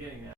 getting at.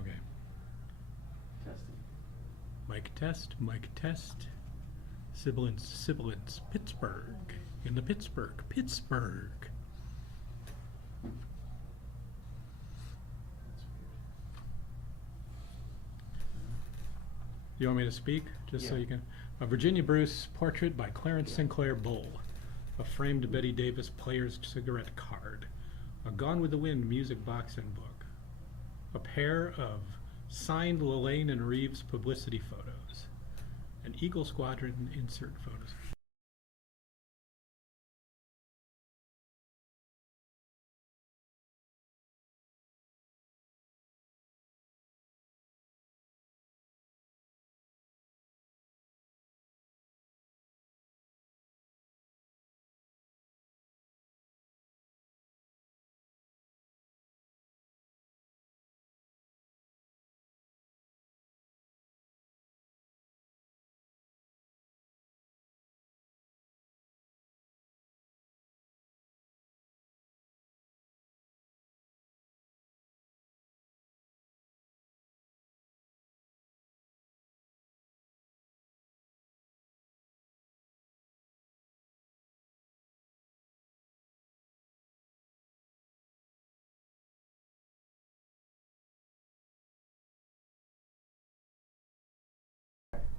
Okay. Testing. Mic test. Sibilance, Pittsburgh. In the Pittsburgh. You want me to speak? Just so Yeah. you can. A Virginia Bruce portrait by Clarence Sinclair Bull. A framed Betty Davis player's cigarette card. A Gone with the Wind music box and book. A pair of signed Lelaine and Reeves publicity photos. An Eagle Squadron insert photos.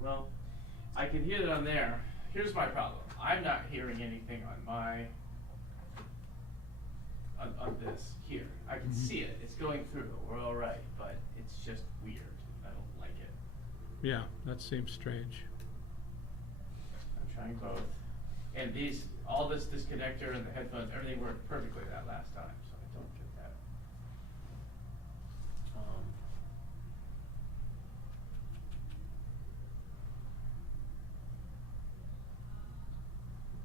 Well, I can hear it on there. Here's my problem. I'm not hearing anything on my on this here. I can see it. It's going through. We're all right, but it's just weird. I don't like it. Yeah, that seems strange. I'm trying both. And these, all this connector and the headphones, everything worked perfectly that last time, so I don't get that.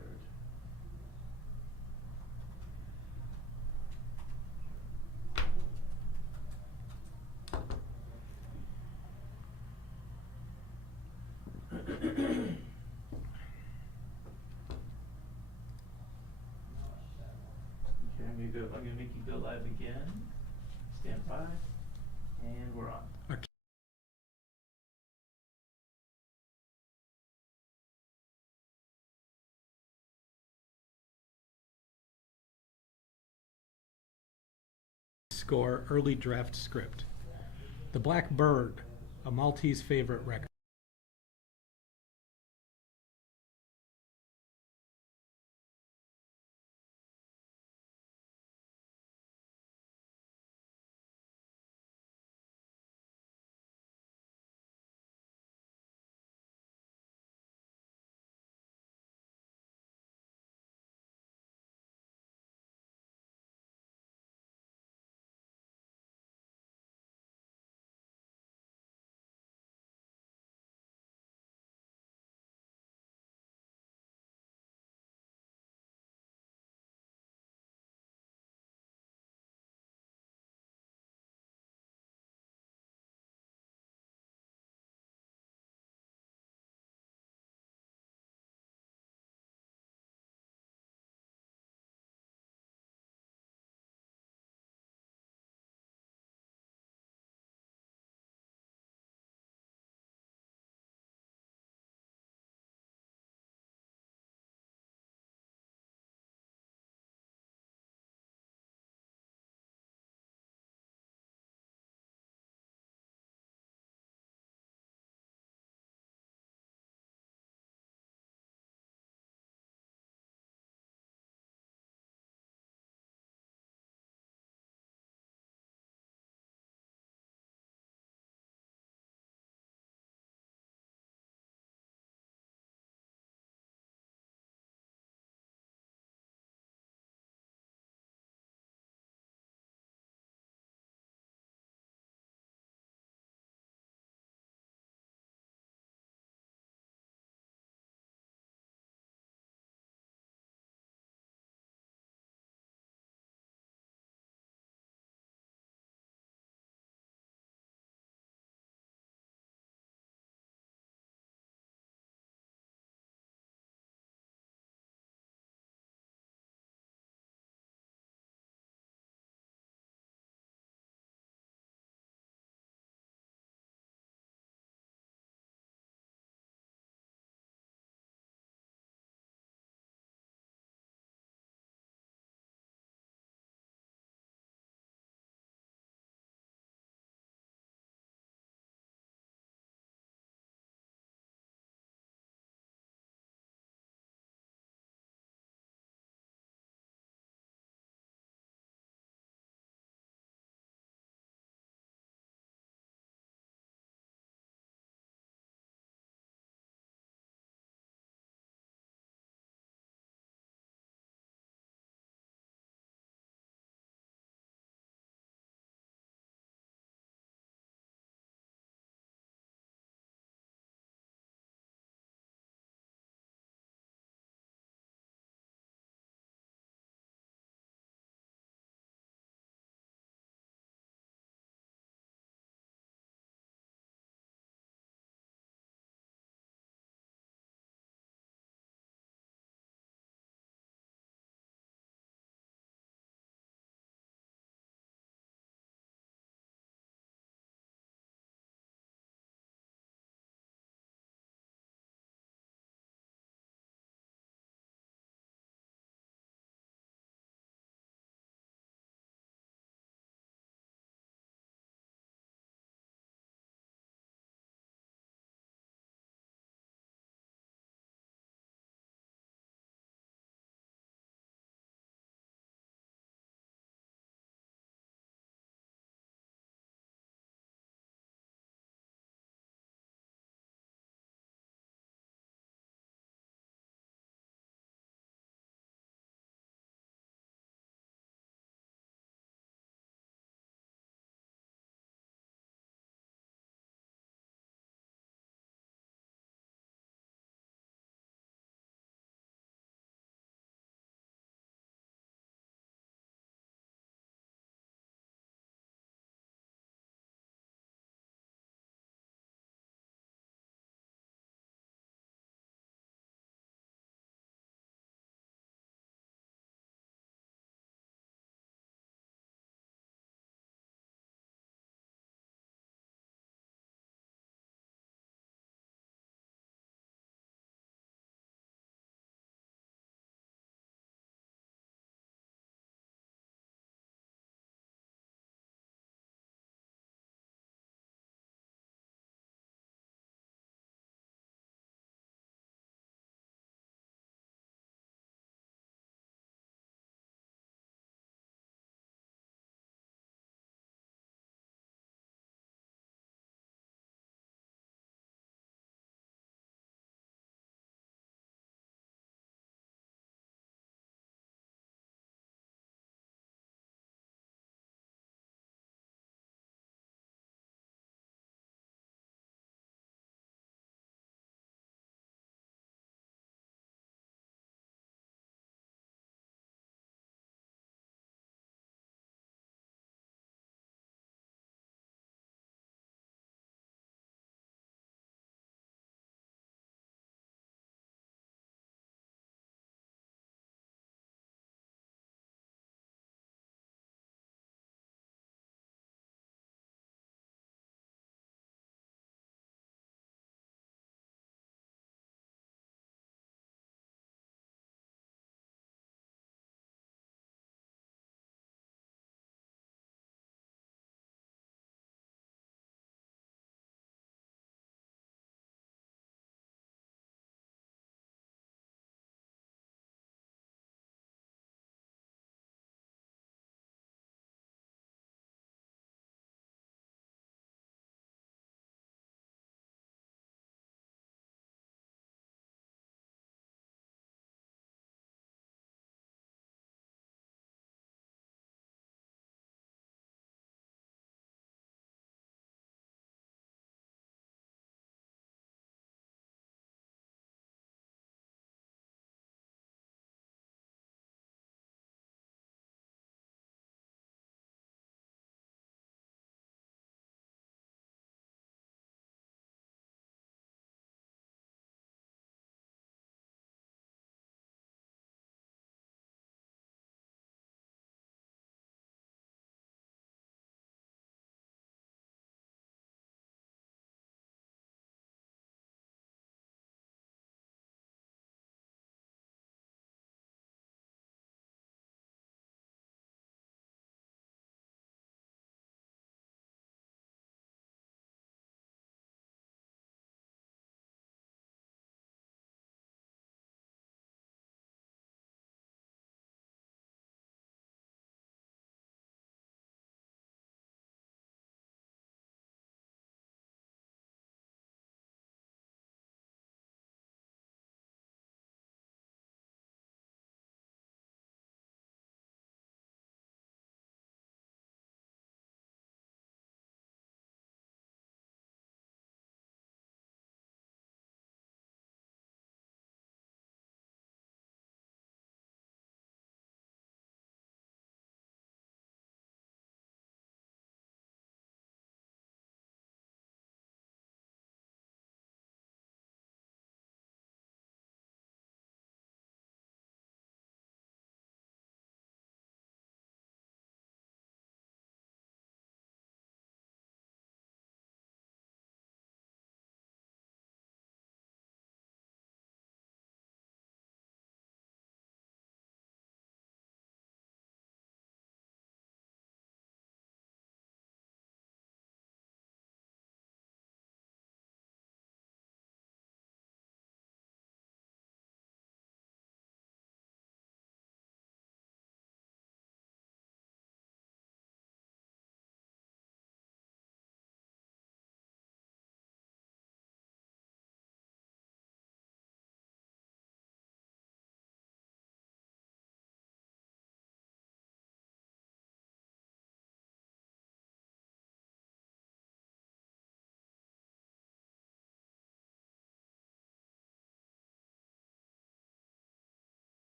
Weird. Okay, I'm gonna make you go live again. Stand by, and we're on. Okay. Score early draft script. The Black Bird, a Maltese favorite record.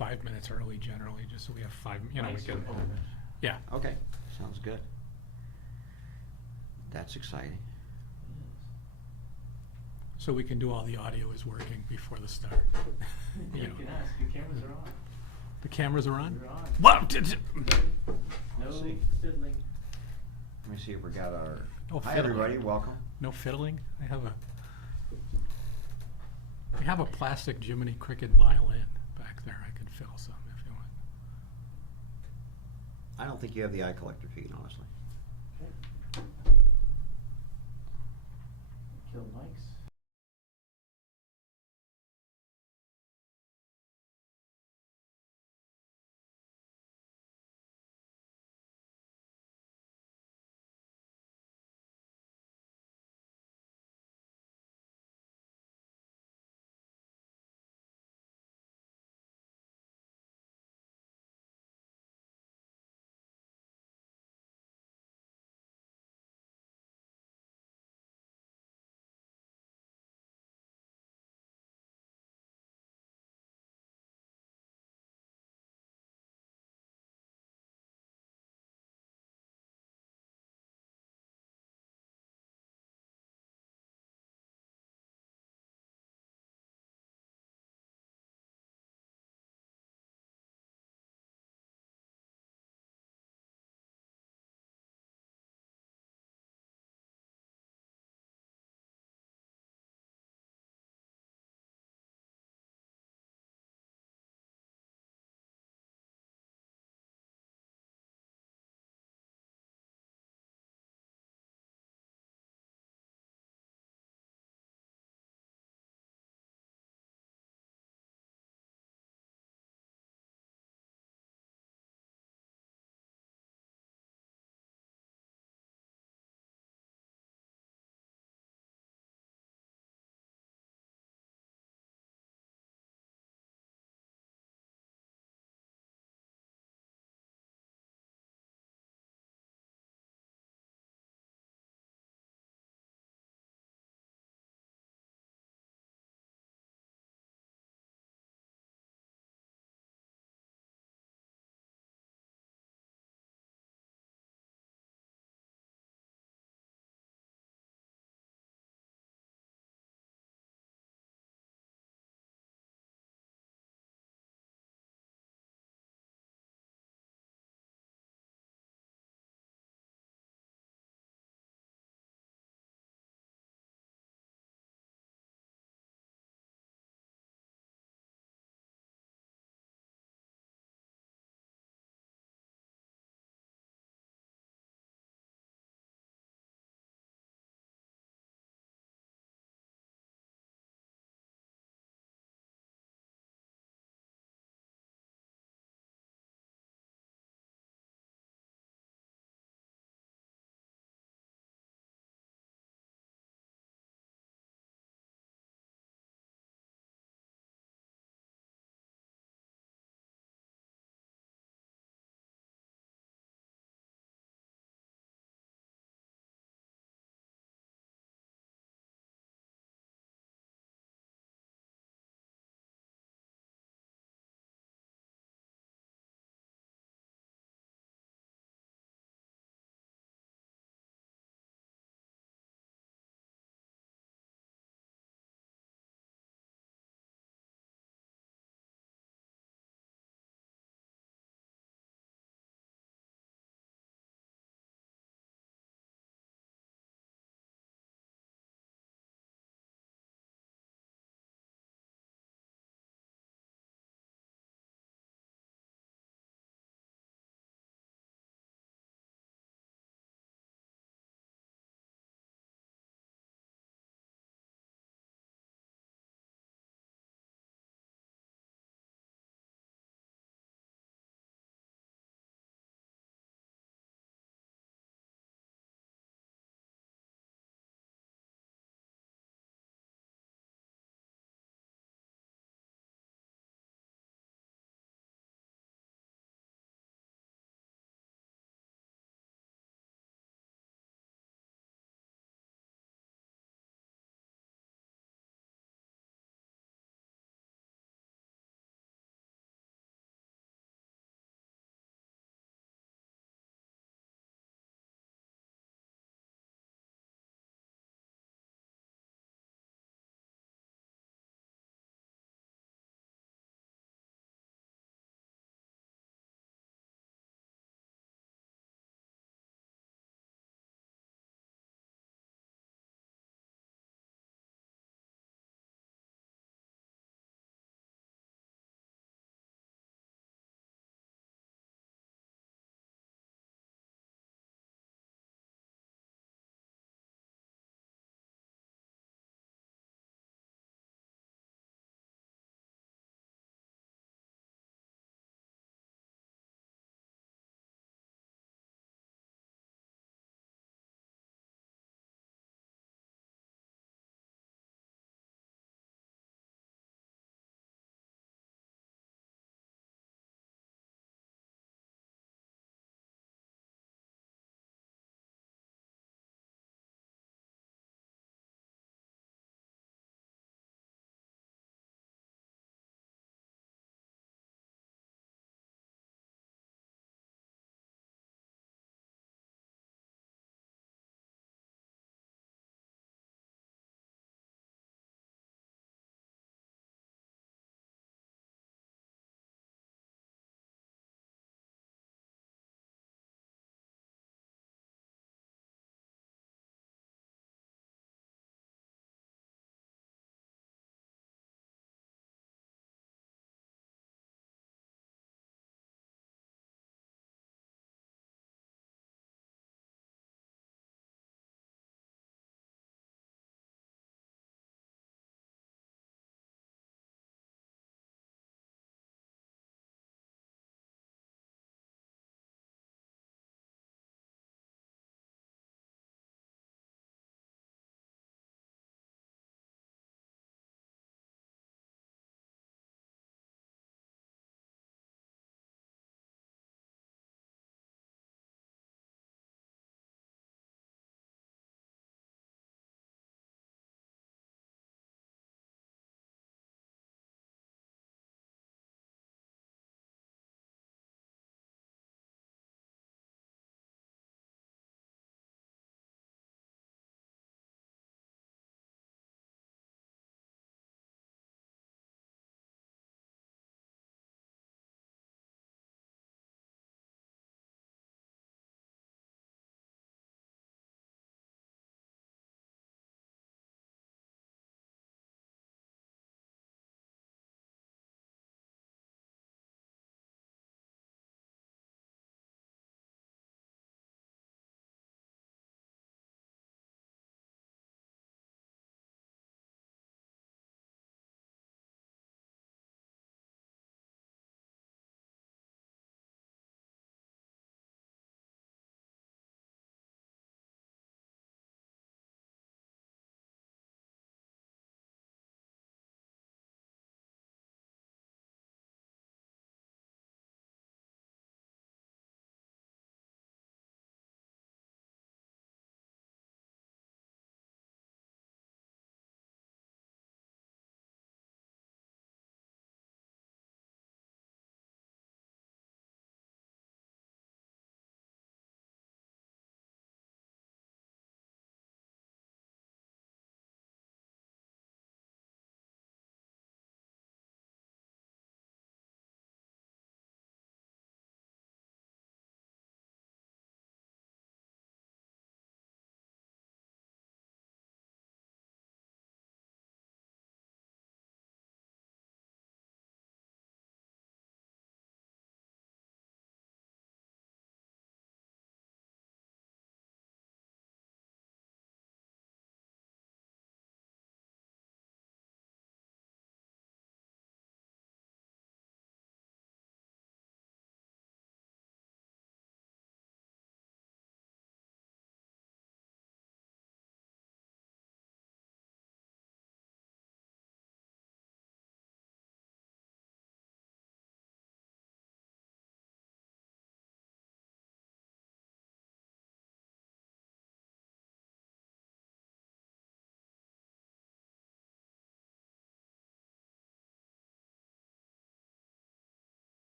5 minutes early generally, just so we have we Mics can, are open. yeah. Okay, sounds good. That's exciting. So we can do all the audio is working before the start. You You know. can ask, the cameras are on. The cameras are on? They're on. What? No See. fiddling. Let me see if we got our, Oh, hi fiddling. everybody, welcome. No fiddling? We have a plastic Jiminy Cricket violin back there. I could fill some if you want. I don't think you have the eye collector feed, honestly. Kill mics.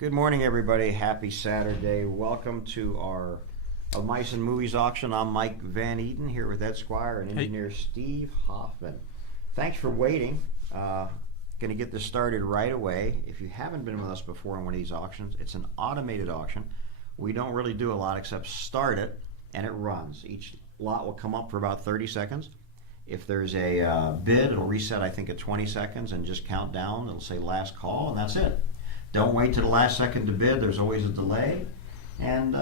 Good morning, everybody. Happy Saturday. Welcome to our Of Mice and Movies auction. I'm Mike Van Eaton here with Ed Squire and engineer Steve Hoffman. Thanks for waiting. Going to get this started right away. If you haven't been with us before on one of these auctions, it's an automated auction. We don't really do a lot except start it, and it runs. Each lot will come up for about 30 seconds. If there's a bid, it'll reset, I think, at 20 seconds and just count down. It'll say last call, and that's it. Don't wait to the last second to bid. There's always a delay. And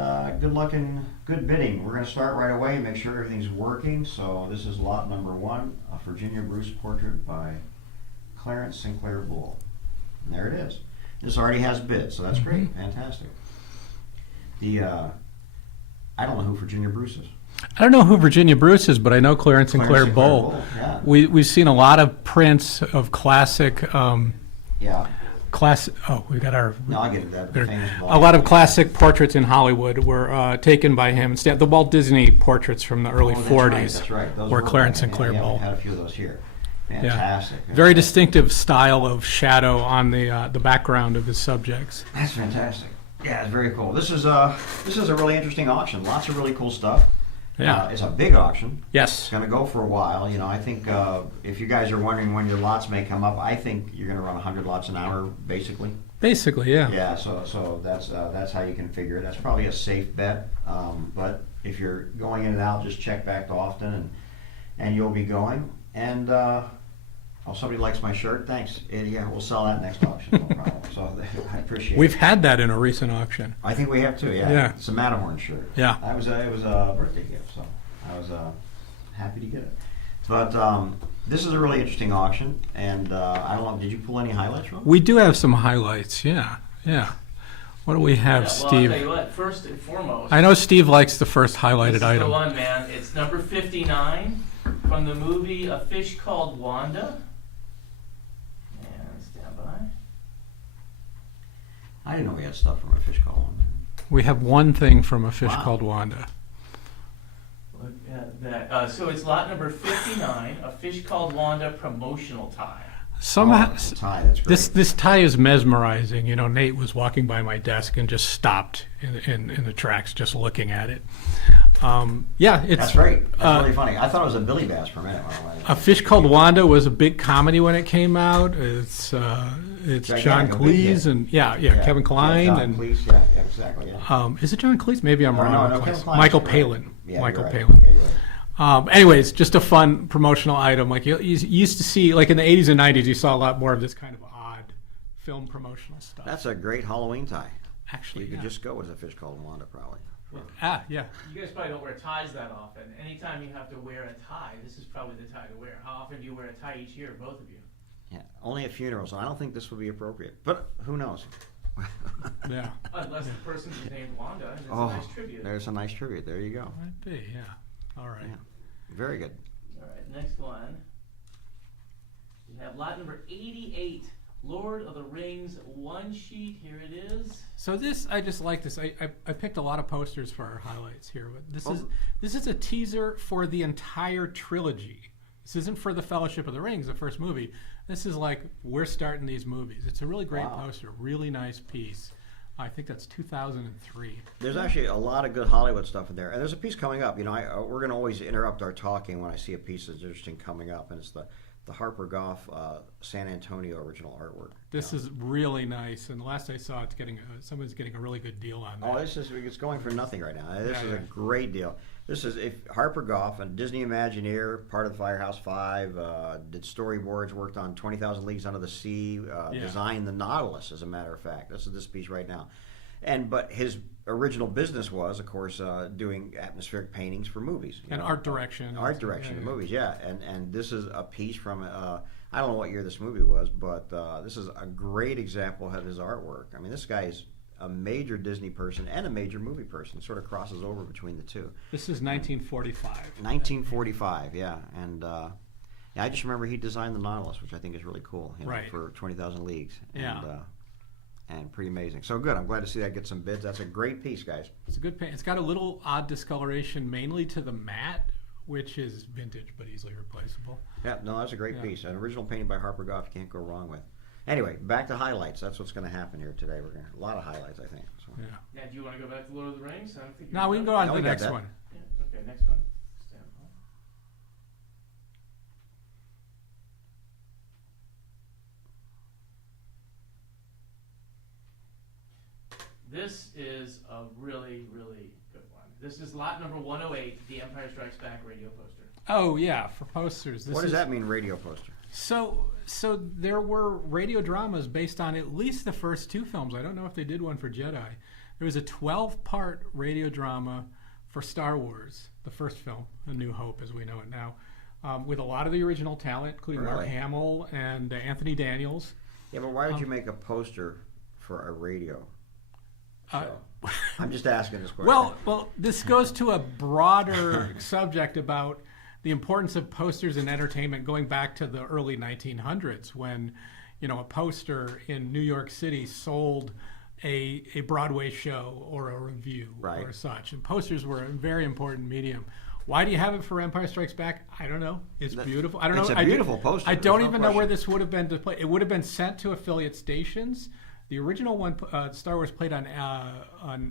good luck and good bidding. We're going to start right away, make sure everything's working. So this is lot number 1, a Virginia Bruce portrait by Clarence Sinclair Bull. And there it is. This already has bids, so that's great. Fantastic. I don't know who Virginia Bruce is. I don't know who Virginia Bruce is, but I know Clarence Sinclair Bull. Yeah. We've seen a lot of prints of classic. Yeah. We got our. No, I get it. That famous A lot of classic portraits in Hollywood were taken by him. The Walt Disney portraits from the early 40s. That's right. Those were Clarence Sinclair Bull. Bull. Had a few of those here. Fantastic. Yeah. Very distinctive style of shadow on the background of his subjects. That's fantastic. Yeah, it's very cool. This is a really interesting auction. Lots of really cool stuff. Yeah. It's a big auction. Yes. It's going to go for a while. You know, I think if you guys are wondering when your lots may come up, I think you're going to run 100 lots an hour, basically. Basically, yeah. Yeah. So that's how you can figure it. That's probably a safe bet. But if you're going in and out, just check back often, and you'll be going. And somebody likes my shirt. Thanks. Yeah, we'll sell that next auction. No problem. So I appreciate it. We've had that in a recent auction. I think we have too. Yeah. Yeah. It's a Matterhorn shirt. Yeah. It was a birthday gift, so I was happy to get it. But this is a really interesting auction, and I don't know. Did you pull any highlights from it? We do have some highlights. Yeah. What do we have, Well, Steve? I'll tell you what, first and foremost, I know Steve likes the first this highlighted is item. the one, man. It's number 59 from the movie A Fish Called Wanda. And stand by. I didn't know we had stuff from A Fish Called Wanda. We have one thing from A Fish Wow. Called Wanda. Look at that. So it's lot number 59, A Fish Called Wanda promotional tie. Somehow, It's a tie. That's great. this tie is mesmerizing. You know, Nate was walking by my desk and just stopped in the tracks, just looking at it. It's That's great. That's really funny. I thought it was a Billy Bass for a minute. A Fish Called Wanda was a big comedy when it came out. It's John Gigantic, a big Cleese hit. and Kevin Kline John and Cleese. Yeah, exactly. Yeah. is it John Cleese? Maybe I'm No, wrong. no, with Kevin Cleese. Kline's Michael right. Palin. Yeah, Michael you're right. Palin. Yeah, you're right. Anyways, just a fun promotional item. Like you used to see, like in the 80s and 90s, you saw a lot more of this kind of odd film promotional stuff. That's a great Halloween tie. Actually, You could yeah. just go with A Fish Called Wanda, probably. Yeah. You guys probably don't wear ties that often. Anytime you have to wear a tie, this is probably the tie to wear. How often do you wear a tie each year, both of you? Yeah, only at funerals. I don't think this would be appropriate, but who knows? Yeah. Unless the person's named Wanda, and it's Oh, a nice tribute. there's a nice tribute. There you go. Might be, yeah. All right. Yeah. Very good. All right, next one. We have lot number 88, Lord of the Rings one sheet. Here it is. So this, I just like this. I picked a lot of posters for our highlights here, but this is a teaser for the entire trilogy. This isn't for the Fellowship of the Rings, the first movie. This is like, we're starting these movies. It's a really great poster, really nice piece. I think that's 2003. There's actually a lot of good Hollywood stuff in there, and there's a piece coming up. You know, we're going to always interrupt our talking when I see a piece that's interesting coming up, and it's the Harper Goff San Antonio original artwork. This is really nice, and the last I saw, it's someone's getting a really good deal on that. Oh, it's going for nothing right now. This is a great deal. This is Harper Goff, a Disney Imagineer, part of the Firehouse Five, did storyboards, worked on 20,000 Leagues Under the Sea, designed the Nautilus, as a matter of fact. This is this piece right now. But his original business was, of course, doing atmospheric paintings for movies. And art direction. Art direction in movies, yeah. And this is a piece from, I don't know what year this movie was, but this is a great example of his artwork. I mean, this guy is a major Disney person and a major movie person. Sort of crosses over between the two. This is 1945. 1945, yeah. And I just remember he designed the Nautilus, which I think is really cool, right, for 20,000 Leagues. Yeah. And pretty amazing. So good. I'm glad to see that get some bids. That's a great piece, guys. It's a good paint. It's got a little odd discoloration, mainly to the matte, which is vintage but easily replaceable. Yeah, no, that's a great piece. An original painting by Harper Goff, you can't go wrong with. Anyway, back to highlights. That's what's going to happen here today. We're going to a lot of highlights, I think. So. Yeah. Now, do you want to go back to Lord of the Rings? I don't think. Now we can go on No, to we the got next that. one. Yeah, okay, next one. Stand by. This is a really, really good one. This is lot number 108, The Empire Strikes Back radio poster. Oh yeah, for posters. What does that mean, radio poster? So there were radio dramas based on at least the first two films. I don't know if they did one for Jedi. There was a 12-part radio drama for Star Wars, the first film, A New Hope as we know it now, with a lot of the original talent, including Mark Really? Hamill and Anthony Daniels. Yeah, but why would you make a poster for a radio Uh, show? I'm just asking this question. Well, this goes to a broader subject about the importance of posters in entertainment going back to the early 1900s when, a poster in New York City sold a Broadway show or a review Right. or such. And posters were a very important medium. Why do you have it for Empire Strikes Back? I don't know. It's beautiful. I don't It's know. a beautiful poster. I There's don't no even know where question. this would have been displayed. It would have been sent to affiliate stations. The original one, Star Wars, played on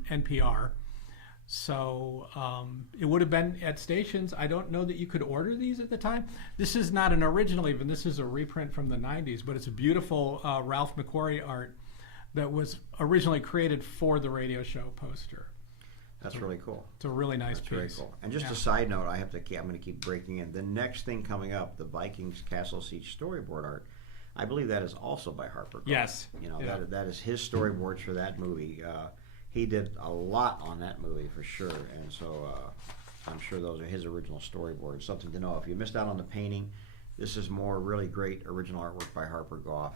NPR. So it would have been at stations. I don't know that you could order these at the time. This is not an original even. This is a reprint from the 90s, but it's a beautiful Ralph McQuarrie art that was originally created for the radio show poster. That's really cool. It's a really nice That's piece. very cool. And just Yeah. a side note, I'm going to keep breaking in. The next thing coming up, the Vikings Castle Siege storyboard art, I believe that is also by Harper Goff. Yes. Yeah. That is his storyboards for that movie. He did a lot on that movie for sure, and so I'm sure those are his original storyboards. Something to know. If you missed out on the painting, this is more really great original artwork by Harper Goff.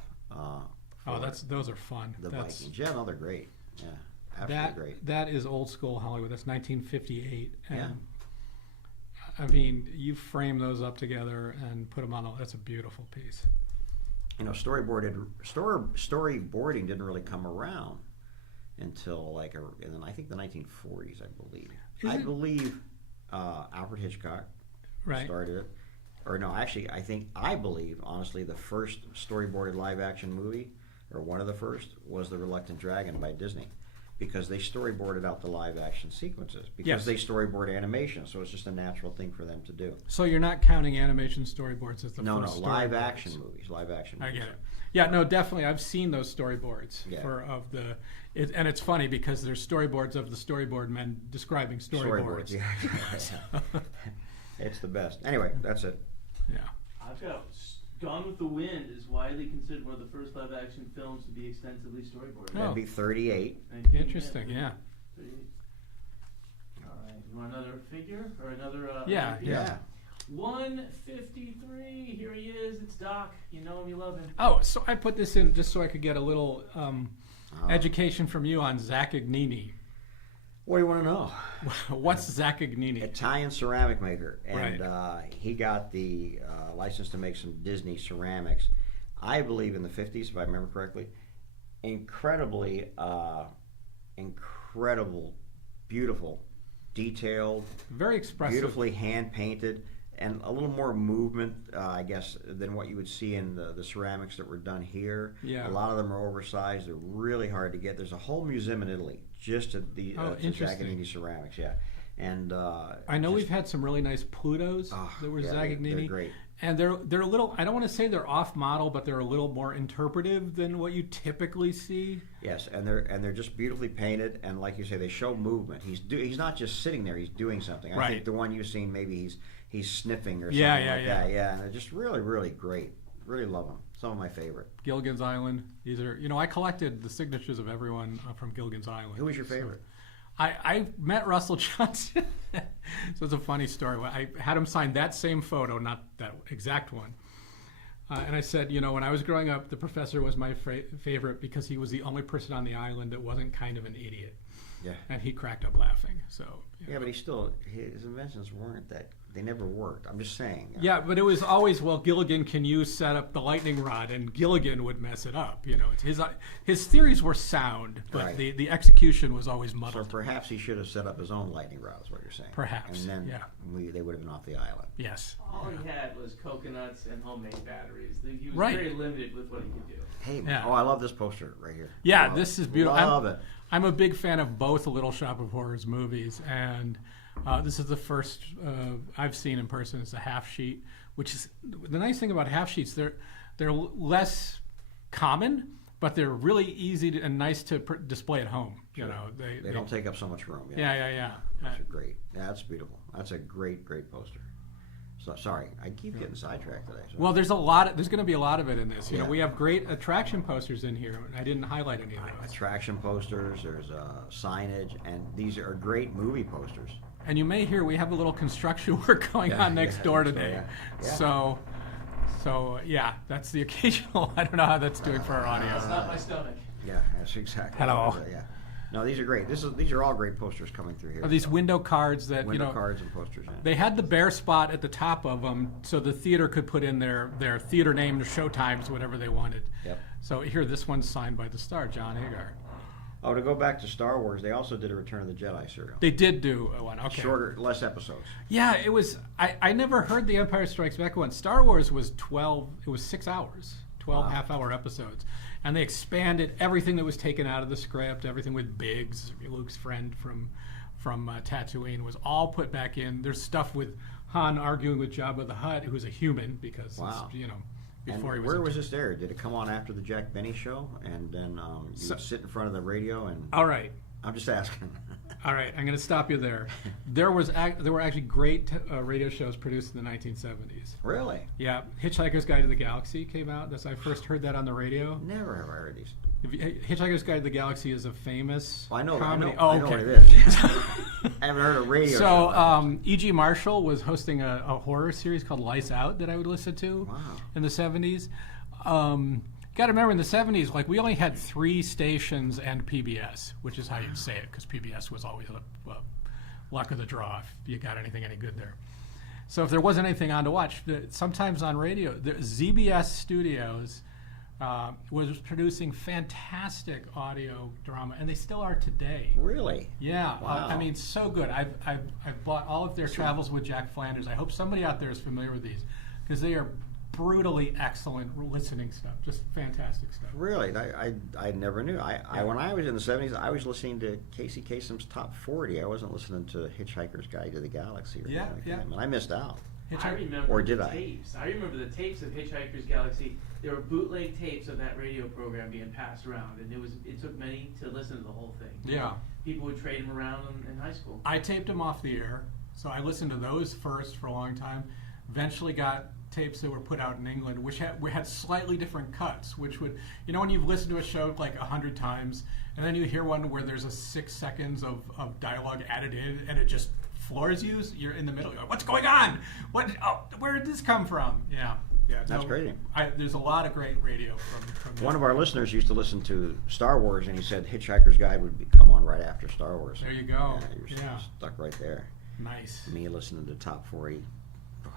Those are fun. The That's, Vikings. Yeah, no, they're great. Yeah, absolutely great. That is old school Hollywood. That's 1958. And Yeah. I mean, you frame those up together and put them on. That's a beautiful piece. Storyboarding didn't really come around until I think the 1940s, I believe. I believe Alfred Hitchcock started it. Or no, actually, I believe, honestly, the first storyboarded live-action movie, or one of the first, was The Reluctant Dragon by Disney. Because they storyboarded out the live-action sequences. Because Yes. they storyboard animation, so it's just a natural thing for them to do. So you're not counting animation storyboards as the No, first live-action storyboards. movies. Live-action I movies. get it. Yeah, no, definitely. I've seen those storyboards Yeah. and it's funny because there's storyboards of the storyboard men describing storyboards. Yeah. It's the best. Anyway, that's it. Yeah. I've got Gone with the Wind is widely considered one of the first live-action films to be extensively storyboarded. Oh. That'd be 38. Interesting. Yeah. 38. All right. You want another figure or another? Yeah. piece? Yeah. 153. Here he is. It's Doc. You know him. You love him. Oh, so I put this in just so I could get a little education from you on Zach Agnini. What do you want to know? What's Zach Agnini? Italian ceramic maker, and he got the license to make some Disney ceramics, I believe in the 50s, if I remember correctly. Incredible, beautiful, detailed, Very expressive. beautifully hand painted, and a little more movement, I guess, than what you would see in the ceramics that were done here. Yeah. A lot of them are oversized. They're really hard to get. There's a whole museum in Italy just to the to interesting. Zaganini ceramics. Yeah, and I know we've had some really nice Plutos that were Zach Agnini. They're great. And they're a little, I don't want to say they're off model, but they're a little more interpretive than what you typically see. Yes, and they're just beautifully painted, and like you say, they show movement. He's not just sitting there; he's doing something. I think the one you've seen, maybe he's sniffing or something like that. Yeah, and they're just really, really great. Really love them. Some of my favorite. Gilligan's Island. These are, I collected the signatures of everyone from Gilligan's Island. Who was your favorite? I met Russell Johnson. So it's a funny story. I had him sign that same photo, not that exact one. And I said, when I was growing up, the professor was my favorite because he was the only person on the island that wasn't kind of an idiot. Yeah. And he cracked up laughing. So. Yeah, but his inventions weren't that they never worked. I'm just saying. Yeah, but it was always, well, Gilligan, can you set up the lightning rod? And Gilligan would mess it up. You know, his theories were sound, but Right. the execution was always So muddled. perhaps he should have set up his own lightning rod, is what you're saying. Perhaps, And then yeah. they would have been off the island. Yes. All he had was coconuts and homemade batteries. He was Right. very limited with what he could do. Hey, Yeah. oh, I love this poster right here. Yeah, Love this it. is beautiful. Love it. I'm a big fan of both Little Shop of Horrors movies, and this is the first I've seen in person. It's a half sheet, which is the nice thing about half sheets. They're less common, but they're really easy and nice to display at home. You know, They don't take up so much room. Yeah. That's great. Yeah, that's beautiful. That's a great poster. So sorry, I keep getting sidetracked today. So. Well, there's going to be a lot of it in this. You know, Yeah. we have great attraction posters in here, and I didn't highlight any of those. Attraction posters, there's signage, and these are great movie posters. And you may hear we have a little construction work going on next door today. Yeah. So yeah, that's the occasional. I don't know how that's doing for our audio. It's not my stomach. Yeah, that's exactly. Hello. Yeah. No, these are great. These are all great posters coming through here. Are these window cards that window cards and posters? Yeah. They had the bare spot at the top of them, so the theater could put in their theater name, their show times, whatever they wanted. Yep. So here, this one's signed by the star, John Hagar. Oh, to go back to Star Wars, they also did a Return of the Jedi serial. They did do one. Okay. Shorter, less episodes. Yeah, it was. I never heard the Empire Strikes Back one. Star Wars was 12. It was 6 hours, 12 half-hour episodes, and they expanded everything that was taken out of the script. Everything with Biggs, Luke's friend from Tatooine, was all put back in. There's stuff with Han arguing with Jabba the Hutt, who's a human because it's, you know. Before And he where was this aired? Did it come on after the Jack Benny show? And then you would sit in front of the radio and... All right. I'm just asking. All right, I'm going to stop you there. There were actually great radio shows produced in the 1970s. Really? Yeah, Hitchhiker's Guide to the Galaxy came out. That's I first heard that on the radio. Never have I heard these. Hitchhiker's Guide to the Galaxy is a famous Well, I know. comedy. I know okay. what it is. I haven't heard a radio show. So E.G. Marshall was hosting a horror series called Lights Out that I would listen to in the 70s. Got to remember in the 70s, like we only had 3 stations and PBS, which is how you'd say it, because PBS was always a luck of the draw if you got anything any good there. So if there wasn't anything on to watch, sometimes on radio, the ZBS Studios was producing fantastic audio drama, and they still are today. Really? Yeah, Wow. I mean, so good. I've bought all of their Travels with Jack Flanders. I hope somebody out there is familiar with these, because they are brutally excellent listening stuff. Just fantastic stuff. Really? I never knew. When I was in the 70s, I was listening to Casey Kasem's Top 40. I wasn't listening to Hitchhiker's Guide to the Galaxy or anything like that. And I missed out. I remember Or did the I? tapes. I remember the tapes of Hitchhiker's Galaxy. There were bootleg tapes of that radio program being passed around, and it took many to listen to the whole thing. Yeah. People would trade them around in high school. I taped them off the air, so I listened to those first for a long time. Eventually got tapes that were put out in England, which had slightly different cuts, which would, you know, when you've listened to a show like 100 times, and then you hear one where there's a 6 seconds of dialogue added in, and it just floors you, you're in the middle, you're like, what's going on? Where did this come from? Yeah. That's crazy. There's a lot of great radio from One of our listeners used to listen to Star Wars, and he said Hitchhiker's Guide would come on right after Star Wars. There you go. You're stuck right there. Nice. Me listening to Top 40. Boy,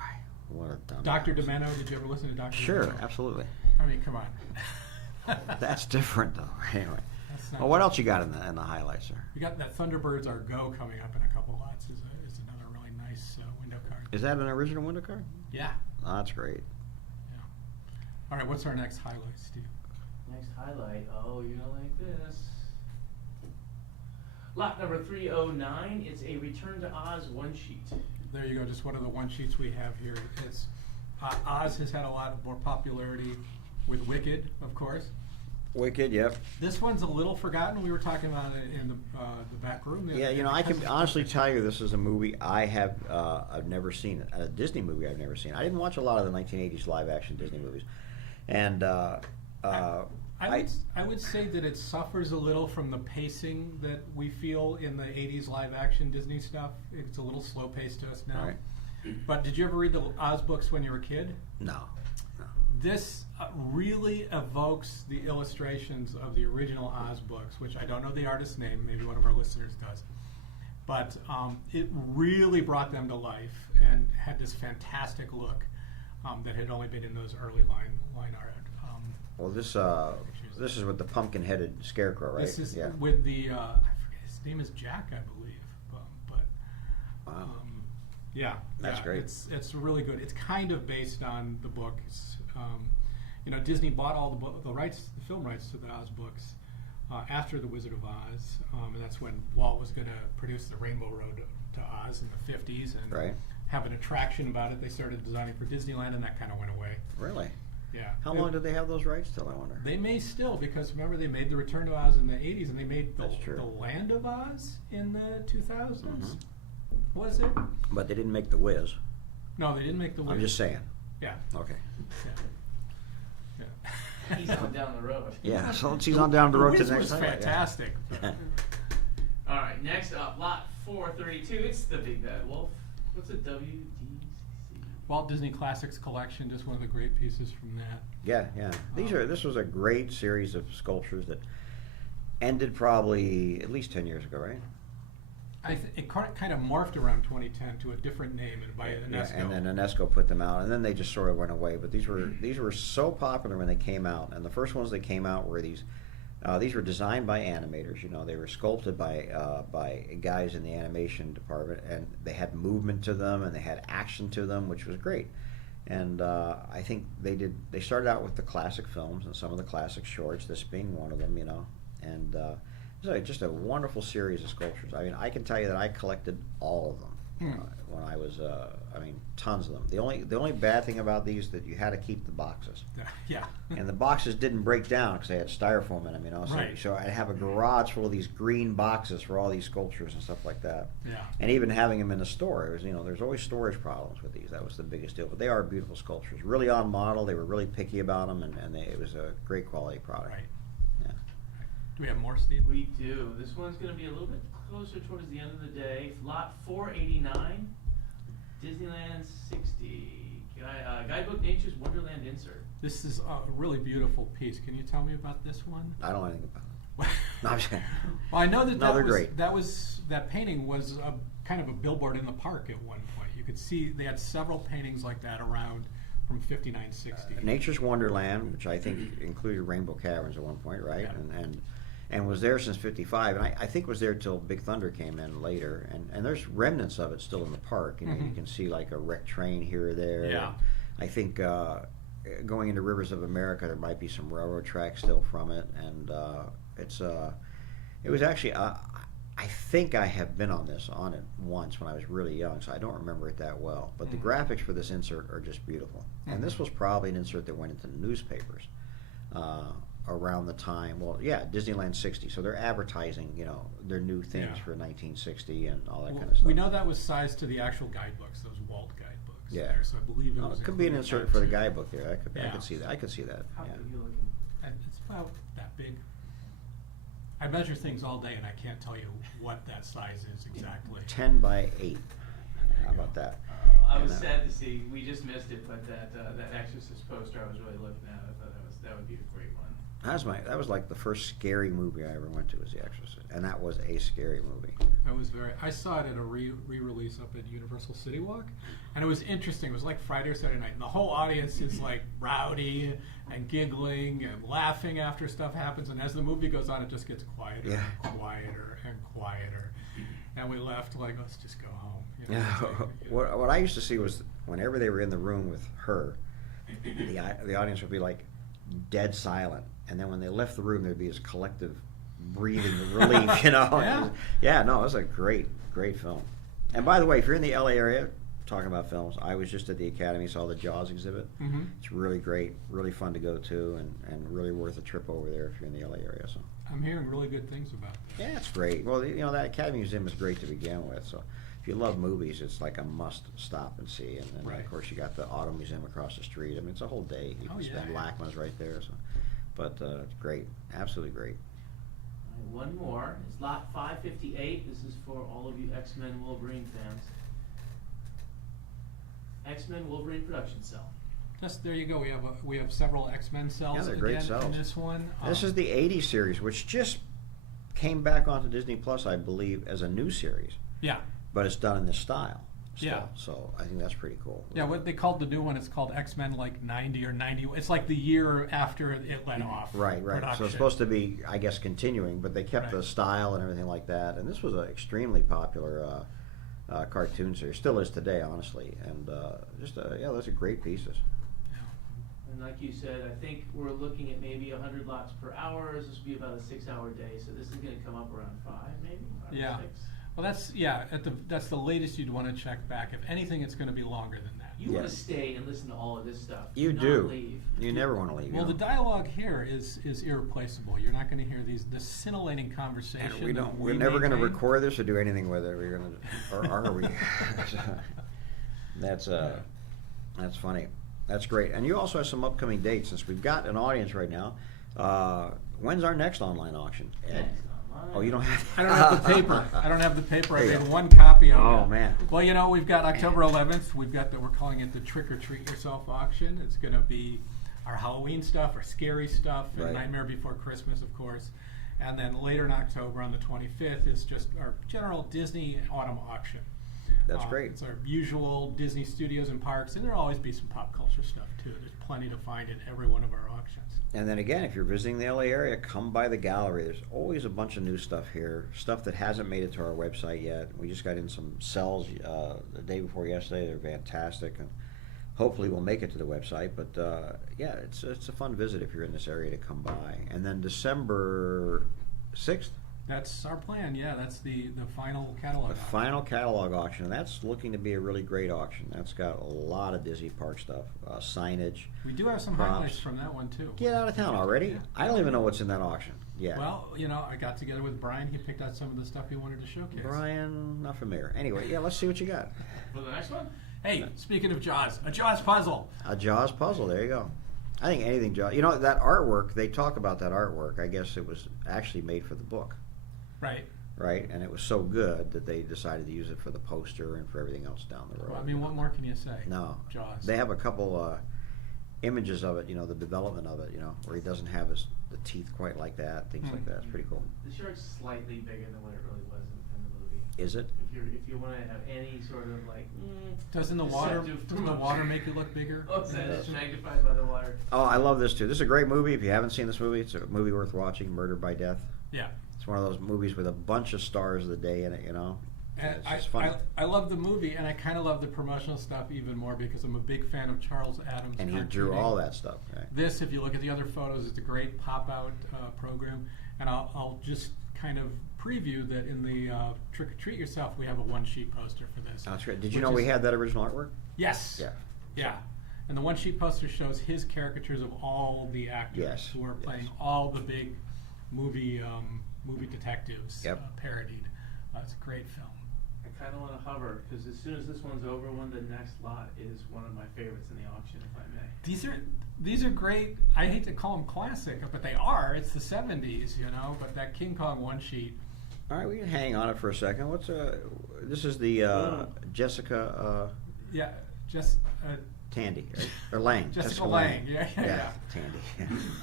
what a dumb. Dr. Demento, did you ever listen to Dr. Sure, Demento? absolutely. I mean, come on. That's different, though. Anyway. That's not Well, what else you got in the highlights, sir? We got that Thunderbirds Are Go coming up in a couple lots. Is another really nice window card. Is that an original window card? Yeah. Oh, that's great. Yeah. All right. What's our next highlight, Steve? Next highlight. Oh, you don't like this. Lot number 309. It's a Return to Oz one sheet. There you go. Just one of the one sheets we have here. It's Oz has had a lot more popularity with Wicked, of course. Wicked, yep. This one's a little forgotten. We were talking about it in the back room. Yeah, you know, I can honestly tell you this is a movie I've never seen. A Disney movie I've never seen. I didn't watch a lot of the 1980s live-action Disney movies. And I would say that it suffers a little from the pacing that we feel in the 80s live-action Disney stuff. It's a little slow-paced to us now. Right. But did you ever read the Oz books when you were a kid? No. This really evokes the illustrations of the original Oz books, which I don't know the artist's name. Maybe one of our listeners does. But it really brought them to life and had this fantastic look that had only been in those early line art. Well, this is with the pumpkin-headed scarecrow, right? This is yeah. with the I forget, his name is Jack, I believe. But Wow. yeah, That's great. It's really good. It's kind of based on the book. It's, Disney bought all the rights, the film rights to the Oz books after The Wizard of Oz, and that's when Walt was going to produce the Rainbow Road to Oz in the 50s and Right. have an attraction about it. They started designing for Disneyland, and that kind of went away. Really? Yeah. How long did they have those rights till, I wonder? They may still, because remember they made the Return to Oz in the 80s, and they made That's true. the Land of Oz in the 2000s. Mhm. Was it? But they didn't make The Wiz. No, they didn't make the. I'm just saying. Yeah. Okay. Yeah. He's on down the road. Yeah, so let's see on down the road to Wiz the next was highlight, yeah. fantastic. All right, next up, lot 432. It's the Big Bad Wolf. What's a WDCC? Walt Disney Classics Collection, just one of the great pieces from that. Yeah, yeah. This was a great series of sculptures that ended probably at least 10 years ago, right? It kind of morphed around 2010 to a different name and by Yeah, UNESCO. and then UNESCO put them out, and then they just sort of went away. But these were so popular when they came out, and the first ones that came out were these. These were designed by animators. They were sculpted by guys in the animation department, and they had movement to them, and they had action to them, which was great. And I think they started out with the classic films and some of the classic shorts, this being one of them, and it's just a wonderful series of sculptures. I mean, I can tell you that I collected all of them when I was, tons of them. The only bad thing about these that you had to keep the boxes. Yeah. And the boxes didn't break down because they had styrofoam in them, So, Right. so I'd have a garage full of these green boxes for all these sculptures and stuff like that. Yeah. And even having them in the store, it was, there's always storage problems with these. That was the biggest deal. But they are beautiful sculptures, really on model. They were really picky about them, and it was a great quality product. Right. Yeah. Do we have more, Steve? We do. This one's going to be a little bit closer towards the end of the day. Lot 489, Disneyland 60. Guidebook Nature's Wonderland insert. This is a really beautiful piece. Can you tell me about this one? I don't know anything about it. No, I'm just kidding. Well, I know that No, they're great. that painting was kind of a billboard in the park at one point. You could see they had several paintings like that around from 59, 60. Nature's Wonderland, which I think included Rainbow Caverns at one point, right? Yeah. And was there since '55, and I think was there till Big Thunder came in later. And there's remnants of it still in the park. You can see like a wrecked train here or there. Yeah. I think going into Rivers of America, there might be some railroad tracks still from it, and it was actually. I think I have been on it once when I was really young, so I don't remember it that well. But the graphics for this insert are just beautiful. And this was probably an insert that went into newspapers around the time. Well, yeah, Disneyland 60. So they're advertising, their new things for 1960 and all that kind of stuff. We know that was sized to the actual guidebooks, those Walt guidebooks. Yeah. There, so I believe it was. It could be an included insert that for the too. guidebook there. I could see that. I could see that. How Yeah. big are you looking? And it's about that big. I measure things all day, and I can't tell you what that size is exactly. 10 by 8. How about that? I was And, sad to see we just missed it, but that Exorcist poster I was really looking at. I thought that would be a great one. That was like the first scary movie I ever went to was The Exorcist, and that was a scary movie. I saw it at a re-release up at Universal City Walk, and it was interesting. It was like Friday or Saturday night, and the whole audience is like rowdy and giggling and laughing after stuff happens. And as the movie goes on, it just gets quieter and quieter and quieter. And we left like, let's just go home. Yeah. What I used to see was whenever they were in the room with her, the audience would be like dead silent, and then when they left the room, there'd be this collective breathing of relief. Yeah. No, it was a great film. And by the way, if you're in the LA area, talking about films, I was just at the Academy, saw the Jaws exhibit. Mm-hmm. It's really great, really fun to go to, and really worth a trip over there if you're in the LA area. So. I'm hearing really good things about it. Yeah, it's great. Well, that Academy Museum is great to begin with. So if you love movies, it's like a must stop and see. And then, Right. of course, you got the Auto Museum across the street. I mean, it's a whole day. You can spend. Lackman's right there. So, but it's great. Absolutely great. All right, one more. It's lot 558. This is for all of you X-Men Wolverine fans. X-Men Wolverine production cell. Just there you go. We have several X-Men cells Yeah, they're great again cells. in this one. This is the '80s series, which just came back onto Disney Plus, I believe, as a new series. Yeah. but it's done in this style. Still. Yeah. So I think that's pretty cool. Yeah, what they called the new one, it's called X-Men like 90 or 90. It's like the year after it let off. Right. So production. it's supposed to be, I guess, continuing, but they kept the style and everything like that. And this was an extremely popular cartoon series. Still is today, honestly. And those are great pieces. And like you said, I think we're looking at maybe 100 lots per hour. This would be about a 6-hour day, so this is going to come up around 5, maybe. 5 or 6. Well, that's the latest you'd want to check back. If anything, it's going to be longer than that. You want to stay and listen to all of this stuff. You not do. Leave. You never want to leave. Well, the dialogue here is irreplaceable. You're not going to hear this scintillating conversation. And we're never going to record this or do anything with it. We're going to, or are we? That's funny. That's great. And you also have some upcoming dates, since we've got an audience right now. When's our next online auction, Ed? Oh, you don't have. I don't have the paper. I don't have the paper. I There you made go. one copy of it. Oh man. Well, we've got October 11th. We're calling it the Trick or Treat Yourself auction. It's going to be our Halloween stuff, our scary stuff, and Right. Nightmare Before Christmas, of course. And then later in October, on the 25th, is just our general Disney autumn auction. That's great. It's our usual Disney studios and parks, and there'll always be some pop culture stuff too. There's plenty to find in every one of our auctions. And then again, if you're visiting the LA area, come by the gallery. There's always a bunch of new stuff here, stuff that hasn't made it to our website yet. We just got in some cells the day before yesterday. They're fantastic, and hopefully we'll make it to the website. But it's a fun visit if you're in this area to come by. And then December 6th. That's our plan, yeah. That's the final catalog. The final catalog auction, and that's looking to be a really great auction. That's got a lot of Disney Park stuff, signage. We do have some props. highlights from that one too. Get out of town already? Yeah. I don't even know what's in that auction yet. Well, I got together with Brian. He picked out some of the stuff he wanted to showcase. Brian, not familiar. Anyway, let's see what you got. For the next one? Hey, speaking of Jaws, a Jaws puzzle. A Jaws puzzle, there you go. I think anything Jaws. That artwork, they talk about that artwork. I guess it was actually made for the book. Right, and it was so good that they decided to use it for the poster and for everything else down the road. Well, I mean, what more can you say? No, Jaws. They have a couple images of it, the development of it, where he doesn't have the teeth quite like that, things like that. It's pretty cool. The shark's slightly bigger than what it really was in the movie. Is it? If you want to have any sort of like. Doesn't the water make you look bigger? Oh, it's magnified by the water. Oh, I love this too. This is a great movie. If you haven't seen this movie, it's a movie worth watching. Murder by Death. Yeah. It's one of those movies with a bunch of stars of the day in it, And it's just funny. I love the movie, and I kind of love the promotional stuff even more because I'm a big fan of Charles Adams. And he drew all that stuff. Right? This, if you look at the other photos, it's a great pop-out program. And I'll just kind of preview that in the Trick or Treat Yourself, we have a one-sheet poster for this. That's great. Did you know we had that original artwork? Yes. Yeah. And the one-sheet poster shows his caricatures of all the actors who are playing all the big movie detectives parodied. It's a great film. I kind of want to hover because as soon as this one's over, the next lot is one of my favorites in the auction, if I may. These are great. I hate to call them classic, but they are. It's the 70s, But that King Kong one sheet. All right, we can hang on it for a second. This is the Jessica. Tandy, right? Or Lang. Jessica Lang. Yeah. Tandy.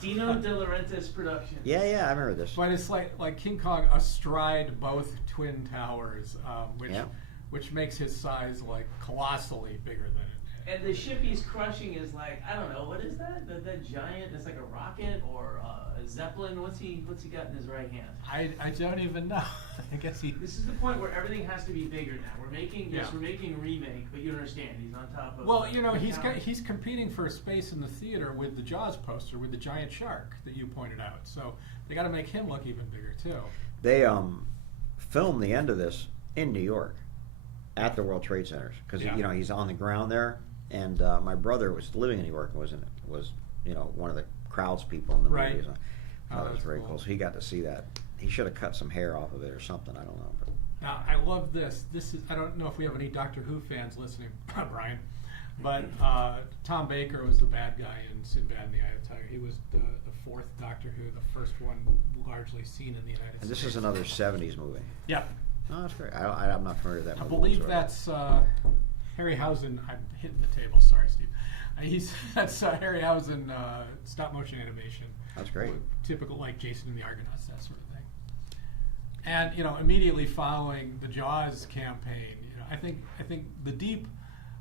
Dino De Laurentiis Productions. Yeah, I remember this. But it's like King Kong astride both twin towers, which makes his size like colossally bigger than it. And the ship he's crushing is like, I don't know, what is that? That giant? It's like a rocket or a zeppelin. What's he got in his right hand? I don't even know. I guess he. This is the point where everything has to be bigger now. We're making a remake, but you understand he's on top of. Well, he's competing for space in the theater with the Jaws poster with the giant shark that you pointed out. So they got to make him look even bigger too. They filmed the end of this in New York at the World Trade Centers because he's on the ground there. And my brother was living in New York and was one of the crowds people in the movie. So that was very cool. So he got to see that. He should have cut some hair off of it or something. I don't know. But. Now I love this. I don't know if we have any Doctor Who fans listening, Brian, but Tom Baker was the bad guy in Sinbad and the Eye of the Tiger. He was the fourth Doctor Who, the first one largely seen in the United States. And this is another 70s movie. Yeah. Oh, that's great. I'm not familiar with that movie. I believe that's Harryhausen. I'm hitting the table. Sorry, Steve. That's Harryhausen stop motion animation. That's great. Typical like Jason and the Argonauts, that sort of thing. And immediately following the Jaws campaign, I think The Deep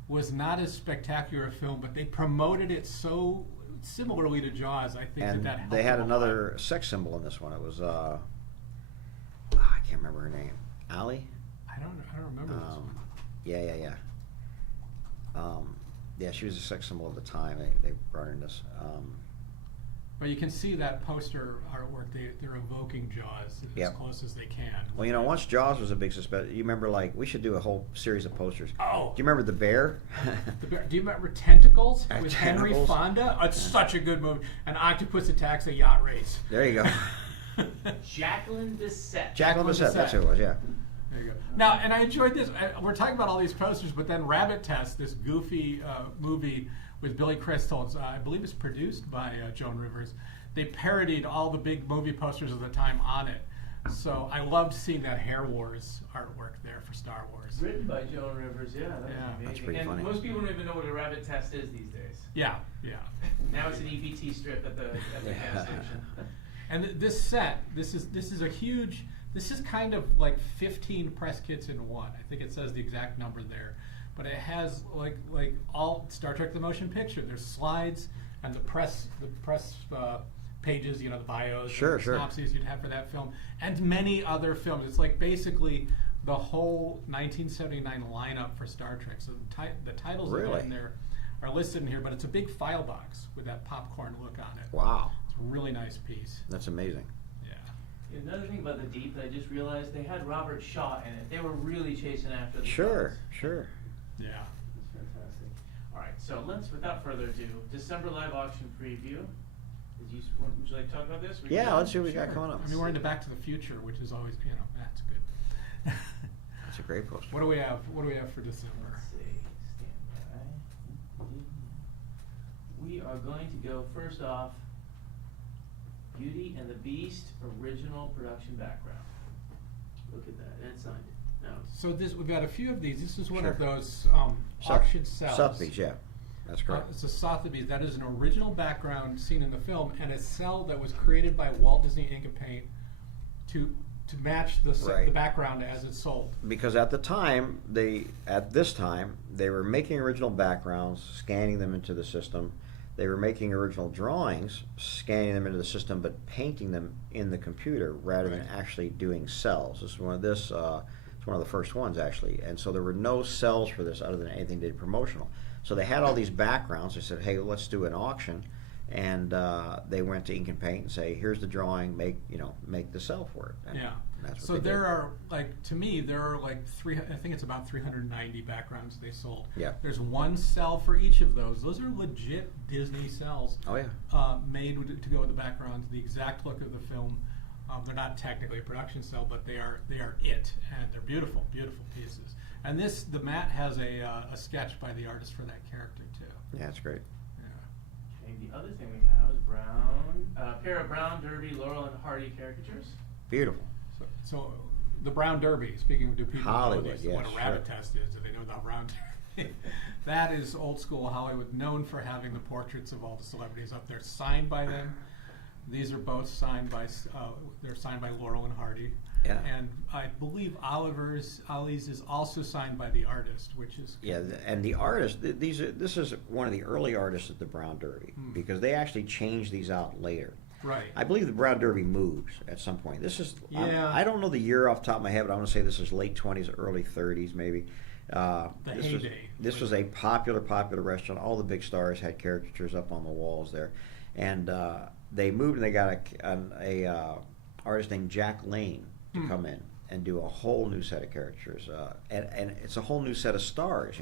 was not as spectacular a film, but they promoted it so similarly to Jaws. I think And that helped they had them a another lot. sex symbol in this one. It was I can't remember her name. Allie? I don't remember this one. Yeah. Yeah, she was a sex symbol at the time. They brought her in this. But you can see that poster artwork. They're evoking Jaws as Yep. close as they can. Well, once Jaws was a big success, you remember, we should do a whole series of posters. Oh. Do you remember the bear? The bear, do you remember Tentacles with Henry Tentacles? Fonda? It's such a good movie. An octopus attacks a yacht race. There you go. Jacqueline Bisset. Jacqueline Bisset, that's who it was, yeah. There you go. Now, and I enjoyed this. We're talking about all these posters, but then Rabbit Test, this goofy movie with Billy Crystal, I believe it's produced by Joan Rivers. They parodied all the big movie posters of the time on it. So I loved seeing that Hair Wars artwork there for Star Wars. Written by Joan Rivers, yeah, that's amazing. That's pretty and funny. most people don't even know what a rabbit test is these days. Yeah. Now it's an EBT strip at the gas station. And this set, this is a huge. This is kind of like 15 press kits in one. I think it says the exact number there, but it has like all Star Trek: The Motion Picture. There's slides and the press pages, the bios, Sure. synopses you'd have for that film, and many other films. It's like basically the whole 1979 lineup for Star Trek. So the titles that are in there are listed in here, but it's a big file box with that popcorn look on it. Wow. It's a really nice piece. That's amazing. Yeah. Another thing about The Deep that I just realized, they had Robert Shaw in it. They were really chasing after the Sure. Yeah. That's fantastic. All right, so without further ado, December live auction preview. Would you like to talk about this? Yeah, let's see what we got coming up. I mean, we're into Back to the Future, which is always, that's good. That's a great poster. What do we have? What do we have for December? Let's see. Stand by. We are going to go first off. Beauty and the Beast original production background. Look at that. Ed signed it. No. So we've got a few of these. This is one Sure. of those auction cells. Sotheby's, yeah. That's correct. It's a Sotheby's. That is an original background seen in the film, and a cell that was created by Walt Disney Ink and Paint to match the Right. background as it's sold. Because at this time, they were making original backgrounds, scanning them into the system. They were making original drawings, scanning them into the system, but painting them in the computer rather than actually doing cells. This is one of it's one of the first ones actually, and so there were no cells for this other than anything they did promotional. So they had all these backgrounds. They said, "Hey, let's do an auction," and they went to Ink and Paint and say, "Here's the drawing. Make the cell for it." And Yeah. that's what So they there did. are there are like I think it's about 390 backgrounds they sold. Yeah. There's one cell for each of those. Those are legit Disney cells. Oh yeah. Made to go with the backgrounds, the exact look of the film. They're not technically a production cell, but they are it, and they're beautiful, beautiful pieces. And the mat has a sketch by the artist for that character too. Yeah, it's great. Yeah. Okay, the other thing we have is a pair of Brown Derby, Laurel and Hardy caricatures. Beautiful. So the Brown Derby. Speaking of, do people Hollywood, know yes, what a rabbit sure. test is? Do they know the Brown Derby? That is old school Hollywood, known for having the portraits of all the celebrities up there, signed by them. These are both signed by Laurel and Hardy. Yeah. And I believe Ollie's is also signed by the artist, which is Yeah, and the artist, this is one of the early artists at the Brown Derby because they actually changed these out later. right. I believe the Brown Derby moves at some point. This is, Yeah. I don't know the year off the top of my head, but I want to say this is late 20s, early 30s maybe. This was a popular restaurant. All the big stars had caricatures up on the walls there. And they moved and they got a artist named Jack Lane to come in and do a whole new set of caricatures. And it's a whole new set of stars,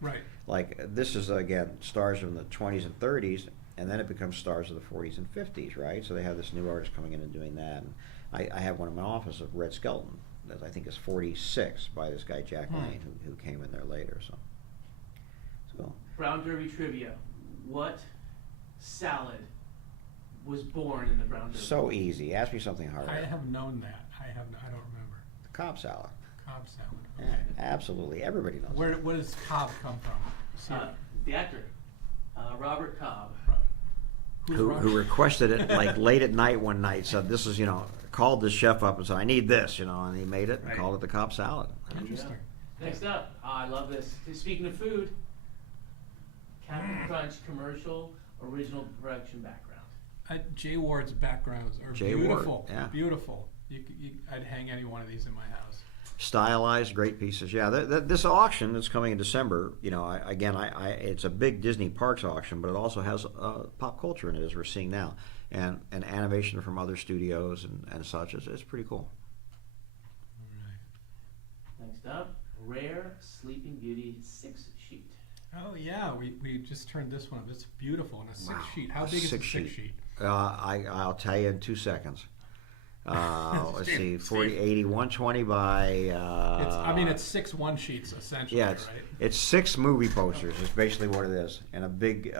Right. like this is, again, stars from the 20s and 30s, and then it becomes stars of the 40s and 50s, right? So they have this new artist coming in and doing that. And I have one in my office of Red Skelton that I think is 46 by this guy Jack Lane, who came in there later. So Brown Derby trivia. What salad was born in the Brown Derby? so easy. Ask me something harder. I have known that. I don't remember. The Cobb salad. Cobb salad. Yeah, Okay. absolutely. Everybody knows. Where does Cobb come from? The actor, Robert Cobb. Who's who Robert? requested it like late at night one night. So this is, called the chef up and said, "I need this," and he made it and Right. called it the Cobb salad. Interesting. Next up, I love this. Speaking of food, Captain Crunch commercial original production background. Jay Ward's backgrounds are Jay Ward, beautiful. yeah. Beautiful. I'd hang any one of these in my house. Stylized, great pieces. Yeah, this auction that's coming in December, it's a big Disney Parks auction, but it also has pop culture in it, as we're seeing now, and animation from other studios and such. It's pretty cool. Next up, Rare Sleeping Beauty 6-sheet. Oh yeah, we just turned this one up. It's beautiful, and a 6-sheet. How A big is a 6-sheet. 6-sheet? I'll tell you in 2 seconds. Let's see, Steve. 40, 80, 120 by... it's 6 1-sheets essentially, yeah, right? it's 6 movie posters. Is basically what it is, and a big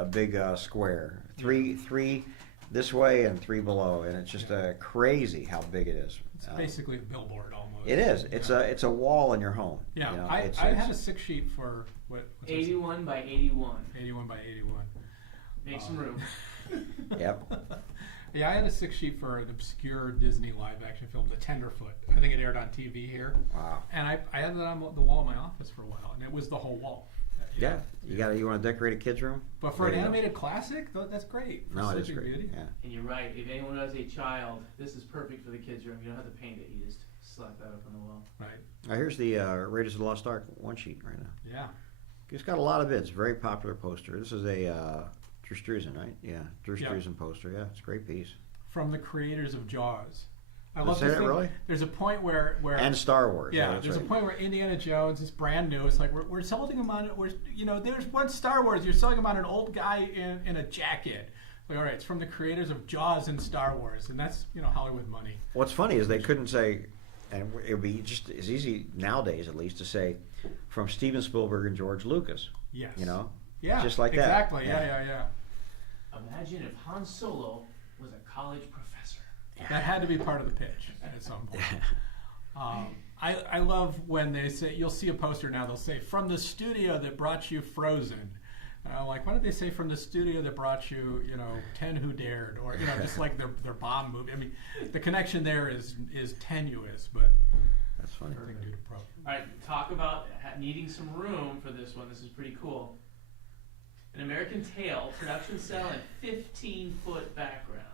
square. Three this way and 3 below, and it's just crazy how big it is. It's basically a billboard almost. It is. It's a wall in your home. Yeah, It's I had a 6-sheet for what's that? 81 by 81. 81 by 81. Make some room. Yep. Yeah, I had a 6-sheet for an obscure Disney live-action film, The Tenderfoot. I think it aired on TV here. Wow. And I had it on the wall in my office for a while, and it was the whole wall. Yeah. You want to decorate a kid's room? But for an animated classic, that's great. For No, it is Sleeping great. Beauty. Yeah. And you're right. If anyone has a child, this is perfect for the kids' room. You don't have to paint it. You just slap that up on the wall. Right. Here's the Raiders of the Lost Ark 1-sheet right now. Yeah. It's got a lot of bids. Very popular poster. This is a Drew Struzan, right? Yeah, Drew Yeah. Struzan poster. Yeah, it's a great piece. From the creators of Jaws. I Did love it say this that thing. really? There's a point where And Star Wars. yeah, that's there's right. a point where Indiana Jones is brand new. It's like we're selling him on there's one Star Wars. You're selling him on an old guy in a jacket. Like, all right, it's from the creators of Jaws and Star Wars, and that's Hollywood money. What's funny is they couldn't say, and it would be just as easy nowadays at least to say, from Steven Spielberg and George Lucas. Yes. Yeah, just like that. Exactly. Yeah. Imagine if Han Solo was a college professor. That had to be part of the pitch at some point. I love when they say, you'll see a poster now, they'll say, from the studio that brought you Frozen. And I'm like, why did they say from the studio that brought you, 10 Who Dared? Or, just like their Bond movie. I mean, the connection there is tenuous, but That's funny. nothing due to problem. All right, talk about needing some room for this one. This is pretty cool. An American Tail production cell and 15-foot background.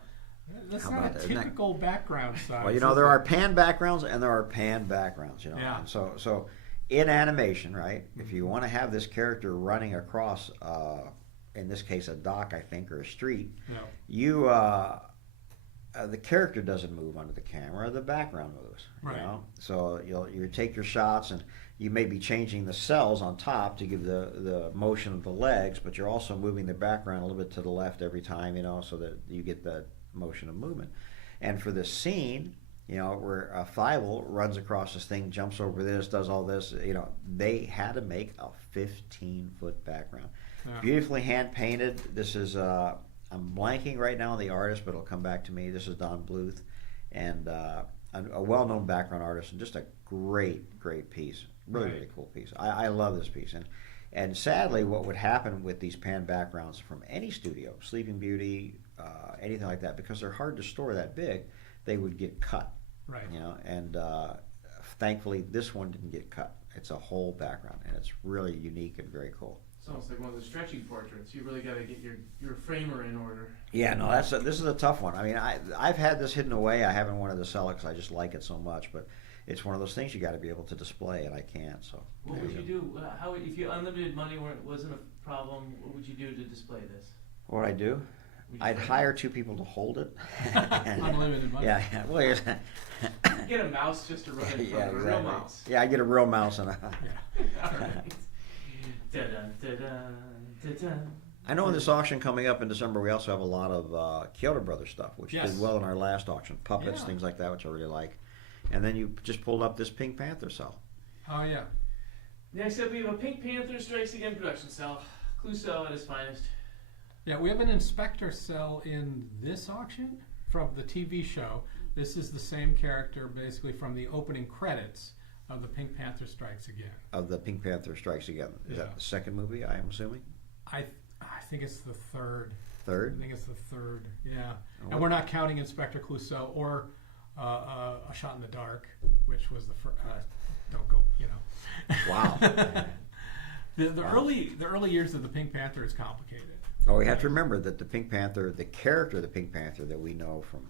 That's How not about a that? Isn't that- typical background size. Well, there are pan backgrounds and there are pan backgrounds, Yeah. And so in animation, right, if you want to have this character running across, in this case, a dock, I think, or a street, Yeah. the character doesn't move under the camera, the background moves. Right. So you take your shots and you may be changing the cells on top to give the motion of the legs, but you're also moving the background a little bit to the left every time, so that you get that motion of movement. And for this scene, where Fievel runs across this thing, jumps over this, does all this, they had to make a 15-foot background. Yeah. Beautifully hand painted. This is I'm blanking right now on the artist, but it'll come back to me. This is Don Bluth, and a well-known background artist, and just a great piece. Really cool piece. I love this piece, and sadly, what would happen with these pan backgrounds from any studio, Sleeping Beauty, anything like that, because they're hard to store that big, they would get cut. Right. And thankfully, this one didn't get cut. It's a whole background, and it's really unique and very cool. It's almost like one of those stretching portraits. You really got to get your framer in order. Yeah, no, this is a tough one. I mean, I've had this hidden away. I haven't wanted to sell it because I just like it so much. But it's one of those things you got to be able to display, and I can't. So What would you do? If you unlimited money wasn't a problem? What would you do to display this? what I do, Would you I'd frame hire 2 people to hold it. Unlimited money. Yeah. Well, here's, it? Get a mouse just to run in front of a real mouse. Yeah, I get a real mouse and All right. Da-dun, da-dun, da-dun. I know in this auction coming up in December, we also have a lot of Kyoto Brothers stuff, which Yes. did well in our last auction. Puppets, Yeah. things like that, which I really like. And then you just pulled up this Pink Panther cell. Oh yeah. Next up, we have a Pink Panther Strikes Again production cell. Clouseau at his finest. Yeah, we have an inspector cell in this auction from the TV show. This is the same character basically from the opening credits of the Pink Panther Strikes Again. Of the Pink Panther Strikes Again. Is Yeah. that the second movie, I'm assuming? I think it's the third. I Third? think it's the third, yeah. Oh. And we're not counting Inspector Clouseau or A Shot in the Dark, which was the first. Don't go, Wow. the early years of the Pink Panther is complicated. Oh, we have to remember that the Pink Panther, the character of the Pink Panther that we know from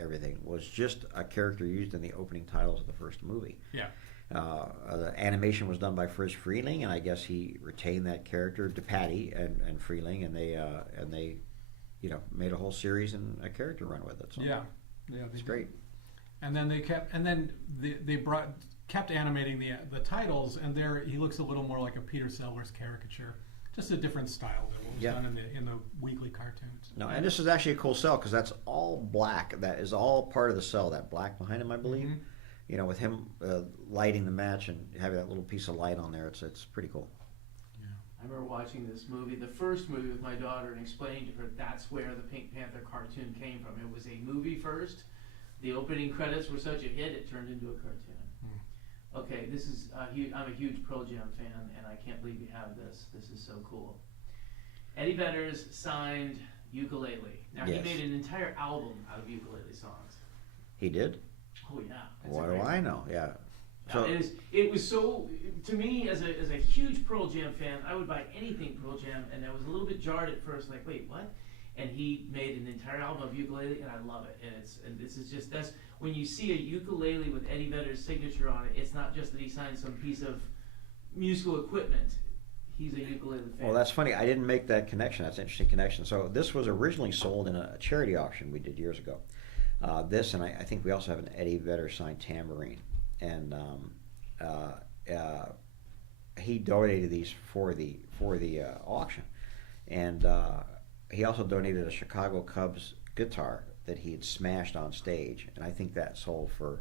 everything, was just a character used in the opening titles of the first movie. Yeah. The animation was done by Friz Freleng, and I guess he retained that character to Patty and Freleng, and they made a whole series and a character run with it. So Yeah, it's great. And then they kept animating the titles, and there he looks a little more like a Peter Sellers caricature, just a different style than what was done in the weekly cartoons. No, and this is actually a cool cell because that's all black. That is all part of the cell. That black behind him, I believe. Mm-hmm. With him lighting the match and having that little piece of light on there, it's pretty cool. Yeah. I remember watching this movie, the first movie, with my daughter, and explaining to her that's where the Pink Panther cartoon came from. It was a movie first. The opening credits were such a hit, it turned into a cartoon. Okay, this is I'm a huge Pearl Jam fan, and I can't believe we have this. This is so cool. Eddie Vedder's signed Ukulele. Now, Yes. he made an entire album out of ukulele songs. He did? Oh, yeah. It's What a do great I one. know? Yeah. So, it was so, to me, as a huge Pearl Jam fan, I would buy anything Pearl Jam, and I was a little bit jarred at first, like, wait, what? And he made an entire album of ukulele, and I love it. And this is just, that's, when you see a ukulele with Eddie Vedder's signature on it, it's not just that he signed some piece of musical equipment. He's a ukulele fan. Well, that's funny. I didn't make that connection. That's an interesting connection. So this was originally sold in a charity auction we did years ago. This, and I think we also have an Eddie Vedder signed tambourine. And he donated these for the auction. And he also donated a Chicago Cubs guitar that he had smashed on stage, and I think that sold for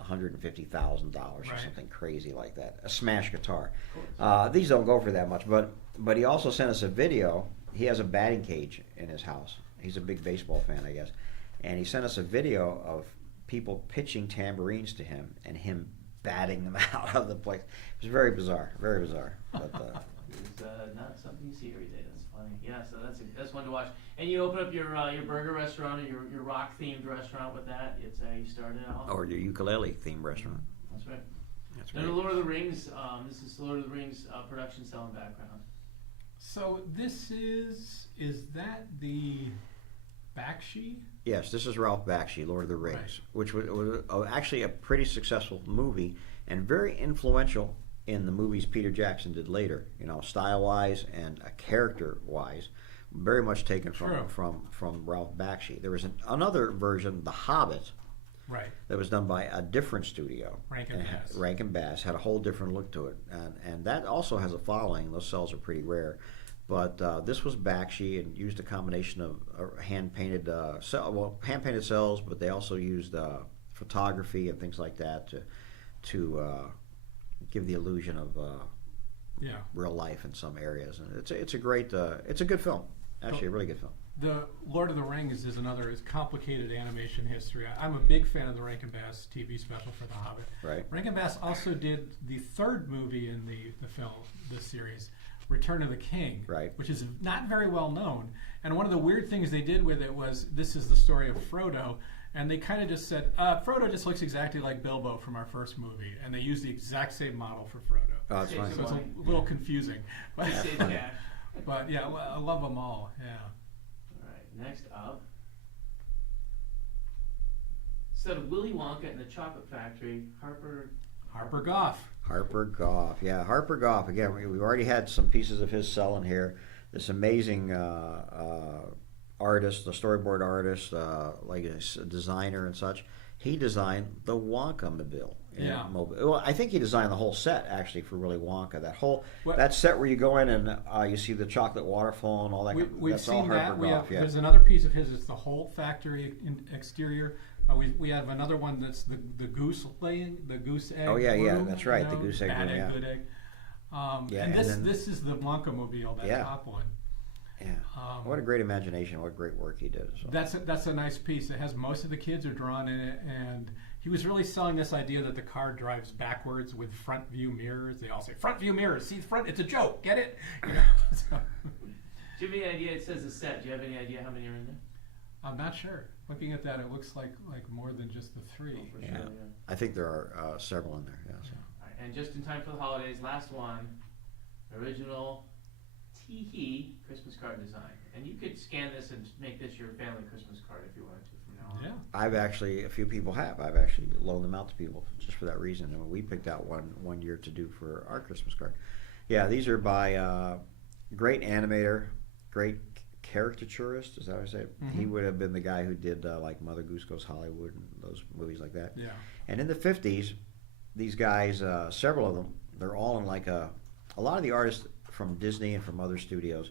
$150,000 or something crazy like that. A smash guitar. These don't go for that much, but he also sent us a video. He has a batting cage in his house. He's a big baseball fan, I guess, and he sent us a video of people pitching tambourines to him and him batting them out of the place. It was very bizarre, very bizarre. But It's not something you see every day. That's funny. Yeah, so that's one to watch. And you open up your burger restaurant or your rock themed restaurant with that. It's you start it off. or your ukulele themed restaurant. That's right. That's And great. the Lord of the Rings. This is the Lord of the Rings production cell and background. So this is that the Bakshi? Yes, this is Ralph Bakshi, Lord of the Rings, Right. which was actually a pretty successful movie and very influential in the movies Peter Jackson did later. Style-wise and character-wise, very much taken from Ralph Bakshi. There was another version, The Hobbit, Right. that was done by a different studio. Rankin Bass. Rankin Bass had a whole different look to it, and that also has a following. Those cells are pretty rare. But this was Bakshi and used a combination of hand-painted hand-painted cells, but they also used photography and things like that to give the illusion of real life in some areas. And it's a great, it's a good film. Actually, a really good film. The Lord of the Rings is complicated animation history. I'm a big fan of the Rankin Bass TV special for The Hobbit. Right. Rankin Bass also did the third movie in the film, this series, Return of the King, Right. which is not very well known. And one of the weird things they did with it was, this is the story of Frodo, and they kind of just said, Frodo just looks exactly like Bilbo from our first movie, and they used the exact same model for Frodo. Oh, that's funny. So it's a little confusing. But, Save cash. but yeah, I love them all, yeah. All right, next up. Instead of Willy Wonka and the Chocolate Factory, Harper Goff. Harper Goff. Yeah, Harper Goff. Again, we've already had some pieces of his cell in here. This amazing artist, the storyboard artist, like a designer and such. He designed the Wonka-mobile. Yeah. Well, I think he designed the whole set, actually, for Willy Wonka. What- That set where you go in and you see the chocolate waterfall and all that. We've That's all seen Harper that. Goff. Yeah. There's another piece of his. It's the whole factory exterior. We have another one that's the goose laying, the goose egg. Oh, yeah, room, that's right, the goose egg bad room, egg, yeah. good egg. Yeah, and and then- this is the Wonka-mobile, that Yeah. top one. Yeah. What a great imagination! What great work he did. So. That's a nice piece. It has most of the kids are drawn in it, and he was really selling this idea that the car drives backwards with front view mirrors. They all say front view mirrors. See the front? It's a joke. Get it? So, Do you have any idea? It says a set. Do you have any idea how many are in there? I'm not sure. Looking at that, it looks like more than just the three. Oh, for Yeah. sure, yeah. I think there are several in there. Yeah. So. All right, and just in time for the holidays, last one, original tee-hee Christmas card design. And you could scan this and make this your family Christmas card if you wanted to from now on. Yeah. I've actually, a few people have. I've actually loaned them out to people just for that reason. And we picked out one year to do for our Christmas card. Yeah, these are by great animator, great caricaturist. Is that what I say? Mm-hmm. He would have been the guy who did like Mother Goose Goes Hollywood and those movies like that. Yeah. And in the 50s, these guys, several of them, they're all in like a lot of the artists from Disney and from other studios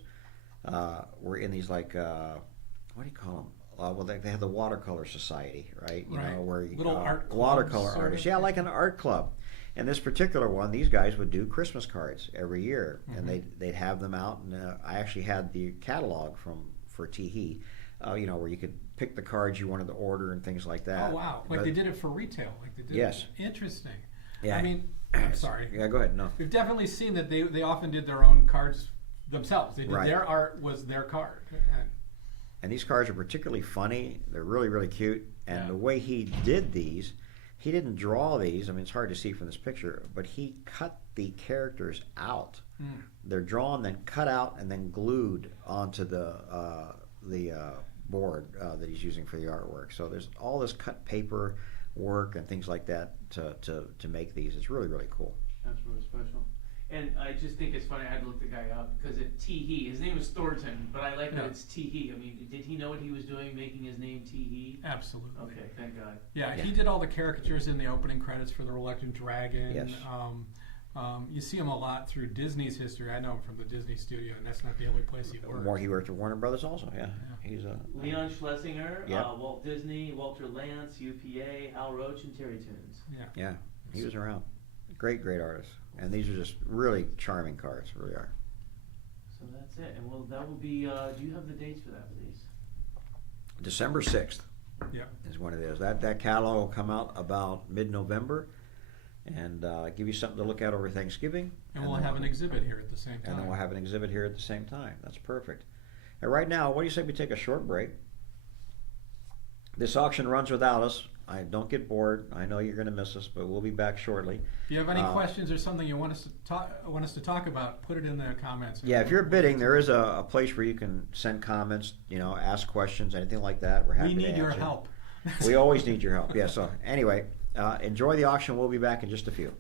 were in these like, what do you call them? Well, they have the Watercolor Society, right? You Right. know, where Little art clubs, watercolor sort of. artists. Yeah, like an art club. And this particular one, these guys would do Christmas cards every year, and they'd have them out. And I actually had the catalog for Teehee, you know, where you could pick the cards you wanted to order and things like that. Oh wow! Like But- they did it for retail. Like they did. Yes. Interesting. Yeah. I mean, I'm sorry. Yeah, go ahead. No. We've definitely seen that they often did their own cards themselves. They did Right. their art was their card. And these cards are particularly funny. They're really, really cute. And Yeah. the way he did these, he didn't draw these. I mean, it's hard to see from this picture, but he cut the characters out. They're drawn, then cut out, and then glued onto the board that he's using for the artwork. So there's all this cut paper work and things like that to make these. It's really, really cool. That's really special. And I just think it's funny, I had to look the guy up because it Tee-hee, his name is Thornton, but I like that Yeah. it's Tee-hee. I mean, did he know what he was doing making his name Tee-hee? Absolutely. Okay, thank God. Yeah, Yeah. he did all the caricatures in the opening credits for The Reluctant Dragon. Yes. You see him a lot through Disney's history. I know him from the Disney studio, and that's not the only place he worked. He worked at Warner Brothers also, yeah. He's a Leon Schlesinger, Yep. Walt Disney, Walter Lantz, UPA, Hal Roach, and Terry Toons. Yeah. yeah, he was around. Great, great artist. And these are just really charming cards, really are. So that's it. And well, that will be, do you have the dates for that, please? December 6th Yeah. is when it is. That catalog will come out about mid-November and give you something to look at over Thanksgiving. And we'll then have an exhibit here at the same time. And then we'll have an exhibit here at the same time. That's perfect. And right now, what do you say we take a short break? This auction runs without us. Don't get bored. I know you're going to miss us, but we'll be back shortly. If you have any questions or something you want us to talk about, put it in the comments. Yeah, if you're bidding, there is a place where you can send comments, you know, ask questions, anything like that. We're happy We to need your answer. help. We always need your help. Yeah, so anyway, enjoy the auction. We'll be back in just a few.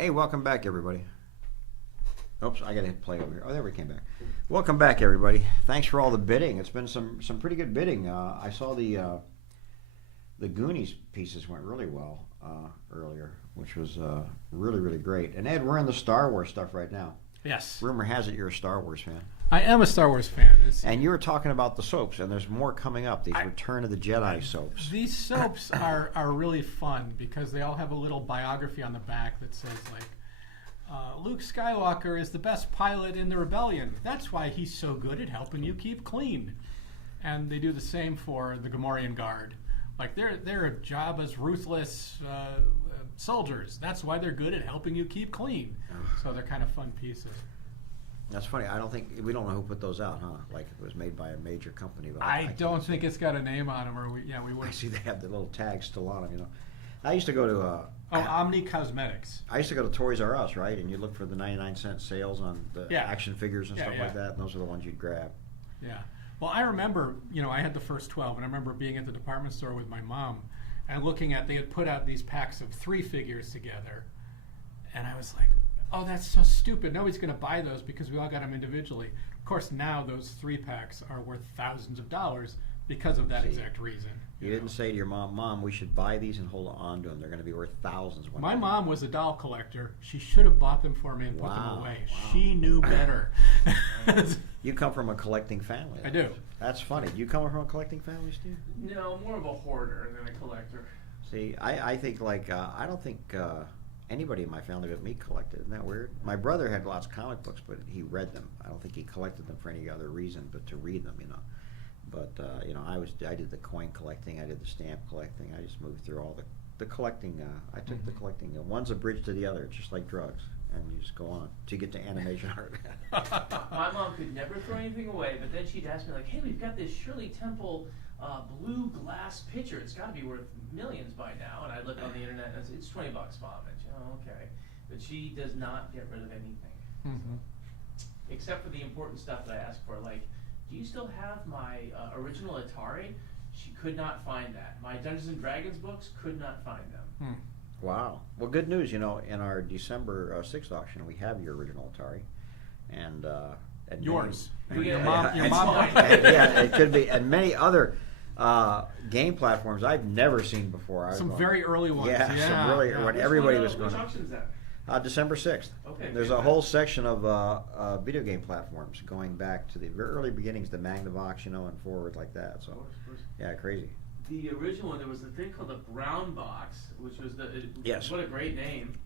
Hey, welcome back, everybody. Oops, I gotta hit play over here. Oh, there we came back. Welcome back, everybody. Thanks for all the bidding. It's been some pretty good bidding. I saw the Goonies pieces went really well earlier, which was really great. And Ed, we're in the Star Wars stuff right now. Yes. Rumor has it you're a Star Wars fan. I am a Star Wars fan. And you were talking about the soaps, and there's more coming up. These Return of the Jedi soaps. These soaps are really fun because they all have a little biography on the back that says, like, Luke Skywalker is the best pilot in the rebellion. That's why he's so good at helping you keep clean. And they do the same for the Gamorrean Guard. Like, they're Jabba's ruthless soldiers. That's why they're good at helping you keep clean. So they're kind of fun pieces. That's funny. We don't know who put those out, huh? Like it was made by a major company. But I don't think it's got a name on them, or we would. I see they have the little tags still on them. I used to go to Omni Cosmetics. I used to go to Toys R Us, right? And you look for the 99-cent sales on the action figures and stuff like that, and those are the ones you'd grab. Yeah. Well, I remember, I had the first 12, and I remember being at the department store with my mom and looking at, they had put out these packs of 3 figures together, and I was like, oh, that's so stupid. Nobody's going to buy those because we all got them individually. Of course, now those 3 packs are worth thousands of dollars because of that exact reason. You didn't say to your mom, we should buy these and hold on to them. They're going to be worth thousands. My mom was a doll collector. She should have bought them for me and put them away. Wow. She knew better. You come from a collecting family. I do. That's funny. Do you come from a collecting family, Steve? No, more of a hoarder than a collector. See, I think I don't think anybody in my family but me collected. Isn't that weird? My brother had lots of comic books, but he read them. I don't think he collected them for any other reason but to read them, But I did the coin collecting, I did the stamp collecting. I just moved through all the collecting. I took the collecting. One's a bridge to the other. It's just like drugs, and you just go on to get to animation art. My mom could never throw anything away, but then she'd ask me like, "Hey, we've got this Shirley Temple blue glass pitcher. It's got to be worth millions by now." And I look on the internet, and it's $20, Mom. And she, oh, okay. But she does not get rid of anything, except for the important stuff that I ask for, like, do you still have my original Atari? She could not find that. My Dungeons and Dragons books, could not find them. Wow. Well, good news. In our December 6th auction, we have your original Atari, and yours. Your mom. Yeah, it could be, and many other game platforms I've never seen before. Some very early ones. Yeah, some really when everybody was going. Which auction is that? December 6th. Okay. There's a whole section of video game platforms going back to the very early beginnings, the Magnavox, and forward like that. So, of course. Yeah, crazy. The original one, there was a thing called the Brown Box, which was Yes. What a great name.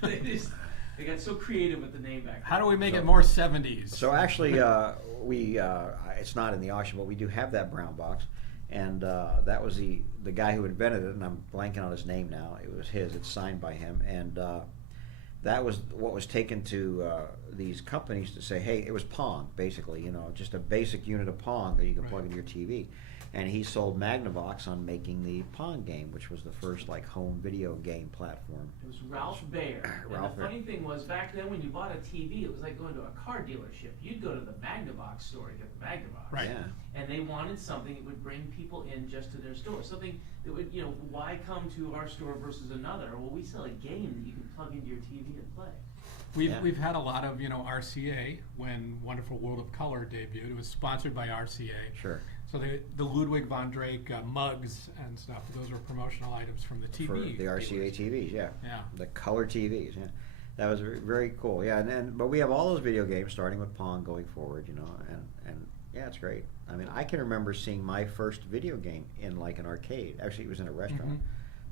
They got so creative with the name back then. How do we make it more 70s? So actually, it's not in the auction, but we do have that Brown Box. And that was the guy who invented it, and I'm blanking on his name now. It was his. It's signed by him. And that was what was taken to these companies to say, hey, it was Pong, basically, just a basic unit of Pong that you can plug into your TV. And he sold Magnavox on making the Pong game, which was the first home video game platform. It was Ralph Baer. And the funny thing was, back then when you bought a TV, it was like going to a car dealership. You'd go to the Magnavox store to get the Magnavox. Right. Yeah. And they wanted something that would bring people in just to their store. Something that would, why come to our store versus another? Well, we sell a game that you can plug into your TV and play. We've had a lot of, RCA when Wonderful World of Color debuted. It was sponsored by RCA. Sure. So the Ludwig von Drake mugs and stuff, those were promotional items from the TV. For the RCA TVs, yeah. Yeah. The color TVs, yeah. That was very cool, yeah. But we have all those video games, starting with Pong, going forward, and yeah, it's great. I mean, I can remember seeing my first video game in an arcade. Actually, it was in a restaurant,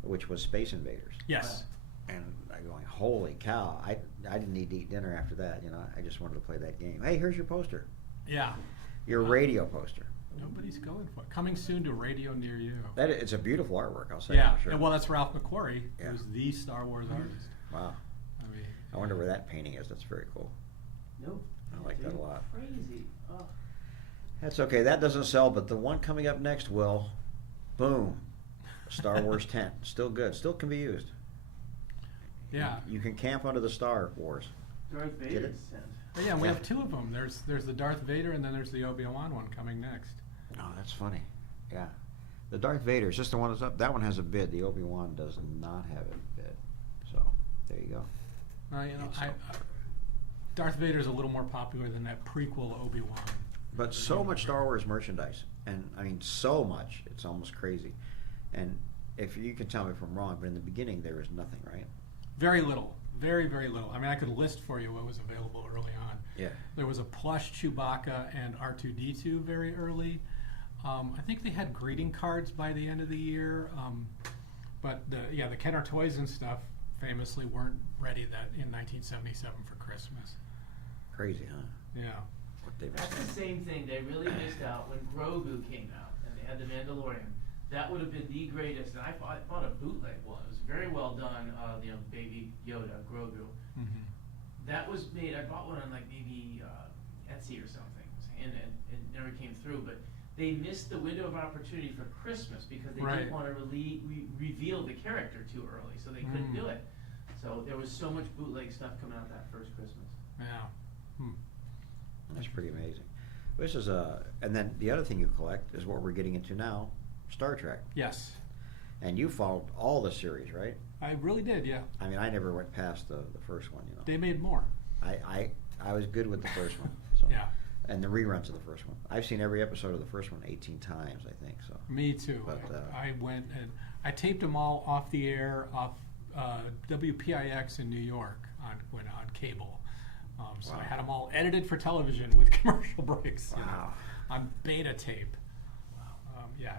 which was Space Invaders. Yes. And I'm going, holy cow! I didn't need to eat dinner after that. I just wanted to play that game. Hey, here's your poster. Yeah. Your radio poster. Nobody's going for it. Coming soon to radio near you. It's a beautiful artwork, I'll say. Yeah. For sure. Well, that's Ralph McQuarrie, who's the Star Wars artist. Wow. I wonder where that painting is. That's very cool. No. I like that a lot. Crazy. Oh. That's okay. That doesn't sell, but the one coming up next will. Boom. Star Wars tent. Still good. Still can be used. Yeah. You can camp under the Star Wars. Darth Vader's tent. But yeah, we have 2 of them. There's the Darth Vader, and then there's the Obi-Wan one coming next. Oh, that's funny. Yeah. The Darth Vader is just the one that's up. That one has a bid. The Obi-Wan does not have a bid. So, there you go. Darth Vader's a little more popular than that prequel Obi-Wan. But so much Star Wars merchandise, and I mean so much, it's almost crazy. And if you can tell me if I'm wrong, but in the beginning there was nothing, right? Very little, very, very little. I mean, I could list for you what was available early on. Yeah. There was a plush Chewbacca and R2-D2 very early. I think they had greeting cards by the end of the year. But the Kenner toys and stuff famously weren't ready in 1977 for Christmas. Crazy, huh? Yeah. What they That's the same thing. They really missed out when Grogu came out and they had the Mandalorian. That would have been the greatest. And I bought a bootleg one. It was very well done. Baby Yoda, Grogu. Mm-hmm. That was made. I bought one on like maybe Etsy or something, and it never came through. But they missed the window of opportunity for Christmas because they didn't want to reveal the character too early, so they couldn't do it. So there was so much bootleg stuff coming out that first Christmas. Yeah. That's pretty amazing. This is and then the other thing you collect is what we're getting into now, Star Trek. Yes. And you followed all the series, right? I really did, yeah. I mean, I never went past the first one, you know. They made more. I was good with the first one. So. Yeah. And the reruns of the first one. I've seen every episode of the first one 18 times, I think. So. Me too. But, I went and I taped them all off the air, off WPIX in New York on cable. So I had them all edited for television with commercial breaks. Wow. On beta tape. Wow. I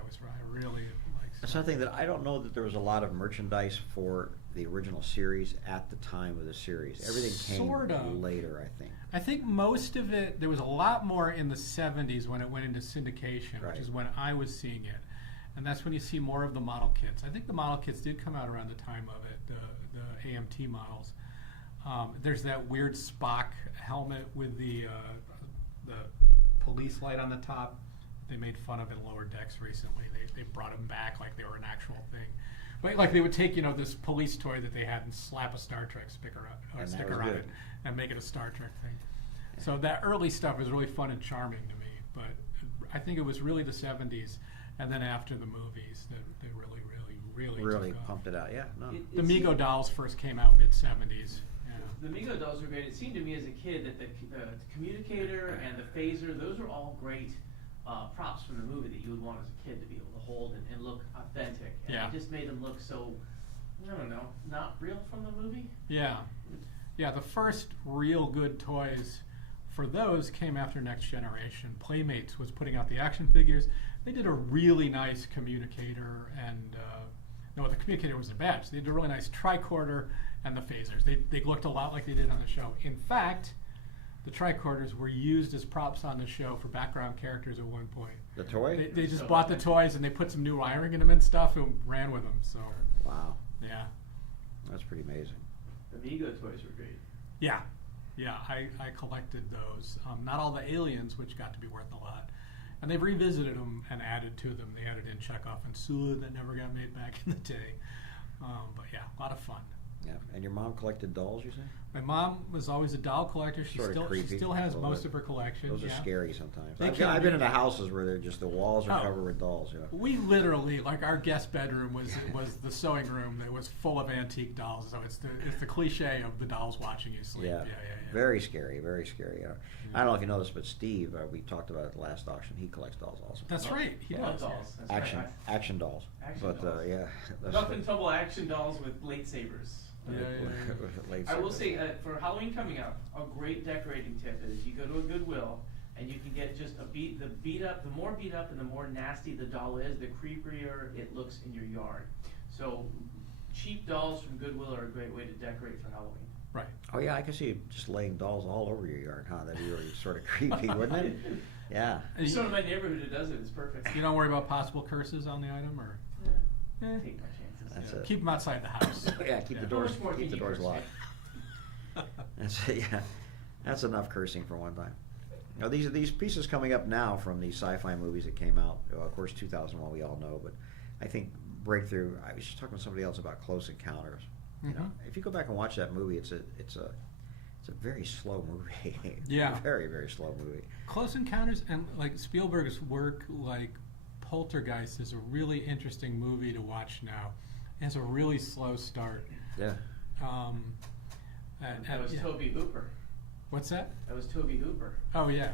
really like. That's something that I don't know that there was a lot of merchandise for the original series at the time of the series. Everything came later, I think. I think most of it, there was a lot more in the 70s when it went into syndication, which is when I was seeing it. And that's when you see more of the model kits. I think the model kits did come out around the time of it, the AMT models. There's that weird Spock helmet with the police light on the top. They made fun of in Lower Decks recently. They brought them back like they were an actual thing. But like they would take, this police toy that they had and slap a Star Trek sticker on it and make it a Star Trek thing. Yeah. So that early stuff was really fun and charming to me. But I think it was really the 70s and then after the movies that they really took off. Pumped it out. Yeah. No. The Mego dolls first came out mid-70s. The Mego dolls were great. It seemed to me as a kid that the communicator and the phaser, those are all great props from the movie that you would want as a kid to be able to hold and look authentic. And it just made them look so, I don't know, not real from the movie. Yeah. Yeah, the first real good toys for those came after Next Generation. Playmates was putting out the action figures. They did a really nice communicator and, the communicator was the best. They did a really nice tricorder and the phasers. They looked a lot like they did on the show. In fact, the tricorders were used as props on the show for background characters at one point. The toy? They just bought the toys and they put some new wiring in them and stuff and ran with them. So. Wow. Yeah. That's pretty amazing. The Mego toys were great. Yeah. Yeah, I collected those. Not all the aliens, which got to be worth a lot. And they've revisited them and added to them. They added in Chekhov and Sulu that never got made back in the day. But yeah, a lot of fun. Yeah, and your mom collected dolls, you say? My mom was always a doll collector. She still has most of her collection. Those are scary sometimes. I've been in the houses where they're just the walls are covered with dolls. Yeah. We literally, like our guest bedroom was the sewing room that was full of antique dolls. So it's the cliche of the dolls watching you sleep. Yeah. Very scary, very scary. Yeah. I don't know if you know this, but Steve, we talked about at the last auction. He collects dolls also. That's right. He does. Dolls. That's action dolls. Dolls. Yeah. Rough and tumble action dolls with lightsabers. I will say, for Halloween coming up, a great decorating tip is you go to a Goodwill and you can get just the more beat up and the more nasty the doll is, the creepier it looks in your yard. So cheap dolls from Goodwill are a great way to decorate for Halloween. Right. Oh yeah, I can see you just laying dolls all over your yard, huh? That'd be really sort of creepy, wouldn't it? Yeah. Someone in my neighborhood who does it, it's perfect. You don't worry about possible curses on the item, or? Take my chances. Keep them outside the house. Keep the doors locked. That's enough cursing for one time. Now these pieces coming up now from the sci-fi movies that came out, of course 2001 we all know, but I think breakthrough. I was just talking to somebody else about Close Encounters. You know, if you go back and watch that movie, it's a very slow movie. Yeah. Very, very slow movie. Close Encounters and like Spielberg's work, like Poltergeist, is a really interesting movie to watch now. It has a really slow start. Yeah. That was yeah. Toby Hooper. What's that? That was Toby Hooper. Oh yeah.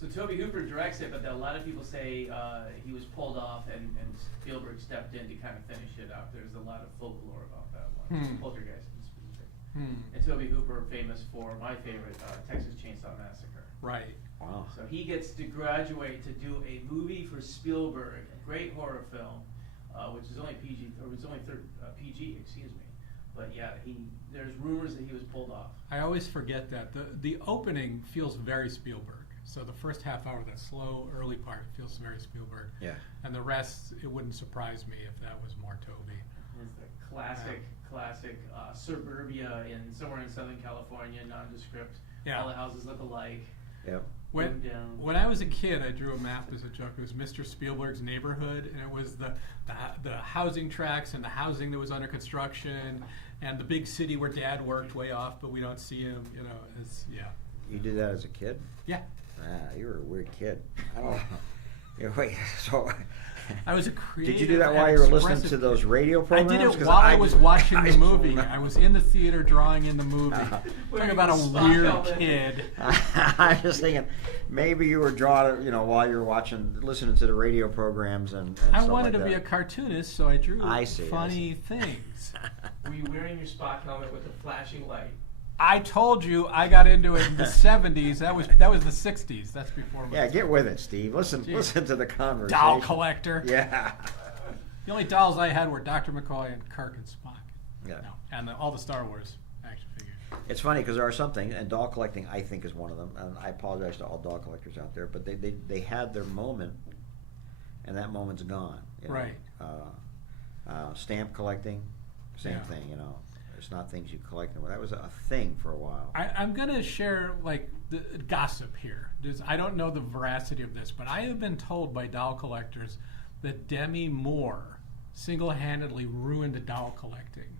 So Toby Hooper directs it, but a lot of people say he was pulled off and Spielberg stepped in to kind of finish it out. There's a lot of folklore about that one. Poltergeist in specific. And Toby Hooper, famous for my favorite, Texas Chainsaw Massacre. Right. Wow. So he gets to graduate to do a movie for Spielberg, a great horror film, which is only PG, or it's only PG, excuse me. But yeah, there's rumors that he was pulled off. I always forget that the opening feels very Spielberg. So the first half hour, that slow early part, feels very Spielberg. Yeah. And the rest, it wouldn't surprise me if that was more Toby. It's the classic suburbia somewhere in Southern California, nondescript. Yeah. All the houses look alike. Yep. When I was a kid, I drew a map as a joke. It was Mr. Spielberg's neighborhood, and it was the housing tracts and the housing that was under construction, and the big city where Dad worked way off, but we don't see him. You know, yeah. You did that as a kid? Yeah. Ah, you were a weird kid. I don't know. Wait, so I was a creative. did you do that while you were listening to those radio programs? I did it while I was watching the movie. I was in the theater drawing in the movie. Talking about a weird kid. I was thinking maybe you were drawing, while you were listening to the radio programs and I stuff wanted like to that. be a cartoonist, so I drew funny I see. things. Were you wearing your Spock helmet with a flashing light? I told you I got into it in the 70s. That was the 60s. That's before my Yeah, get with it, Steve. Listen to the conversation. doll collector. Yeah. The only dolls I had were Dr. McCoy and Kirk and Spock. Yeah. No, and all the Star Wars action figures. It's funny because there are some things, and doll collecting, I think, is one of them. And I apologize to all doll collectors out there, but they had their moment, and that moment's gone. Right. Stamp collecting, same Yeah. thing. It's not things you collect. That was a thing for a while. I'm going to share the gossip here. I don't know the veracity of this, but I have been told by doll collectors that Demi Moore single-handedly ruined doll collecting.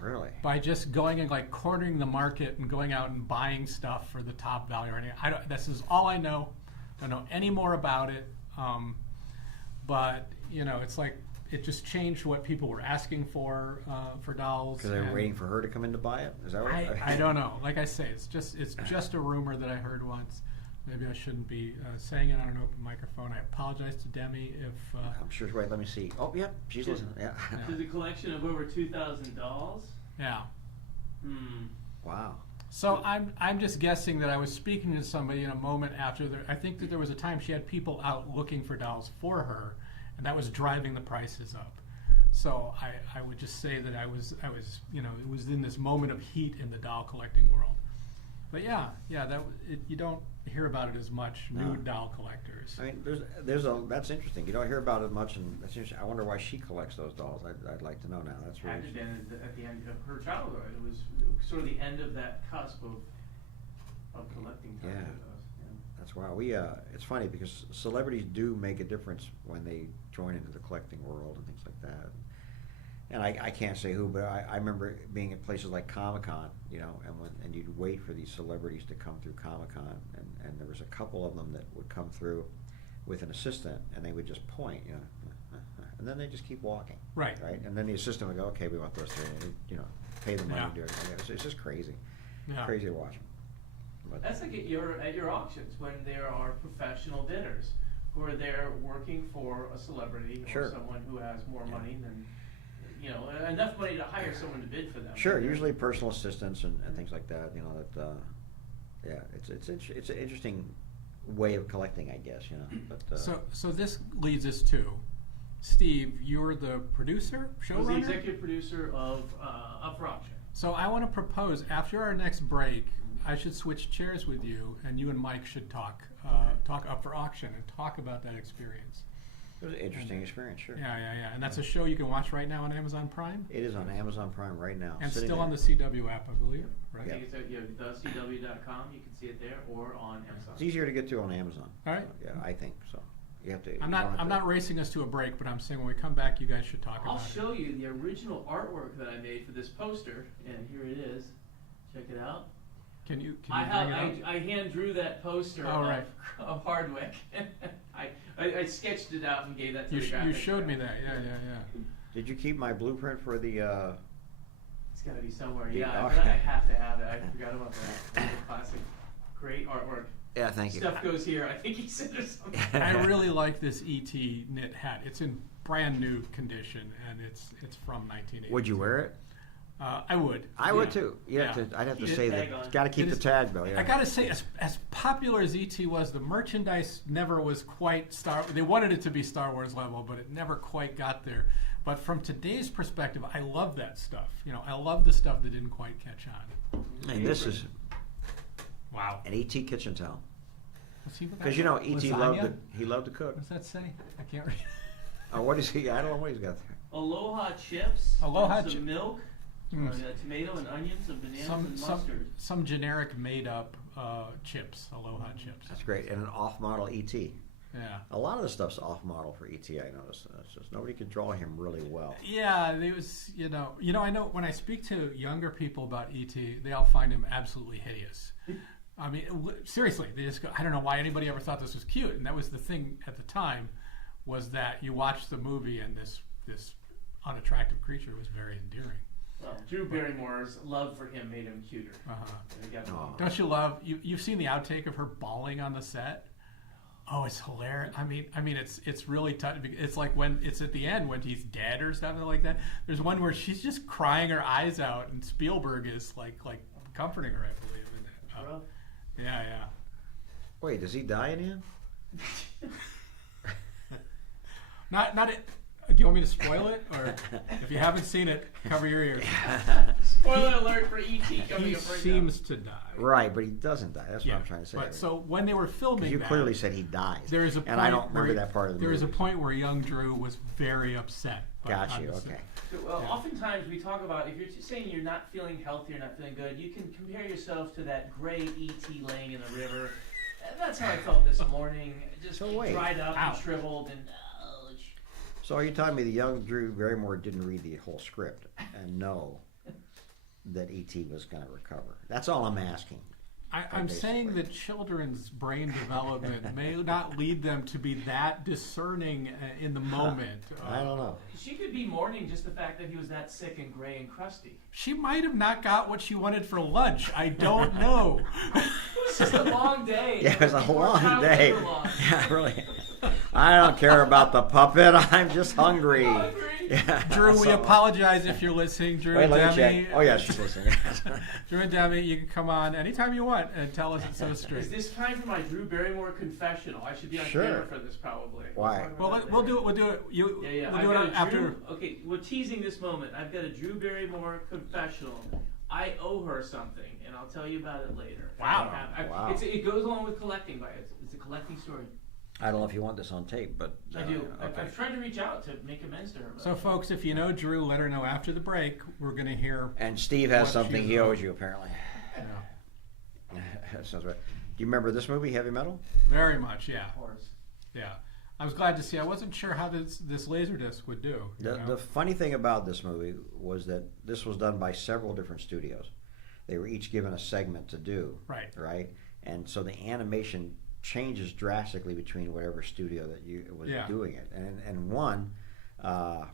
Really? By just going and cornering the market and going out and buying stuff for the top value or anything. This is all I know. Don't know any more about it. But it's like it just changed what people were asking for dolls. Because they were waiting for her to come in to buy it? Is that what? I don't know. Like I say, it's just a rumor that I heard once. Maybe I shouldn't be saying it on an open microphone. I apologize to Demi if... I'm sure. Wait, let me see. Oh, yeah, she's listening. Yeah. There's a collection of over 2,000 dolls. Yeah. Wow. So I'm just guessing that I was speaking to somebody in a moment after I think that there was a time she had people out looking for dolls for her, and that was driving the prices up. So I would just say that I was it was in this moment of heat in the doll collecting world. But you don't hear about it as much. No. New doll collectors. I mean, that's interesting. You don't hear about it much, and that's interesting. I wonder why she collects those dolls. I'd like to know now. That's really Had to been at the end of her childhood. It was sort of the end of that cusp of collecting time. Yeah. Yeah. That's why it's funny because celebrities do make a difference when they join into the collecting world and things like that. And I can't say who, but I remember being at places like Comic-Con, and you'd wait for these celebrities to come through Comic-Con, and there was a couple of them that would come through with an assistant, and they would just point, and then they just keep walking. Right. Right? And then the assistant would go, okay, we want those three, and pay the money to do it. It's just crazy. Yeah. Crazy to watch. But That's like at your auctions when there are professional bidders who are there working for a celebrity Sure. or someone who has more money than, enough money to hire someone to bid for them. Sure, usually personal assistants and things like that. It's an interesting way of collecting, I guess. But So this leads us to Steve. You're the producer, I was the showrunner. executive producer of Up for Auction. So I want to propose after our next break, I should switch chairs with you, and you and Mike should talk Up for Auction and talk about that experience. it was an interesting experience, sure. Yeah. And that's a show you can watch right now on Amazon Prime? It is on Amazon Prime right now. And sitting still there. on the CW app, I believe, I right? think it's at thecw.com. You can see it there, or on Amazon. It's easier to get to on Amazon. All right. Yeah, I think so. You have to. I'm you don't have to- not racing us to a break, but I'm saying when we come back, you guys should talk I'll about it. show you the original artwork that I made for this poster, and here it is. Check it out. Can you I bring it up? I hand drew that poster Oh, right. of Hardwick. I sketched it out and gave that to the You graphic showed me guy. that, yeah. Did you keep my blueprint for the? It's gotta be somewhere. Yeah, Yeah, okay. I have to have it. I forgot about that. It's a classic. Great artwork. Yeah, thank you. Stuff goes here. I think he said or something. I really like this E.T. knit hat. It's in brand new condition, and it's from 1980. Would you wear it? I would. I would too. Yeah. I'd have to Keep the say tag that. on. Got to keep It the is- tag though. Yeah. I gotta say, as popular as E.T. was, the merchandise never was quite They wanted it to be Star Wars level, but it never quite got there. But from today's perspective, I love that stuff. I love the stuff that didn't quite catch on. And this is Wow. an E.T. kitchen towel. Because Because E.T. loved to cook. What does that say? I can't read. Oh, what is he? I don't know what he's got there. Aloha chips. Aloha some chi- milk. Tomato and onions, some bananas and mustard. Some generic made up chips, Aloha chips. That's great. And an off-model E.T. Yeah. A lot of the stuff's off-model for E.T. I noticed. It's just nobody could draw him really well. Yeah, it was, I know when I speak to younger people about E.T., they all find him absolutely hideous. I mean, seriously, they just go, I don't know why anybody ever thought this was cute. And that was the thing at the time, was that you watched the movie and this unattractive creature was very endearing. Well, Drew Barrymore's love for him made him cuter. Aw. Don't you love, you've seen the outtake of her bawling on the set? Oh, it's hilarious. I mean, it's really tough. It's like when it's at the end when he's dead or something like that. There's one where she's just crying her eyes out, and Spielberg is like comforting her, I believe. Rough. Yeah. Wait, does he die in him? Not it. Do you want me to spoil it, or if you haven't seen it, cover your ears? Spoiler alert for E.T. coming He up right seems to die. Right, but he doesn't die. That's what I'm trying to say. But so when they were filming, You that, clearly said he dies. there is a and I point don't remember where- that part of the There movie. is a point where young Drew was very upset. Got on you. the set. Okay. now. Well, Yeah. oftentimes we talk about if you're saying you're not feeling healthy, you're not feeling good, you can compare yourself to that gray E.T. laying in the river. And that's how I felt this morning. Just So wait. dried up Ow. and shriveled and. So are you telling me the young Drew Barrymore didn't read the whole script and know that E.T. was going to recover? That's all I'm asking. I'm saying that children's brain development may not lead them to be that discerning in the moment. I don't know. She could be mourning just the fact that he was that sick and gray and crusty. She might have not got what she wanted for lunch. I don't know. It was just a long day. Yeah, it was a Poor long child day. labor law. Yeah, really. I don't care about the puppet. I'm just hungry. Hungry? Yeah. Drew, we So- apologize if you're listening. Drew Wait, and let me Demi. check. Oh, yeah, she's listening. Drew and Demi, you can come on anytime you want and tell us it's so Is straight. this time for my Drew Barrymore confessional? I should be on Sure. camera for this probably. Why? Well, we'll do it. We'll do it. Yeah. We'll I've do it got a after. Drew, okay, we're teasing this moment. I've got a Drew Barrymore confessional. I owe her something, and I'll tell you about it later. Wow. Wow. It goes along with collecting by it. It's a collecting story. I don't know if you want this on tape, but I do. Okay. I've tried to reach out to make amends to her. But So, folks, if you know Drew, let her know after the break. We're going to hear. And Steve has What something she's he on. owes you, apparently. That sounds right. Do you remember this movie, Heavy Metal? Very much, yeah. of course. Yeah. I was glad to see. I wasn't sure how this Laserdisc would do. you know? The funny thing about this movie was that this was done by several different studios. They were each given a segment to do. Right. Right? And so the animation changes drastically between whatever studio that you was Yeah. doing it. And one, I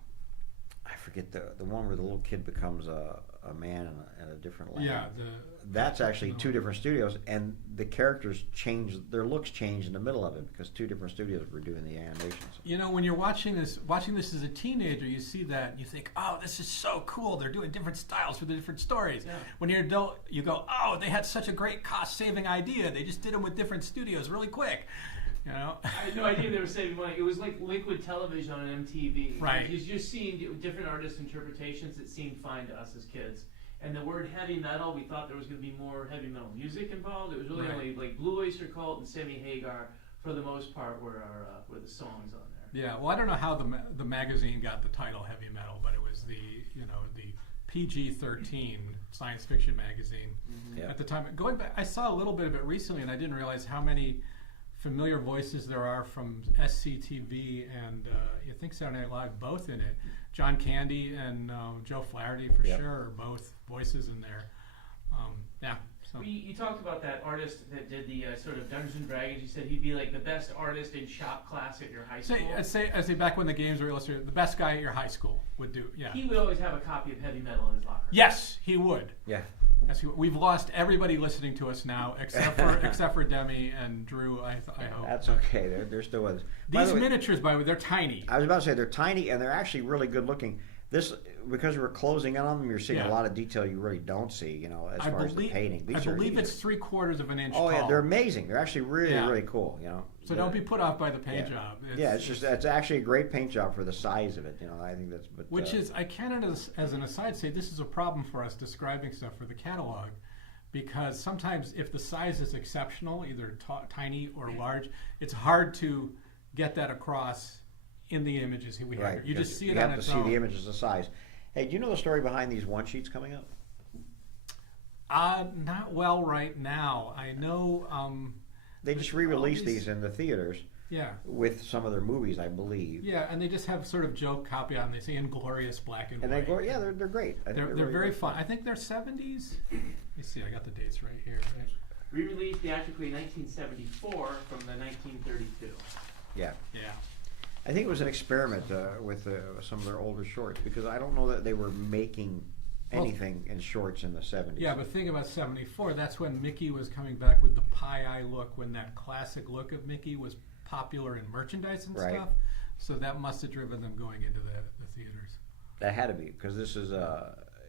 forget the one where the little kid becomes a man in a different land. Yeah. That's actually two different studios, and the characters change, their looks change in the middle of it because two different studios were doing the animations. You know, when you're watching this as a teenager, you see that and you think, oh, this is so cool. They're doing different styles for the different stories. Yeah. When you're an adult, you go, oh, they had such a great cost-saving idea. They just did them with different studios really quick. You know? I had no idea they were saving money. It was like liquid television on MTV. Right. You're just seeing different artists' interpretations that seemed fine to us as kids. And the word heavy metal, we thought there was going to be more heavy metal music involved. It was really Right. only like Blue Oyster Cult and Sammy Hagar, for the most part, were the songs on there. Yeah, well, I don't know how the magazine got the title Heavy Metal, but it was the PG-13 science fiction magazine Yeah. at the time. Going back, I saw a little bit of it recently, and I didn't realize how many familiar voices there are from SCTV and you think Saturday Night Live both in it. John Candy and Joe Flaherty for Yep. sure are both voices in there. Yeah, So. You talked about that artist that did the sort of Dungeons and Dragons. You said he'd be like the best artist in shop class at your high school. I'd say back when the games were illustrated, the best guy at your high school would do. Yeah. He would always have a copy of heavy metal in his locker. Yes, he would. Yeah. Yes, we've lost everybody listening to us now, except for Demi and Drew. I hope That's okay. They're still with us. By These the way, miniatures, by the way, they're tiny. I was about to say they're tiny and they're actually really good looking. This, because we're closing in on them, you're seeing a lot of detail you really don't see, as far as the painting. I believe it's 3/4 of an inch tall. tall. Yeah, they're amazing. They're actually really cool, So don't be put off by the paint job. It's actually a great paint job for the size of it, I think that's... But, which is, I can, as an aside, say this is a problem for us describing stuff for the catalog, because sometimes if the size is exceptional, either tiny or large, it's hard to get that across in the images we have here. You just see it on its own. You have to see the images of size. Hey, do you know the story behind these one sheets coming up? Not well right now. I know. They just re-released these in the theaters. Yeah. With some of their movies, I believe. Yeah, and they just have sort of joke copy on. They say inglorious black and white. And they're great. They're really very fun. I think they're 70s. Let me see. I got the dates right here. Re-released theatrically in 1974 from the 1932. Yeah. Yeah. I think it was an experiment with some of their older shorts, because I don't know that they were making anything in shorts in the 70s. Yeah, but think about 74. That's when Mickey was coming back with the pie-eye look, when that classic look of Mickey was popular in merchandise and stuff. So that must have driven them going into the theaters. That had to be, because this is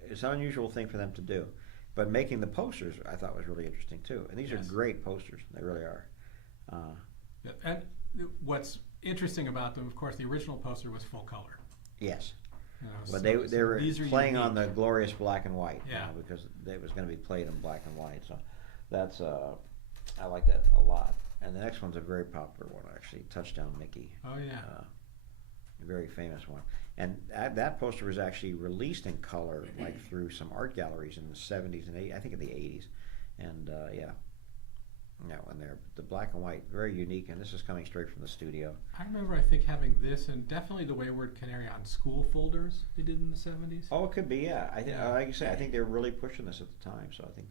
it's an unusual thing for them to do. But making the posters, I thought, was really interesting too. And these are great posters. They really are. And what's interesting about them, of course, the original poster was full color. Yes. But they were playing unique. on the glorious black and white. Yeah. Because it was going to be played in black and white. So that's I like that a lot. And the next one's a very popular one, actually, Touchdown Mickey. Oh yeah. A very famous one. And that poster was actually released in color, like through some art galleries in the 70s and 80s, I think in the 80s. And when they're the black and white, very unique. And this is coming straight from the studio. I remember, I think, having this, and definitely the Wayward Canary on school folders they did in the 70s. Oh, it could be, yeah. I think, like I say, I think they were really pushing this at the time. So I think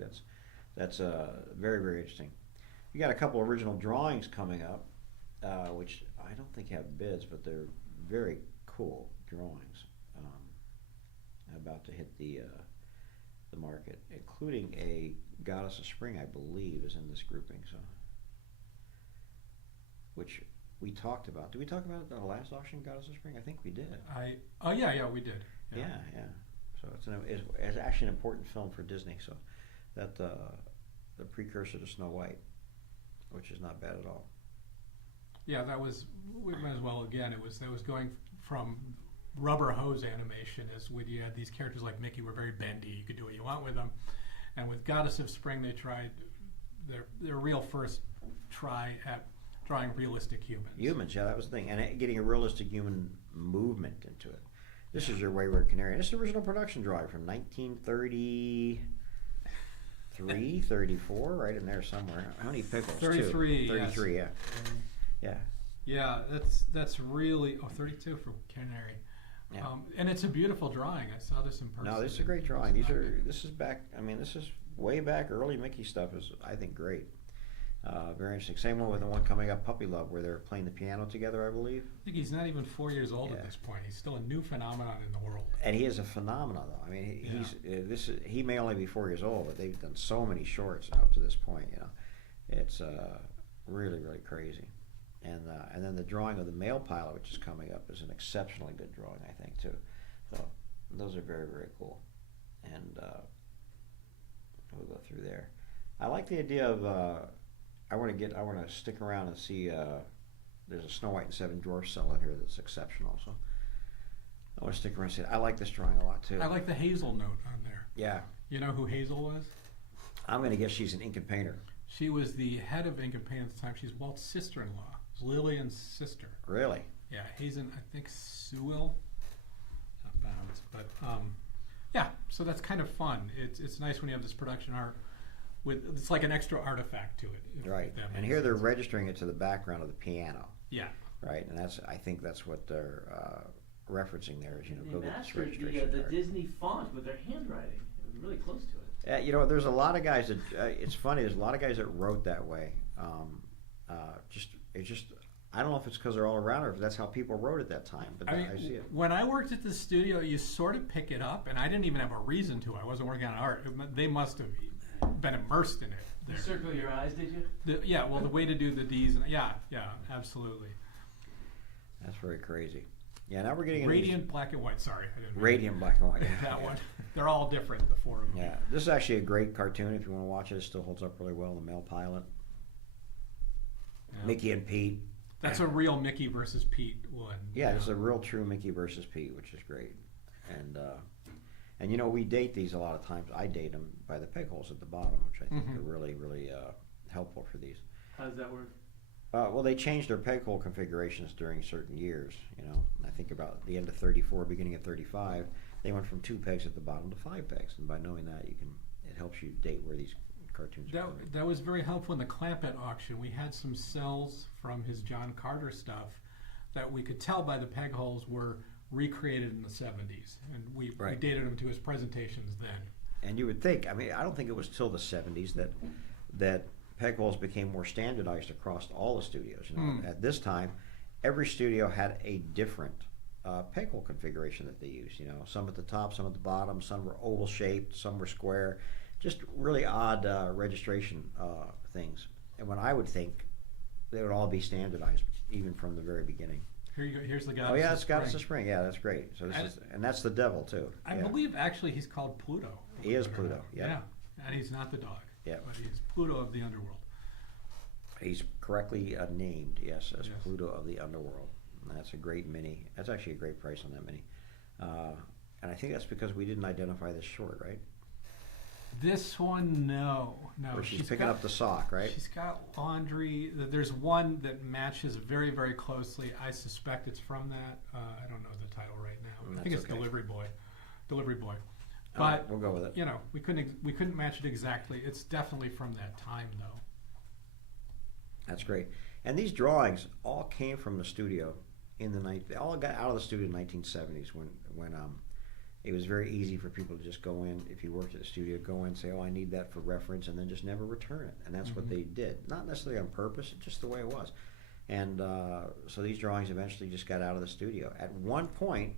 that's very, very interesting. You got a couple original drawings coming up, which I don't think have bids, but they're very cool drawings about to hit the market, including a Goddess of Spring, I believe, is in this grouping. So, which we talked about. Did we talk about it at the last auction, Goddess of Spring? I think we did. Yeah, we did. Yeah. So it's actually an important film for Disney. So that the precursor to Snow White, which is not bad at all. Yeah, we might as well, again, that was going from rubber hose animation, as when you had these characters like Mickey were very bendy, you could do what you want with them. And with Goddess of Spring, they tried their real first try at drawing realistic humans. Humans, yeah, that was the thing. And getting a realistic human movement into it. This is your Wayward Canary. This is the original production drawing from 1933, 34, right in there somewhere. How many pickles? 33. 33, yes. Yeah. Yeah, that's really 32 for Canary. Yeah. And it's a beautiful drawing. I saw this in person. No, this is a great drawing. This is way back. Early Mickey stuff is, I think, great. Very interesting. Same one with the one coming up, Puppy Love, where they're playing the piano together, I believe. I think he's not even 4 years old at this point. He's still a new phenomenon in the world. And he is a phenomenon, though. I mean, he may only be 4 years old, but they've done so many shorts up to this point. It's really, really crazy. And then the drawing of the male pilot, which is coming up, is an exceptionally good drawing, I think, too. So those are very, very cool. And we'll go through there. I like the idea of I want to stick around and see. There's a Snow White and Seven Dwarfs cell in here that's exceptional. So I want to stick around and see it. I like this drawing a lot too. I like the Hazel note on there. Yeah. You know who Hazel was? I'm going to guess she's an Inca painter. She was the head of Inca painting at the time. She's Walt's sister-in-law. Lillian's sister. Really? Yeah, Hazen, I think Sewell. Not bound, but yeah. So that's kind of fun. It's nice when you have this production art it's like an extra artifact to it. Right. And here they're registering it to the background of the piano. Yeah. Right, and I think that's what they're referencing there. Is they go get this mastered registration the card. Disney font with their handwriting. It was really close to it. There's a lot of guys that it's funny. There's a lot of guys that wrote that way. I don't know if it's because they're all around or if that's how people wrote at that time. But I see it. When I worked at the studio, you sort of pick it up, and I didn't even have a reason to. I wasn't working on art. They must have been immersed in it. You circle your eyes, did you? The way to do the D's. Yeah, absolutely. That's very crazy. Yeah, now we're getting Radiant black and white. Sorry, I didn't. Radiant black and white. That one. They're all different. The four of them. Yeah, this is actually a great cartoon. If you want to watch it, it still holds up really well. The male pilot, Mickey and Pete. That's a real Mickey versus Pete one. Yeah, it's a real true Mickey versus Pete, which is great. And we date these a lot of times. I date them by the peg holes at the bottom, which I think are really, really helpful for these. How does that work? Well, they changed their peg hole configurations during certain years. I think about the end of 34, beginning of 35, they went from 2 pegs at the bottom to 5 pegs, and by knowing that, it helps you date where these cartoons are. That was very helpful in the Clampett auction. We had some cells from his John Carter stuff that we could tell by the peg holes were recreated in the 70s, and we dated them to his presentations then. And you would think, I don't think it was till the 70s that peg holes became more standardized across all the studios. At this time, every studio had a different peg hole configuration that they used. Some at the top, some at the bottom, some were oval shaped, some were square. Just really odd registration things. And when I would think they would all be standardized, even from the very beginning. Here you go. Here's the guy. Oh yeah, it's Goddess of Spring. Yeah, that's great. So and that's the devil too. I believe actually he's called Pluto. He is Pluto. Yeah, and he's not the dog. Yeah, but he's Pluto of the underworld. He's correctly named, yes, as Pluto of the underworld. And that's a great mini. That's actually a great price on that mini. And I think that's because we didn't identify this short, right? This one, no. Where she's picking up the sock, right? She's got laundry. There's one that matches very, very closely. I suspect it's from that. I don't know the title right now. I think it's Delivery Boy. But we'll go with it. We couldn't match it exactly. It's definitely from that time, though. That's great. And these drawings all came from the studio they all got out of the studio in the 1970s when it was very easy for people to just go in, if you worked at the studio, go in, say, oh, I need that for reference, and then just never return it. And that's what they did. Not necessarily on purpose, just the way it was. And so these drawings eventually just got out of the studio. At one point,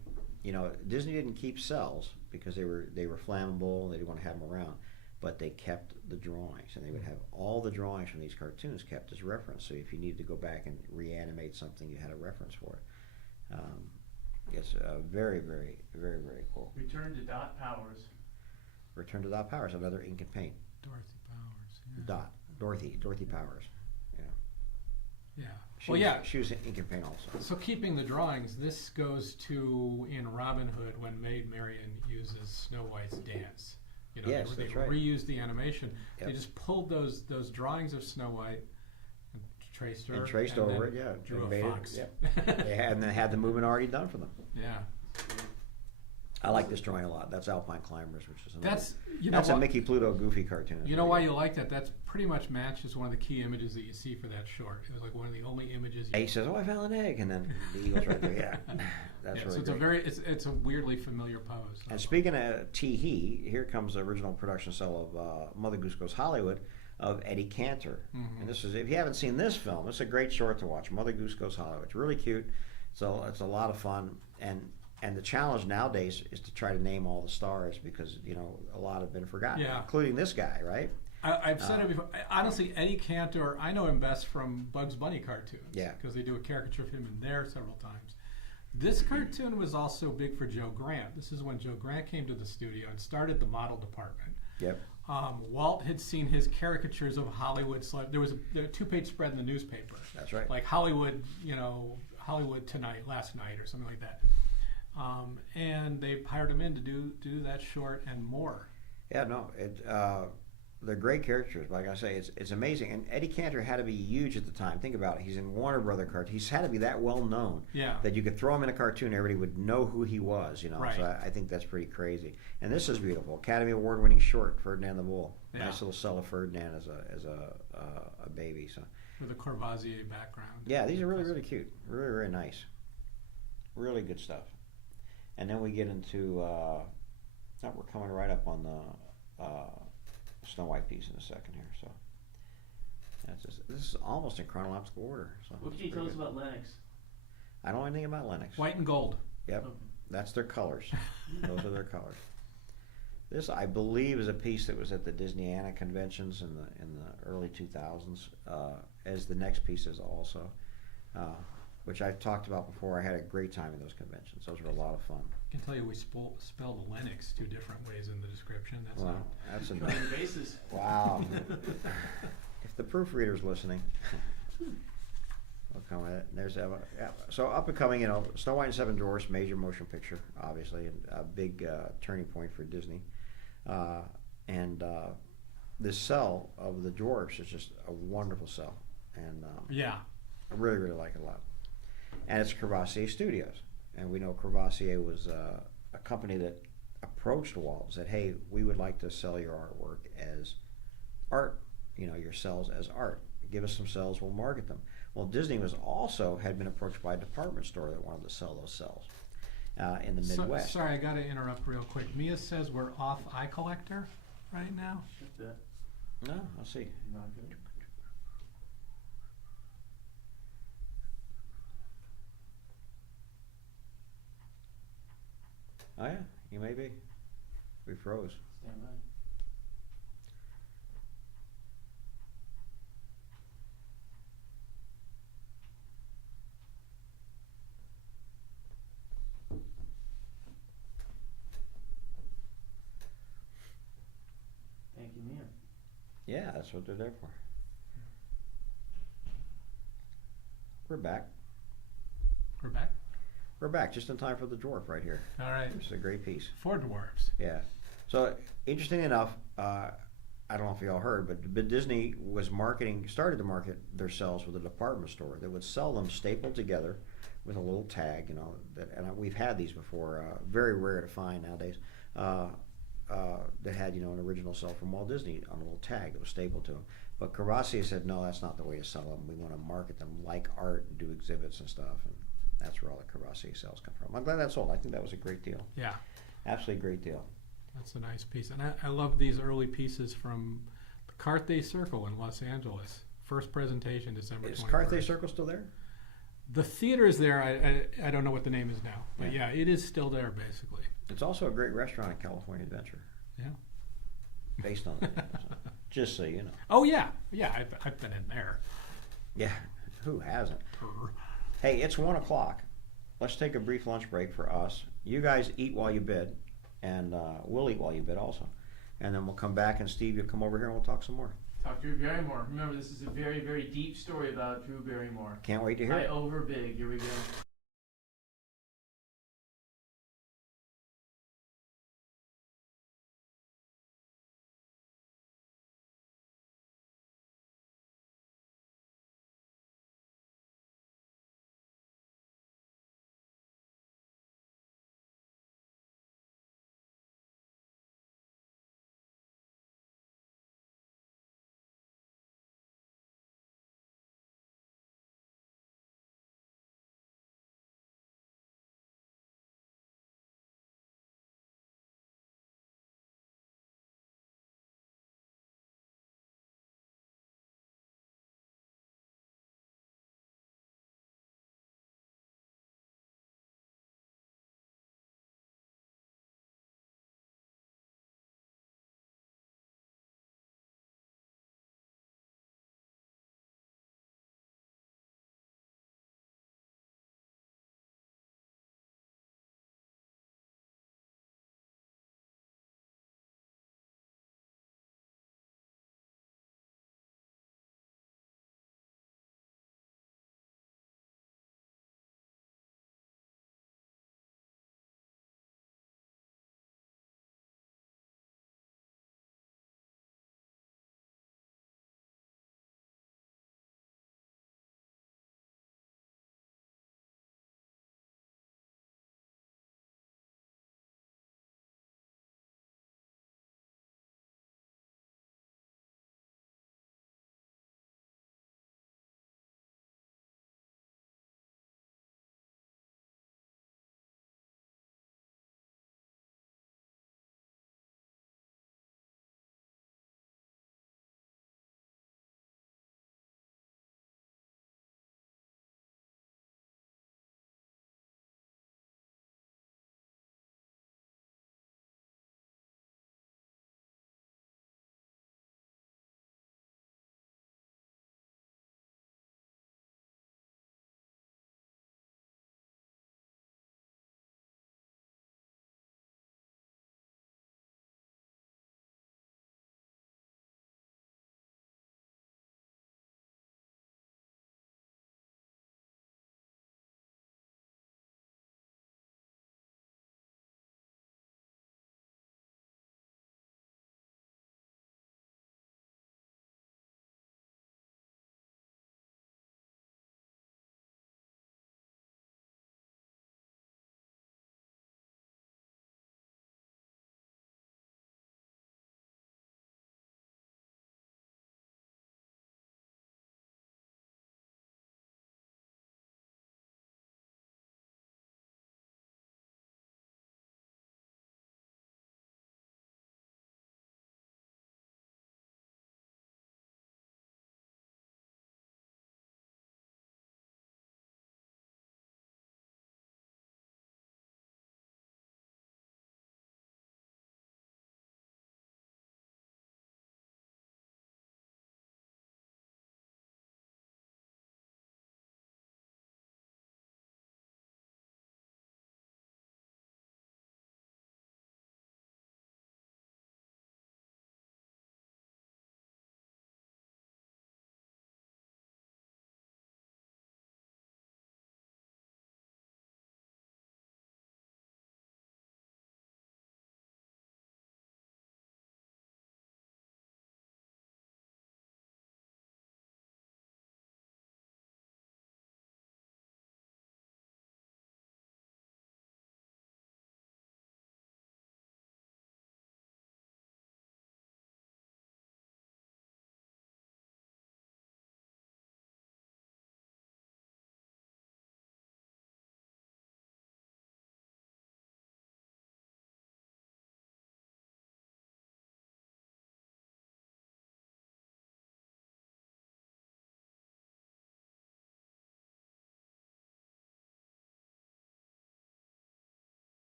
Disney didn't keep cells because they were flammable, they didn't want to have them around, but they kept the drawings, and they would have all the drawings from these cartoons kept as reference. So if you needed to go back and reanimate something, you had a reference for it. It's very, very, very, very cool. Return to Dot Powers. Return to Dot Powers, another ink and paint. Dorothy Powers. Yeah. Dorothy Powers. Yeah. She was in ink and paint also. So keeping the drawings, this goes to in Robin Hood when Maid Marian uses Snow White's dance. Yes, they that's right. reused the animation. Yep. They just pulled those drawings of Snow White and traced her. And traced over it, yeah. Drew a fox. And then had the movement already done for them. Yeah. I like this drawing a lot. That's Alpine Climbers, which is that's a Mickey Pluto Goofy cartoon. You know why you like that? That's pretty much matches one of the key images that you see for that short. It was like one of the only images. He says, "Oh, I found an egg," and then the eagle's right there. Yeah, that's really so great. it's a weirdly familiar pose. And speaking of Tee-hee, here comes the original production cell of Mother Goose Goes Hollywood of Eddie Cantor. And this is, if you haven't seen this film, it's a great short to watch. Mother Goose Goes Hollywood. It's really cute. So it's a lot of fun. And the challenge nowadays is to try to name all the stars because, a lot have been forgotten, including this guy, right? I've said it before. Honestly, Eddie Cantor, I know him best from Bugs Bunny cartoons. Yeah. Because they do a caricature of him in there several times. This cartoon was also big for Joe Grant. This is when Joe Grant came to the studio and started the model department. Yep. Walt had seen his caricatures of Hollywood there was a 2-page spread in the newspaper. That's right. Like Hollywood, Hollywood Tonight, last night, or something like that. And they hired him in to do that short and more. Yeah, no, they're great characters. But like I say, it's amazing. And Eddie Cantor had to be huge at the time. Think about it. He's in Warner Brother cartoons. He's had to be that well known that you could throw him in a cartoon, everybody would know who he was. Right. So I think that's pretty crazy. And this is beautiful. Academy Award-winning short, Ferdinand the Bull. Yeah. Nice little cell of Ferdinand as a baby. So with a Courvoisier background. Yeah, these are really, really cute. Really, really nice. Really good stuff. And then we get into, we're coming right up on Snow White piece in a second here. So this is almost in chronological order. So What can you tell us about Lennox? I don't know anything about Lennox. White and gold. Yep, Okay. that's their colors. Those are their colors. This, I believe, is a piece that was at the Disneyana conventions in the early 2000s. As the next piece is also, which I've talked about before. I had a great time in those conventions. Those were a lot of fun. I can tell you we spelled Lennox 2 different ways in the description. That's Well, not. that's On enough. the basis. Wow. If the proofreader's listening, we'll come with it. There's Eva. Yeah. So up and coming, Snow White and Seven Dwarfs, major motion picture, obviously, and a big turning point for Disney. This cell of the dwarfs is just a wonderful cell, and Yeah. I really, really like it a lot. And it's Crevassier Studios, and we know Crevassier was a company that approached Walt and said, "Hey, we would like to sell your artwork as art. Your cells as art. Give us some cells, we'll market them." Well, Disney had been approached by a department store that wanted to sell those cells in the Midwest. Sorry, I got to interrupt real quick. Mia says we're off eye collector right now. Shut that. No, I'll see. Not good. Oh yeah, you may be. We froze. Stand by. Thank you, Mia. Yeah, that's what they're there for. We're back. We're back. We're back just in time for the dwarf right here. All right. It's a great piece. 4 dwarves. Yeah. So interesting enough, I don't know if you all heard, but Disney started to market their cells with a department store that would sell them stapled together with a little tag, and we've had these before, very rare to find nowadays, that had, an original cell from Walt Disney on a little tag that was stapled to them. But Crevassier said, no, that's not the way to sell them. We want to market them like art and do exhibits and stuff, and that's where all the Crevassier cells come from. I'm glad that sold. I think that was a great deal. Yeah. Absolutely great deal. That's a nice piece. And I love these early pieces from the Carthay Circle in Los Angeles. First presentation, December 21st. Is Carthay Circle still there? The theater is there. I don't know what the name is now. But yeah, it is still there, basically. It's also a great restaurant in California Adventure. Yeah. Based on that. Just so you know. Oh, yeah. Yeah, I've been in there. Yeah, who hasn't? Brr. Hey, it's 1 o'clock. Let's take a brief lunch break for us. You guys eat while you bid, and we'll eat while you bid also. And then we'll come back, and Steve, you'll come over here and we'll talk some more. Talk Drew Barrymore. Remember, this is a very, very deep story about Drew Barrymore. Can't wait to hear I it. overbig. Here we go.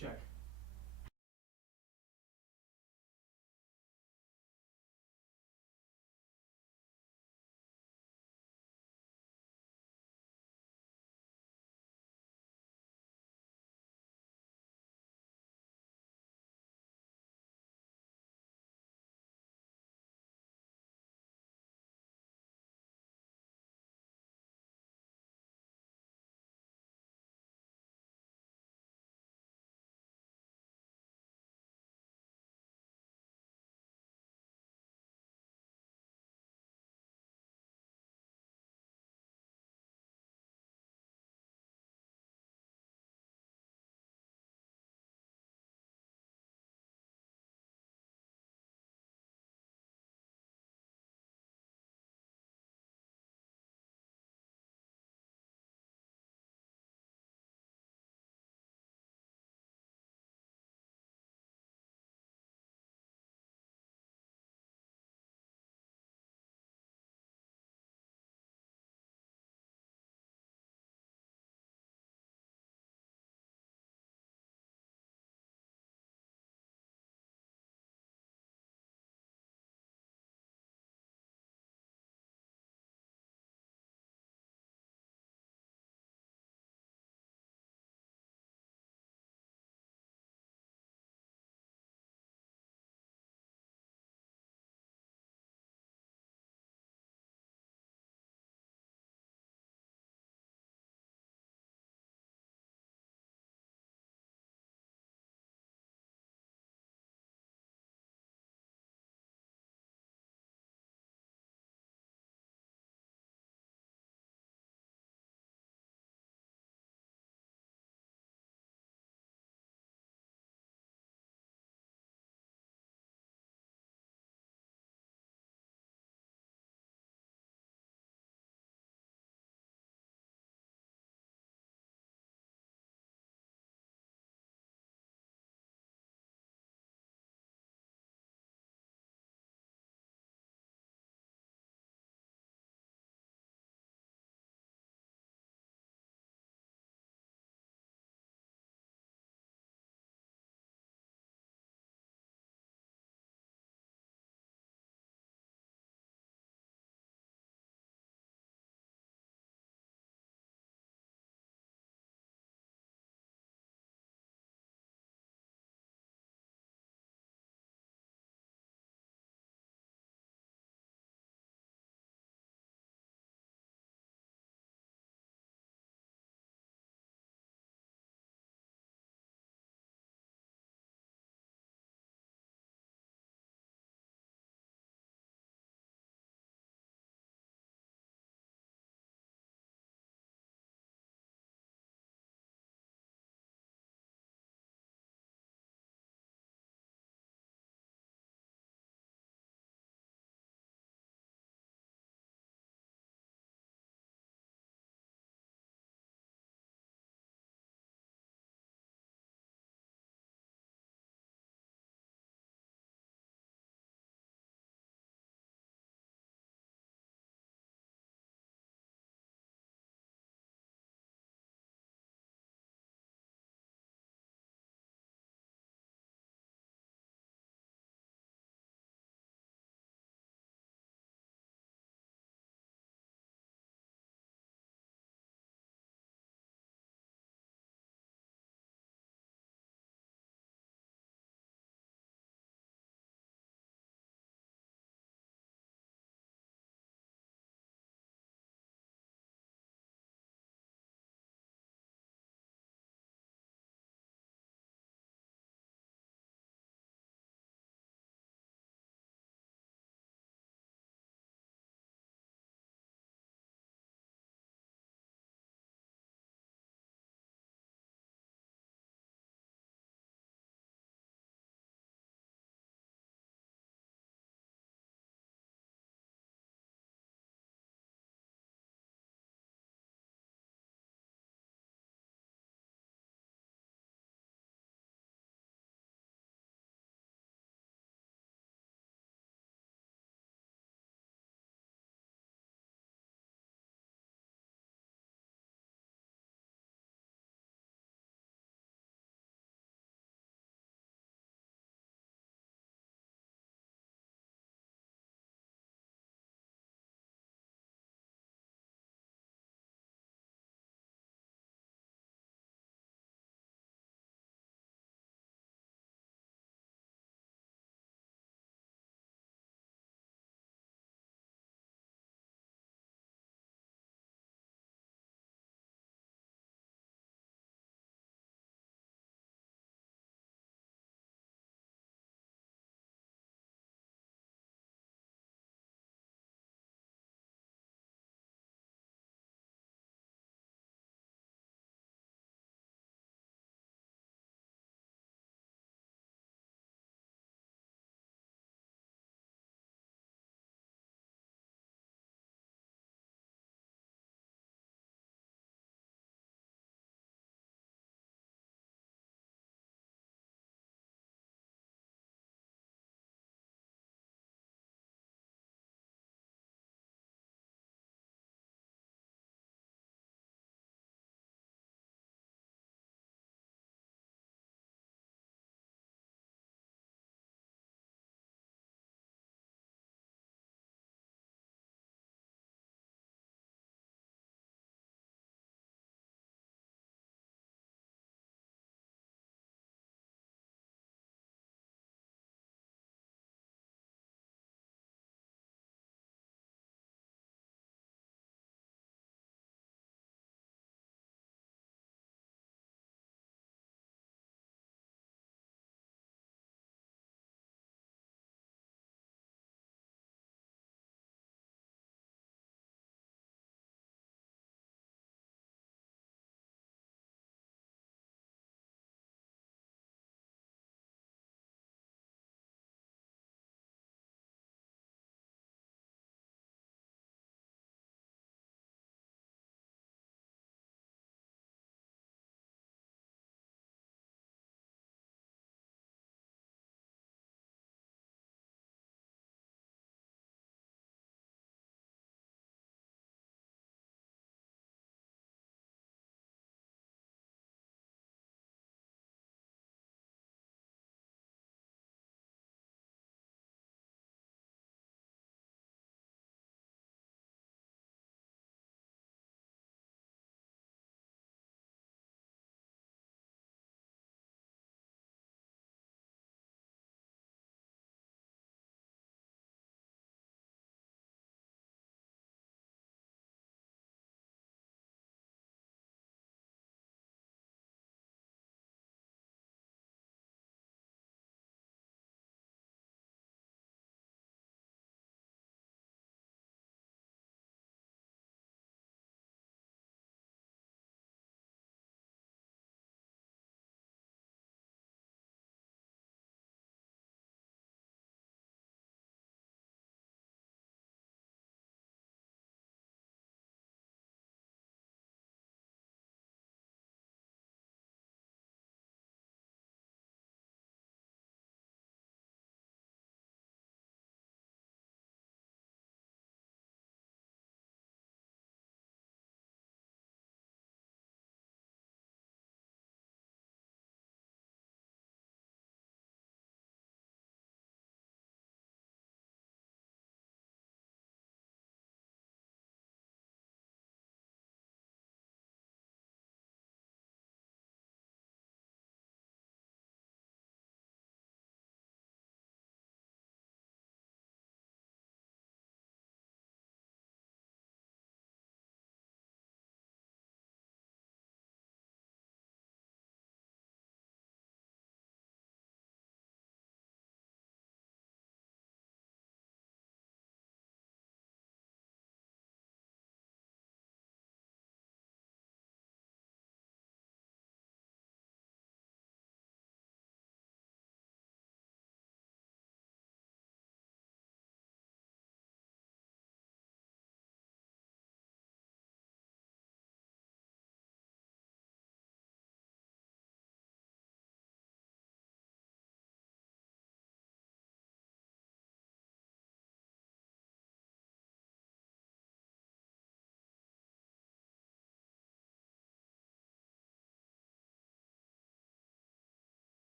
Check.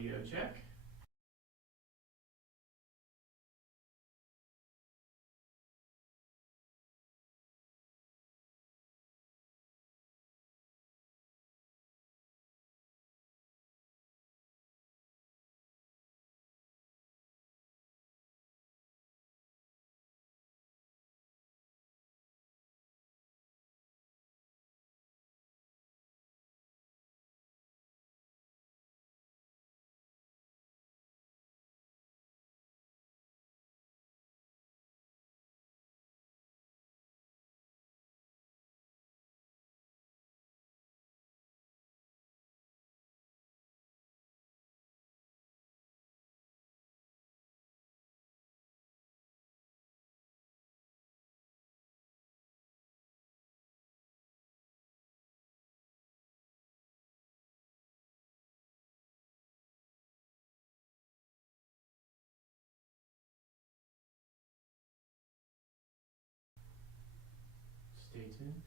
Audio check. Stay tuned.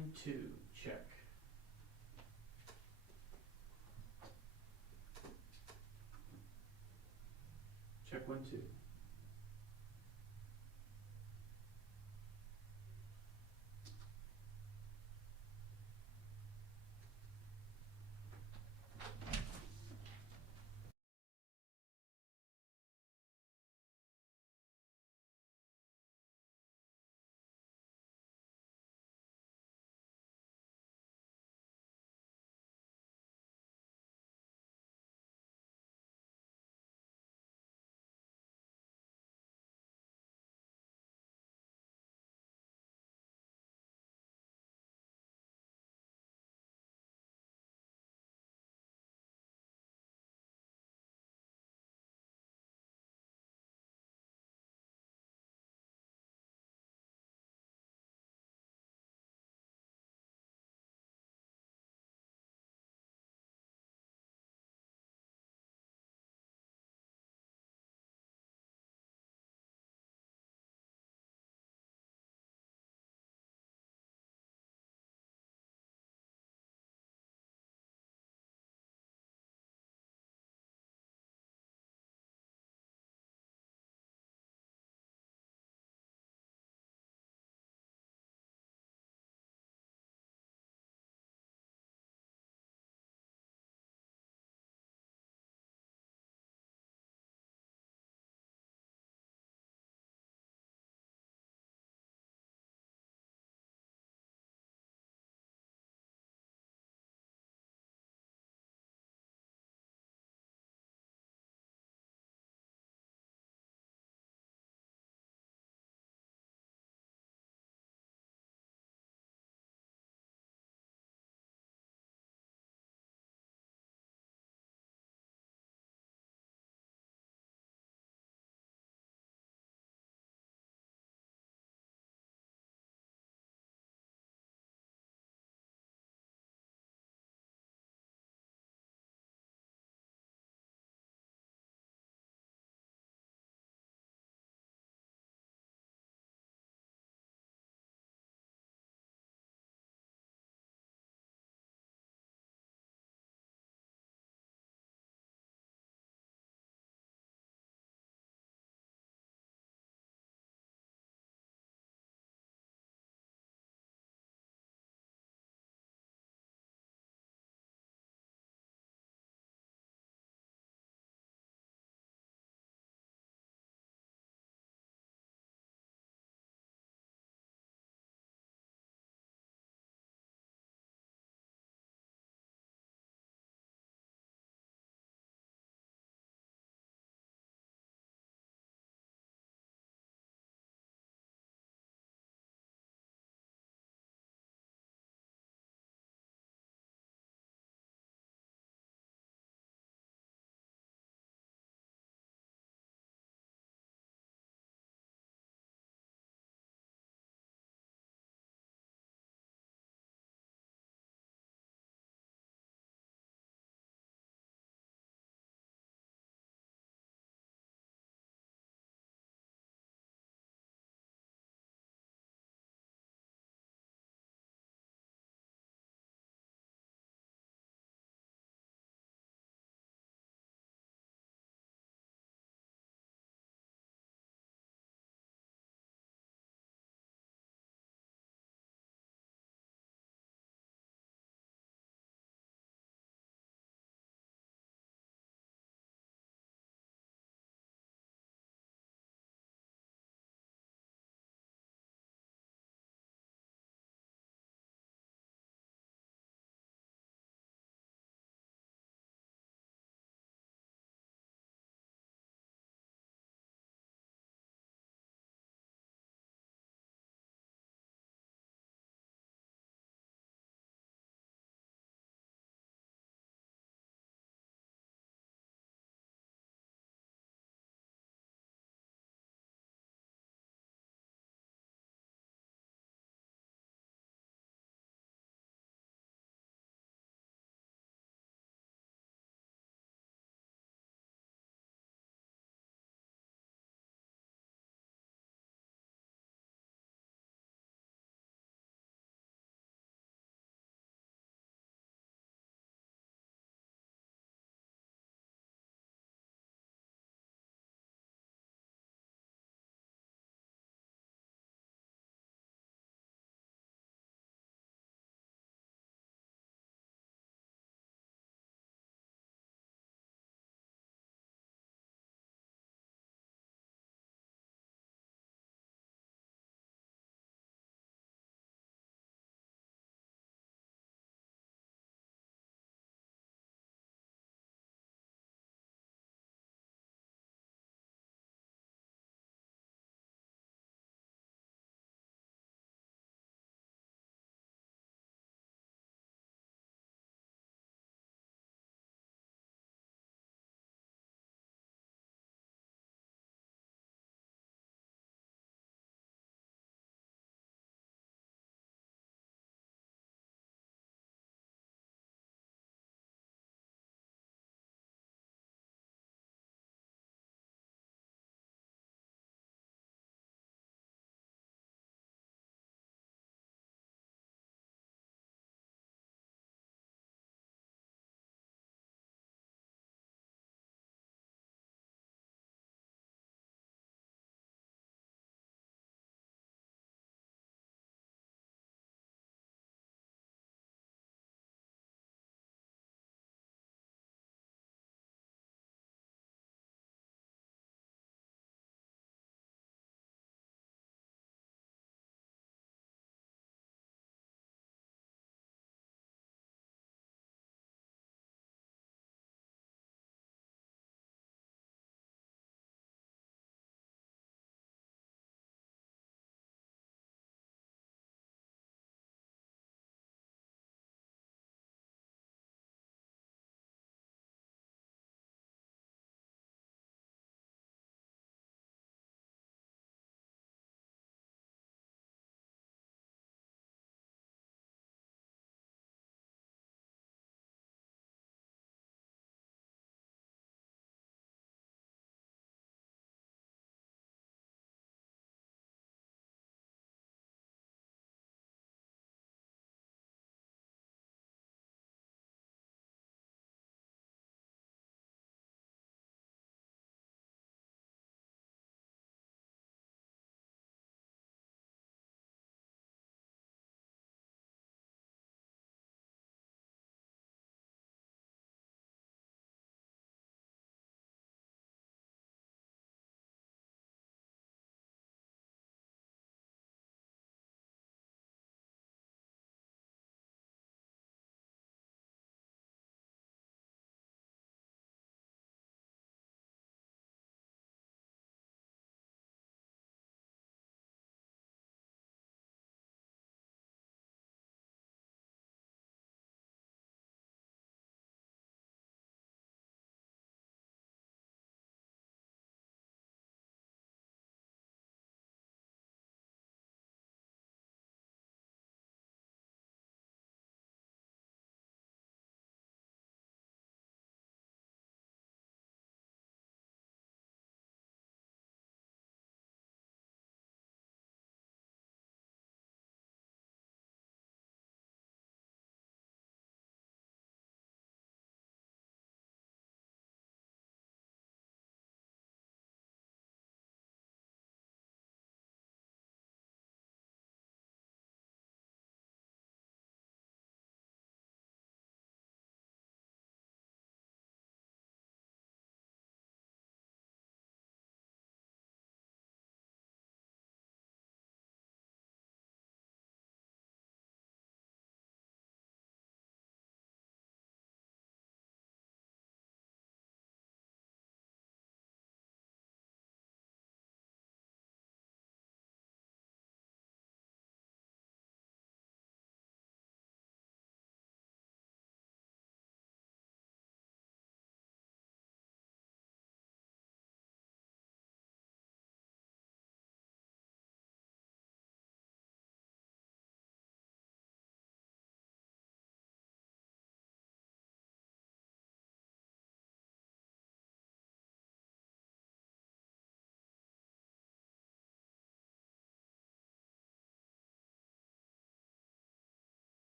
1, 2, check. Check 1, 2.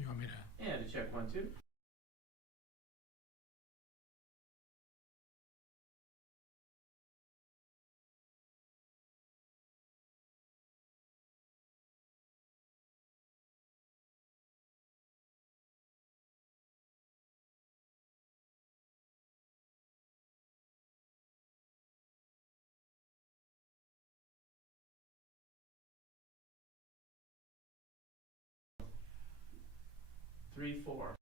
You want me to? And to check 1, 2. Three, 4.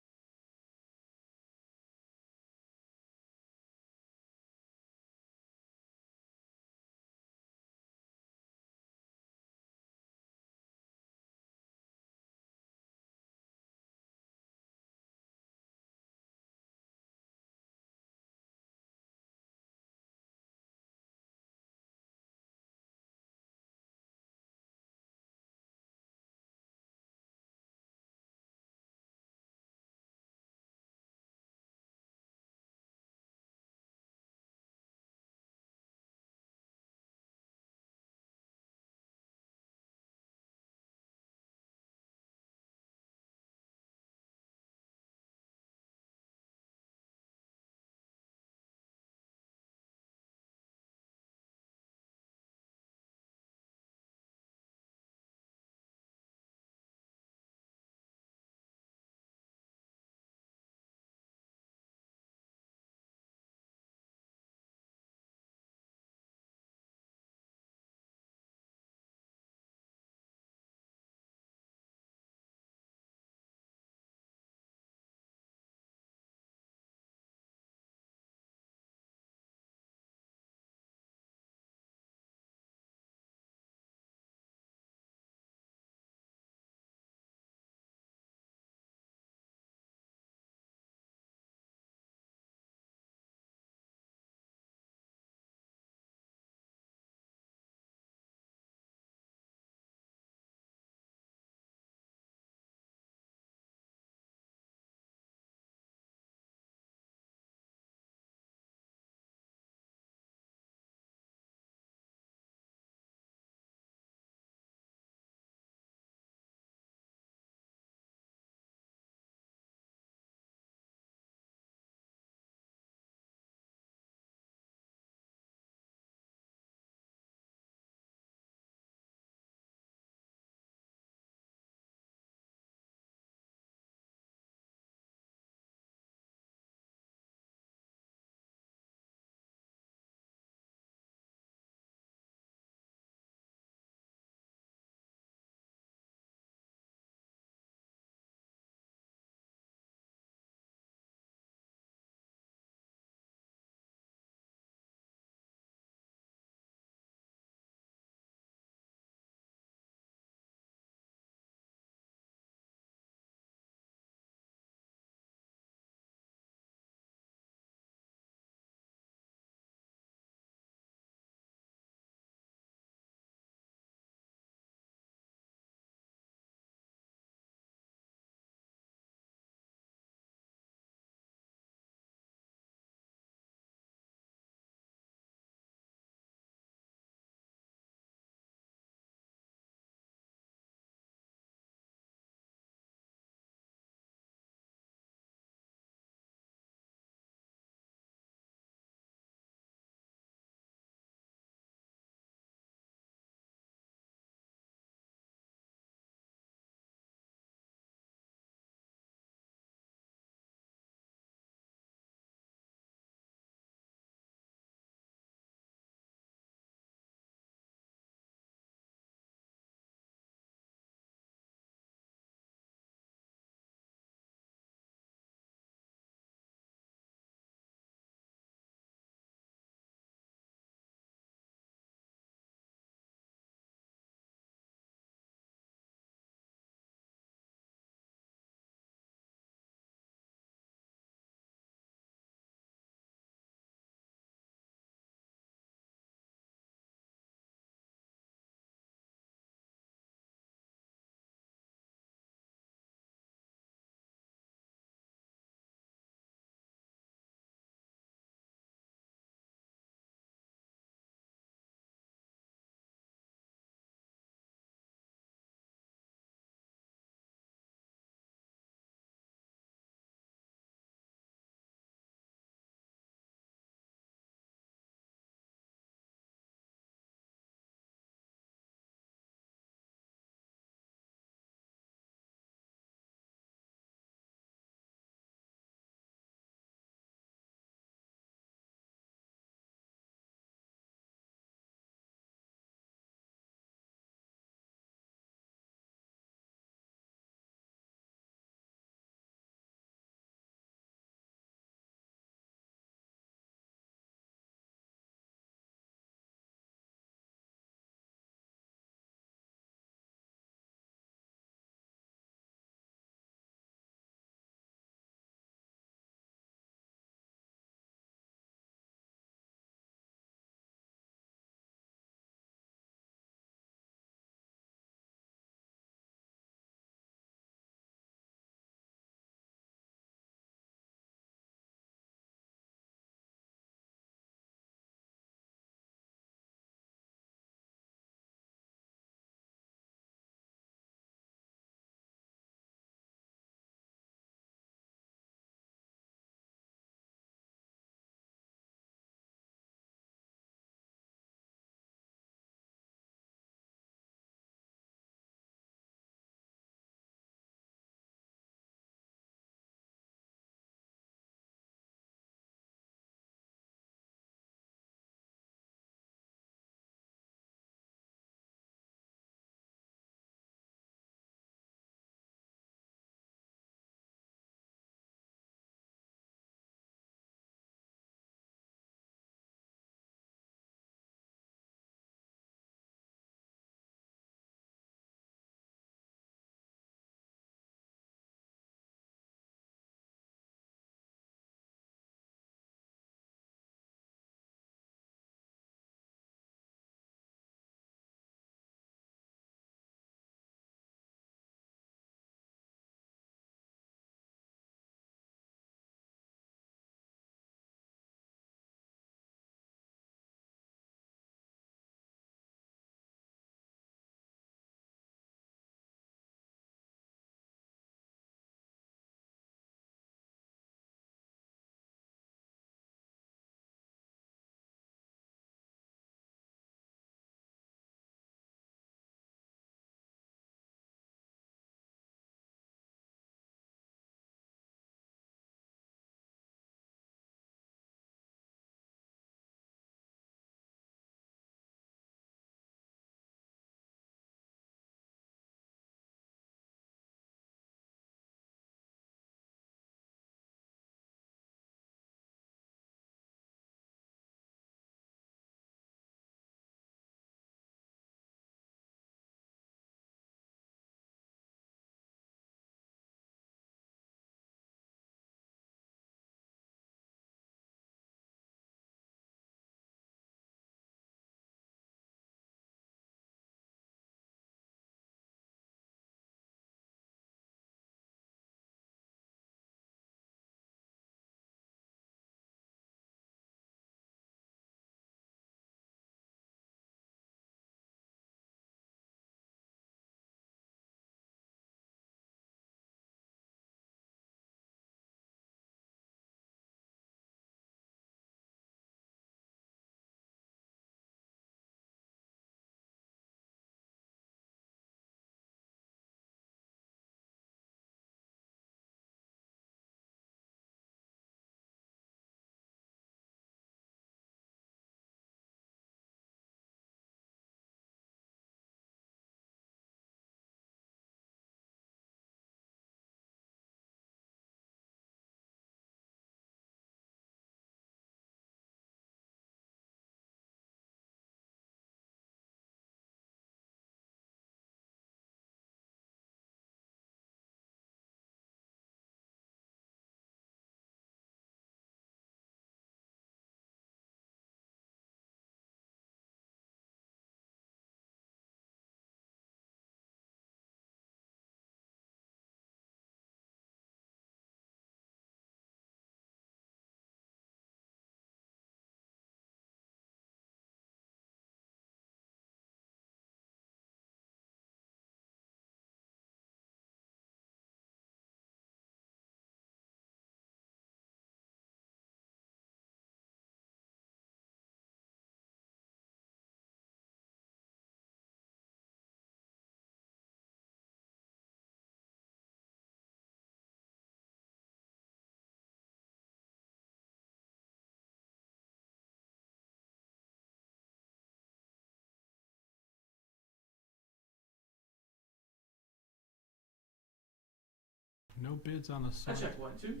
No bids on the I site. checked 1, 2.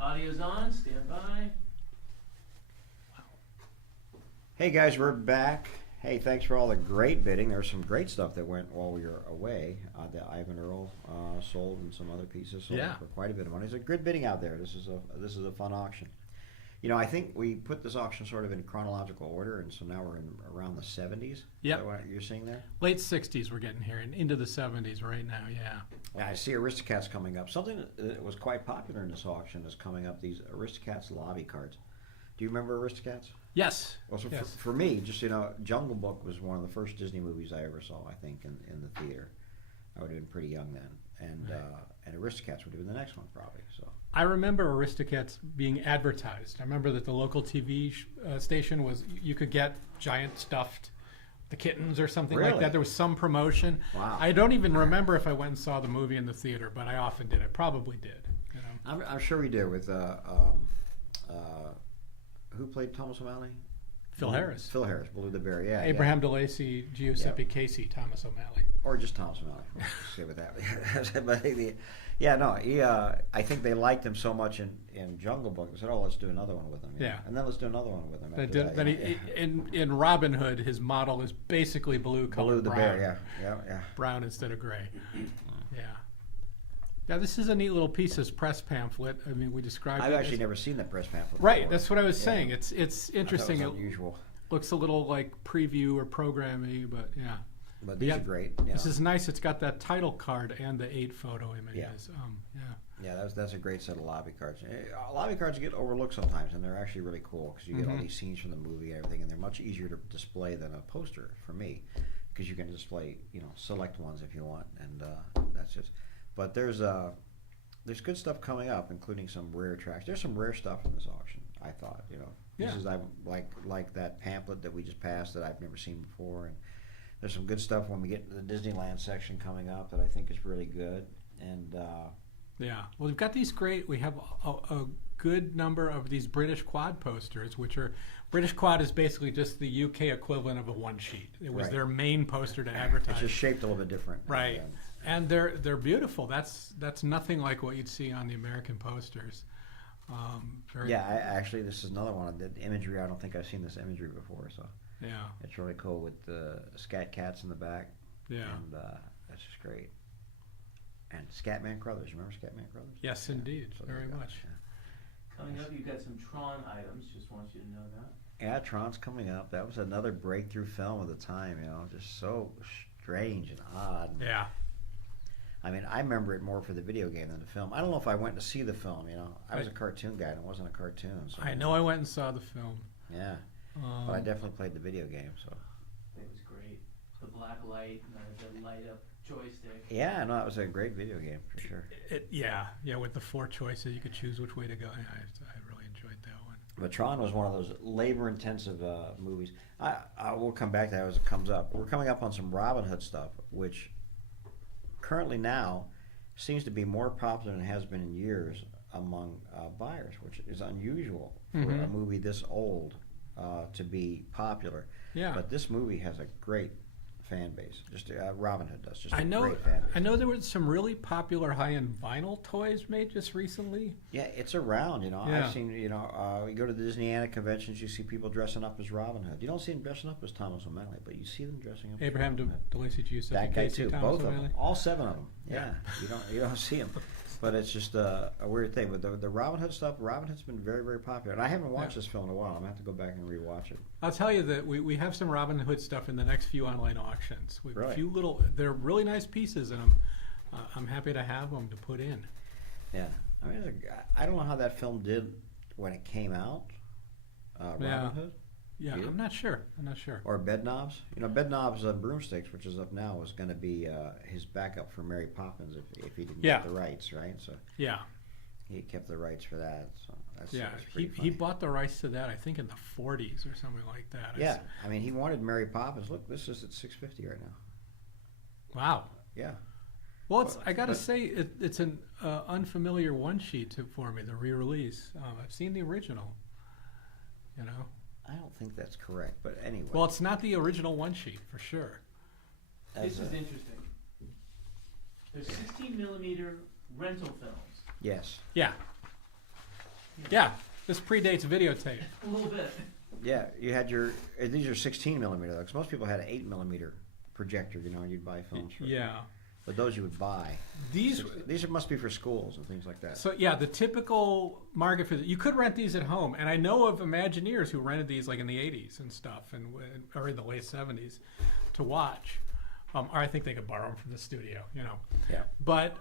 Audio's on, stand by. Hey guys, we're back. Hey, thanks for all the great bidding. There's some great stuff that went while we were away. The Ivan Earl sold, and some other pieces sold Yeah. for quite a bit of money. There's a good bidding out there. This is a fun auction. You know, I think we put this auction sort of in chronological order, and so now we're in around the 70s. Yep. Is that what you're seeing there? Late 60s we're getting here and into the 70s right now, yeah. Yeah, I see Aristocats coming up. Something that was quite popular in this auction is coming up, these Aristocats lobby cards. Do you remember Aristocats? Yes. Well, so yes. for me, just Jungle Book was one of the first Disney movies I ever saw. I think in the theater. I would have been pretty young then, and Aristocats would have been the next one probably. So I remember Aristocats being advertised. I remember that the local TV station you could get giant stuffed the kittens or something like Really? that. There was some promotion. Wow. I don't even remember if I went and saw the movie in the theater, but I often did. I probably did. You know. I'm sure we did with who played Thomas O'Malley? Phil Harris. Phil Harris, Blue the Bear. Yeah. Abraham DeLacy, Giuseppe Casey, Thomas O'Malley. Or just Thomas O'Malley. We'll stay with that. But I think they liked him so much in Jungle Book. They said, "Oh, let's do another one with him." Yeah. And then let's do another one with him. They after did, that, then in Robin Hood, his model is basically blue colored Blue the brown. Bear. Yeah. Brown instead of gray. Yeah. Now this is a neat little piece of press pamphlet. I mean, we described I've it actually as, never seen that press pamphlet. right. before. That's what I was Yeah. saying. It's interesting. I thought it It was unusual. looks a little like preview or programmy, but yeah. But these Yeah. are great. Yeah. This is nice. It's got that title card and the 8 photo images. Yeah. Yeah, that's a great set of lobby cards. Lobby cards get overlooked sometimes, and they're actually really cool because you get all these scenes from the movie and everything, and they're much easier to display than a poster for me because you can display, select ones if you want, and that's just. But there's good stuff coming up, including some rare tracks. There's some rare stuff in this auction. I thought, Yeah. pieces I like that pamphlet that we just passed that I've never seen before, and there's some good stuff when we get to the Disneyland section coming up that I think is really good, and. Yeah. Well, we've got these great. We have a good number of these British quad posters, which are British quad is basically just the UK equivalent of a one sheet. It was Right. their main poster to advertise. It's just shaped a little bit different. Right. And they're beautiful. That's nothing like what you'd see on the American posters. Actually, this is another one. The imagery, I don't think I've seen this imagery before, so Yeah. it's really cool with the scat cats in the back. Yeah. And that's just great. And Scatman Crothers. Remember Scatman Crothers? Yes, indeed. So there Very you go. much. Coming up, you've got some Tron items. Just want you to know that. Yeah, Tron's coming up. That was another breakthrough film of the time, just so strange and odd. Yeah. I mean, I remember it more for the video game than the film. I don't know if I went to see the film, I was a cartoon guy and it wasn't a cartoon. So I know I went and saw the film. Yeah. But I definitely played the video game, so. It was great. The black light and the light up joystick. Yeah, no, it was a great video game for sure. With the 4 choices, you could choose which way to go. I really enjoyed that one. But Tron was one of those labor-intensive movies. I will come back to that as it comes up. We're coming up on some Robin Hood stuff, which currently now seems to be more popular than it has been in years among buyers, which is unusual for a movie this old to be popular. Yeah. But this movie has a great fan base. Just Robin Hood does. Just I know. Great fan base. I know there were some really popular high-end vinyl toys made just recently. Yeah, it's around. Yeah. I've seen. You go to the Disneyana conventions, you see people dressing up as Robin Hood. You don't see them dressing up as Thomas O'Malley, but you see them dressing up. Abraham as Robin Hood. DeLacy, Giuseppe That guy Casey, too. Thomas Both of O'Malley. them. All 7 of them. Yeah. Yeah. You don't see them, but it's just a weird thing. But the Robin Hood stuff, Robin Hood's been very, very popular. And I haven't watched this film in a while. I'm gonna have to go back and rewatch it. I'll tell you that we have some Robin Hood stuff in the next few online auctions. We have Really? a few they're really nice pieces, and I'm happy to have them to put in. Yeah. I mean, I don't know how that film did when it came out. Robin Hood. Yeah, You? I'm not sure. Or Bedknobs. Bedknobs Broomsticks, which is up now, was going to be his backup for Mary Poppins if he didn't get the rights, right? So Yeah. he kept the rights for that. So that's He pretty funny. bought the rights to that, I think, in the 40s or something like that. Yeah, I mean, he wanted Mary Poppins. Look, this is at $650 right now. Wow. Yeah. Well, I got to say, it's an unfamiliar one sheet for me, the re-release. I've seen the original, I don't think that's correct, but anyway. Well, it's not the original one sheet, for sure. This is interesting. There's 16 millimeter rental films. Yes. Yeah. Yeah, this predates videotape. A little bit. Yeah, you had these are 16 millimeter, though, because most people had an 8 millimeter projector, and you'd buy films for. Yeah. But those you would buy. These must be for schools and things like that. So yeah, the typical market for you could rent these at home, and I know of Imagineers who rented these like in the '80s and stuff, or in the late '70s, to watch. Or I think they could borrow them from the studio, Yeah. But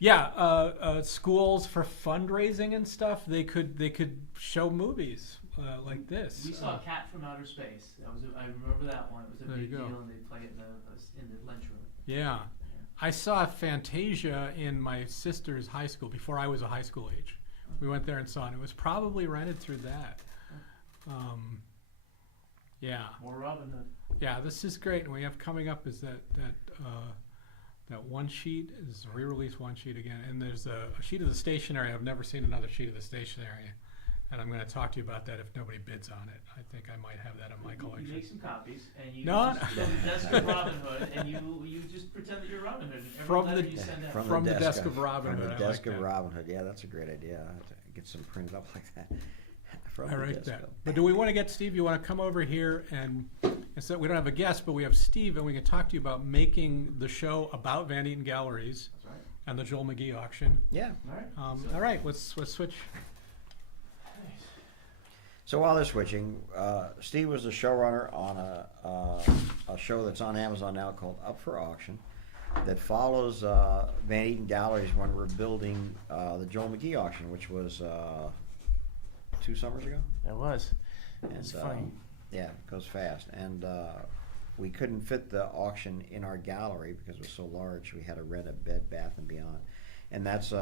Yeah, schools for fundraising and stuff. They could show movies like this. We saw Cat from Outer Space. I remember that one. It was a There big you go. deal, and they play it in the lunchroom. Yeah. I saw Fantasia in my sister's high school before I was a high school age. We went there and saw it. It was probably rented through that. Yeah. More Robin Hood. Yeah, this is great. And we have coming up is that one sheet is a re-release one sheet again. And there's a sheet of the stationery. I've never seen another sheet of the stationery. And I'm going to talk to you about that if nobody bids on it. I think I might have that in my collection. You make some copies, and you No, just go to the desk of Robin Hood, and you just pretend that you're Robin Hood. And every From letter the- you send out. From the desk of Robin From Hood. the I desk like of that. Robin Hood. Yeah, that's a great idea. I have to get some printed up like that. From I the like desk that. of- But do we want to get Steve? You want to come over here and so we don't have a guest, but we have Steve, and we can talk to you about making the show about Van Eaton Galleries That's right. and the Joel McGee auction. Yeah. All right. All right, let's switch. So while they're switching, Steve was the showrunner on a show that's on Amazon now called Up for Auction that follows Van Eaton Galleries when we're building the Joel McGee auction, which was 2 summers ago. It was. And, It's funny. Yeah, it goes fast. And we couldn't fit the auction in our gallery because it was so large. We had to rent a Bed Bath & Beyond. And that's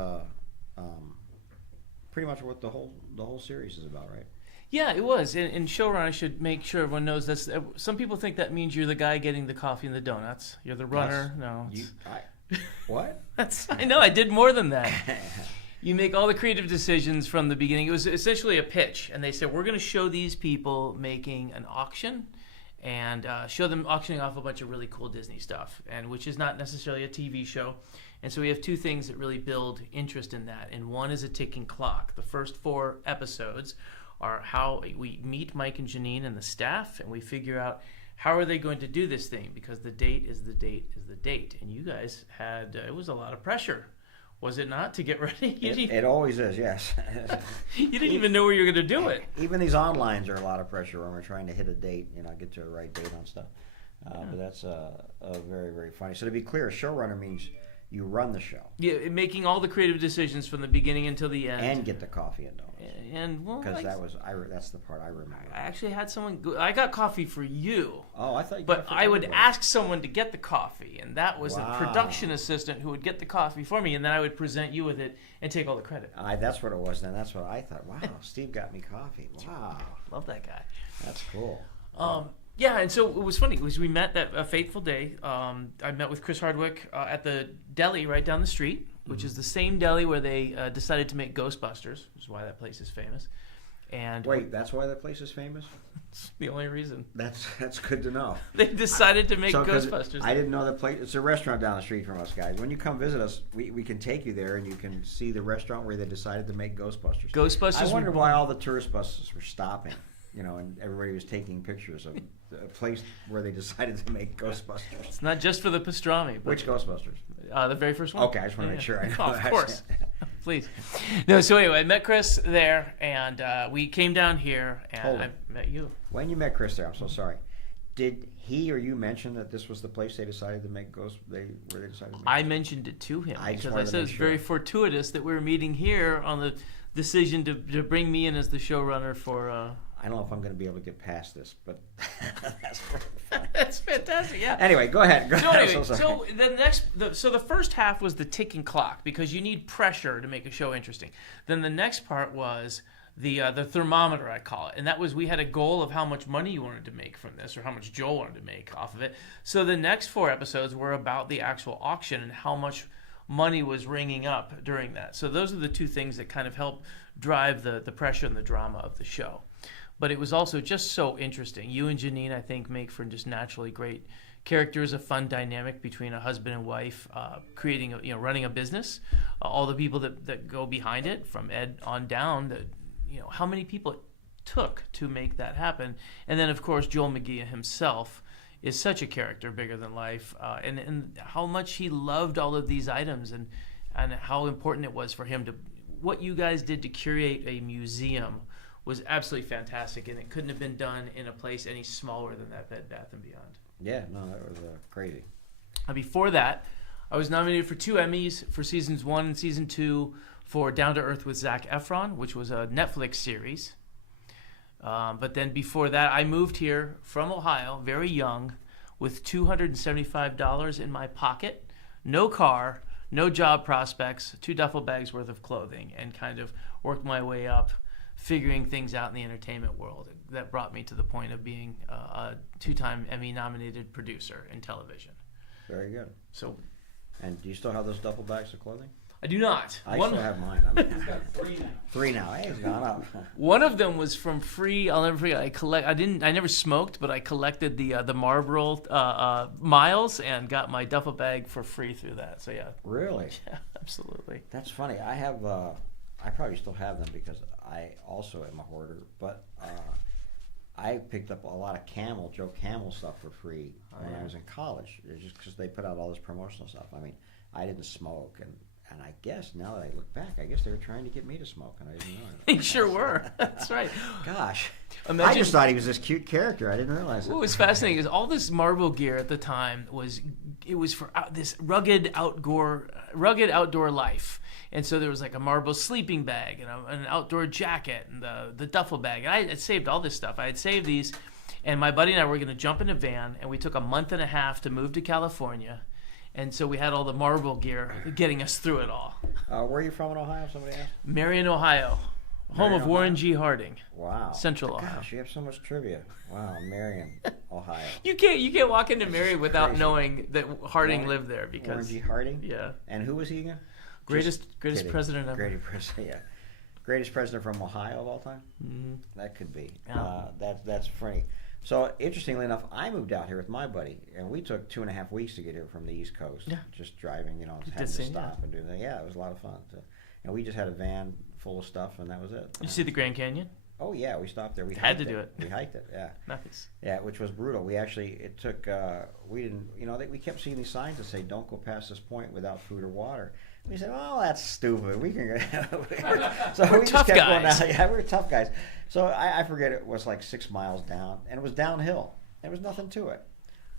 pretty much what the whole series is about, right? Yeah, it was. And showrun, I should make sure everyone knows this. Some people think that means you're the guy getting the coffee and the donuts. You're the runner. No. What? I know. I did more than that. You make all the creative decisions from the beginning. It was essentially a pitch, and they said, we're going to show these people making an auction and show them auctioning off a bunch of really cool Disney stuff, and which is not necessarily a TV show. And so we have 2 things that really build interest in that, and one is a ticking clock. The first 4 episodes are how we meet Mike and Janine and the staff, and we figure out how are they going to do this thing, because the date is the date is the date. And you guys had, it was a lot of pressure. Was it not, to get ready? It always is, yes. You didn't even know where you were going to do it. Even these onlines are a lot of pressure when we're trying to hit a date, get to the right date on stuff. But that's very, very funny. So to be clear, showrunner means you run the show. Yeah, making all the creative decisions from the beginning until the end. And get the coffee and donuts. And well, Because that's the part I remember. I actually had someone. I got coffee for you. Oh, I thought you But got it for I would everybody. ask someone to get the coffee, and that was Wow. a production assistant who would get the coffee for me, and then I would present you with it and take all the credit. That's what it was then. That's what I thought. Wow, Steve got me coffee. Wow. Love that guy. That's cool. Yeah, and so it was funny because we met that fateful day. I met with Chris Hardwick at the deli right down the street, which is the same deli where they decided to make Ghostbusters, which is why that place is famous. And Wait, that's why that place is famous? it's the only reason. That's good to know. They decided to make 'Cause Ghostbusters. I didn't know the place. It's a restaurant down the street from us, guys. When you come visit us, we can take you there and you can see the restaurant where they decided to make Ghostbusters. Ghostbusters. I wonder why all the tourist buses were stopping, and everybody was taking pictures of the place where they decided to make Ghostbusters. It's not just for the pastrami. But, Which Ghostbusters? the very first one. Okay, I just want to make sure I know. Oh, of course. Please. No, so anyway, I met Chris there, and we came down here, and Hold I on. met you. When you met Chris there, I'm so sorry. Did he or you mention that this was the place they decided to make where they decided to make I mentioned it to him I just because I wanted to said make it's very sure. fortuitous that we were meeting here on the decision to bring me in as the showrunner for. I don't know if I'm going to be able to get past this, but that's very funny. That's fantastic. Yeah. Anyway, go ahead. So I'm anyway, sorry. so the first half was the ticking clock because you need pressure to make a show interesting. Then the next part was the thermometer, I call it, and that was we had a goal of how much money you wanted to make from this or how much Joel wanted to make off of it. So the next 4 episodes were about the actual auction and how much money was ringing up during that. So those are the 2 things that kind of help drive the pressure and the drama of the show. But it was also just so interesting. You and Janine, I think, make for just naturally great characters, a fun dynamic between a husband and wife, creating, running a business, all the people that go behind it, from Ed on down, how many people it took to make that happen. And then, of course, Joel McGee himself is such a character, bigger than life, and how much he loved all of these items and how important it was for him to, what you guys did to curate a museum was absolutely fantastic, and it couldn't have been done in a place any smaller than that Bed Bath & Beyond. Yeah, no, that was crazy. Before that, I was nominated for 2 Emmys for seasons 1 and season 2 for Down to Earth with Zac Efron, which was a Netflix series. But then before that, I moved here from Ohio, very young, with $275 in my pocket, no car, no job prospects, 2 duffel bags worth of clothing, and kind of worked my way up, figuring things out in the entertainment world. That brought me to the point of being a 2-time Emmy-nominated producer in television. Very good. So, And do you still have those duffel bags of clothing? I do not. I still have mine. He's got 3 now. 3 now. Hey, it's gone up. One of them was from free. I'll never forget. I never smoked, but I collected the Marlboro miles and got my duffel bag for free through that. So yeah. Really? Yeah, absolutely. That's funny. I have. I probably still have them because I also am a hoarder. But I picked up a lot of Joe Camel stuff for free when I was in college. It's just because they put out all this promotional stuff. I mean, I didn't smoke, and I guess now that I look back, I guess they were trying to get me to smoke, and I didn't know it. They sure were. That's right. Gosh. Imagine, I just thought he was this cute character. I didn't realize it. What was fascinating is all this Marvel gear at the time was for this rugged outdoor life. And so there was like a Marvel sleeping bag and an outdoor jacket and the duffel bag. And I had saved all this stuff. I had saved these, and my buddy and I were going to jump in a van, and we took a month and a half to move to California. And so we had all the Marvel gear getting us through it all. Where are you from in Ohio? Somebody asked. Marion, Ohio. Home of Warren G. Harding. Wow. Central Ohio. Gosh, you have so much trivia. Wow, Marion, Ohio. You can't walk into Marion without Crazy. knowing that Harding lived there because Warren G. Harding? Yeah. And who was he again? Greatest Kidding. president ever. Greatest president, yeah. Greatest president from Ohio of all time? Mm-hmm. That could be. Yeah. That's funny. So, interestingly enough, I moved out here with my buddy, and we took 2.5 weeks to get here from the East Coast. Yeah. Just driving, having to stop and do that. Yeah, it was a lot of fun. And we just had a van full of stuff, and that was it. You see the Grand Canyon? Oh, yeah, we stopped there. We Had hiked to do it. We hiked it, yeah. Nice. Yeah, which was brutal. We didn't, we kept seeing these signs that say, don't go past this point without food or water. We said, oh, that's stupid. We can So We're we tough just kept guys. going down. Yeah, we were tough guys. So I forget, it was like 6 miles down, and it was downhill. There was nothing to it.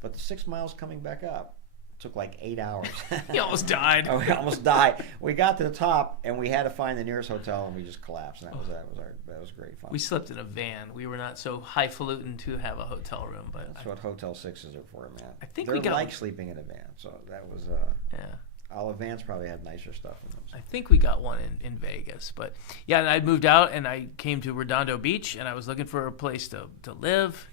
But the 6 miles coming back up took like 8 hours. You almost died. Oh, we almost died. We got to the top, and we had to find the nearest hotel, and we just collapsed. And that was great fun. We slept in a van. We were not so highfalutin to have a hotel room, but That's what Hotel 6s are for, man. I think They're we got like sleeping in a van. So that was yeah. all the vans probably had nicer stuff in them. I think we got one in Vegas, but yeah, and I moved out and I came to Redondo Beach and I was looking for a place to live,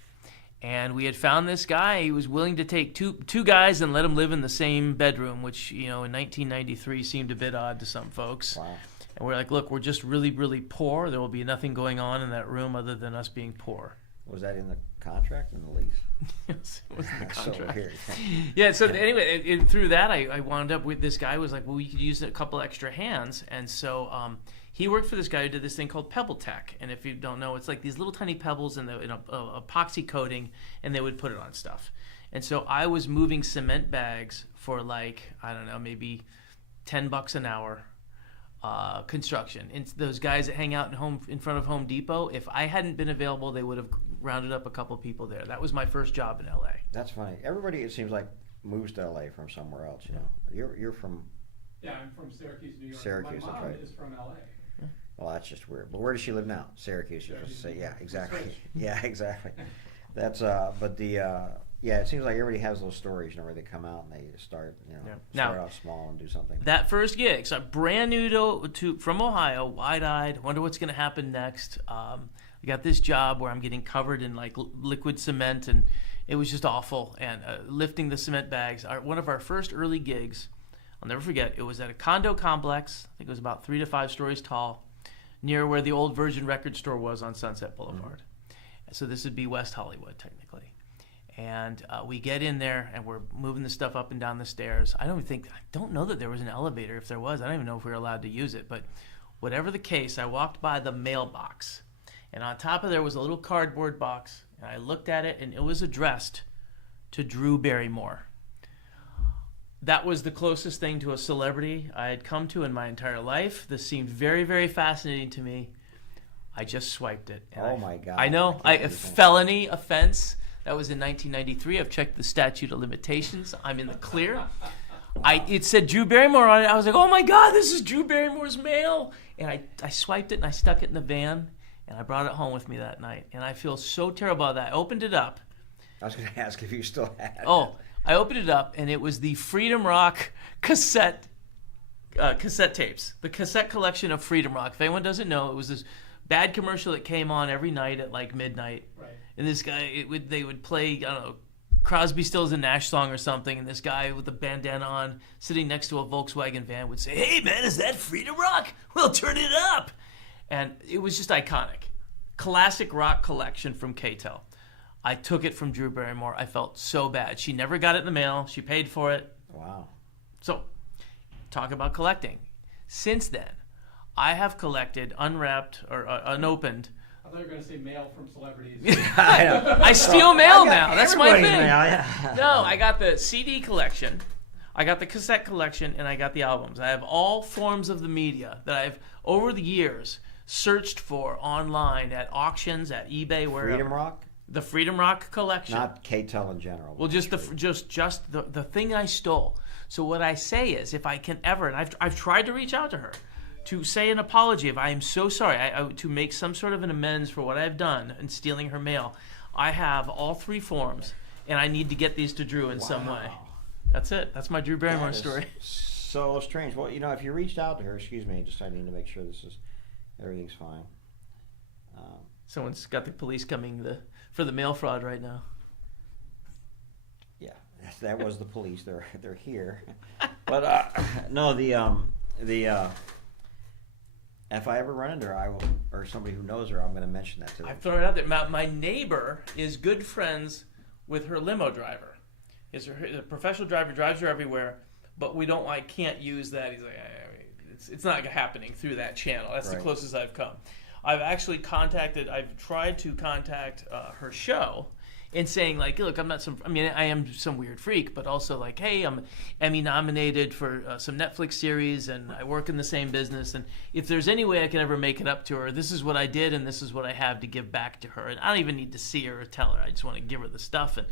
and we had found this guy. He was willing to take two guys and let them live in the same bedroom, which in 1993 seemed a bit odd to some folks. Wow. And we're like, look, we're just really, really poor. There will be nothing going on in that room other than us being poor. Was that in the contract and the lease? Yes, it was in the That's contract. so weird. Yeah, so anyway, through that, I wound up with this guy who was like, well, we could use a couple extra hands. And so he worked for this guy who did this thing called Pebble Tech. And if you don't know, it's like these little tiny pebbles in a epoxy coating, and they would put it on stuff. And so I was moving cement bags for maybe $10 an hour. Construction. And those guys that hang out in front of Home Depot, if I hadn't been available, they would have rounded up a couple people there. That was my first job in LA. That's funny. Everybody, it seems like, moves to LA from somewhere else. You're from. Yeah, I'm from Syracuse, New York. Syracuse, My that's mom right. is from LA. Well, that's just weird. But where does she live now? Syracuse. You're supposed to say, yeah, exactly. Switch. Yeah, exactly. That's yeah. It seems like everybody has those stories, where they come out and they start, start off small and do something. That first gig, so brand new from Ohio, wide-eyed, wonder what's going to happen next. I got this job where I'm getting covered in like liquid cement, and it was just awful. And lifting the cement bags, one of our first early gigs, I'll never forget. It was at a condo complex. I think it was about 3 to 5 stories tall, near where the old Virgin record store was on Sunset Boulevard. Mm-hmm. So this would be West Hollywood, technically. And we get in there, and we're moving the stuff up and down the stairs. I don't know that there was an elevator. If there was, I don't even know if we were allowed to use it. But whatever the case, I walked by the mailbox, and on top of there was a little cardboard box. And I looked at it, and it was addressed to Drew Barrymore. That was the closest thing to a celebrity I had come to in my entire life. This seemed very, very fascinating to me. I just swiped it. Oh, my God. I know. A felony offense. That was in 1993. I've checked the statute of limitations. I'm in the clear. It said Drew Barrymore on it. I was like, oh my God, this is Drew Barrymore's mail. And I swiped it and I stuck it in the van and I brought it home with me that night. And I feel so terrible about that. I opened it up. I was going to ask if you still had it. Oh, I opened it up and it was the Freedom Rock cassette tapes. The cassette collection of Freedom Rock. If anyone doesn't know, it was this bad commercial that came on every night at like midnight. Right. And this guy, they would play, I don't know, Crosby, Stills and Nash song or something, and this guy with a bandana on, sitting next to a Volkswagen van, would say, "Hey man, is that Freedom Rock? Well, turn it up." And it was just iconic. Classic rock collection from K-Tel. I took it from Drew Barrymore. I felt so bad. She never got it in the mail. She paid for it. Wow. So, talk about collecting. Since then, I have collected unwrapped or unopened. I thought you were going to say mail from celebrities. I steal mail now. That's my thing. Mail, yeah. No, I got the CD collection, I got the cassette collection, and I got the albums. I have all forms of the media that I've, over the years, searched for online at auctions, at eBay, wherever. Freedom Rock? The Freedom Rock collection. Not K-Tel in general. Well, just the thing I stole. So what I say is, if I can ever, and I've tried to reach out to her, to say an apology, if I am so sorry, to make some sort of an amends for what I've done in stealing her mail. I have all 3 forms, and I need to get these to Drew in some way. That's it. That's my Drew Barrymore story. So strange. Well, if you reached out to her, excuse me, just I need to make sure everything's fine. Someone's got the police coming for the mail fraud right now. Yeah, that was the police. They're here. But no, if I ever run into her, I will, or somebody who knows her, I'm going to mention that to them. I've thrown it out there. My neighbor is good friends with her limo driver. He's a professional driver, drives her everywhere, but can't use that. He's like, it's not happening through that channel. That's Right. the closest I've come. I've tried to contact her show and saying, like, look, I am some weird freak, but also like, hey, I'm Emmy nominated for some Netflix series and I work in the same business. And if there's any way I can ever make it up to her, this is what I did and this is what I have to give back to her. And I don't even need to see her or tell her. I just want to give her the stuff and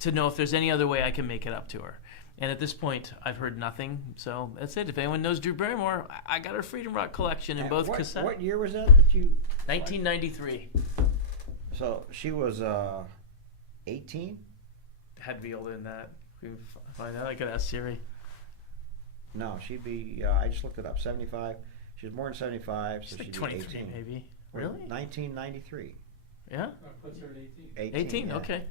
to know if there's any other way I can make it up to her. And at this point, I've heard nothing. So that's it. If anyone knows Drew Barrymore, I got her Freedom Rock collection in both cassettes. What year was that you? 1993. So she was 18? Had to be older than that. We can find out. I could ask Siri. No, she'd be. I just looked it up. 75. She was born in 75, so She's like she'd 23, be 18. maybe. Or Really? 1993. Yeah? That puts her at 18. 18, yeah. okay.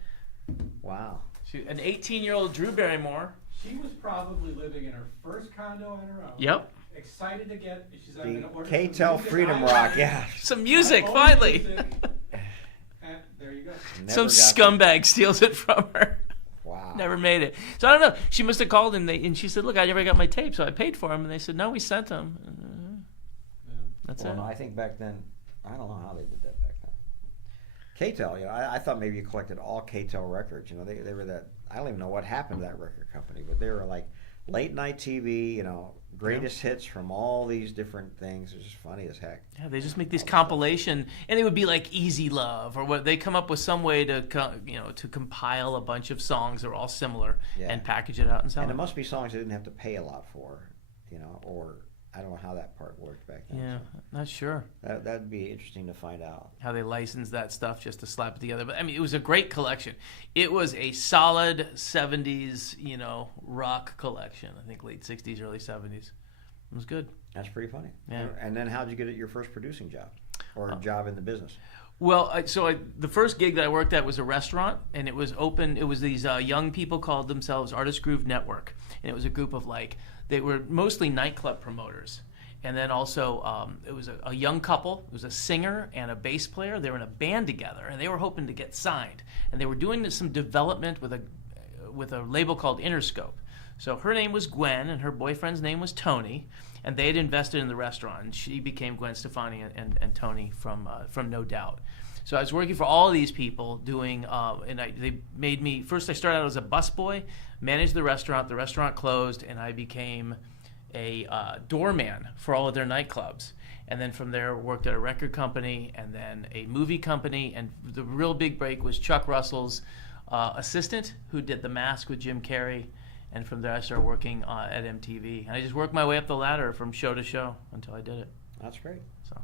Wow. An 18-year-old Drew Barrymore. She was probably living in her first condo on her own. Yep. Excited to get. She's The going to order K-Tel some Freedom music. Rock, yeah. Some music, My own finally. music. And there you go. Some Never got scumbag steals it from her. Wow. Never made it. So I don't know. She must have called and she said, look, I never got my tape, so I paid for them. And they said, no, we sent them. Yeah. That's Well, it. no, I think back then, I don't know how they did that back then. K-Tel, I thought maybe you collected all K-Tel records. They were that. I don't even know what happened to that record company, but they were like late night TV. Greatest hits from all these different things. It's just funny as heck. Yeah, they just make these compilation, and it would be like Easy Love, or what they come up with some way to to compile a bunch of songs that are all similar Yeah. and package it out and sell And it them. must be songs they didn't have to pay a lot for, or I don't know how that part worked back then. Yeah, not sure So that'd be interesting to find out. how they licensed that stuff just to slap it together. But I mean, it was a great collection. It was a solid 70s, rock collection. I think late 60s, early 70s. It was good. That's pretty funny. Yeah. And then how'd you get your first producing job, or job in the business? Well, the first gig that I worked at was a restaurant, and it was open. It was these young people called themselves Artist Groove Network, and it was a group of they were mostly nightclub promoters. And then also it was a young couple. It was a singer and a bass player. They were in a band together, and they were hoping to get signed. And they were doing some development with a label called Interscope. So her name was Gwen, and her boyfriend's name was Tony, and they had invested in the restaurant. And she became Gwen Stefani and Tony from No Doubt. So I was working for all of these people doing, they made me, first I started out as a busboy, managed the restaurant. The restaurant closed, and I became a doorman for all of their nightclubs. And then from there worked at a record company and then a movie company. And the real big break was Chuck Russell's assistant, who did The Mask with Jim Carrey. And from there, I started working at MTV. And I just worked my way up the ladder from show to show until I did it. That's great. So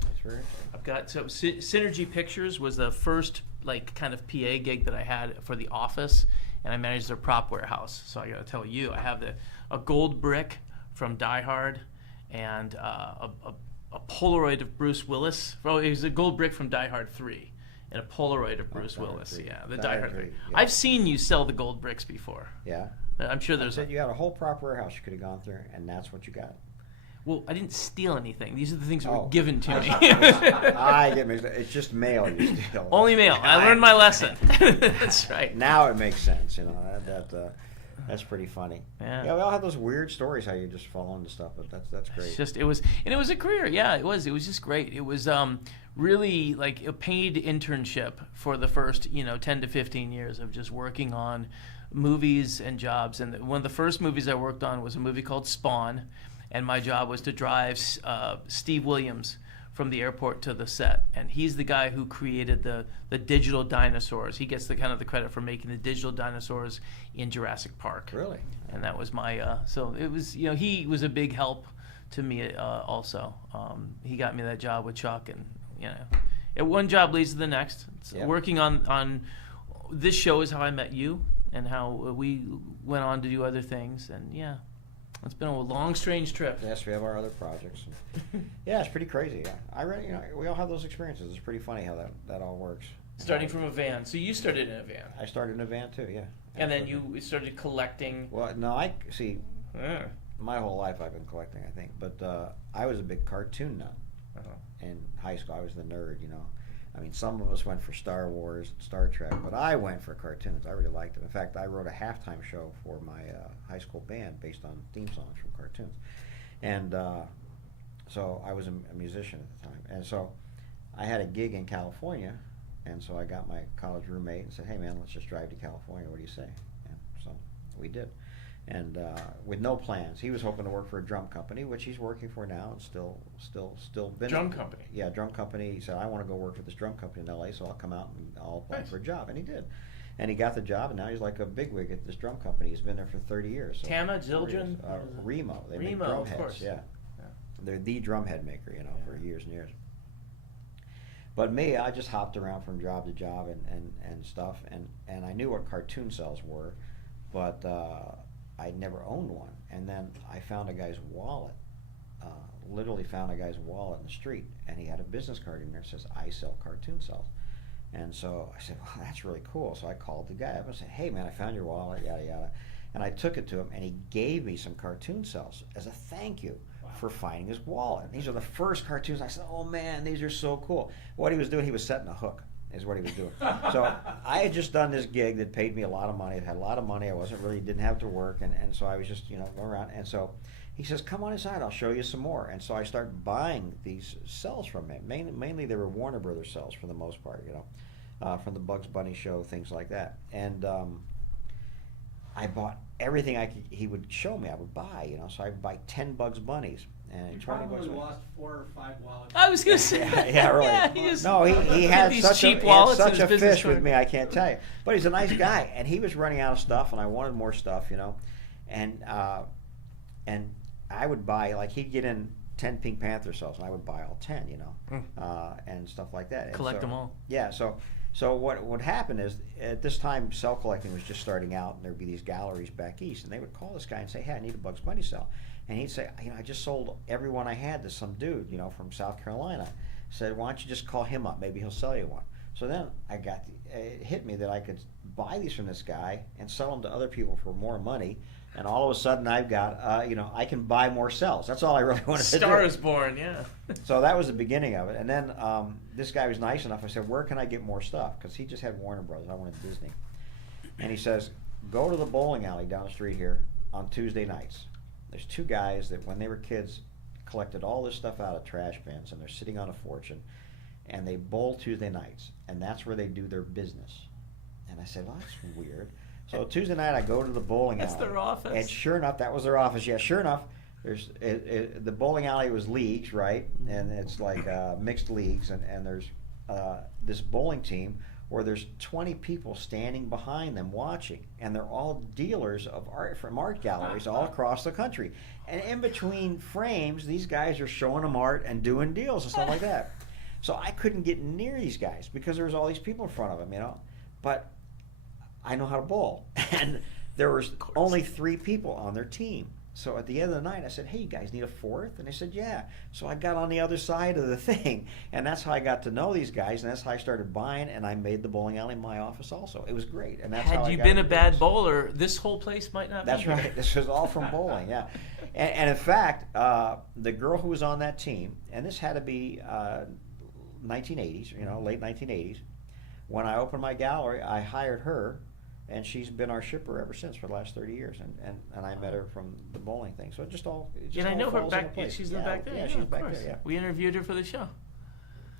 That's very interesting. I've got Synergy Pictures was the first like kind of PA gig that I had for The Office, and I managed their prop warehouse. So I got to tell you, I have a gold brick from Die Hard, and a Polaroid of Bruce Willis. Oh, it was a gold brick from Die Hard 3, and a Polaroid of Bruce Die Hard Willis. 3. Yeah, the Die Die Hard Hard 3. 3, yeah. I've seen you sell the gold bricks before. Yeah. I'm sure I there's. said you had a whole prop warehouse you could have gone through, and that's what you got. Well, I didn't steal anything. These are the things that Oh. were given to me. I get mixed up. It's just mail you steal. Only mail. I learned my lesson. That's right. Now it makes sense, you know. That's pretty funny. Yeah. We all have those weird stories how you just fall into stuff, but that's great. It's just it was a career. Yeah, it was just great. It was really like a paid internship for the first 10 to 15 years of just working on movies and jobs. And one of the first movies I worked on was a movie called Spawn, and my job was to drive Steve Williams from the airport to the set, and he's the guy who created the digital dinosaurs. He gets the credit for making the digital dinosaurs in Jurassic Park. Really? And that was my so it was he was a big help to me also. He got me that job with Chuck, and one job leads to the next. Yeah. Working on this show is how I met you, and how we went on to do other things, and yeah. It's been a long, strange trip. Yes, we have our other projects. Yeah, it's pretty crazy. Yeah, I really, we all have those experiences. It's pretty funny how that all works. Starting from a van. So you started in a van. I started in a van too. Yeah. And then you started collecting. Well, no, I see. Yeah. My whole life I've been collecting, I think, but I was a big cartoon nut. In high school, I was the nerd. I mean, some of us went for Star Wars, Star Trek, but I went for cartoons. I really liked them. In fact, I wrote a halftime show for my high school band based on theme songs from cartoons. And so I was a musician at the time. And so I had a gig in California, and so I got my college roommate and said, hey, man, let's just drive to California. What do you say? And so we did. And with no plans. He was hoping to work for a drum company, which he's working for now, and still been. Drum company? Yeah, drum company. He said, I want to go work for this drum company in L.A., so I'll come out and I'll apply for a job. And he did. And he got the job, and now he's like a bigwig at this drum company. He's been there for 30 years. So Tama, Zildjian? Remo. They make Remo, drum of heads. course. Yeah. They're the drum head maker, for years and years. But me, I just hopped around from job to job and stuff, and I knew what cartoon cells were, but I'd never owned one. And then I found a guy's wallet, literally found a guy's wallet in the street, and he had a business card in there that says, I sell cartoon cells. And so I said, well, that's really cool. So I called the guy up and said, hey, man, I found your wallet, yada, yada. And I took it to him, and he gave me some cartoon cells as a thank you for finding his wallet. These are the first cartoons. I said, oh, man, these are so cool. What he was doing, he was setting a hook. Is what he was doing. So I had just done this gig that paid me a lot of money. It had a lot of money. I didn't have to work, and so I was just going around. And so he says, "Come on inside. I'll show you some more." And so I started buying these cells from him. Mainly they were Warner Brothers cells for the most part, from the Bugs Bunny show, things like that. And I bought everything he would show me. I would buy, So I would buy 10 Bugs Bunnies. And You 20 probably bucks. lost 4 or 5 wallets. I was going to say. Yeah, right. Yeah, he had these such cheap he had wallets in such his a business fish with card. me, I can't tell you. But he's a nice guy, and he was running out of stuff, and I wanted more stuff, And I would buy, like, he'd get in 10 Pink Panther cells, and I would buy all 10, and stuff like that. And Collect so, them all. Yeah, so what would happen is, at this time, cell collecting was just starting out, and there'd be these galleries back east, and they would call this guy and say, hey, I need a Bugs Bunny cell. And he'd say, I just sold every one I had to some dude, from South Carolina. Said, why don't you just call him up? Maybe he'll sell you one. So then it hit me that I could buy these from this guy and sell them to other people for more money. And all of a sudden I've got, I can buy more cells. That's all I really wanted to do. Star is born, yeah. So that was the beginning of it. And then this guy was nice enough. I said, where can I get more stuff? Because he just had Warner Brothers. I wanted Disney. And he says, go to the bowling alley down the street here on Tuesday nights. There's 2 guys that when they were kids collected all this stuff out of trash bins, and they're sitting on a fortune, and they bowl Tuesday nights, and that's where they do their business. And I said, well, that's weird. So Tuesday night I go to the bowling alley. That's their office. And sure enough, that was their office. Yeah, sure enough, there's the bowling alley was leagues, right? And it's like mixed leagues, and there's this bowling team where there's 20 people standing behind them watching, and they're all dealers of art from art galleries all across the country. And in between frames, these guys are showing them art and doing deals and stuff like that. So I couldn't get near these guys because there was all these people in front of them, you know. But I know how to bowl, and there was only 3 people on their team. So at the end of the night, I said, "Hey, you guys need a 4th?" And they said, "Yeah." So I got on the other side of the thing, and that's how I got to know these guys, and that's how I started buying, and I made the bowling alley my office also. It was great, and that's how Had I you got been a into bad this. bowler, this whole place might not That's be here. right. This was all from bowling, yeah. And in fact, the girl who was on that team, and this had to be 1980s, you know, late 1980s. When I opened my gallery, I hired her, and she's been our shipper ever since for the last 30 years. And I met her from the bowling thing. So it just all And I all know her falls into back. place. She's in the back there. Yeah, she's of back course. there. Yeah. We interviewed her for the show.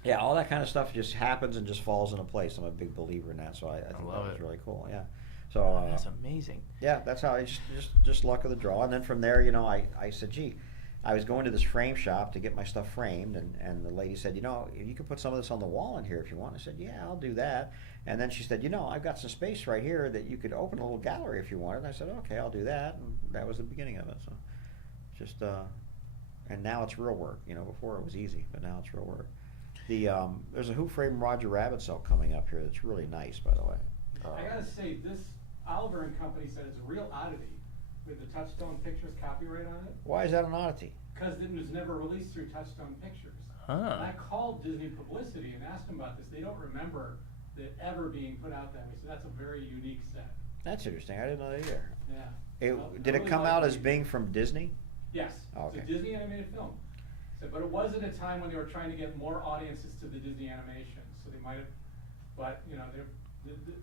Yeah, all that kind of stuff just happens and just falls into place. I'm a big believer in that, so I think that love was it. really cool. Yeah. So That's amazing. yeah, that's how it's just luck of the draw. And then from there, you know, I said, gee, I was going to this frame shop to get my stuff framed, and the lady said, you know, you could put some of this on the wall in here if you want. I said, yeah, I'll do that. And then she said, you know, I've got some space right here that you could open a little gallery if you wanted. And I said, okay, I'll do that. And that was the beginning of it. So just and now it's real work. You know, before it was easy, but now it's real work. There's a Who Framed Roger Rabbit cell coming up here that's really nice, by the way. I gotta say, this Oliver and Company said it's a real oddity with the Touchstone Pictures copyright on it, Why is that an oddity? because it was never released through Touchstone Pictures. Huh. And I called Disney Publicity and asked them about this. They don't remember it ever being put out that way, so that's a very unique set. That's interesting. I didn't know that either. Yeah. It, Well, I did it really come like out what as you being did. from Disney? Yes, Oh, it's okay. a Disney animated film. So, but it was at a time when they were trying to get more audiences to the Disney animation, so they might have, but, you know,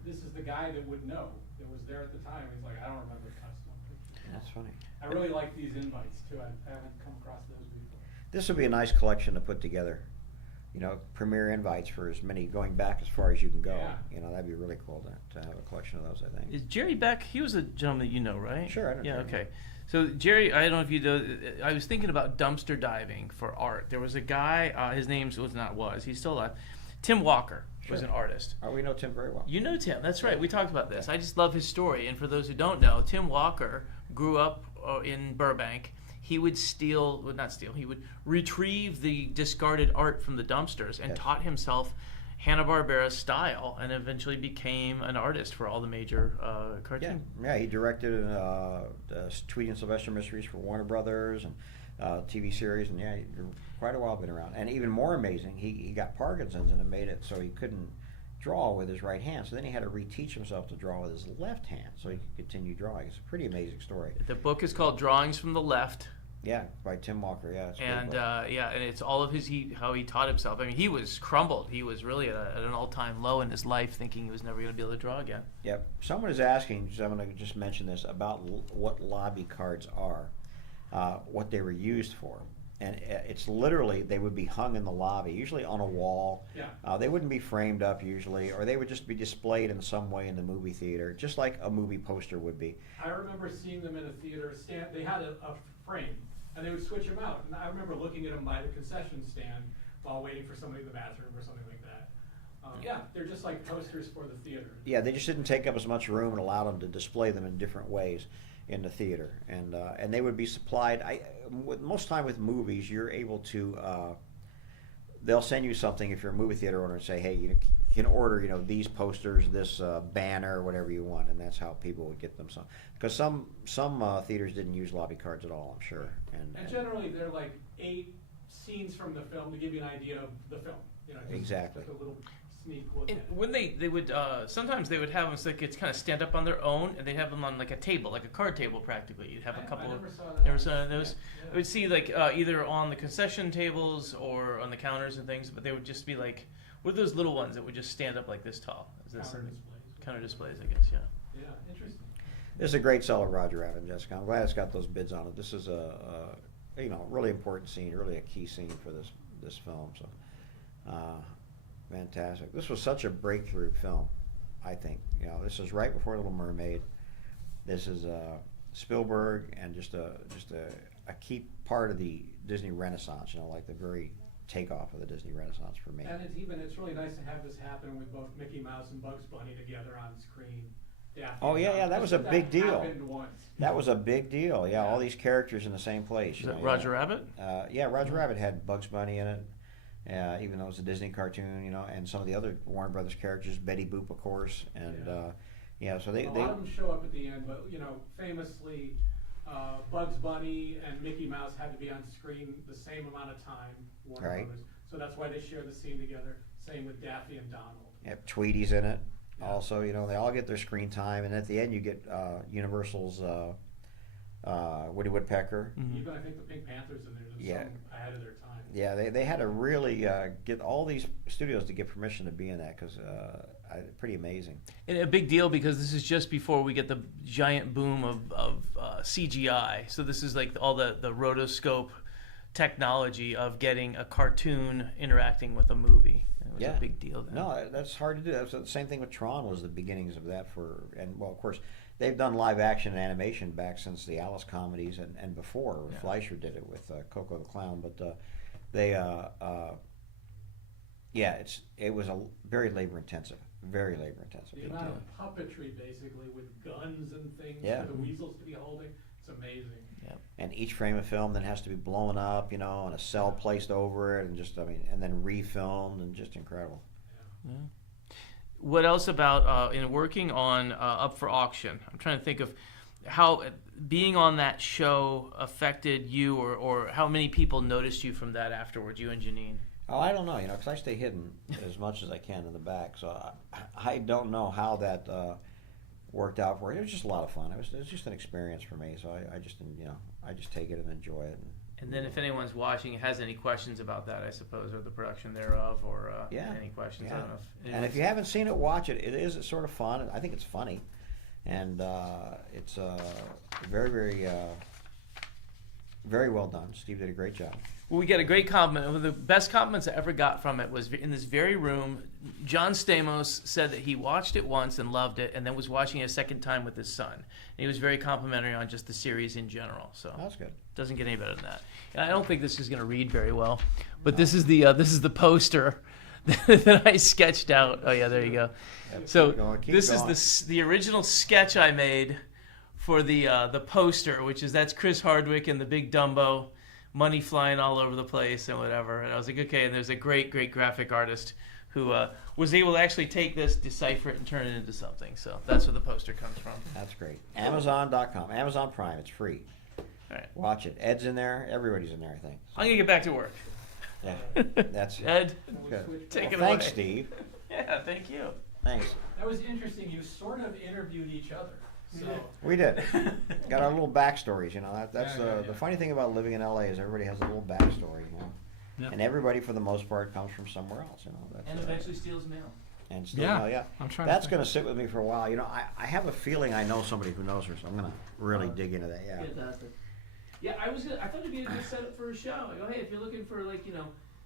this is the guy that would know, that was there at the time. He's like, I don't remember Touchstone Pictures. That's funny. I really like these invites too. I haven't come across those before. This would be a nice collection to put together. You know, premier invites for as many, going back as far as you can go. Yeah. You know, that'd be really cool to have a collection of those, I think. Is Jerry Beck? He was a gentleman that you know, right? Sure, I know Yeah. Jerry. Okay. So Jerry, I don't know if you know. I was thinking about dumpster diving for art. There was a guy. His name he's still alive. Tim Walker was Sure. an artist. Oh, we know Tim very well. You know Tim. That's right. We talked about this. I just love his story. And for those who don't know, Tim Walker grew up in Burbank. He would he would retrieve the discarded art from the dumpsters and Yes. taught himself Hanna-Barbera style, and eventually became an artist for all the major Yeah, cartoon. yeah. He directed Tweety and Sylvester Mysteries for Warner Brothers and TV series, and yeah, quite a while been around. And even more amazing, he got Parkinson's and it made it so he couldn't draw with his right hand. So then he had to reteach himself to draw with his left hand so he could continue drawing. It's a pretty amazing story. The book is called Drawings from the Left. Yeah, by Tim Walker. Yeah, it's a great And book. and it's all of how he taught himself. I mean, he was crumbled. He was really at an all-time low in his life, thinking he was never going to be able to draw again. Yep. Someone is asking, so I'm going to just mention this, about what lobby cards are, what they were used for. And it's literally, they would be hung in the lobby, usually on a wall. Yeah. They wouldn't be framed up usually, or they would just be displayed in some way in the movie theater, just like a movie poster would be. I remember seeing them in a theater stand. They had a frame, and they would switch them out. And I remember looking at them by the concession stand while waiting for somebody in the bathroom or something like that. Yeah, they're just like posters for the theater. Yeah, they just didn't take up as much room and allow them to display them in different ways in the theater, and they would be supplied. Most time with movies, you're able to. They'll send you something if you're a movie theater owner and say, hey, you can order, these posters, this banner, whatever you want, and that's how people would get them. Because some theaters didn't use lobby cards at all, I'm sure. And generally, they're like 8 scenes from the film to give you an idea of the film. Just Exactly. like a little sneak look at And it. when they would sometimes they would have them so they could kind of stand up on their own, and they'd have them on like a table, like a card table practically. You'd have a couple. I never saw that. Never saw those. Yeah. I would see like either on the concession tables or on the counters and things, but they would just be like, what are those little ones that would just stand up like this tall? Is this Counter something? displays. Counter displays, I guess. Yeah. Yeah, interesting. This is a great seller, Roger Rabbit, Jessica. I'm glad it's got those bids on it. This is a really important scene, really a key scene for this film. So, fantastic. This was such a breakthrough film, I think. This is right before Little Mermaid. This is Spielberg and just a key part of the Disney Renaissance. Like the very takeoff of the Disney Renaissance for me. And it's really nice to have this happen with both Mickey Mouse and Bugs Bunny together on screen. Daffy Oh and yeah, Donald. that was a That big deal. happened once. That was a big deal. Yeah, all these characters in the same place. Is that Roger Rabbit? Yeah, Roger Rabbit had Bugs Bunny in it, even though it was a Disney cartoon, and some of the other Warner Brothers characters, Betty Boop, of course, and so they A lot of them show up at the end, but famously, Bugs Bunny and Mickey Mouse had to be on screen the same amount of time. Warner Right. Brothers. So that's why they share the scene together. Same with Daffy and Donald. Tweety's in it. Yeah. Also, they all get their screen time, and at the end you get Universal's Woody Woodpecker. Mm-hmm. Even I think the Pink Panthers in there, Yeah. some ahead of their time. Yeah, they had to really get all these studios to get permission to be in that because pretty amazing. And a big deal because this is just before we get the giant boom of CGI. So this is like all the rotoscope technology of getting a cartoon interacting with a movie. It was a big deal then. No, that's hard to do. That's the same thing with Tron was the beginnings of that of course, they've done live action and animation back since the Alice comedies and before. Yeah. Fleischer did it with Coco the Clown, but they it was a very labor intensive. Very labor intensive. The amount of puppetry, basically, with guns and things Yeah. for the weasels to be holding, it's amazing. And each frame of film then has to be blown up, and a cell placed over it, and and then refilmed, and just incredible. Yeah. What else about in working on Up for Auction? I'm trying to think of how being on that show affected you, or how many people noticed you from that afterwards, you and Janine. Oh, I don't know, because I stay hidden as much as I can in the back, so I don't know how that worked out for it. It was just a lot of fun. It was just an experience for me, so I just take it and enjoy it. And then if anyone's watching has any questions about that, I suppose, or the production thereut, or any questions, I don't know. And if you haven't seen it, watch it. It is sort of fun. I think it's funny, and it's very, very, very well done. Steve did a great job. Well, we get a great compliment. One of the best compliments I ever got from it was in this very room. John Stamos said that he watched it once and loved it, and then was watching it a second time with his son. And he was very complimentary on just the series in general. So That's good. doesn't get any better than that. And I don't think this is going to read very well, but this is the poster that I sketched out. Oh yeah, there you go. So Keep this going. is the original sketch I made for the poster, that's Chris Hardwick and the big Dumbo, money flying all over the place and whatever. And I was like, okay. And there's a great graphic artist who was able to actually take this, decipher it, and turn it into something. So that's where the poster comes from. That's great. Amazon.com, Amazon Prime. It's free. All right. Watch it. Ed's in there. Everybody's in there, I think. I'm gonna get back to work. Yeah, that's it. Ed, Good. take it Thanks, away. Steve. Yeah, thank you. Thanks. That was interesting. You sort of interviewed each other. So We did. Got our little backstories, That's Yeah. the funny thing about living in LA is everybody has a little backstory, Yeah. And everybody, for the most part, comes from somewhere else, That's, And eventually steals mail. and still, Yeah. I'm trying to That's think. going to sit with me for a while. I have a feeling I know somebody who knows her, so I'm going to really dig into that. Yeah. Fantastic. Yeah, I thought it'd be a good setup for a show. I go, hey, if you're looking for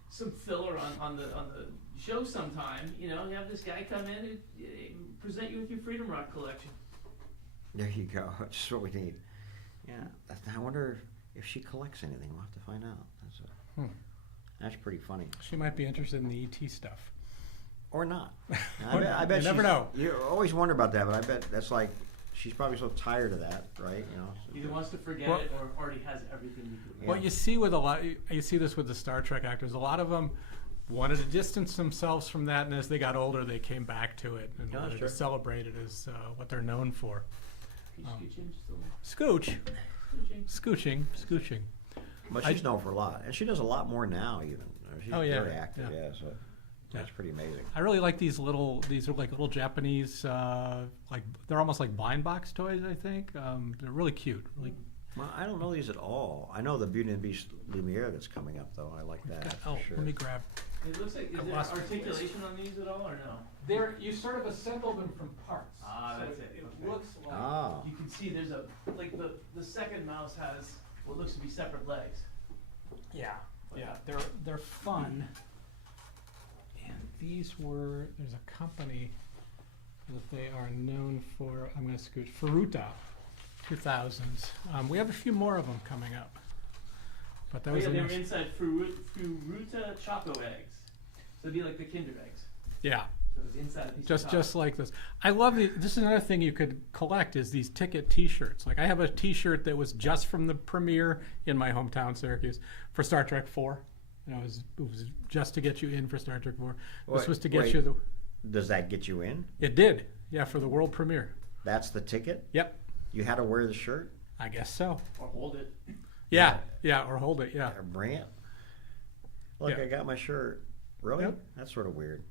some filler on the show sometime, you have this guy come in and present you with your Freedom Rock collection. There you go. That's just what we need. Yeah. I wonder if she collects anything. We'll have to find out. That's pretty funny. She might be interested in the ET stuff. Or not. Or I bet you never she's- know. You always wonder about that, but I bet that's like she's probably so tired of that, right? Either wants to forget Well- it or already has everything you could. Yeah. What you see with you see this with the Star Trek actors. A lot of them wanted to distance themselves from that, and as they got older, they came back to it and Yeah, wanted sure. to celebrate it as what they're known for. Can you scooch in just a little? Scooching. But she's known for a lot, and she does a lot more now. Even she's Oh, yeah, very active. yeah. Yeah, so that's pretty amazing. I really like these are like little Japanese, they're almost like blind box toys. I think they're really cute. Really. Well, I don't know these at all. I know the Beauty and the Beast Lumiere that's coming up, though. I like that. Oh, for sure. let me grab. It looks like, is there lost my articulation on these at all or no? you sort of assemble them from parts. Ah, So that's it. It Okay. looks like. Ah, You can see there's the second mouse has what looks to be separate legs. Yeah, they're fun. And there's a company that they are known for. I'm going to scooch Furuta, 2000s. We have a few more of them coming up, But that Oh, was yeah, a they were nice, inside Fruta Choco eggs. So it'd be like the Kinder eggs. yeah. So it was inside a piece of Just chocolate. like this. I love the. This is another thing you could collect is these ticket T-shirts. Like I have a T-shirt that was just from the premiere in my hometown, Syracuse, for Star Trek 4. You know, it was just to get you in for Star Trek 4. This Wait, was to get wait. you the. Does that get you in? It did. Yeah, for the world premiere. That's the ticket? Yep. You had to wear the shirt? I guess so. Or hold it. Yeah. Yeah. Or hold it. Yeah. Or bring it? Look, Yeah. I got my shirt. Really? Yep. That's sort of weird.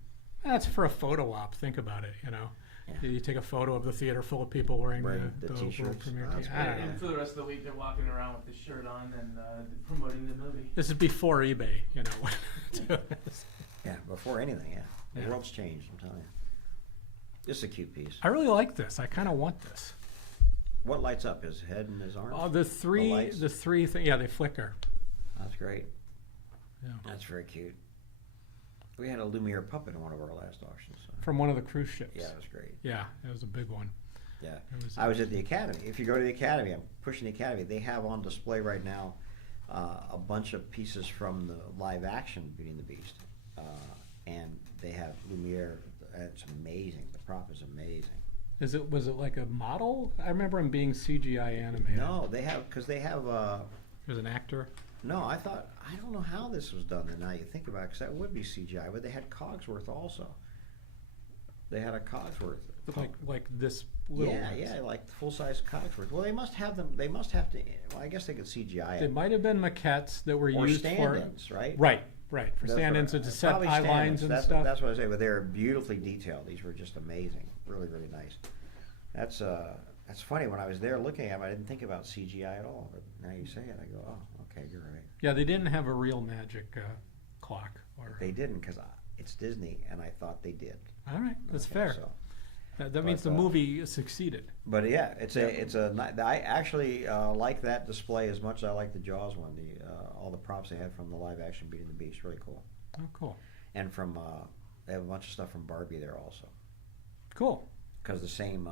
That's for a photo op. Think about it. You know, Yeah. you take a photo of the theater full of people wearing Wearing the the world T-shirts. premiere. That's I don't great. know. And for the rest of the week, they're walking around with the shirt on and promoting the movie. This is before eBay. You know. Yeah, before anything, yeah. The Yeah. world's changed, I'm telling you. This is a cute piece. I really like this. I kind of want this. What lights up? His head and his arms? Oh, the three lights? thing. Yeah, they flicker. That's great. Yeah. That's very cute. We had a Lumiere puppet in one of our last auctions. So. From one of the cruise ships. Yeah, it was great. Yeah, it was a big one. Yeah. It was, I was at the Academy. If you go to the Academy, I'm pushing the Academy. They have on display right now a bunch of pieces from the live action Beauty and the Beast. And they have Lumiere. It's amazing. The prop is amazing. Was it like a model? I remember him being CGI animated. No, they have, because they have, There's an actor. no, I don't know how this was done, and now you think about it, because that would be CGI, but they had Cogsworth also. They had a Cogsworth. Like this little Yeah, ones. yeah, like full-size Cogsworth. Well, they must have them, they must have to, well, I guess they could CGI They it. might have been maquettes that were Or used for stand-ins, right? Right, for That's stand-ins what- and to set probably eye stand-ins. lines and That's, stuff. That's what I say, but they're beautifully detailed. These were just amazing. Really, really nice. That's funny. When I was there looking at them, I didn't think about CGI at all. But now you say it, I go, oh, okay, you're right. Yeah, they didn't have a real magic clock. Or They didn't, because it's Disney, and I thought they did. all right, that's Okay, fair. so- That means the but, movie succeeded. But yeah, I actually like that display as much as I like the Jaws one. All the props they had from the live action Beauty and the Beast, really cool. Oh, cool. And from they have a bunch of stuff from Barbie there also, Cool. because the same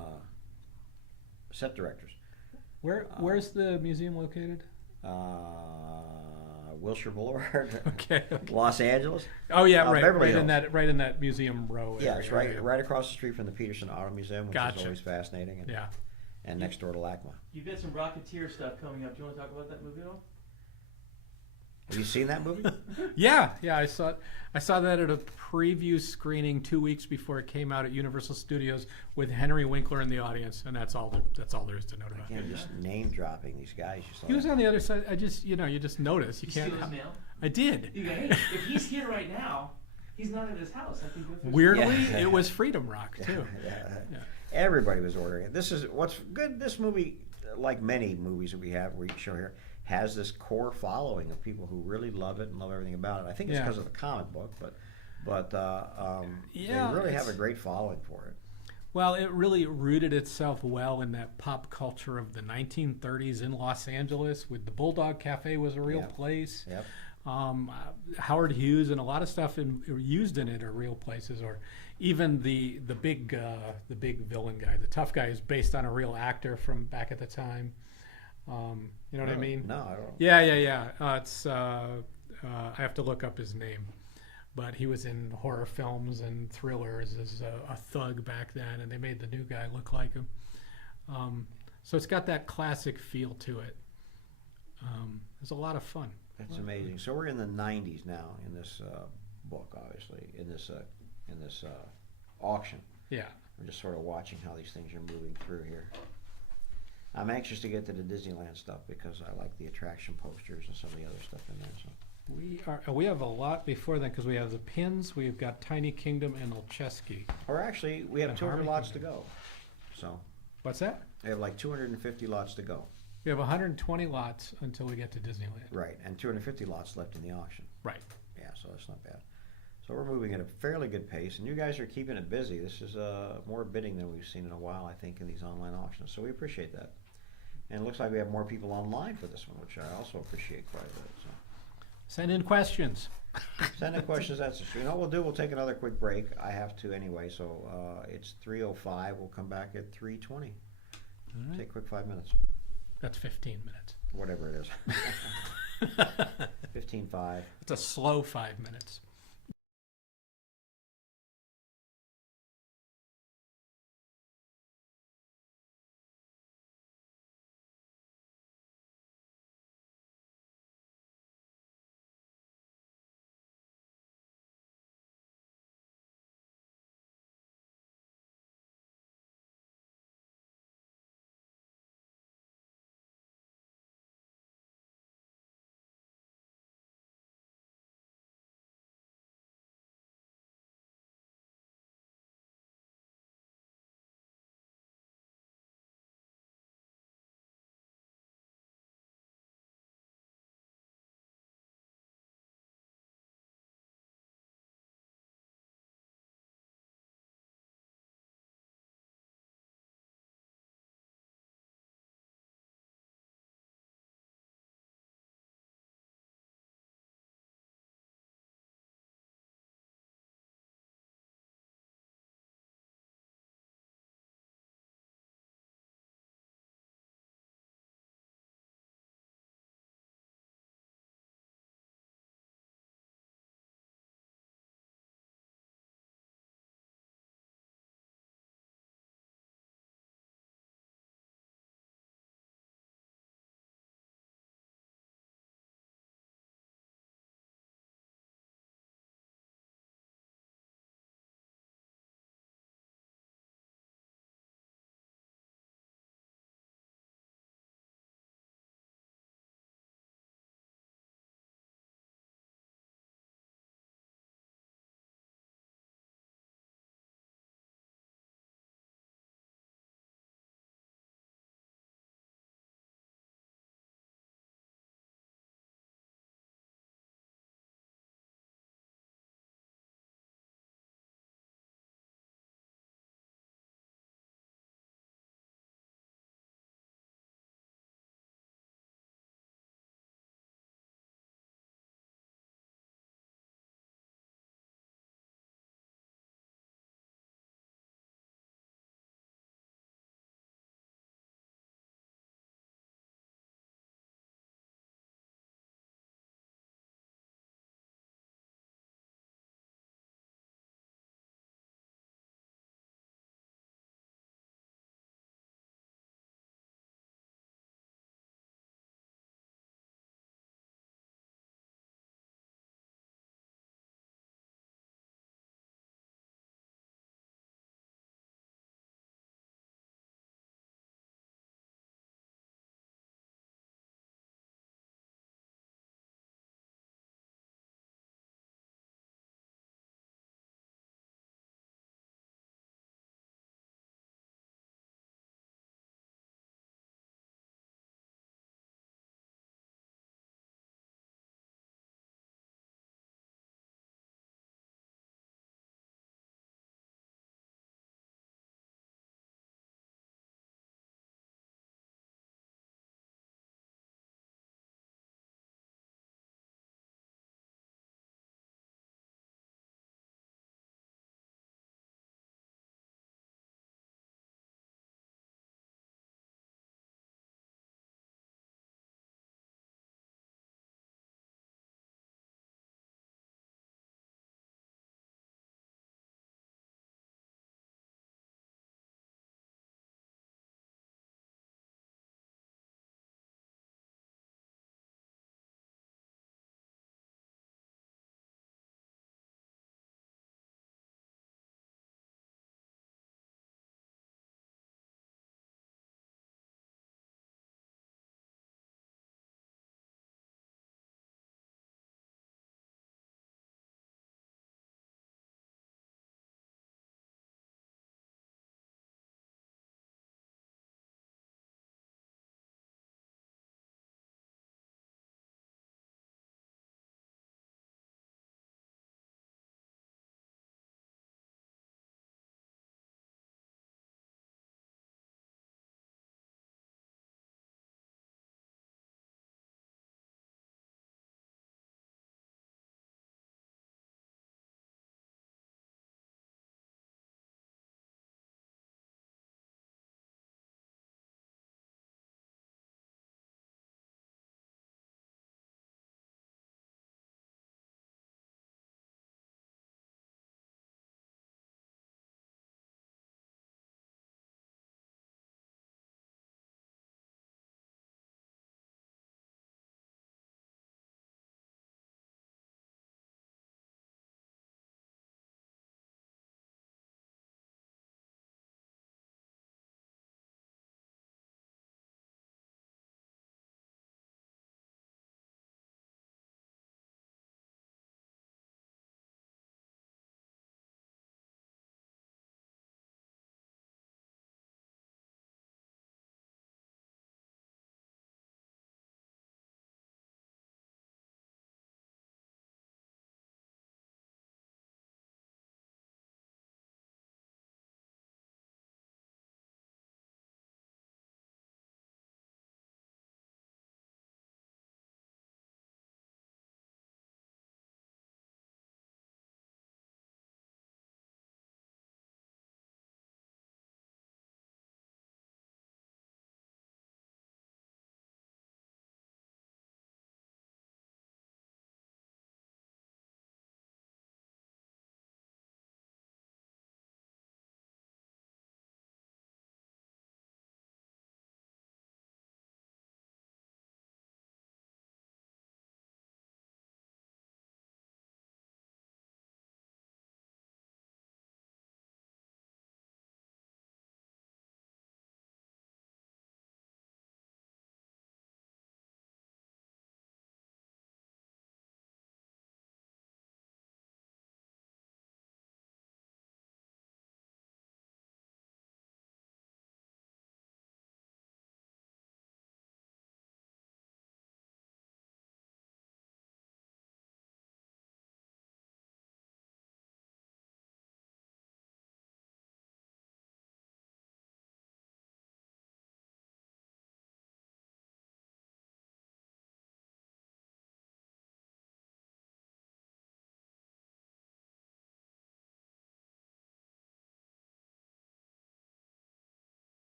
set directors. Where's the museum located? Wilshire Boulevard, Okay. Los Angeles. Oh yeah, right Beverly in Hills. that museum row. Yeah, area, it's right yeah. right across the street from the Peterson Auto Museum, which Gotcha. is always fascinating, and, Yeah. and next door to LACMA. You've got some Rocketeer stuff coming up. Do you want to talk about that movie at all? Have you seen that movie? Yeah, I saw that at a preview screening 2 weeks before it came out at Universal Studios with Henry Winkler in the audience, and that's all there is to note about it. Again, just name dropping these guys. You saw He was that. on the other side. I just you just notice you You can't. steal his mail? I did. You go, hey, if he's here right now, he's not at his house. I think go through Weirdly, Yeah. it was Freedom Rock too. Yeah. Yeah. Everybody was ordering it. This is what's good. This movie, like many movies that we show here, has this core following of people who really love it and love everything about it. I think it's Yeah. because of the comic book, but Yeah, they really have a it's- great following for it. Well, it really rooted itself well in that pop culture of the 1930s in Los Angeles, with the Bulldog Cafe was a real Yeah. place. Yep. Howard Hughes and a lot of stuff used in it are real places, or even the big villain guy, the tough guy, is based on a real actor from back at the time. You know what I mean? No, I don't. Yeah. I have to look up his name, but he was in horror films and thrillers as a thug back then, and they made the new guy look like him. So it's got that classic feel to it. It's a lot of fun. That's amazing. So we're in the 90s now in this book, obviously, in this auction. Yeah. We're just sort of watching how these things are moving through here. I'm anxious to get to the Disneyland stuff because I like the attraction posters and some of the other stuff in there. So. We have a lot before then because we have the pins, we've got Tiny Kingdom and Olcheski. Or actually, we have And 200 Harmony lots to Kingdom. go. So What's that? we have like 250 lots to go. We have 120 lots until we get to Disneyland. Right, and 250 lots left in the auction. Right. Yeah, so that's not bad. So we're moving at a fairly good pace, and you guys are keeping it busy. This is more bidding than we've seen in a while, I think, in these online auctions. So we appreciate that. And it looks like we have more people online for this one, which I also appreciate quite a bit. So. Send in questions. Send in questions. You know what we'll do? We'll take another quick break. I have to anyway. So it's 3:05. We'll come back at 3:20. All right. Take a quick 5 minutes. That's 15 minutes. Whatever it is. 15:05. It's a slow 5 minutes.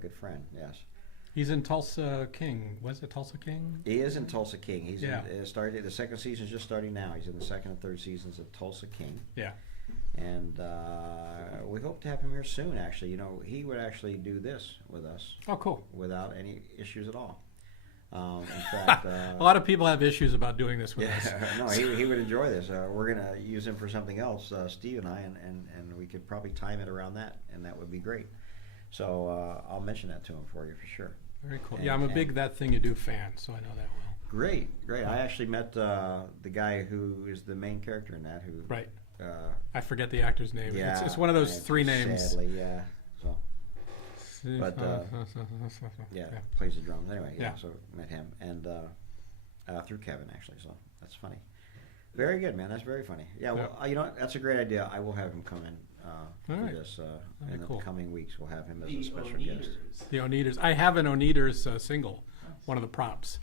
good friend. Yes. He's in Tulsa King. Was it Tulsa King? He is in Tulsa King. He's Yeah. started. The second season's just starting now. He's in the second and third seasons of Tulsa King, Yeah. and we hope to have him here soon. Actually, he would actually do this with us Oh, cool. without any issues at all. In fact, A lot of people have issues about doing this with us. yeah, no, he would enjoy this. We're gonna use him for something else, Steve and I, and we could probably time it around that, and that would be great. So I'll mention that to him for you for sure. Very cool. And- Yeah, I'm a and- big That Thing You Do fan, so I know that well. Great. I actually met the guy who is the main character in that. Who Right. Uh, I forget the actor's name. yeah, It's one of those three names. Sadly, yeah. So but, yeah, plays the drums. Anyway, yeah. Yeah. So met him and through Kevin actually. So that's funny. Very good, man. That's very funny. Yeah. Well, that's a great idea. I will have him come in for right. this That'd in be cool. the coming weeks. We'll have him as The a special guest. Oneaters. The Oneaters. I have an Oneaters single, one of the props.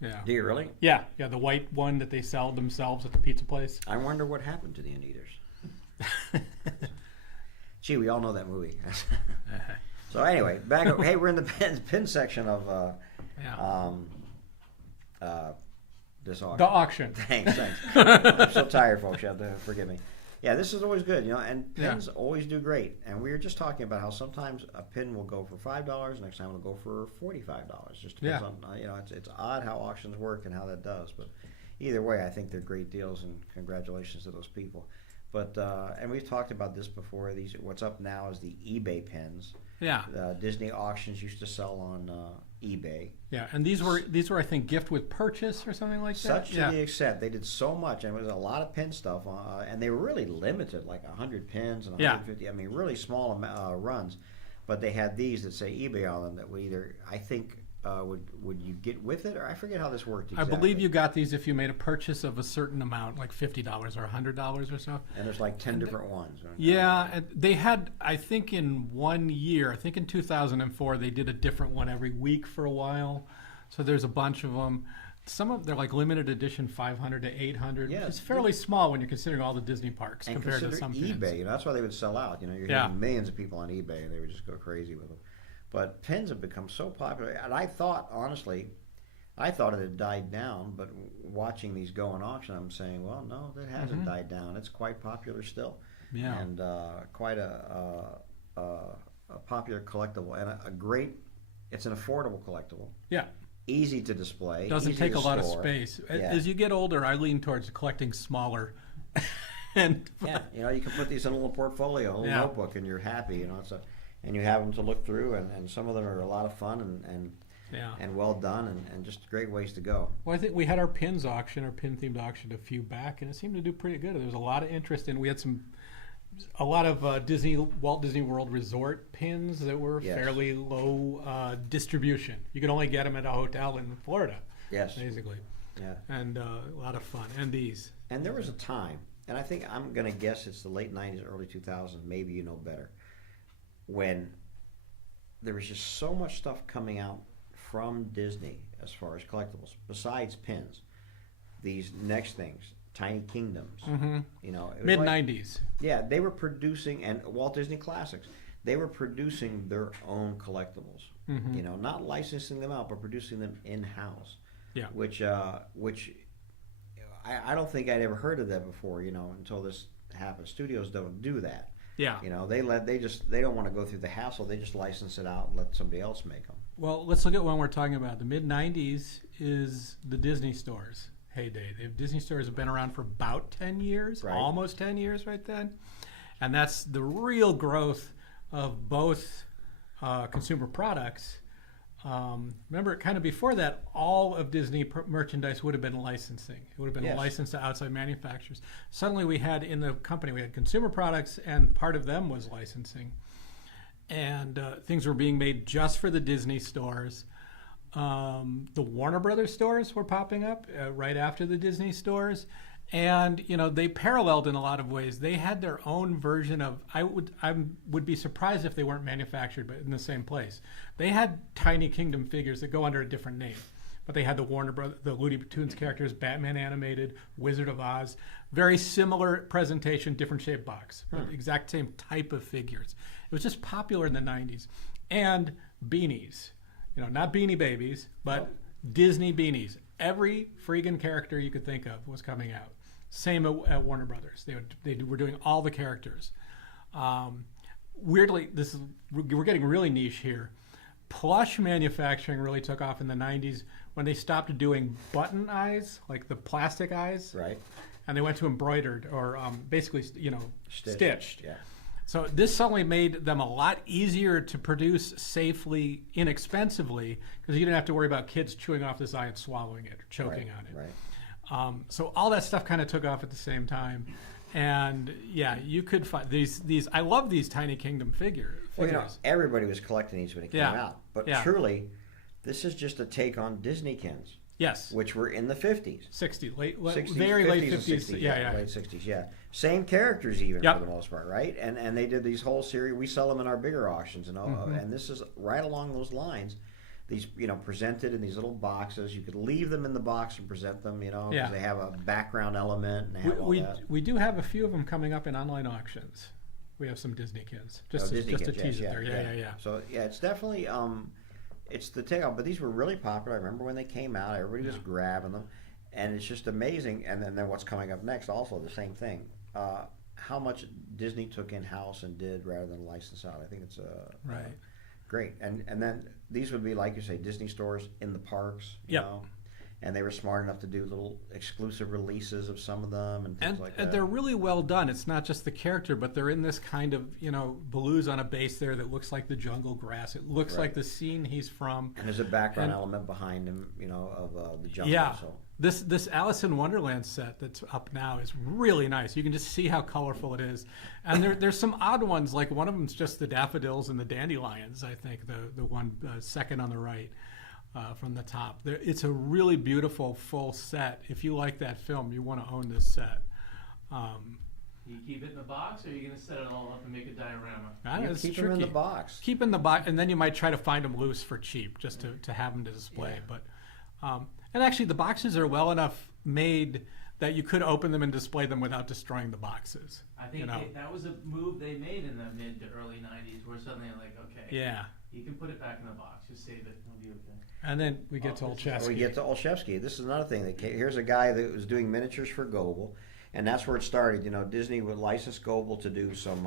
Yeah. Do you really? Yeah, the white one that they sell themselves at the pizza place. I wonder what happened to the Uneaters. Gee, we all know that movie. So anyway, back up. Hey, we're in the pin section of this auction. The auction. Thanks. I'm so tired, folks. You have to forgive me. Yeah, this is always good, and pins always do great. And we were just talking about how sometimes a pin will go for $5, next time it'll go for $45. Just depends on, it's odd how auctions work and how that does. But either way, I think they're great deals, and congratulations to those people. But and we've talked about this before. What's up now is the eBay pins. Yeah. Disney auctions used to sell on eBay. Yeah, and these were I think gift with purchase or something like that. Such to the extent they did so much, and it was a lot of pin stuff, and they were really limited, like 100 pins and 150. I mean, really small runs. But they had these that say eBay on them that would either, I think, would you get with it, or I forget how this worked exactly. I believe you got these if you made a purchase of a certain amount, like $50 or $100 or so. And there's like 10 different ones. Right? Yeah, and they had, I think in 1 year, I think in 2004, they did a different one every week for a while. So there's a bunch of them. Some of they're like limited edition 500 to 800, which is fairly small when you're considering all the Disney parks and compared to some eBay. pins. That's why they would sell out. You're hearing millions of people on eBay, and they would just go crazy with them. But pins have become so popular, and I thought, honestly, it had died down. But watching these go on auction, I'm saying, well, no, it hasn't died down. It's quite popular still, and quite a popular collectible, and a great. It's an affordable collectible. Yeah. Easy to display. Doesn't easy take to a lot of store. space. Yeah. As you get older, I lean towards collecting smaller. And you can put these in a little portfolio, a little notebook, and you're happy. And you have them to look through, and some of them are a lot of fun and well done, and just great ways to go. Well, I think we had our pins auction, our pin themed auction, a few back, and it seemed to do pretty good. There was a lot of interest, and we had a lot of Walt Disney World Resort pins that were fairly low distribution. You could only get them at a hotel in Florida. Yes, basically. Yeah, and a lot of fun. And these. And there was a time, and I think I'm going to guess it's the late '90s, early 2000s. Maybe you know better. When there was just so much stuff coming out from Disney as far as collectibles, besides pins, these next things, Tiny Kingdoms, mid '90s. They were producing, and Walt Disney Classics, they were producing their own collectibles. Not licensing them out, but producing them in house. Yeah, which I don't think I'd ever heard of that before. Until this happened. Studios don't do that. Yeah. They don't want to go through the hassle. They just license it out and let somebody else make them. Well, let's look at one we're talking about. The mid '90s is the Disney stores heyday. Disney stores have been around for about 10 years, almost 10 years right then. And that's the real growth of both consumer products. Remember, kind of before that, all of Disney merchandise would have been licensing. It would have been licensed to outside manufacturers. Suddenly we had in the company, we had consumer products, and part of them was licensing. And things were being made just for the Disney stores. The Warner Brothers stores were popping up right after the Disney stores. And, they paralleled in a lot of ways. They had their own version of, I would be surprised if they weren't manufactured but in the same place. They had Tiny Kingdom figures that go under a different name. But they had the Warner Brothers, the Looney Tunes characters, Batman animated, Wizard of Oz. Very similar presentation, different shaped box. Exact same type of figures. It was just popular in the 90s. And beanies. Not Beanie Babies, but Disney beanies. Every friggin' character you could think of was coming out. Same at Warner Brothers. They were doing all the characters. Weirdly, we're getting really niche here. Plush manufacturing really took off in the 90s when they stopped doing button eyes, like the plastic eyes. Right. And they went to embroidered or basically, stitched. Yeah. So this suddenly made them a lot easier to produce safely, inexpensively, because you didn't have to worry about kids chewing off this eye and swallowing it or choking on it. Right. So all that stuff kind of took off at the same time. And yeah, you could find these. I love these Tiny Kingdom figures. Well, everybody was collecting these when it came out. But truly, this is just a take on Disneykins. Yes. Which were in the 50s. 60s, very late 50s. Yeah. Late 60s, yeah. Same characters even for the most part, right? And they did these whole series. We sell them in our bigger auctions, and this is right along those lines. These, presented in these little boxes. You could leave them in the box and present them, because they have a background element and they have all that. We do have a few of them coming up in online auctions. We have some Disneykins. Just to tease it there. Yeah. So, yeah, it's definitely... it's the takeoff, but these were really popular. I remember when they came out, everybody was grabbing them, and it's just amazing. And then what's coming up next, also the same thing. How much Disney took in house and did rather than license out. I think it's great. And then these would be, like you say, Disney stores in the parks. You know? And they were smart enough to do little exclusive releases of some of them and things like that. And they're really well done. It's not just the character, but they're in this kind of, blues on a base there that looks like the jungle grass. It looks like the scene he's from. And there's a background element behind him, of the jungle. Yeah. So. This Alice in Wonderland set that's up now is really nice. You can just see how colorful it is. And there's some odd ones, like one of them's just the daffodils and the dandelions, I think, the one second on the right. From the top. It's a really beautiful full set. If you like that film, you want to own this set. You keep it in the box, or are you going to set it all up and make a diorama? You keep them in the box. Keep in the box, and then you might try to find them loose for cheap, just to have them to display. Yeah. But and actually, the boxes are well enough made that you could open them and display them without destroying the boxes. I think that was a move they made in the mid to early 90s, where suddenly like, okay, you can put it back in the box, just save it, it'll be okay. And then we get to Olszewski. We get to Olszewski. This is another thing. Here's a guy that was doing miniatures for Goebel, and that's where it started. Disney would license Goebel to do some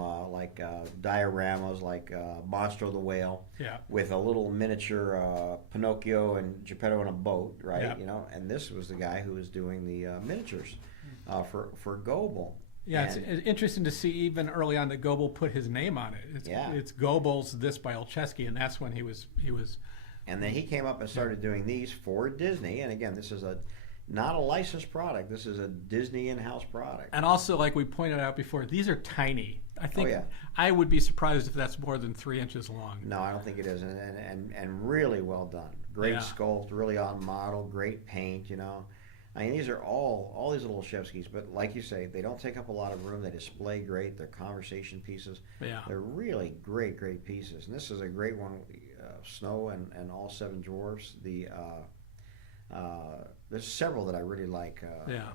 dioramas, like Monstro the Whale, with a little miniature Pinocchio and Geppetto on a boat, right? Yeah. And this was the guy who was doing the miniatures for Goebel. Yeah, it's interesting to see even early on that Goebel put his name on it. It's Goebel's This by Olszewski, and that's when he was. And then he came up and started doing these for Disney. And again, this is not a licensed product. This is a Disney in-house product. And also, like we pointed out before, these are tiny. I think I would be surprised if that's more than 3 inches long. No, I don't think it is. And really well done. Great sculpt, really on model, great paint, I mean, these are all these little Olszewskis, but like you say, they don't take up a lot of room. They display great. They're conversation pieces. Yeah. They're really great pieces. And this is a great one. Snow and all 7 dwarfs. There's several that I really like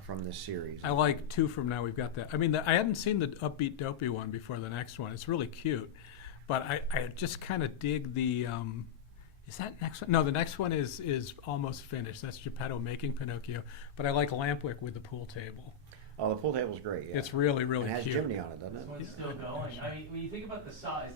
from this series. I like 2 from now. We've got that. I mean, I hadn't seen the Upbeat Dopey one before the next one. It's really cute, but I just kind of dig the. Is that next one? No, the next one is almost finished. That's Geppetto making Pinocchio. But I like Lampwick with the pool table. Oh, the pool table's great. Yeah. It's really cute. It has Jiminy on it, doesn't it? This one's still going. I mean, when you think about the size,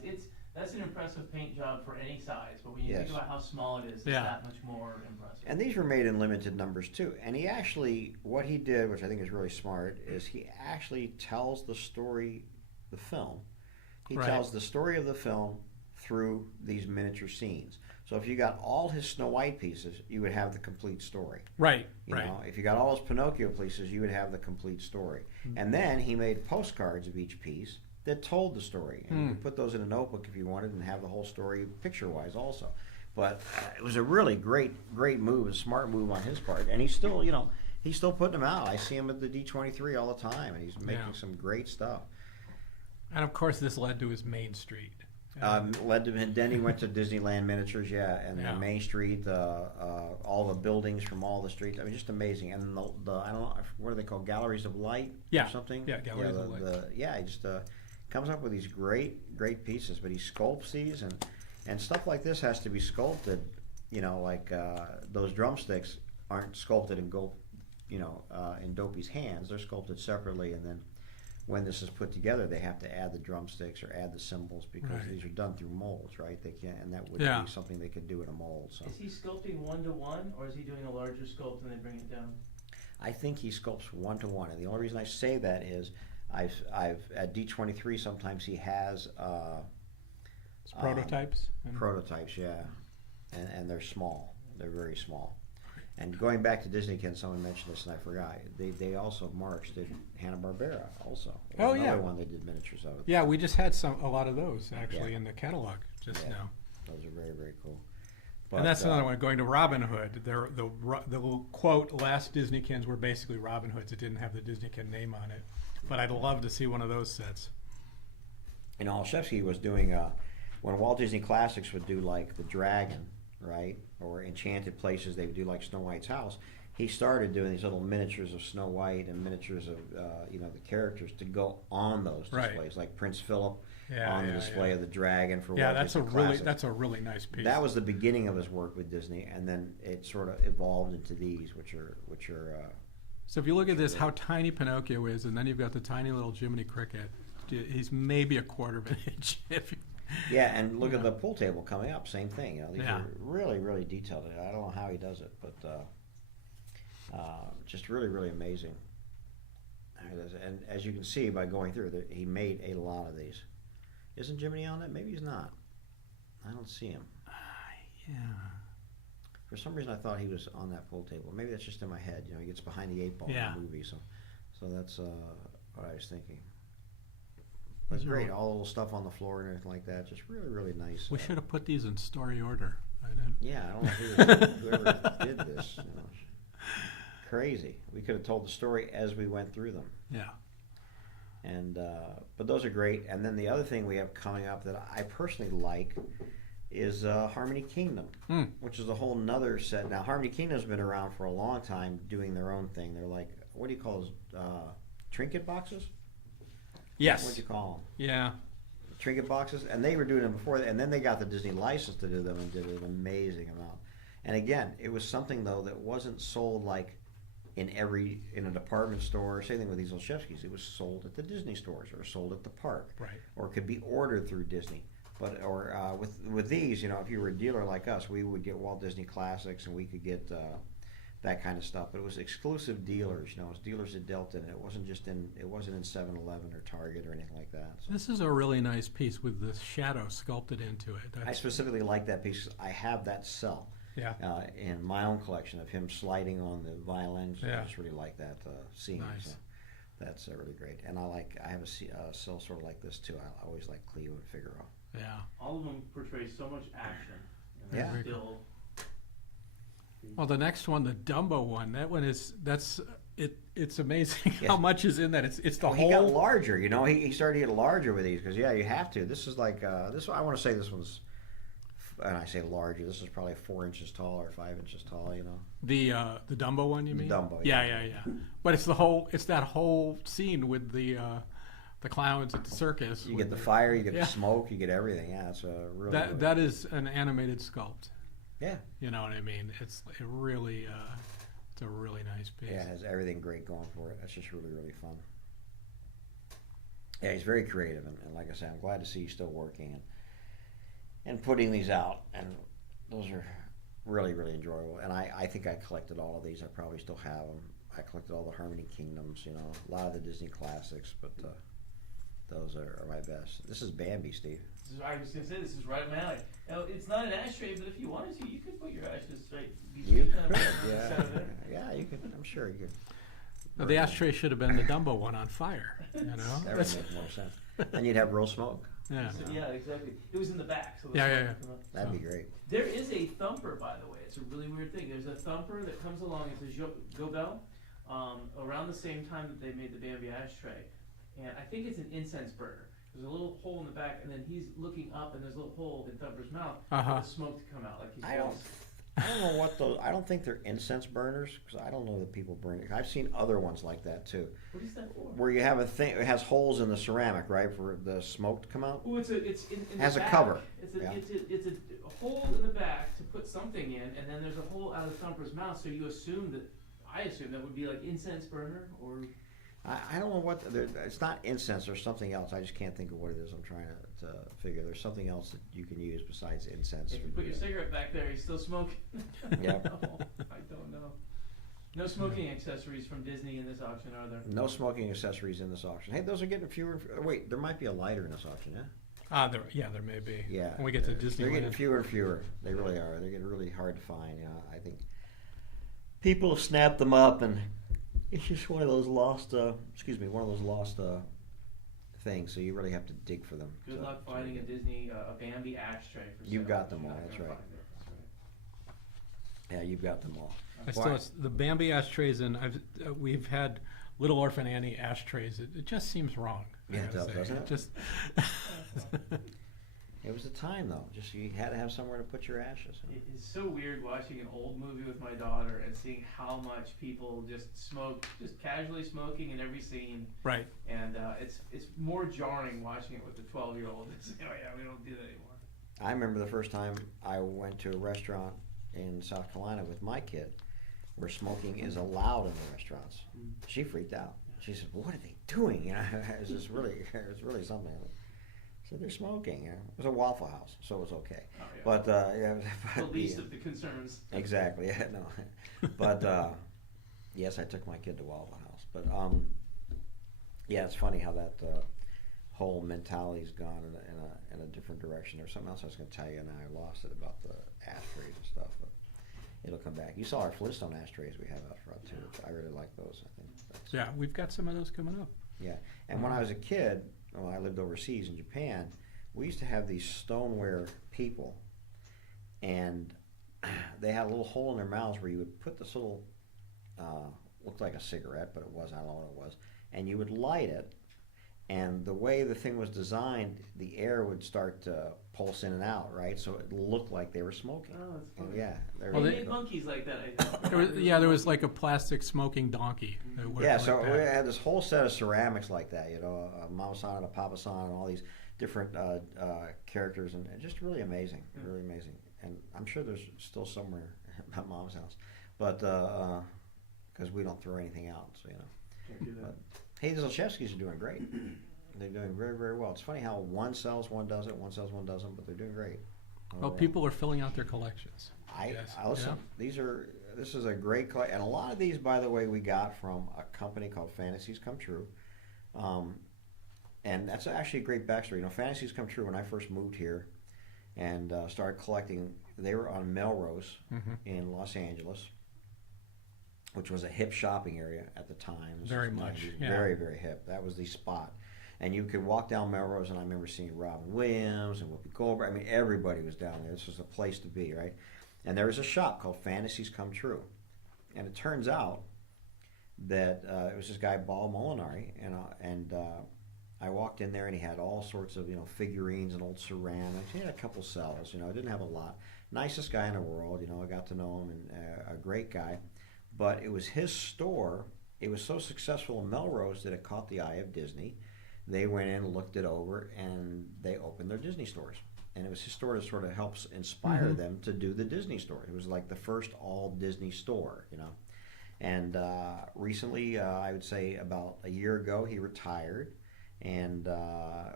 that's an impressive paint job for any size. But when you think about how small it is, it's that much more impressive. And these were made in limited numbers too. And he actually, what he did, which I think is really smart, is he actually tells the story, the film. He tells the story of the film through these miniature scenes. So if you got all his Snow White pieces, you would have the complete story. Right. You know, if you got all his Pinocchio pieces, you would have the complete story. Mm-hmm. And then he made postcards of each piece that told the story. And you could put those in a notebook if you wanted and have the whole story picture-wise also. But it was a really great move, a smart move on his part. And he's still, he's still putting them out. I see him at the D23 all the time, and he's making some great stuff. And of course, this led to his Main Street. Led to, and then he went to Disneyland Miniatures, and Main Street, all the buildings from all the streets. I mean, just amazing. And the I don't know, what are they called? Galleries of Light or something? Yeah, Galleries of Light. He just comes up with these great pieces, but he sculpts these, and And stuff like this has to be sculpted, you know, like those drumsticks aren't sculpted in in Dopey's hands. They're sculpted separately, and then when this is put together, they have to add the drumsticks or add the cymbals because Right. these are done through molds, right? They can't, and that would Yeah. be something they could do in a mold. So Is he sculpting 1-to-1, or is he doing a larger sculpt and they bring it down? I think he sculpts 1-to-1, and the only reason I say that is I've at D23 sometimes he has It's prototypes. and- prototypes, yeah, and they're small. They're very small. And going back to Disney, someone mentioned this and I forgot. They also Marks did Hanna-Barbera also. Oh, Another yeah. one they did miniatures of. Yeah, we just had a lot of those actually Yeah. in the catalog just Yeah. now. Those are very, very cool. And that's another one. Going to Robin Hood, the little quote, last Disneykins were basically Robin Hoods. It didn't have the Disneykin name on it. But I'd love to see one of those sets. And Olszewski was doing, when Walt Disney Classics would do like the Dragon, right? Or Enchanted Places, they would do like Snow White's house. He started doing these little miniatures of Snow White and miniatures of, the characters to go on those displays. Right. Like Prince Philip Yeah, on the yeah, display yeah. of the Dragon for Yeah, Walt that's Disney Classics. that's a really nice piece. That was the beginning of his work with Disney, and then it sort of evolved into these, which are So if you look at this, how tiny Pinocchio is, and then you've got the tiny little Jiminy Cricket. He's maybe a quarter of an inch. yeah. And look at the pool table coming up, same thing. These Yeah. are really, really detailed. I don't know how he does it, but just really, really amazing. And as you can see by going through, he made a lot of these. Isn't Jiminy on it? Maybe he's not. I don't see him. Yeah. For some reason, I thought he was on that pool table. Maybe that's just in my head. He gets behind the 8 ball Yeah. in the movie, so that's what I was thinking. But These are great, all- all the little stuff on the floor and everything like that. Just really, really nice. We should have put these in story order. I didn't. Yeah, I don't know whoever did this. Crazy. We could have told the story as we went through them. Yeah. And but those are great. And then the other thing we have coming up that I personally like is Harmony Kingdom, which is a whole nother set. Now, Harmony Kingdom's been around for a long time doing their own thing. They're like, what do you call those? Trinket boxes? Yes. What do you call them? Yeah. Trinket boxes? And they were doing them before, and then they got the Disney license to do them and did an amazing amount. And again, it was something, though, that wasn't sold like in a department store. Same thing with these Olszewskis. It was sold at the Disney stores or sold at the park. Right. Or could be ordered through Disney. But with these, if you were a dealer like us, we would get Walt Disney Classics, and we could get that kind of stuff. But it was exclusive dealers. It was dealers that dealt in it. It wasn't in 7-Eleven or Target or anything like that. So This is a really nice piece with the shadow sculpted into it. I specifically like that piece. I have that cell Yeah. in my own collection of him sliding on the violins. Yeah. I just really like that scene. Nice. So that's really great. And I have a cell sort of like this too. I always like Cleo and Figaro. Yeah. All of them portray so much action. And Yeah. they're still. Well, the next one, the Dumbo one, it's amazing Yes. how much is in that. It's the Well, whole. he got larger, he started to get larger with these because you have to. This is like this. I want to say this one's, and I say larger. This is probably 4 inches tall or 5 inches tall. The Dumbo one, you mean? Dumbo, Yeah, yeah. yeah, yeah. But it's that whole scene with the clowns at the circus. You with get the their- fire, you get Yeah. the smoke, you get everything. Yeah, it's a really That is an animated sculpt. yeah. You know what I mean? It's a really nice piece. Yeah, it has everything great going for it. That's just really, really fun. Yeah, he's very creative, and like I said, I'm glad to see he's still working and putting these out. And those are really, really enjoyable. And I think I collected all of these. I probably still have them. I collected all the Harmony Kingdoms, a lot of the Disney classics, but those are my best. This is Bambi, Steve. I was going to say, this is right in my alley. Now, it's not an ashtray, but if you wanted to, you could put your ashes right You kind could, of yeah. center there. Yeah, you could. I'm sure you could. Now, the ashtray should have been the Dumbo one on fire. That would That's- make more sense. And you'd have real smoke. yeah. So, yeah, exactly. It was in the back. So the Yeah, smoke yeah, would come up. That'd be great. There is a thumper, by the way. It's a really weird thing. There's a thumper that comes along. It's a Go Bell. Around the same time that they made the Bambi ashtray. And I think it's an incense burner. There's a little hole in the back, and then he's looking up, and there's a little hole in Thumper's mouth for the smoke to come out. Like he's I don't know what those. I don't think they're incense burners because I don't know that people burn it. I've seen other ones like that too, What is that for? where you have a thing. It has holes in the ceramic, right, for the smoke to come out. Oh, it's in Has the a back. cover. It's a, Yeah. it's a hole in the back to put something in, and then there's a hole out of the thumper's mouth. So you assume that, I assume that would be like incense burner or. I don't know what. It's not incense or something else. I just can't think of what it is. I'm trying to figure. There's something else that you can use besides incense. If you put your cigarette back there, you still smoking. Yeah. No, I don't know. No smoking accessories from Disney in this auction, are there? No smoking accessories in this auction. Hey, those are getting fewer. Wait, there might be a lighter in this auction, yeah? There may be. Yeah. When we get to They're Disneyland. getting fewer and fewer. They really are. They're getting really hard to find. You know, I think people have snapped them up, and it's just one of those lost. One of those lost things. So you really have to dig for them. Good So- luck finding a Disney, a Bambi ashtray for You've sale. got them all, You're not that's gonna right. find it, that's right. Yeah, you've got them all. I still, Why? the Bambi ashtrays, and we've had Little Orphan Annie ashtrays. It just seems wrong. I Yeah, it gotta does, say. doesn't it? Just It was the time though. Just you had to have somewhere to put your ashes. It is so weird watching an old movie with my daughter and seeing how much people just smoke, just casually smoking in every scene. right. And it's more jarring watching it with the 12-year-old. It's, oh yeah, we don't do that anymore. I remember the first time I went to a restaurant in South Carolina with my kid, where smoking is allowed in the restaurants. She freaked out. She said, "What are they doing?" You know, it was really something. So they're smoking. You know? It was a Waffle House, so it was okay. Oh, yeah. But yeah, The least yeah. of the concerns. Exactly. Yeah, no. But yes, I took my kid to Waffle House. But yeah, it's funny how that whole mentality's gone in a different direction. There's something else I was going to tell you, and I lost it about the ashtrays and stuff. But it'll come back. You saw our Flintstone ashtrays we have out front too. Which I really like those. I think. Yeah, we've got some of those coming up. Yeah, and when I was a kid, when I lived overseas in Japan, we used to have these stoneware people, and they had a little hole in their mouths where you would put this little, looked like a cigarette, but it wasn't, I don't know what it was, and you would light it, and the way the thing was designed, the air would start to pulse in and out, right? So it looked like they were smoking. Oh, that's And funny. yeah. They Well, made monkeys like that, I think. There was like a plastic smoking donkey. that worked Yeah, like so that. we had this whole set of ceramics like that, you know, a Mama-san and a Papa-san and all these different characters, and just really amazing, really amazing. And I'm sure there's still somewhere at Mom's house, but because we don't throw anything out, so you know. Can't do that. Hey, the Zolszewskis are doing great. They're doing very, very well. It's funny how one sells, one doesn't, one sells, one doesn't, but they're doing great. Well, people are filling out their collections. Yes, I listen. yeah. This is a great collection, and a lot of these, by the way, we got from a company called Fantasies Come True, and that's actually a great backstory. You know, Fantasies Come True. When I first moved here and started collecting, they were on Melrose in Los Angeles, which was a hip shopping area at the time. This Very was much, 90s, yeah. very, very hip. That was the spot. And you could walk down Melrose, and I remember seeing Robin Williams and Whoopi Goldberg. I mean, everybody was down there. This was a place to be, right? And there was a shop called Fantasies Come True. And it turns out that it was this guy, Paul Molinari, and I walked in there, and he had all sorts of, you know, figurines and old ceramics. He had a couple cells, you know, didn't have a lot. Nicest guy in the world, you know, I got to know him, and a great guy. But it was his store. It was so successful in Melrose that it caught the eye of Disney. They went in, looked it over, and they opened their Disney stores. And it was his store that sort of helps inspire them to do the Disney store. It was like the first all Disney store, you know. And recently, I would say about a year ago, he retired, and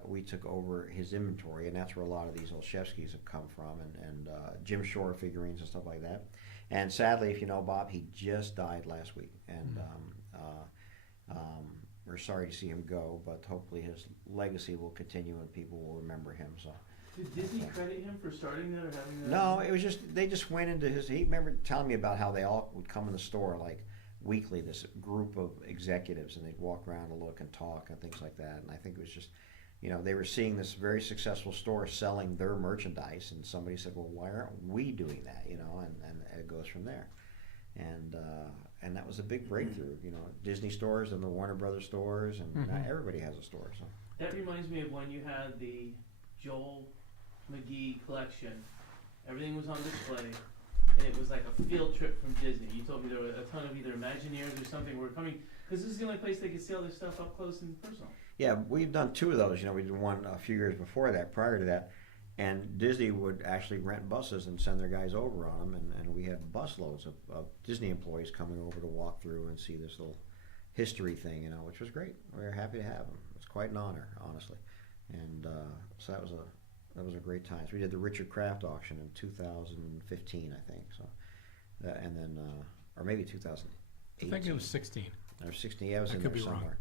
we took over his inventory, and that's where a lot of these Olszewskis have come from, and Jim Shore figurines and stuff like that. And sadly, if you know Bob, he just died last week, and we're sorry to see him go, but hopefully his legacy will continue and people will remember him. So. Did Disney credit him for starting that or having that? No, it was just they just went into his. He remember telling me about how they all would come in the store like weekly, this group of executives, and they'd walk around and look and talk and things like that. And I think it was just, you know, they were seeing this very successful store selling their merchandise, and somebody said, "Well, why aren't we doing that?" You know, and it goes from there. And that was a big breakthrough. You know, Disney stores and the Warner Brothers stores, and now everybody has a store. So That reminds me of when you had the Joel McGee collection. Everything was on display. and it was like a field trip from Disney. You told me there were a ton of either Imagineers or something were coming, because this is the only place they could see all their stuff up close and personal. Yeah, we've done 2 of those. You know, we did one a few years before that, prior to that. And Disney would actually rent buses and send their guys over on them. And we had busloads of Disney employees coming over to walk through and see this little history thing, you know, which was great. We were happy to have them. It was quite an honor, honestly. And so that was a great time. So we did the Richard Kraft auction in 2015, I think. So, and then, or maybe 2018. I think it was 16. Or 16, yeah, it was in could there be somewhere. wrong.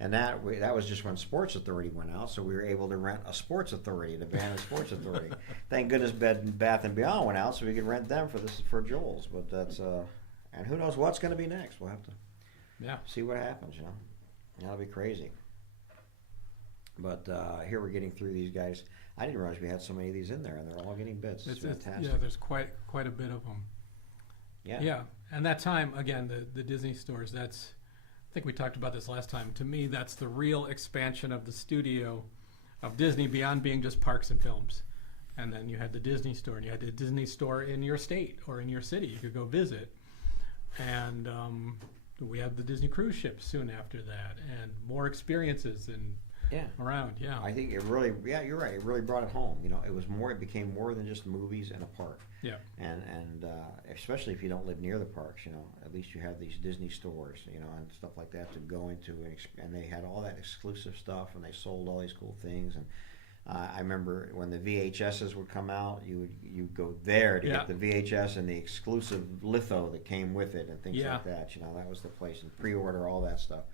And that was just when Sports Authority went out, so we were able to rent a Sports Authority, the van of Sports Authority. Thank goodness Bed Bath and Beyond went out, so we could rent them for Joel's. But that's and who knows what's going to be next? We'll have to see what happens. You know, that'll be crazy. But here we're getting through these guys. I didn't realize we had so many of these in there, and they're all getting bits. It's fantastic. Yeah, there's quite a bit of them. Yeah. Yeah, and that time again, the Disney stores. That's, I think we talked about this last time. To me, that's the real expansion of the studio of Disney beyond being just parks and films. And then you had the Disney store, and you had the Disney store in your state or in your city. You could go visit. And we had the Disney cruise ships soon after that, and more experiences and around. Yeah, I think it really. Yeah, you're right. It really brought it home. You know, it was more. It became more than just movies and a park. Yeah. And especially if you don't live near the parks, you know, at least you have these Disney stores, you know, and stuff like that to go into, and they had all that exclusive stuff, and they sold all these cool things. And I remember when the VHSs would come out, you go there to get the VHS and the exclusive litho that came with it and things like that. You know, that was the place, and pre-order all that stuff.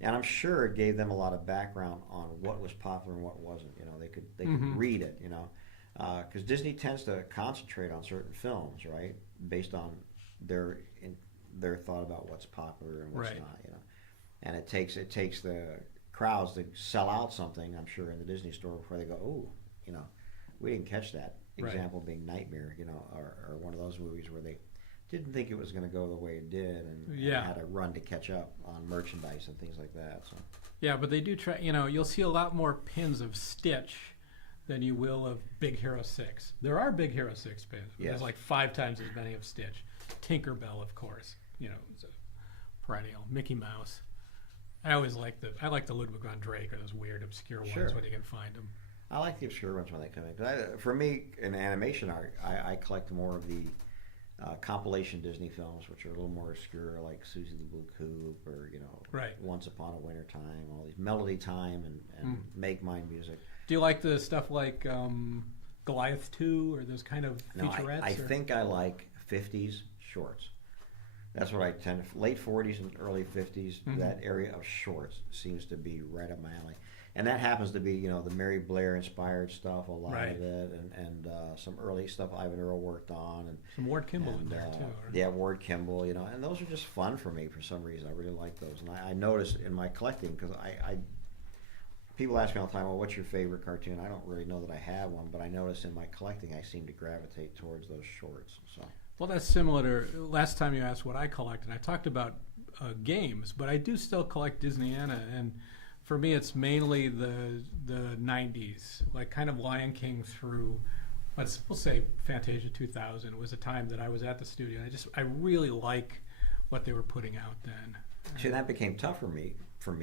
And I'm sure it gave them a lot of background on what was popular and what wasn't. You know, they could read it. You know. Because Disney tends to concentrate on certain films, right, based on their thought about what's popular and what's not, you know. And it takes the crowds to sell out something, I'm sure, in the Disney store before they go, oh, you know, we didn't catch that. Example being Nightmare, you know, or one of those movies where they didn't think it was going to go the way it did, and had to run to catch up on merchandise and things like that. So yeah, but they do try. You know, you'll see a lot more pins of Stitch than you will of Big Hero 6. There are Big Hero 6 pins. But there's like 5 times as many of Stitch. Tinkerbell, of course, you know, is a perennial. Mickey Mouse. I like the Ludwig von Drake, or those weird obscure ones when you can find them. I like the obscure ones when they come in. For me, in animation art, I collect more of the compilation Disney films, which are a little more obscure, like Susie the Blue Coupe, or, you know, Once Upon a Winter Time, all these Melody Time and Make Mine music. Do you like the stuff like Goliath 2 or those kind of featurettes? I think I like 50s shorts. That's what I tend to, late 40s and early 50s, that area of shorts seems to be right up my alley. And that happens to be, you know, the Mary Blair inspired stuff, a lot of it, and some early stuff Ivan Earl worked on. And some Ward Kimball in there, too. Yeah, Ward Kimball, you know, and those are just fun for me for some reason. I really like those. And I notice in my collecting, because people ask me all the time, well, what's your favorite cartoon? I don't really know that I have one, but I notice in my collecting I seem to gravitate towards those shorts. So. Well, that's similar to last time you asked what I collect, and I talked about games, but I do still collect Disneyana, and for me it's mainly the 90s, like kind of Lion King through, we'll say Fantasia 2000 was a time that I was at the studio. I really like what they were putting out then. See, that became tough for me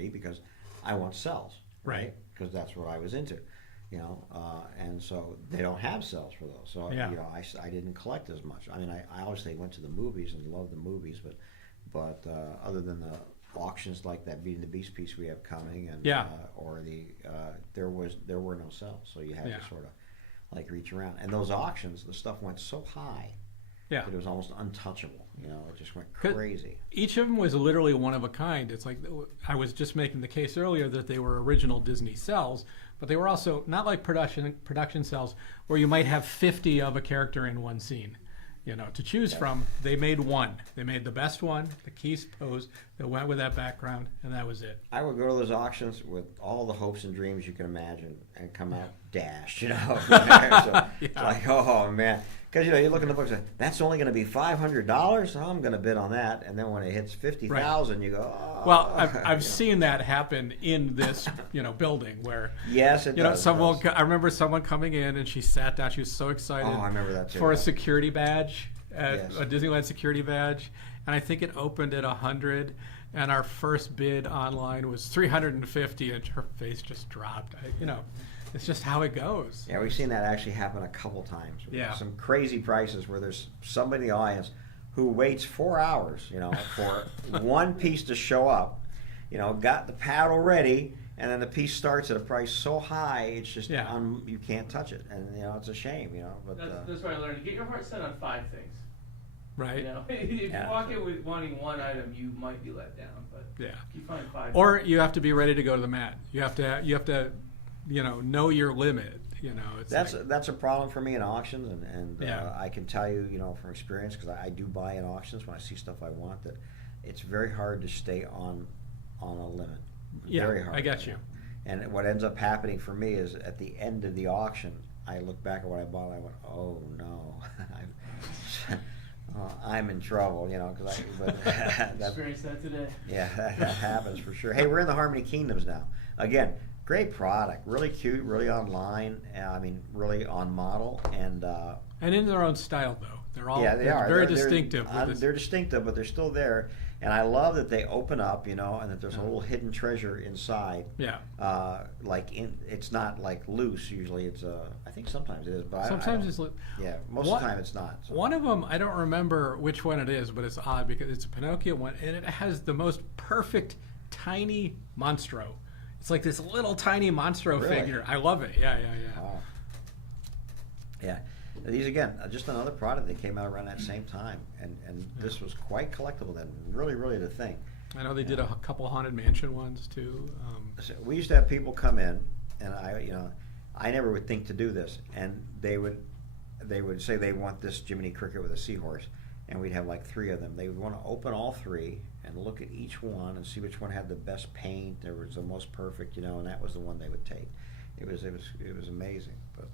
because I want cells. Right, because that's what I was into, you know, and so they don't have cells for those. So you know, I didn't collect as much. I mean, I obviously went to the movies and loved the movies, but other than the auctions like that Beauty and the Beast piece we have coming, and or the there were no cells, so you had to sort of like reach around. And those auctions, the stuff went so high. Yeah, that it was almost untouchable. You know, it just went crazy. Each of them was literally one of a kind. It's like I was just making the case earlier that they were original Disney cells, but they were also not like production cells where you might have 50 of a character in one scene. You know, to choose from, they made one. They made the best one, the Keys pose that went with that background, and that was it. I would go to those auctions with all the hopes and dreams you can imagine and come out dashed, you know. So it's like, oh, man. Because, you know, you look in the books and say, that's only going to be $500? Oh, I'm going to bid on that. And then when it hits $50,000, you go, oh. Well, I've seen that happen in this, you know, building where, yes, it does. I remember someone coming in and she sat down. She was so excited I remember that too, for a security badge. at Yes. a Disneyland security badge, and I think it opened at 100, and our first bid online was 350, and her face just dropped. It's just how it goes. Yeah, we've seen that actually happen a couple times. Yeah. Some crazy prices where there's somebody in the audience who waits 4 hours, for one piece to show up, got the paddle ready, and then the piece starts at a price so high, it's just you can't touch it, and it's a shame, But That's what I learned. Get your heart set on 5 things. Right? If you Yeah. walk in with wanting one item, you might be let down. But Yeah. if you find 5, Or you have to be ready to go to the mat. You have to know your limit. It's that's a problem for me in auctions, and Yeah. I can tell you, from experience, because I do buy in auctions when I see stuff I want, that it's very hard to stay on a limit. Yeah, Very hard. I get you. And what ends up happening for me is at the end of the auction, I look back at what I bought and I went, oh no, I'm in trouble, but that, experienced that today. yeah, that happens for sure. Hey, we're in the Harmony Kingdoms now. Again, great product, really cute, really online, really on model, and in their own style, though. They're all they are very They're- distinctive. with this- They're distinctive, but they're still there. And I love that they open up, and that there's a little hidden treasure inside. Yeah. It's not like loose. Usually, it's I think sometimes it is, but Sometimes I it's. yeah, most of the time it's not. So. One of them, I don't remember which one it is, but it's odd because it's a Pinocchio one, and it has the most perfect tiny Monstro. It's like this little tiny Monstro Really? figure. I love it. Yeah. Wow. Yeah, these again, just another product that came out around that same time, and this was quite collectible then. Really, really the thing. I know they did a couple Haunted Mansion ones too. So we used to have people come in, and I never would think to do this, and they would say they want this Jiminy Cricket with a seahorse, and we'd have like 3 of them. They would want to open all 3 and look at each one and see which one had the best paint, there was the most perfect, and that was the one they would take. It was amazing, but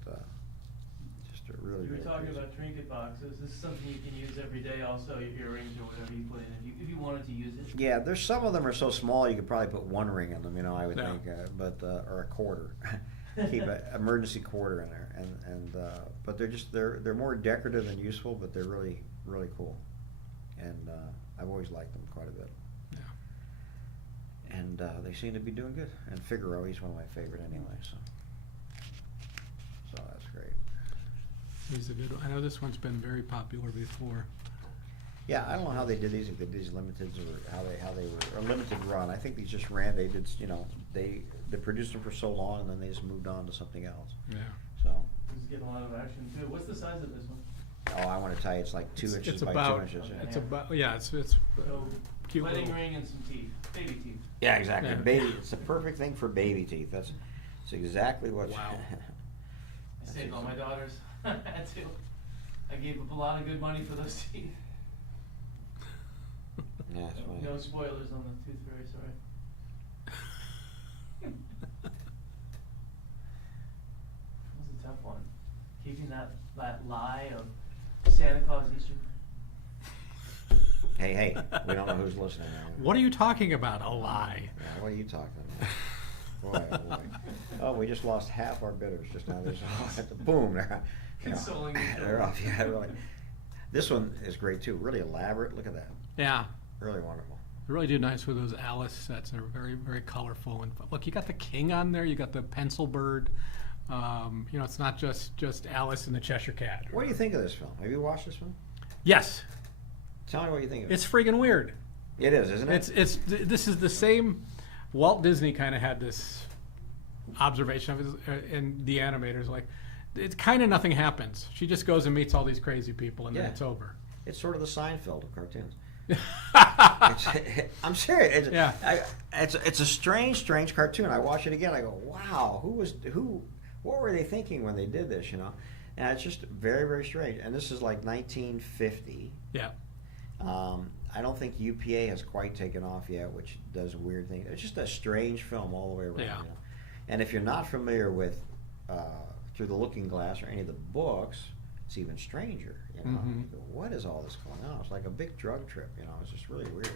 just a really. You were really talking amazing. about trinket boxes. This is something you can use every day. Also, your earrings or whatever you put in, if you wanted to use it. Yeah, there's some of them are so small you could probably put 1 ring in them, I would Yeah. think, or a quarter. Keep an emergency quarter in there, but they're more decorative than useful, but they're really really cool, and I've always liked them quite a bit. Yeah. And they seem to be doing good. And Figaro, he's one of my favorite anyway, so that's great. He's a good one. I know this one's been very popular before. Yeah, I don't know how they did these, if they did these limiteds or how they were a limited run. I think these just ran. They did, they produced them for so long and then they just moved on to something else. Yeah. So, This is getting a lot of action too. What's the size of this one? I want to tell you, it's like 2 inches It's by about. 2 inches. Yeah. It's about. Yeah. It's So, cute. wedding little- ring and some teeth, baby teeth. Yeah, exactly. Yeah. Baby, it's the perfect thing for baby teeth. That's exactly what. Wow. I saved all my daughters. I had to. I gave up a lot of good money for those teeth. Yeah, it's funny. No spoilers on the tooth fairy, sorry. That was a tough one. Keeping that lie of Santa Claus Easter. Hey, we don't know who's listening now. What are you talking about? A lie. Yeah, what are you talking about? Boy, oh boy. Oh, we just lost half our bidders just now. There's boom. They're, Consoling they're off. Yeah, really. This one is great too. Really elaborate. Look at that. Yeah. Really wonderful. They really do nice with those Alice sets. They're very, very colorful. And look, you got the king on there. You got the pencil bird. It's not just Alice and the Cheshire Cat. What do you think of this film? Have you watched this film? Yes, Tell me what you think of it. it's friggin' weird. It is, isn't it? This is the same. Walt Disney kind of had this observation of his, and the animators like, it's kind of nothing happens. She just goes and meets all these crazy people, and then Yeah. it's over. It's sort of the Seinfeld of cartoons. I'm serious. Yeah. It's a strange cartoon. I watch it again. I go, wow, what were they thinking when they did this? And it's just very, very strange. And this is like 1950. Yeah. I don't think UPA has quite taken off yet, which does weird things. It's just a strange film all the way around. Yeah. And if you're not familiar with Through the Looking Glass or any of the books, it's even stranger. Mhm. You go, what is all this going on? It's like a big drug trip. It's just really weird.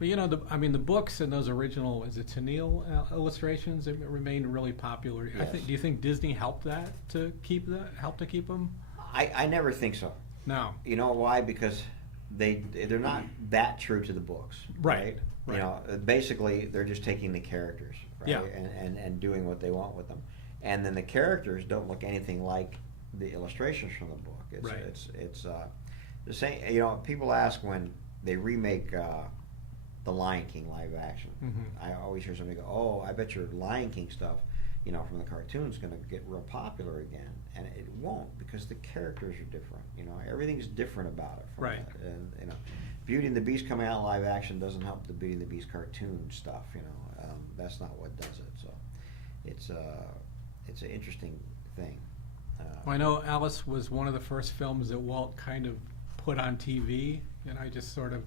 But the books and those original, is it Tennille illustrations? It remained really popular. Yes. Do you think Disney helped to keep them? I never think so. No. You know why? Because they're not that true to the books. Right. You know, basically they're just taking the characters, right? Yeah. And doing what they want with them. And then the characters don't look anything like the illustrations from the book. It's Right. it's the same. You know, people ask when they remake the Lion King live action. Mm-hmm. I always hear somebody go, "Oh, I bet your Lion King stuff, you know, from the cartoon's going to get real popular again," and it won't because the characters are different. You know, everything's different about it. From Right. that. And you know, Beauty and the Beast coming out live action doesn't help the Beauty and the Beast cartoon stuff. You know, that's not what does it. So it's an interesting thing. Well, I know Alice was one of the first films that Walt kind of put on TV, and I just sort of,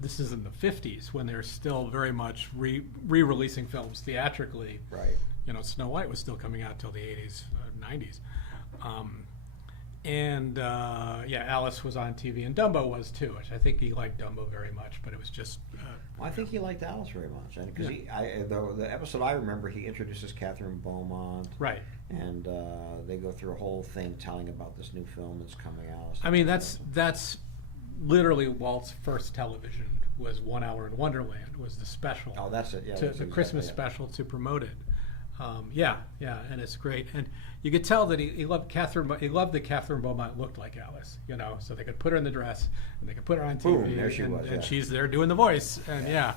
this is in the 50s when they're still very much re-releasing films theatrically. Right. You know, Snow White was still coming out till the 80s, 90s. Yeah, Alice was on TV, and Dumbo was too, which I think he liked Dumbo very much, but it was just... Well, I think he liked Alice very much, and because the episode I remember, he introduces Catherine Beaumont, Right. and they go through a whole thing telling about this new film that's coming out. I mean, that's literally Walt's first television was 1 Hour in Wonderland, was the special. Oh, that's it. Yeah, The that's Christmas exactly it. special to promote it. Yeah, and it's great. And you could tell that he loved Catherine. He loved that Catherine Beaumont looked like Alice, you know, so they could put her in the dress and they could put her on TV. Boom, there she and, was, and yeah. she's there doing the voice. And yeah,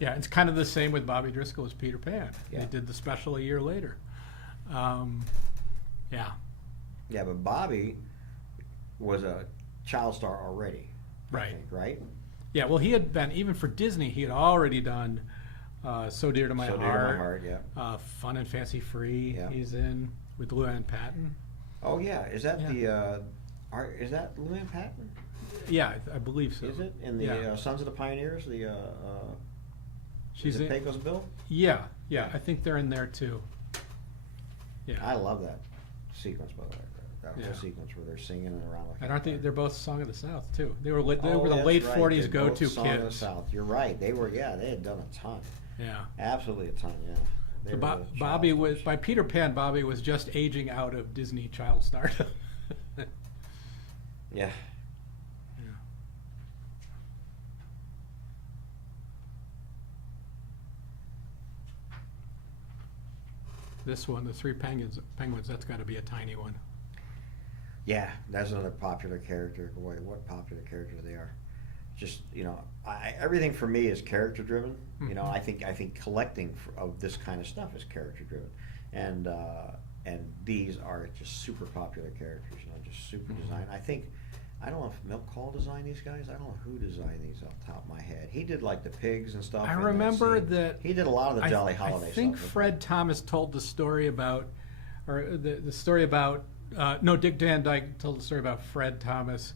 it's kind of the same with Bobby Driscoll as Peter Pan. Yeah. They did the special a year later. Yeah. Yeah, but Bobby was a child star already. I Right. think, right? Yeah, well, he had been, even for Disney, he had already done So Dear to My So Heart. Dear to My Heart, yeah. Fun and Fancy Free, Yeah. he's in with Luann Patton. Oh yeah, is that Yeah. is that Luann Patton? Yeah, I believe so. Is it in the Yeah. Sons of the Pioneers? She's is it in, Pecos Bill? yeah, I think they're in there too. Yeah. I love that sequence, by the way. That Yeah. whole sequence where they're singing and around. And aren't they? They're both Song of the South too. They were the that's late right. '40s They're go-to both Song of the kids. South. You're right. They were. Yeah, they had done a ton. Yeah. Absolutely a ton. Yeah. They So were the child Bobby was stars. by Peter Pan. Bobby was just aging out of Disney child stardom. Yeah. This one, the three penguins. That's got to be a tiny one. Yeah, that's another popular character. Boy, what popular characters they are. Just everything for me is character driven. You know, I think collecting of this kind of stuff is character driven, and these are just super popular characters. You know, just super designed. I don't know if Milt Call designed these guys. I don't know who designed these off the top of my head. He did like the pigs and stuff. I in remember scene. that He did a lot of the Jolly Holiday I think stuff. Fred Thomas told the story about, or the story about. No, Dick Van Dyke told the story about Fred Thomas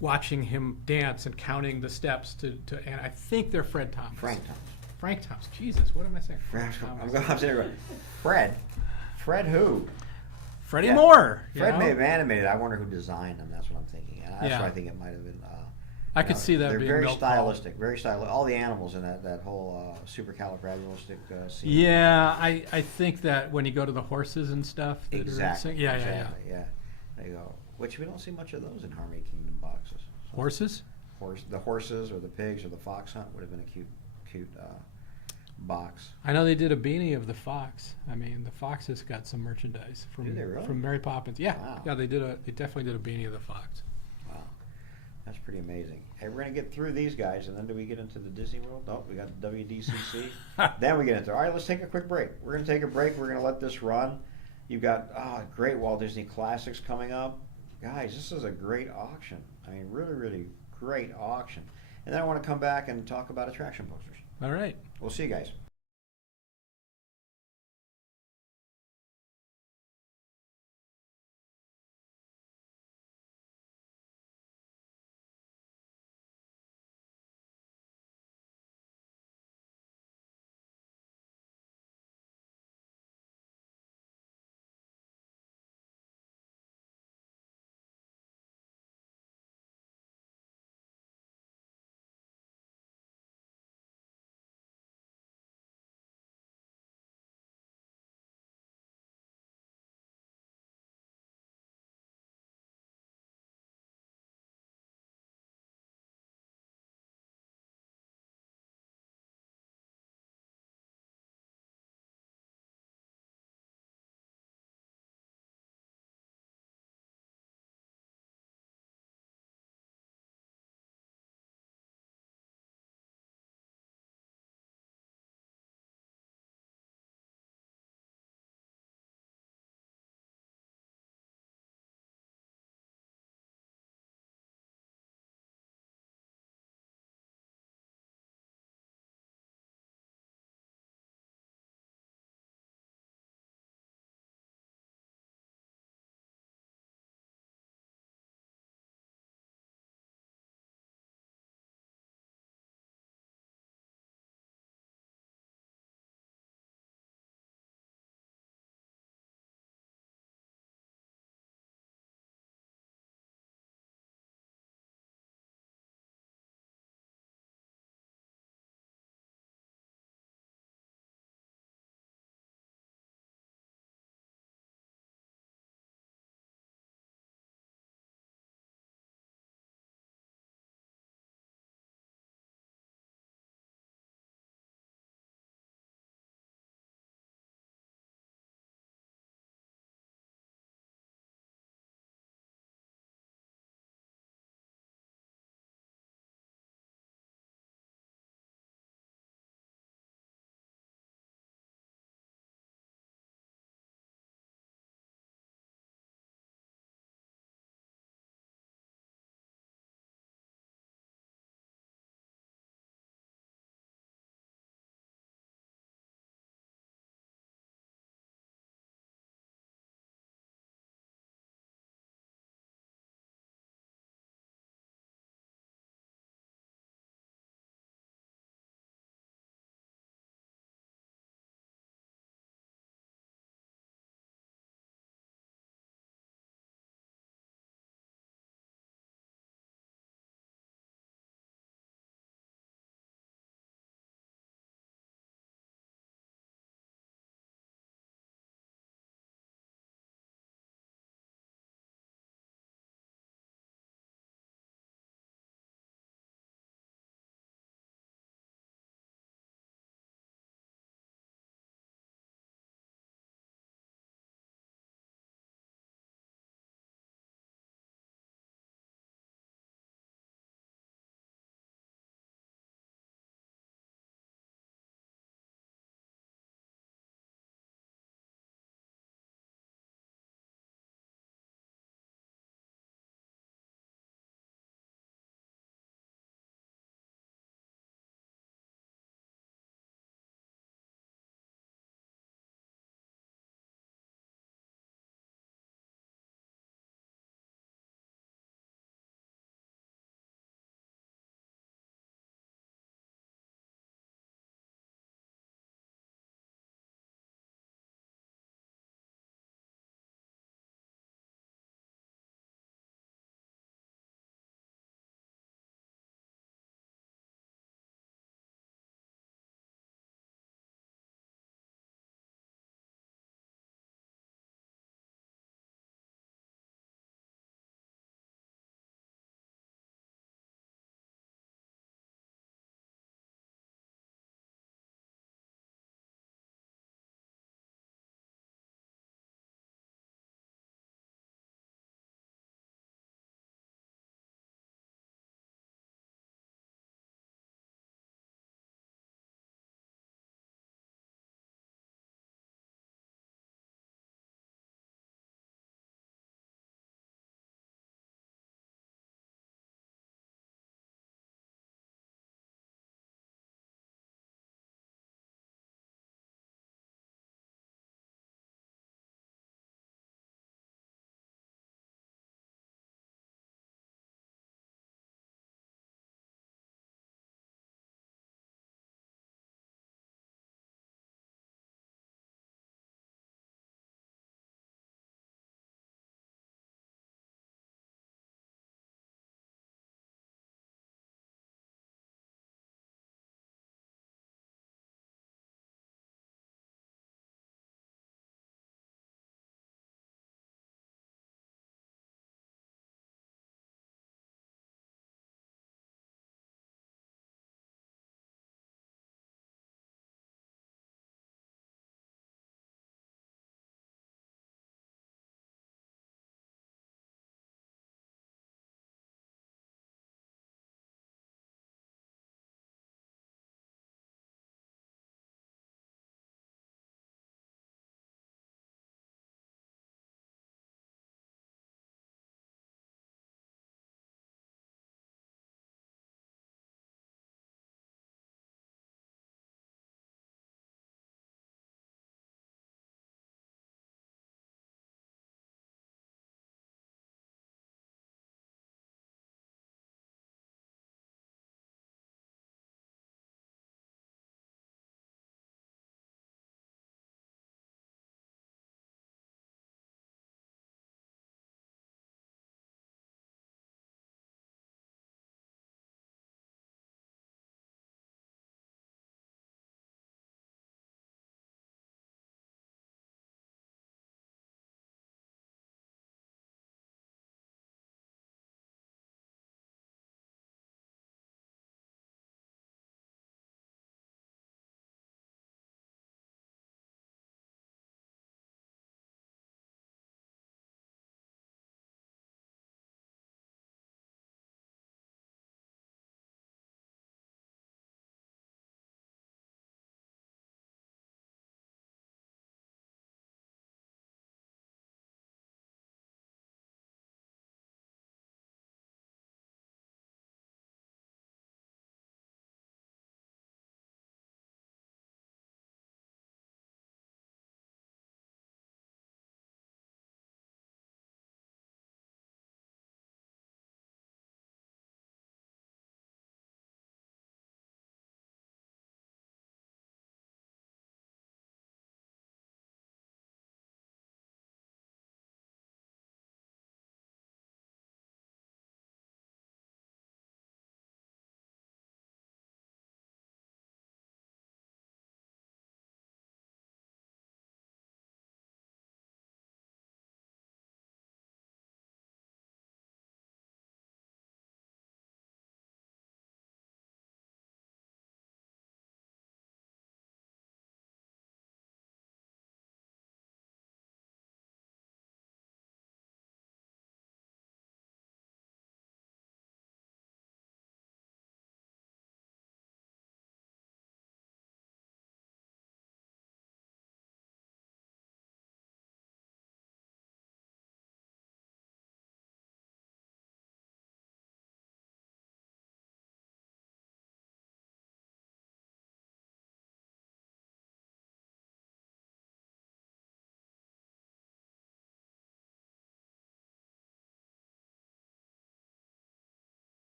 watching him dance and counting the steps to and I think they're Fred Thomas. Frank Thomas. Jesus, what am I saying? I'm saying Fred who? Freddie Yeah. Moore. you Fred know? may have animated. I wonder who designed them. That's what I'm thinking. And that's Yeah. what I think it might have been. I could see that They're being very Milt Call. stylistic. Very stylistic. All the animals in that whole supercalifragilistic scene. Yeah, I think that when you go to the horses and stuff. That Exactly. Are yeah. Exactly. Yeah. There you go. Which we don't see much of those in Harmony Kingdom boxes. So Horses? the horses or the pigs or the fox hunt would have been a cute box. I know they did a beanie of the fox. I mean, the foxes got some merchandise from Did they really? from Mary Poppins. Yeah, Wow. yeah, they definitely did a beanie of the fox. Wow. That's pretty amazing. Hey, we're gonna get through these guys, and then do we get into the Disney World? No, we got the WDCC. Then we get into. All right, let's take a quick break. We're gonna take a break. We're gonna let this run. You've got great Walt Disney Classics coming up, guys. This is a great auction. I mean, really, really great auction. And then I want to come back and talk about attraction posters. All right. We'll see you guys.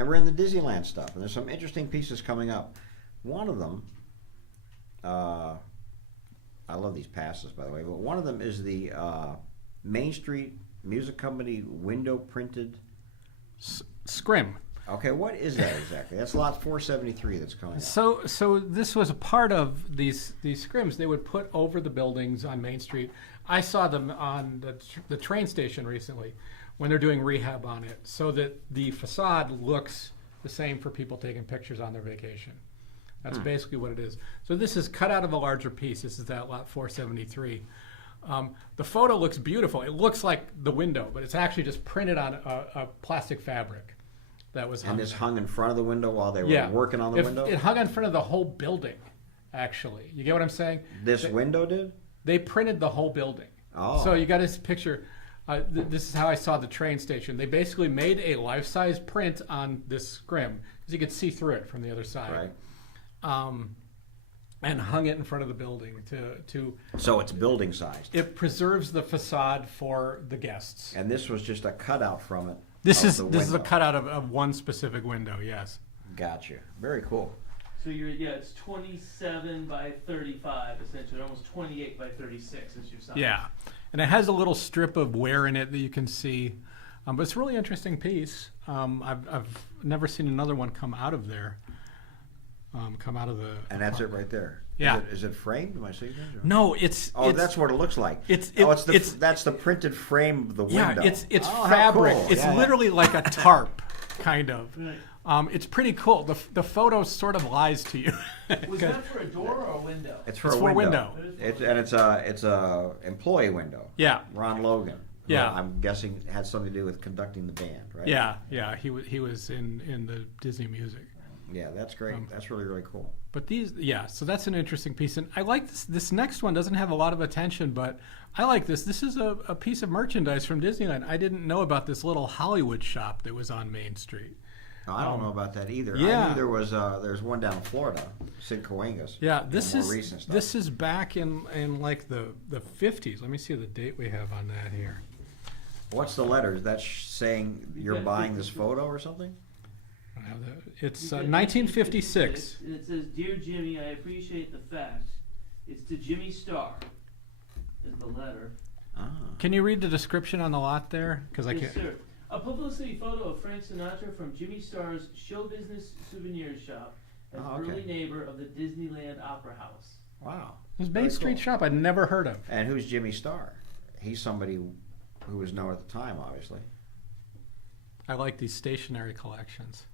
And we're in the Disneyland stuff, and there's some interesting pieces coming up. One of them, I love these passes, by the way, but one of them is the Main Street Music Company window printed. Scrim. Okay, what is that exactly? That's lot 473 that's coming up. So this was a part of these scrims they would put over the buildings on Main Street. I saw them on the train station recently when they're doing rehab on it, so that the facade looks the same for people taking pictures on their vacation. That's basically what it is. So this is cut out of a larger piece. This is that lot 473. The photo looks beautiful. It looks like the window, but it's actually just printed on a plastic fabric that was hung. And this hung in front of the window while they were working on the window? It hung in front of the whole building, actually. You get what I'm saying? This window did? They printed the whole building. Oh. So you got this picture. This is how I saw the train station. They basically made a life-size print on this scrim, because you could see through it from the other side. Right. And hung it in front of the building to So it's building sized. it preserves the facade for the guests. And this was just a cutout from it. This of is the this is a window. cutout of one specific window. Yes. Gotcha. Very cool. So it's 27 by 35 essentially, almost 28 by 36 is your size. Yeah, and it has a little strip of wear in it that you can see, but it's a really interesting piece. I've never seen another one come out of there. Come out of the. And that's it right there. Yeah. Is it framed? Am I seeing that? Or- No, it's. Oh, it's, that's what it looks like. It's that's the printed frame of the yeah. window. It's Oh, how fabric. cool. It's Yeah, yeah. literally like a tarp, kind of. Right. It's pretty cool. The photo sort of lies to you. Was that for a door or a window? It's for It's a for a window. window. It's a employee window. Yeah. Ron Logan. who Yeah. I'm guessing had something to do with conducting the band, right? Yeah. He was in the Disney music. Yeah, that's great. That's really, really cool. But so that's an interesting piece. And I like this. This next one doesn't have a lot of attention, but I like this. This is a piece of merchandise from Disneyland. I didn't know about this little Hollywood shop that was on Main Street. No, I don't know about that either. Yeah. I knew there's one down in Florida, Sid Coengas. Yeah, this more is recent stuff. this is back in like the 50s. Let me see the date we have on that here. What's the letter? Is that saying you're buying this photo or something? I have it's 1956. And it says, "Dear Jimmy, I appreciate the fact it's to Jimmy Starr." Is the letter. Ah. Can you read the description on the lot there? Because I Yes, can't. sir. A publicity photo of Frank Sinatra from Jimmy Starr's show business souvenir shop, an Oh, okay. early neighbor of the Disneyland Opera House. Wow. This Very Main Street cool. shop I'd never heard of. And who's Jimmy Starr? He's somebody who was known at the time, obviously. I like these stationery collections.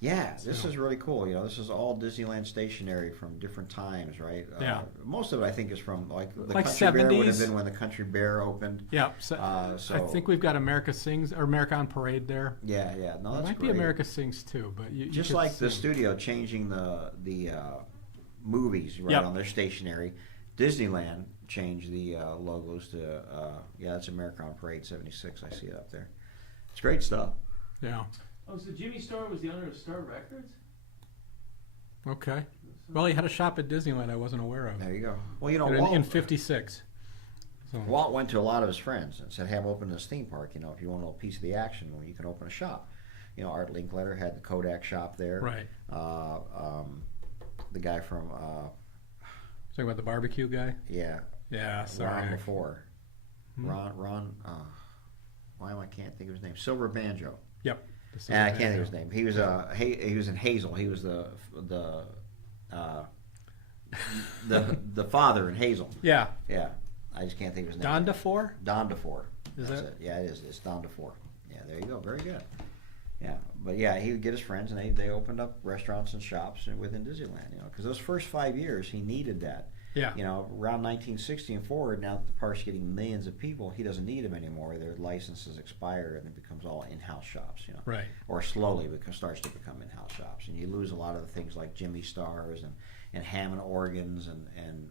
Yeah, this So- is really cool. You know, this is all Disneyland stationery from different times, right? Yeah. Most of it, I think, is from like the Like Country Bear would have 70s. been when the Country Bear opened. Yeah, so So I think we've got America Sings or America on Parade there. Yeah. No, It that's might great. be America Sings too, but you Just could like the see. studio changing the movies right Yep. on their stationery, Disneyland changed the logos to that's America on Parade '76. I see it up there. It's great stuff. Yeah. Oh, so Jimmy Starr was the owner of Star Records? Okay. Well, he had a shop at Disneyland I wasn't aware of. There you go. Well, you know, In Walt, 56. So, Walt went to a lot of his friends and said, "Hey, I'm opening this theme park. You know, if you want a little piece of the action, well, you can open a shop." You know, Art Linkletter had the Kodak shop there. right. The guy from Talking about the barbecue guy? yeah, Yeah, sorry. Ron before. Hmm. Ron. I can't think of his name. Silver Banjo. Yep. And I can't think of his name. He was he was in Hazel. He was the father in Hazel. Yeah. Yeah, I just can't think of his name. Don DeFore? Don DeFore. Is That's that- it? Yeah, it is. It's Don DeFore. Yeah, there you go. Very good. Yeah, but yeah, he would get his friends and they opened up restaurants and shops within Disneyland. You know, because those first 5 years he needed that. Yeah. You know, around 1960 and forward, now that the park's getting millions of people, he doesn't need them anymore. Their licenses expire and it becomes all in-house shops. You know, Right. or slowly starts to become in-house shops, and you lose a lot of the things like Jimmy Stars and Hammond organs and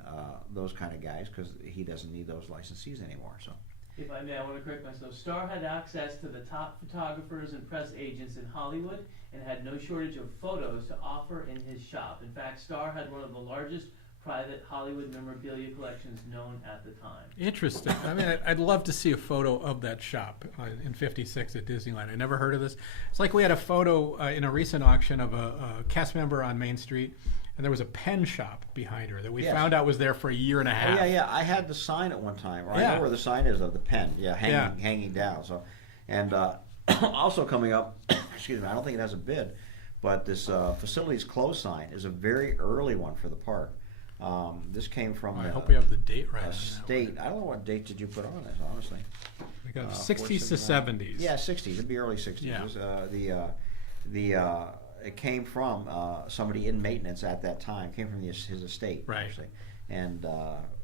those kind of guys because he doesn't need those licensees anymore. So. If I may, I want to correct myself. Starr had access to the top photographers and press agents in Hollywood and had no shortage of photos to offer in his shop. In fact, Starr had one of the largest private Hollywood memorabilia collections known at the time. Interesting. I mean, I'd love to see a photo of that shop in '56 at Disneyland. I never heard of this. It's like we had a photo in a recent auction of a cast member on Main Street, and there was a pen shop behind her that we Yes. found out was there for a year and a half. Oh, yeah. I had the sign at one time. Or I Yeah. know where the sign is of the pen. Yeah, hanging down. So, and also coming up, excuse me, I don't think it has a bid, but this facilities closed sign is a very early one for the park. This came from I hope we have the date right. a on that state. I don't know what date did you put on this, honestly. one. We got 60s to 70s. Yeah, 60s. It'd be early 60s. Yeah. It came from somebody in maintenance at that time. Came from his estate, Right. actually. And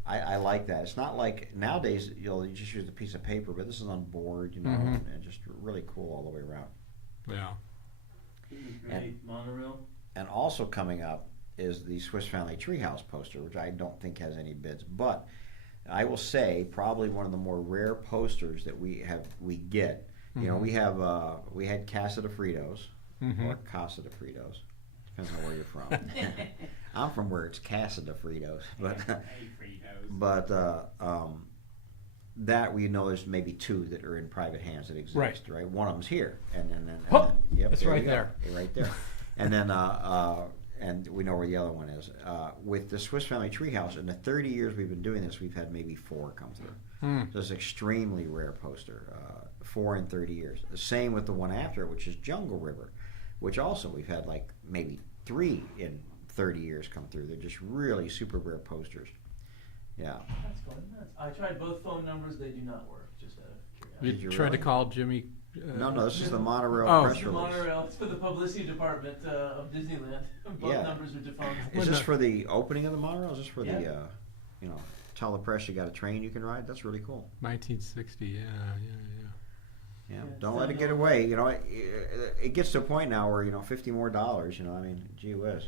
I like that. It's not like nowadays you just use a piece of paper, but this is on board, and just really cool all the way around. Yeah. This is great. Monorail. And also coming up is the Swiss Family Treehouse poster, which I don't think has any bids, but I will say probably one of the more rare posters that we get. You know, we had Casa de Fritos or Casa de Fritos, depends on where you're from. I'm from where it's Casa de Fritos, but that we know there's maybe two that are in private hands that exist, right? One of them's here, and then yep, it's there right you go. there. Right there, and then and we know where the other one is. With the Swiss Family Treehouse, in the 30 years we've been doing this, we've had maybe 4 come through. So it's an extremely rare poster, 4 in 30 years. The same with the one after it, which is Jungle River, which also we've had like maybe 3 in 30 years come through. They're just really super rare posters. Yeah. That's going nuts. I tried both phone numbers. They do not work. Just out of You curiosity. you tried really? to call Jimmy. No, this is the monorail Oh. press It's the release. monorail. It's for the publicity department of Disneyland. Both Yeah. numbers are defunct. Is this for the opening of the monorail? Is this for Yeah. the, tell the press you got a train you can ride? That's really cool. 1960. Yeah. Yeah, Yeah, don't it's let it not get known. away. It gets to a point now where $50 more. I mean, gee whiz.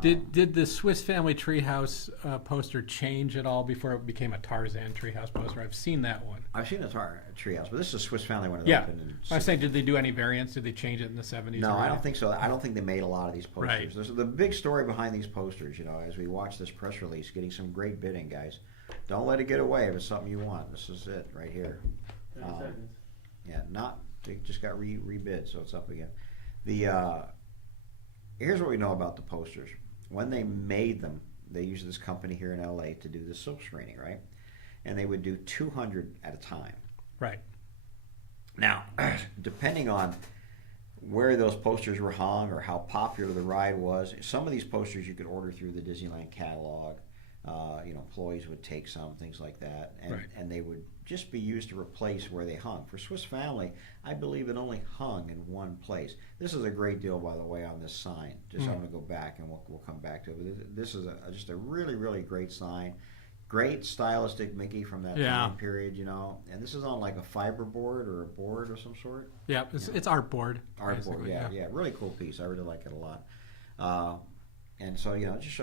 Did the Swiss Family Treehouse poster change at all before it became a Tarzan Treehouse poster? I've seen that one. I've seen a treehouse, but this is a Swiss Family one that Yeah. opened in I was saying, did they do any variants? Did they change it in the 70s? No, or I don't anything? think so. I don't think they made a lot of these posters. Right. There's the big story behind these posters, as we watch this press release, getting some great bidding, guys. Don't let it get away if it's something you want. This is it right here. 30 seconds. Yeah, it just got rebid, so it's up again. Here's what we know about the posters. When they made them, they used this company here in LA to do the silk screening, right? And they would do 200 at a time. Right. Now, depending on where those posters were hung or how popular the ride was, some of these posters you could order through the Disneyland catalog. Employees would take some, things like that, and they would just be used to replace where they hung. For Swiss Family, I believe it only hung in one place. This is a great deal, by the way, on this sign. I'm going to go back and we'll come back to it. But this is just a really, really great sign. Great stylistic Mickey from that time period, And this is on like a fiber board or a board of some sort. Yeah, it's artboard. Artboard, yeah. Really cool piece. I really like it a lot. And so,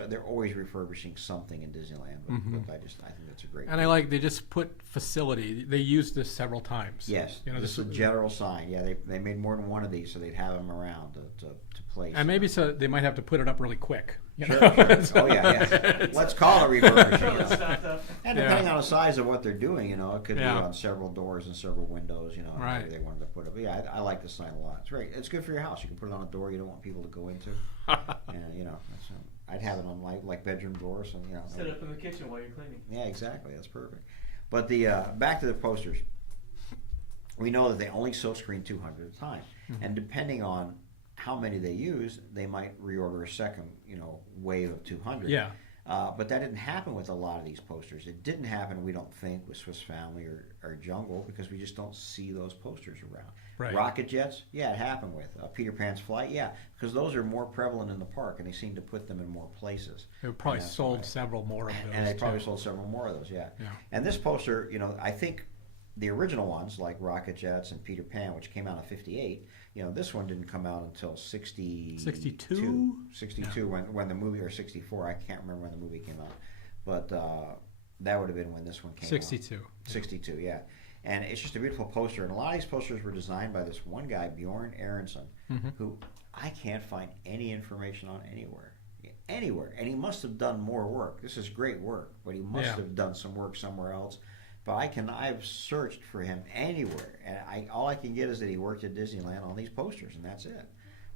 they're always refurbishing something in Disneyland, but I think that's a great. And they just put facility. They used this several times. Yes, this is a general sign. Yeah, they made more than one of these, so they'd have them around to place. And maybe so they might have to put it up really quick. Sure. Oh yeah. Let's call it refurbishing. Stocked up. And depending on the size of what they're doing, it could be Yeah. on several doors and several windows. Right. Maybe they wanted to put it. But yeah, I like the sign a lot. It's great. It's good for your house. You can put it on a door you don't want people to go into, and I'd have it on like bedroom doors, and Set up in the kitchen while you're cleaning. Yeah, exactly. That's perfect. But back to the posters. We know that they only silkscreen 200 at a time, and depending on how many they use, they might reorder a second, wave of 200. Yeah. But that didn't happen with a lot of these posters. It didn't happen, we don't think, with Swiss Family or Jungle, because we just don't see those posters around. Right. Rocket Jets, yeah, it happened with Peter Pan's Flight, yeah, because those are more prevalent in the park, and they seem to put them in more places. They probably And that's sold why. several more of those. And they probably too. sold several more of those, yeah. Yeah. And this poster, I think the original ones, like Rocket Jets and Peter Pan, which came out in '58, this one didn't come out until 62? 62 when the movie, or 64, I can't remember when the movie came out. But that would have been when this one came 62. out. 62, yeah. And it's just a beautiful poster. And a lot of these posters were designed by this one guy, Bjorn Aronson, who I can't find any information on anywhere. anywhere. And he must have done more work. This is great work, but he must have done some work somewhere else. But I've searched for him anywhere, and all I can get is that he worked at Disneyland on these posters, and that's it.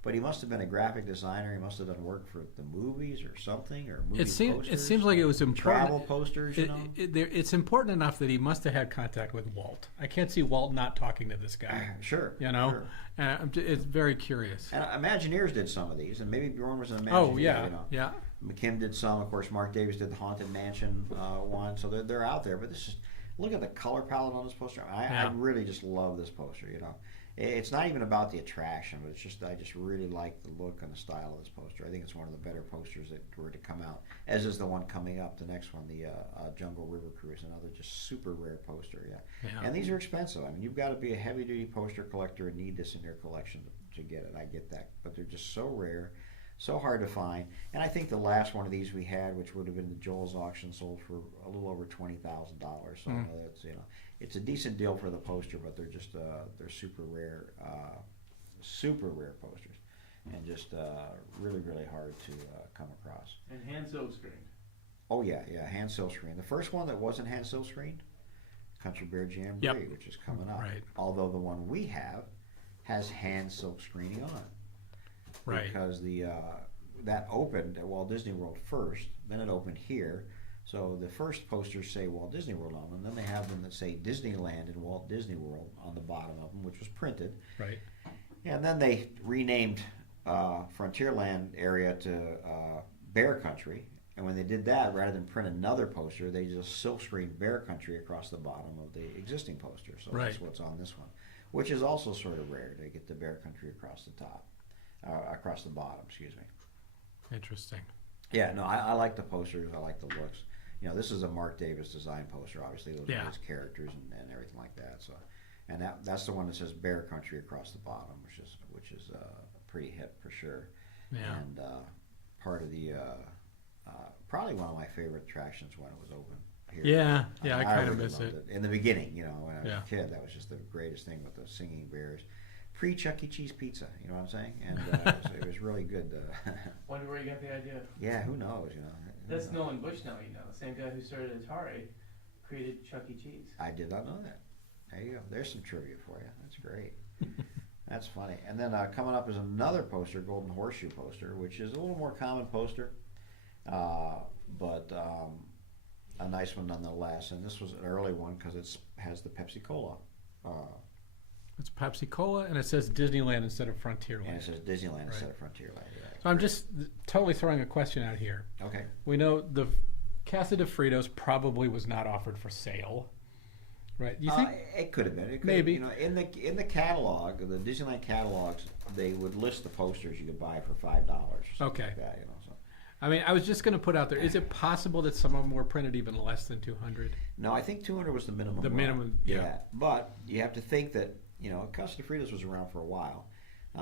But he must have been a graphic designer. He must have done work for the movies or something, or movie posters. It seems like it was important. Travel posters, you know. It's important enough that he must have had contact with Walt. I can't see Walt not talking to this guy. Sure. You know, sure. It's very curious. And Imagineers did some of these, and maybe Bjorn was an Imagineer. Oh yeah, you know. yeah. McKim did some. Of course, Mark Davis did the Haunted Mansion one. So they're out there. But this is, look at the color palette on this poster. I really just love this poster. You know, it's not even about the attraction, but it's just I just really like the look and the style of this poster. I think it's one of the better posters that were to come out. As is the one coming up, the next one, the Jungle River Cruise, another just super rare poster. Yeah. And these are expensive. I mean, you've got to be a heavy duty poster collector and need this in your collection to get it. I get that, but they're just so rare. So hard to find. And I think the last one of these we had, which would have been the Joel's auction, sold for a little over $20,000. So it's, you know, it's a decent deal for the poster, but they're just they're super rare posters, and just really hard to come across. And hand silk screened. Oh yeah, hand silk screen. The first one that wasn't hand silk screened, Country Bear Jamboree, which is coming up. Right. Although the one we have has hand silk screening on it. Right. Because that opened at Walt Disney World first, then it opened here. So the first posters say Walt Disney World on them, and then they have them that say Disneyland and Walt Disney World on the bottom of them, which was printed. Right. And then they renamed Frontierland area to Bear Country. And when they did that, rather than print another poster, they just silk screened Bear Country across the bottom of the existing poster. So that's what's on this one, which is also sort of rare to get the Bear Country across the top. Across the bottom, excuse me. Interesting. Yeah, no, I like the posters. I like the looks. You know, this is a Mark Davis design poster. Obviously, those are his characters and everything like that. So, and that's the one that says Bear Country across the bottom, which is pretty hip for sure. Yeah. And part of the probably one of my favorite attractions when it was open here. Yeah, I kind of miss it. In the beginning, you know, when I was a kid, that was just the greatest thing with the singing bears. Pre-Chuck E. Cheese pizza, you know what I'm saying? And so it was really good. Wonder where you got the idea. Yeah, who knows, you know. That's Nolan Bushnell, you know. The same guy who started Atari created Chuck E. Cheese. I did not know that. There you go. There's some trivia for you. That's great. That's funny. And then coming up is another poster, Golden Horseshoe poster, which is a little more common poster, but a nice one nonetheless. And this was an early one because it has the Pepsi-Cola. It's Pepsi Cola, and it says Disneyland instead of Frontierland. And it says Disneyland instead of Frontierland. Yeah, so I'm just totally throwing a question out here. Okay. We know the Casa de Fritos probably was not offered for sale, right? You think it could have been? It could maybe. You know, in the catalog, the Disneyland catalogs, they would list the posters you could buy for $5 or something like that. You know, so. I mean, I was just going to put out there: is it possible that some of them were printed even less than 200? No, I think 200 was the minimum. The minimum, yeah. But you have to think that. You know, Casa de Fritos was around for a while,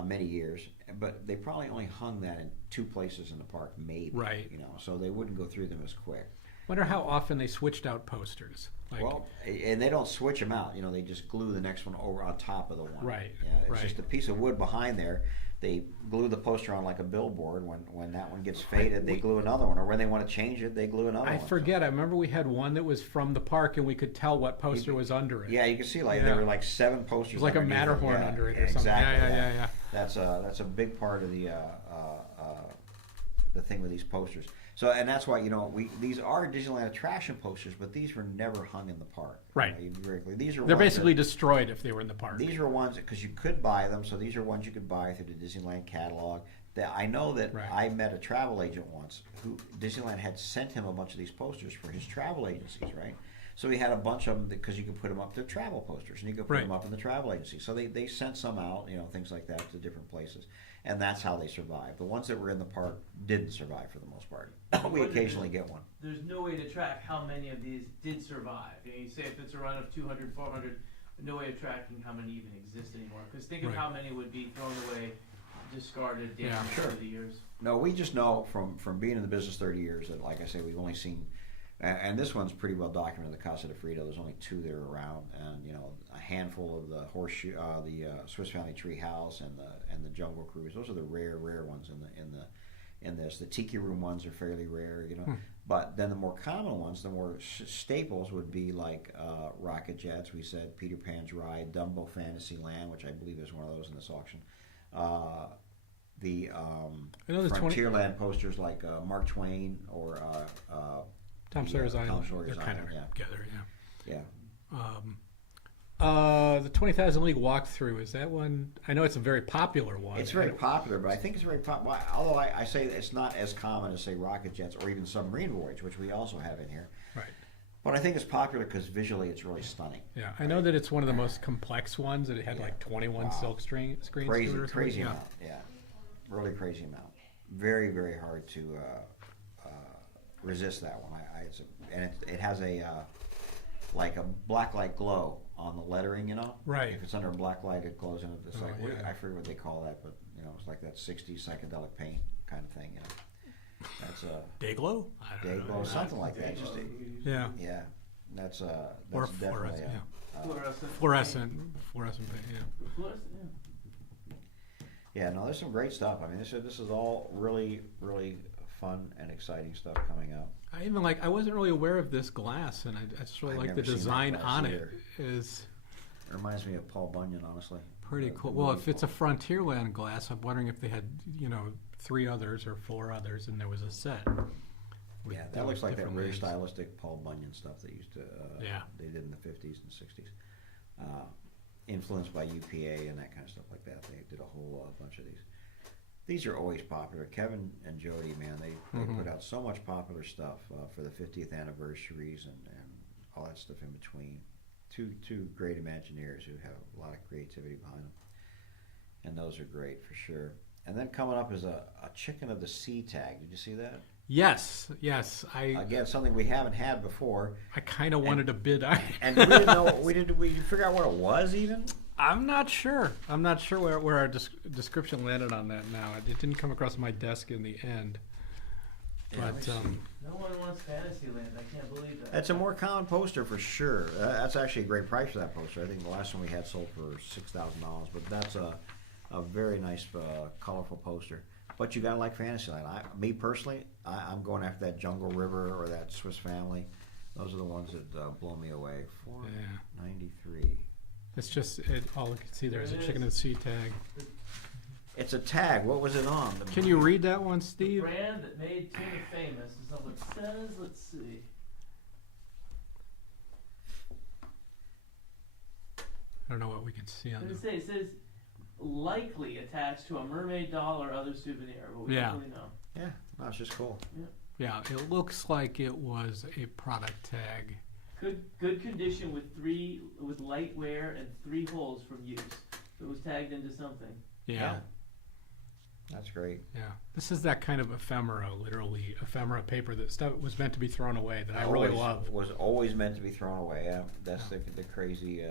many years, but they probably only hung that in 2 places in the park, maybe. Right. You know, so they wouldn't go through them as quick. Wonder how often they switched out posters. Like, well, and they don't switch them out. You know, they just glue the next one over on top of the one. Right. Yeah, it's just a piece of wood behind there. They glue the poster on like a billboard. When that one gets faded, they glue another one. Or when they want to change it, they glue another one. I forget. I remember we had one that was from the park, and we could tell what poster was under it. Yeah, you can see there were like 7 posters. It was like a Matterhorn under it or something. Exactly. Yeah. That's a big part of the thing with these posters. So, and that's why, you know, these are Disneyland attraction posters, but these were never hung in the park. Right. You know, they're basically destroyed if they were in the park. These are ones because you could buy them. So these are ones you could buy through the Disneyland catalog. That I know that I met a travel agent once who Disneyland had sent him a bunch of these posters for his travel agencies, right? So he had a bunch of them because you could put them up. They're travel posters, and you could put them up in the travel agency. So they sent some out, you know, things like that to different places, and that's how they survived. The ones that were in the park didn't survive for the most part. We occasionally get one. There's no way to track how many of these did survive. You say if it's a run of 200, 400, no way of tracking how many even exist anymore. Because think of how many would be thrown away, discarded, damaged over the years. No, we just know from being in the business 30 years that, like I say, we've only seen, and this one's pretty well documented. The Casa de Frito. There's only 2 that are around, and you know, a handful of the horseshoe, the Swiss Family Tree House, and the Jungle Cruise. Those are the rare ones in this. The Tiki Room ones are fairly rare, you know. But then the more common ones, the more staples would be like Rocket Jets. We said Peter Pan's Ride, Dumbo Fantasyland, which I believe is one of those in this auction. The Frontierland posters like Mark Twain or Tom Sawyer's Island. Tom Sawyer's They're kind of Island, together, yeah. Yeah. The 20,000 League Walkthrough, is that one? I know it's a very popular one. It's very popular, but I think it's very popular. Although I say it's not as common as, say, Rocket Jets or even Submarine Voyage, which we also have in here. Right. But I think it's popular because visually it's really stunning. Yeah, I know that it's one of the most complex ones. That it had like 21 silk screens to it or something. Crazy amount, yeah. Really crazy amount. Very, very hard to resist that one. It has a like a black light glow on the lettering, you know. Right. If it's under a black light, it glows in it. It's like yeah. I forget what they call that, but you know, it's like that 60s psychedelic paint kind of thing, you know. That's a Dayglow? Dayglow, something like that. Just yeah. That's Or definitely fluorescent paint. Yeah. Yeah, no, there's some great stuff. I mean, this is all really, really fun and exciting stuff coming up. I wasn't really aware of this glass, and I just really like the design on it. It reminds me of Paul Bunyan, honestly. Pretty cool. Well, if it's a Frontierland glass, I'm wondering if they had, 3 others or 4 others, and there was a set. Yeah, that looks like that very names. stylistic Paul Bunyan stuff they used to. They did in the 50s and 60s. Influenced by UPA and that kind of stuff like that. They did a whole bunch of these. These are always popular. Kevin and Jody, man, they put out so much popular stuff for the 50th anniversaries and all that stuff in between. Two great Imagineers who have a lot of creativity behind them. And those are great for sure. And then coming up is a Chicken of the Sea tag. Did you see that? Yes. Again, something we haven't had before. I kind of wanted to bid on it. And we didn't know. Did we figure out what it was even? I'm not sure. Where our description landed on that now. It didn't come across my desk in the end. But no one wants Fantasyland. I can't believe that. It's a more common poster for sure. That's actually a great price for that poster. I think the last one we had sold for $6,000. But that's a very nice, colorful poster. But you gotta like Fantasyland. Me personally, I'm going after that Jungle River or that Swiss Family. Those are the ones that blow me away. $4.93. It's just all I can see there is a Chicken of the Sea tag. It's a tag. What was it on? Can you read that one, Steve? The brand that made tuna famous is what it says. Let's see. I don't know what we can see on It says likely attached to a mermaid doll or other souvenir, but we don't really know. Yeah, no, it's just cool. Yeah, it looks like it was a product tag. Good condition with light wear and 3 holes from use. It was tagged into something. Yeah. That's great. Yeah. This is that kind of ephemera, literally ephemera paper that stuff was meant to be thrown away that I really love. Was always meant to be thrown away. Yeah, that's the crazy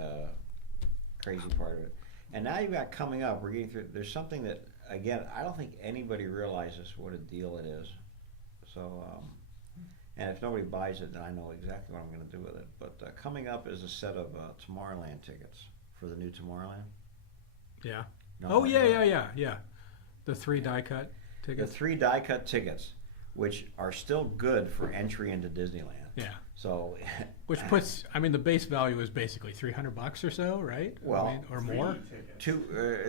part of it. And now you've got coming up, we're getting through, there's something that, again, I don't think anybody realizes what a deal it is. So, and if nobody buys it, then I know exactly what I'm going to do with it. But coming up is a set of Tomorrowland tickets for the new Tomorrowland. Yeah. No, yeah. The 3 die-cut tickets. The 3 die-cut tickets, which are still good for entry into Disneyland. Yeah. So, which puts, the base value is basically $300 or so, right? Well, or more.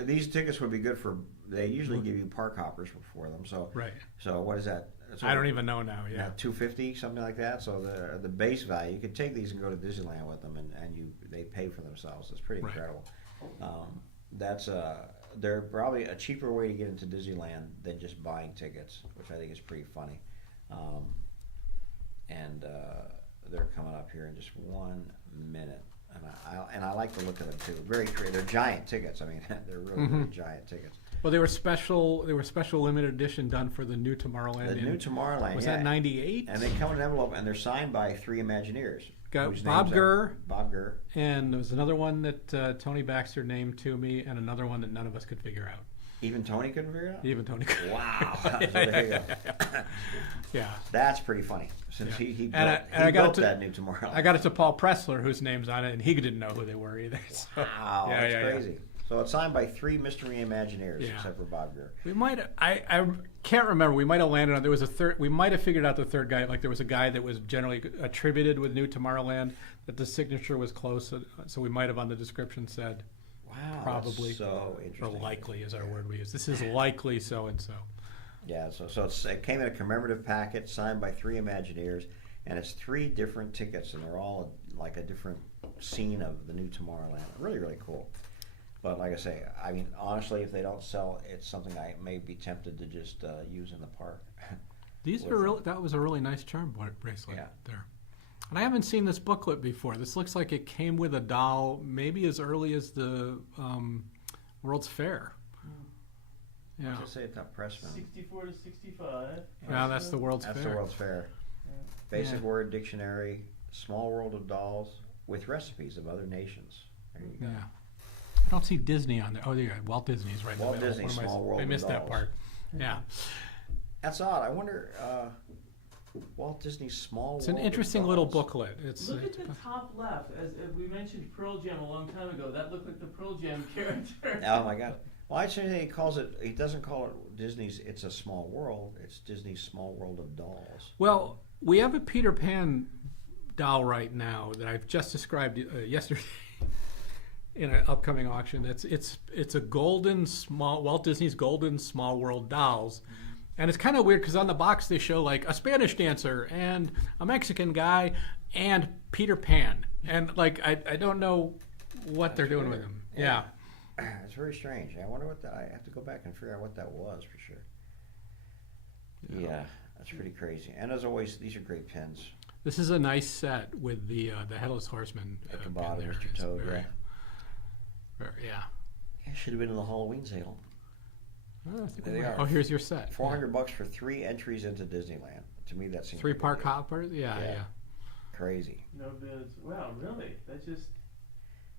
These tickets would be good for. They usually give you park hoppers for them. So, right. So what is that? I don't even know now. Yeah. $250, something like that. So the base value, you could take these and go to Disneyland with them, and they pay for themselves. It's pretty incredible. They're probably a cheaper way to get into Disneyland than just buying tickets, which I think is pretty funny. They're coming up here in just 1 minute, and I like the look of them too. Very creative. They're giant tickets. They're really, really giant tickets. Well, they were special limited edition done for the new Tomorrowland. The new Tomorrowland. Was that '98? And they come in an envelope, and they're signed by 3 Imagineers. Got Bob Gurr. Bob Gurr. And there was another one that Tony Baxter named to me, and another one that none of us could figure out. Even Tony couldn't figure it out? Even Tony couldn't. Wow. So there you go. Yeah. That's pretty funny. Since he built that new Tomorrowland. I got it to Paul Pressler, whose name's on it, and he didn't know who they were either. So. Wow. That's crazy. So it's signed by 3 Mystery Imagineers, Yeah. except for Bob Greer. We might. I can't remember. We might have landed on. There was a third. We might have figured out the third guy. Like there was a guy that was generally attributed with New Tomorrowland. That the signature was close. So we might have on the description said. Wow, Probably. that's so Or interesting. likely is our word we use. This is likely so and so. Yeah, so it came in a commemorative packet signed by 3 Imagineers, and it's 3 different tickets, and they're all like a different scene of the New Tomorrowland. Really, really cool. But like I say, I mean, honestly, if they don't sell, it's something I may be tempted to just use in the park. These With are really. That was a really nice charm bracelet Yeah. there. And I haven't seen this booklet before. This looks like it came with a doll, maybe as early as the World's Fair. Yeah. Just say it's not Pressman. 64 to 65. Yeah, that's the World's That's Fair. the World's Fair. Yeah. Basic Yeah. word dictionary, small world of dolls with recipes of other nations. There you go. Yeah. I don't see Disney on there. Oh, yeah, Walt Disney's right Walt in the middle. Disney, What am I Small s- World I of missed that Dolls. part. Yeah. That's odd. I wonder, Walt Disney's Small It's World an of interesting little Dolls. booklet. It's Look at the top left. As we mentioned Pearl Jam a long time ago, that looked like the Pearl Jam character. Oh my God! Well, I actually think he calls it. He doesn't call it Disney's "It's a Small World." It's Disney's Small World of Dolls. Well, we have a Peter Pan doll right now that I've just described yesterday in an upcoming auction. It's a golden small Walt Disney's golden Small World dolls. And it's kind of weird because on the box they show like a Spanish dancer and a Mexican guy and Peter Pan. And like I don't know what they're doing with weird. him. Yeah. It's very strange. I wonder what that. I have to go back and figure out what that was for sure. Yeah, that's pretty crazy. And as always, these are great pins. This is a nice set with the Headless Horseman At the pin bottom, there. Mr. It's Toad. very- Yeah. yeah. It should have been in the Halloween sale. Oh, I think There we they might- are. oh, here's your set. $400 for 3 entries into Disneyland. To me, that seems 3 like a park deal. hoppers? Yeah, Yeah. yeah. Crazy. No bids. Wow, really? That just.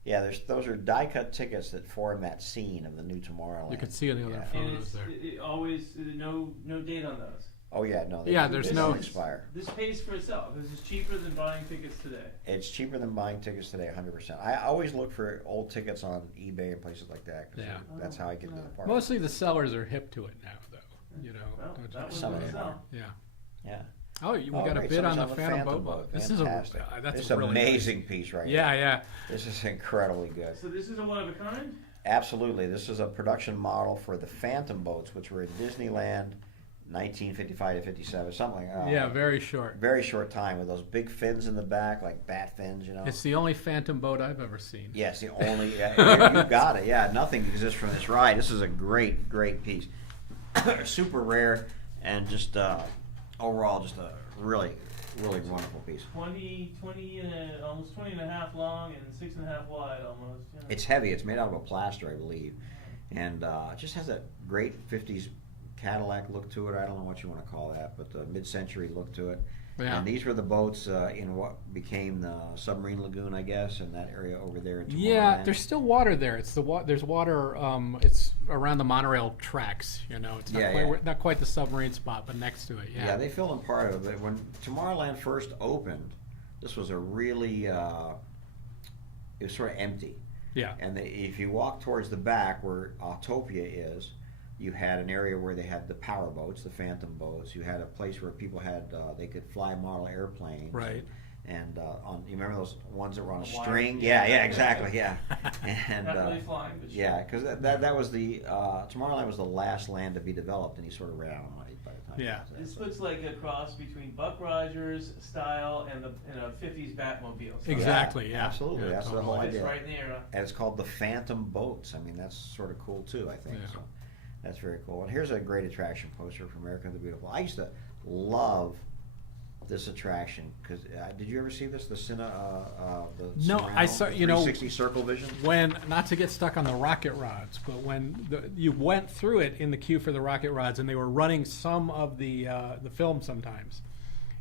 Yeah, those are die-cut tickets that form that scene of the New Tomorrowland. You can see on the other Yeah. photos And it's there. it always no date on those. Oh yeah, no. Yeah, they there's don't no- expire. This pays for itself. This is cheaper than buying tickets today. It's cheaper than buying tickets today, 100%. I always look for old tickets on eBay and places like that. 'Cause Yeah. that's how I get to the park. Mostly the sellers are hip to it now, though. You know. Well, don't that you- was Some gonna of them sell. yeah. Yeah. Oh, we got a great. bid on Somebody's the Phantom Boat. This is Fantastic. that's It's a an really amazing piece right Yeah, here. yeah. This is incredibly good. So this is a one of a kind? Absolutely. This is a production model for the Phantom boats, which were in Disneyland 1955 to 57, something like that. Yeah, very short. Very short time with those big fins in the back, like bat fins, you know. It's the only Phantom boat I've ever seen. Yes, the only. Yeah, you got it. Yeah, nothing exists from this ride. This is a great, great piece. Super rare, and just overall, just a really, really wonderful piece. 20 and almost 20 and a half long and 6.5 wide almost. Yeah. It's heavy. It's made out of a plaster, I believe, and it just has that great '50s Cadillac look to it. I don't know what you want to call that, but the mid-century look to it. Yeah. And these were the boats in what became the submarine lagoon, I guess, in that area over there. In Yeah, Tomorrowland. there's still water there. It's there's water. It's around the monorail tracks. You know, it's not Yeah, quite yeah. not quite the submarine spot, but next to it. Yeah. Yeah, they filled in part of it. When Tomorrowland first opened, this was a really, it was sort of empty. Yeah. And if you walk towards the back where Autopia is, you had an area where they had the power boats, the Phantom boats. You had a place where people had, they could fly model airplanes. Right. And you remember those ones that were on a The wire. string? Yeah, exactly, yeah. And Not really flying, but sure. yeah, because that was the, Tomorrowland was the last land to be developed, and he sort of ran out of money by the time. Yeah. it was This there. looks like a cross between Buck Rogers style and a 50s Batmobile. So Exactly. Yeah. Absolutely, Yeah, that's the totally. whole It's idea. right in the era. And it's called the Phantom Boats. I mean, that's sort of cool too, I think. Yeah. So that's very cool. And here's a great attraction poster for America the Beautiful. I used to love this attraction because did you ever see this? The No, I saw- you know, 360 circle vision. When not to get stuck on the rocket rods, but when you went through it in the queue for the rocket rods, and they were running some of the film sometimes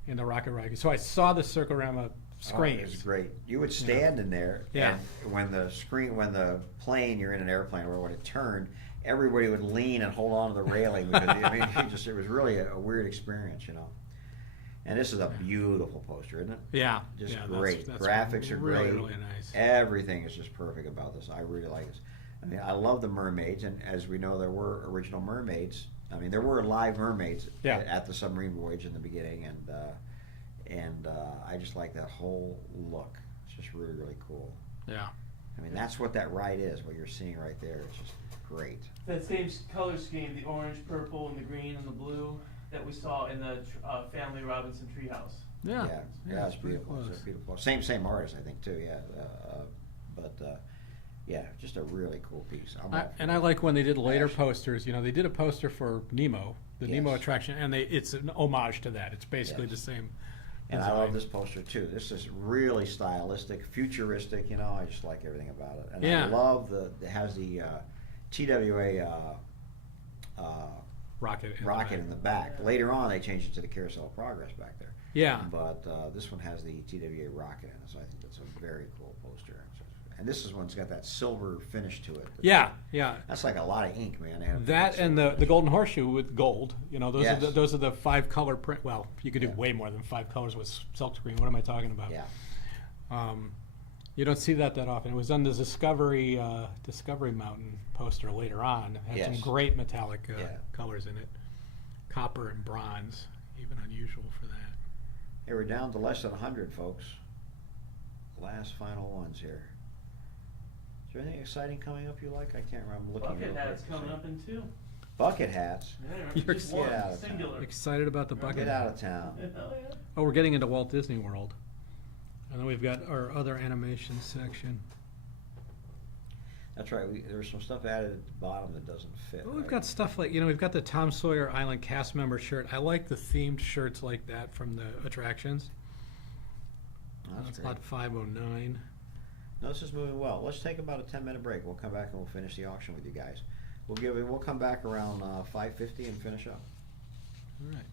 in the rocket rod. So I saw the Circle-Rama Oh, screens. it was great. You would stand in there, Yeah. and when the plane, you're in an airplane, or when it turned, everybody would lean and hold on to the railing because I mean, it was really a weird experience, you know. And this is a beautiful poster, isn't it? Yeah, Just yeah, great. That's Graphics are really, great. really nice. Everything is just perfect about this. I really like this. I mean, I love the mermaids, and as we know, there were original mermaids. I mean, there were live mermaids at the submarine voyage in the beginning, and I just like that whole look. It's just really, really cool. Yeah. I mean, that's what that ride is. What you're seeing right there, it's just great. That same color scheme, the orange, purple, and the green and the blue that we saw in the Family Robinson Treehouse. Yeah. Yeah, it's pretty beautiful. close. It's beautiful. Same artist, I think, too. Yeah, yeah, just a really cool piece. I like when they did later posters. You know, they did a poster for Nemo, the Nemo attraction, and it's an homage to that. It's basically the same. And I love this poster too. This is really stylistic, futuristic. You know, I just like everything about it. And I love it has the TWA rocket in the back. Later on, they changed it to the Carousel of Progress back there. Yeah. But this one has the TWA rocket in it, so I think that's a very cool poster. And this is one's got that silver finish to it. Yeah. That's like a lot of ink, man. They have That and the golden horseshoe with gold. You know, those are the 5-color print. Well, you could do way more than 5 colors with silkscreen. What am I talking about? Yeah. You don't see that often. It was on the Discovery Mountain poster later on. It had some great metallic colors in it, copper and bronze, even unusual for that. Hey, we're down to less than 100, folks. Last final ones here. Is there anything exciting coming up you like? I can't remember. Bucket hats coming up in 2. Bucket hats? Yeah, just one, singular. Excited about the bucket Get hat. out of town. Hell yeah. Oh, we're getting into Walt Disney World. And then we've got our other animation section. That's right. There's some stuff added at the bottom that doesn't fit. Well, we've got stuff like, we've got the Tom Sawyer Island cast member shirt. I like the themed shirts like that from the attractions. That's Lot 509. No, this is moving well. Let's take about a 10-minute break. We'll come back and we'll finish the auction with you guys. We'll come back around 5:50 and finish up. All right.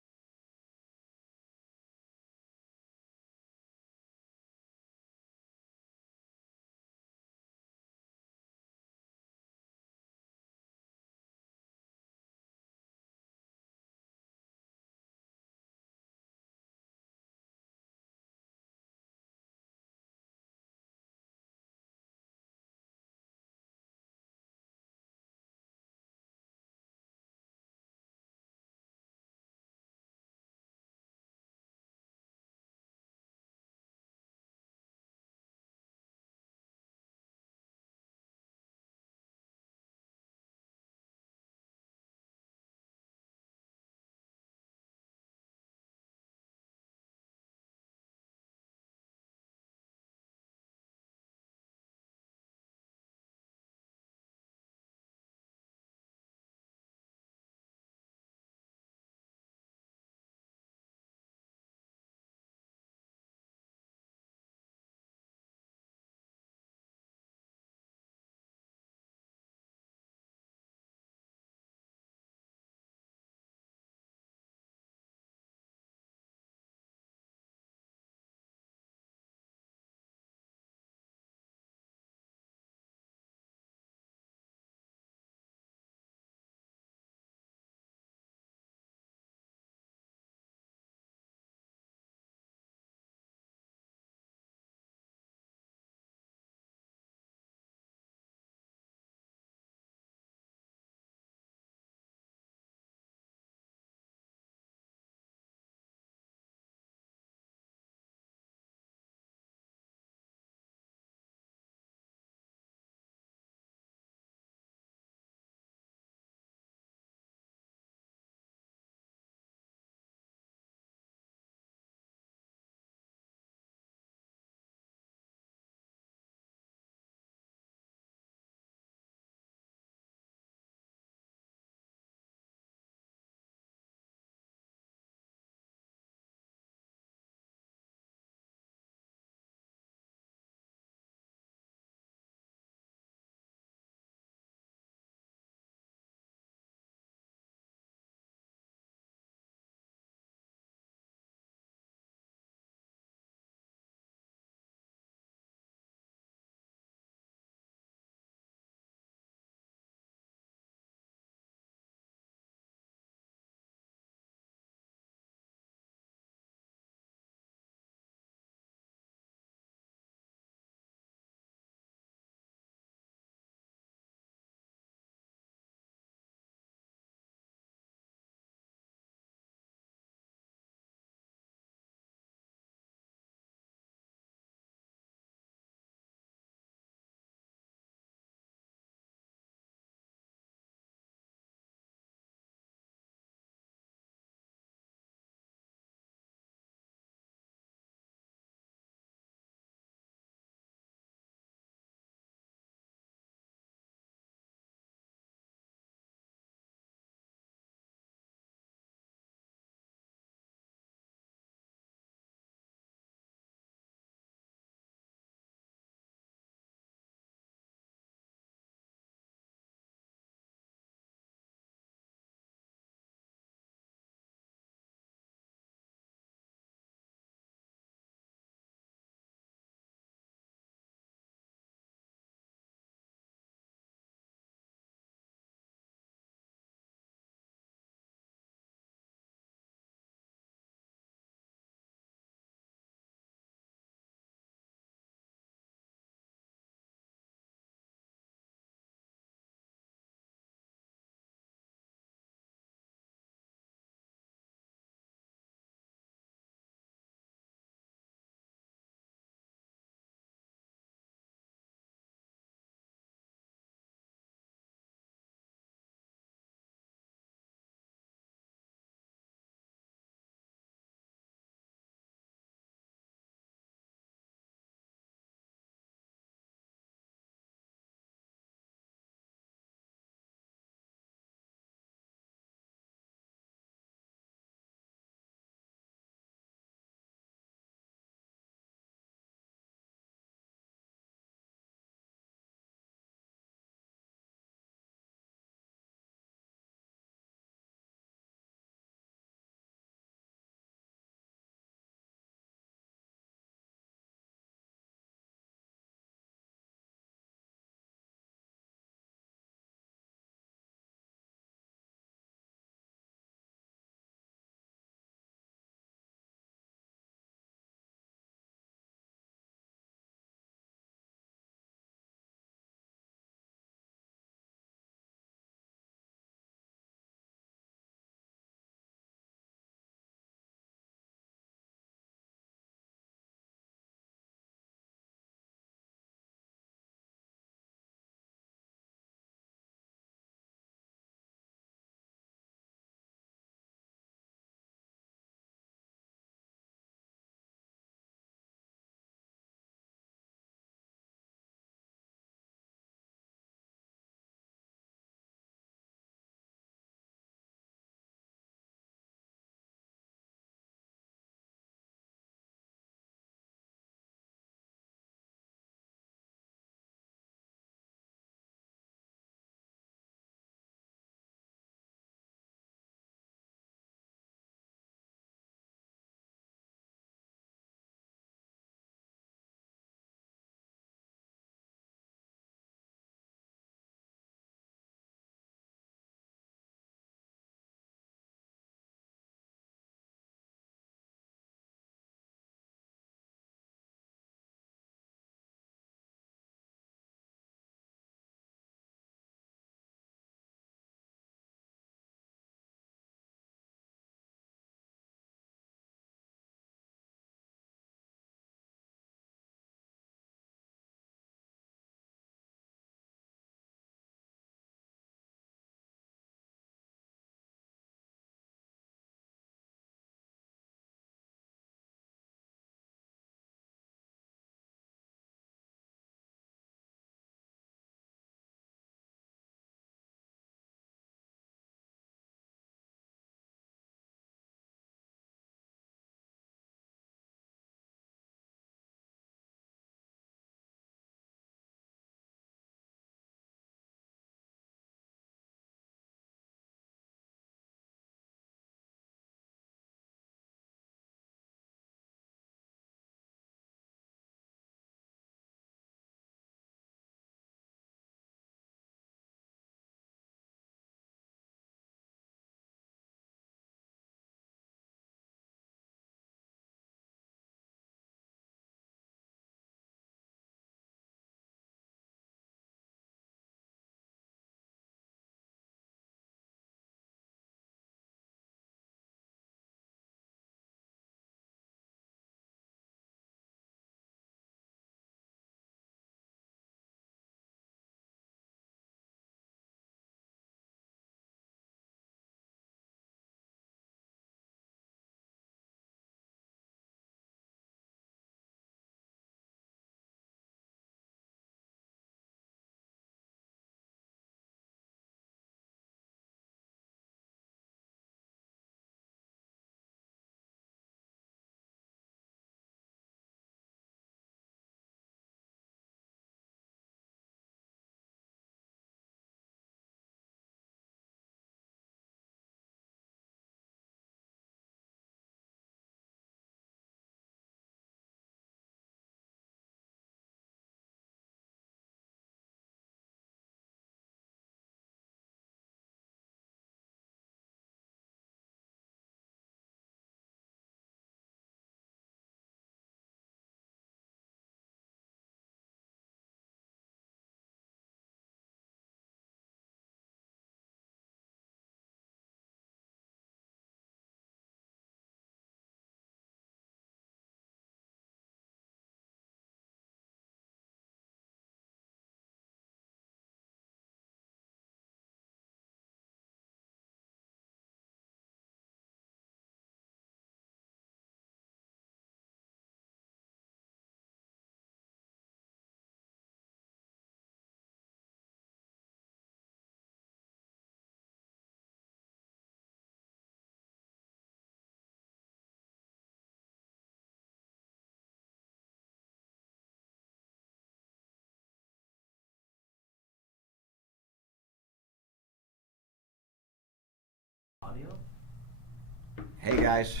Hey guys,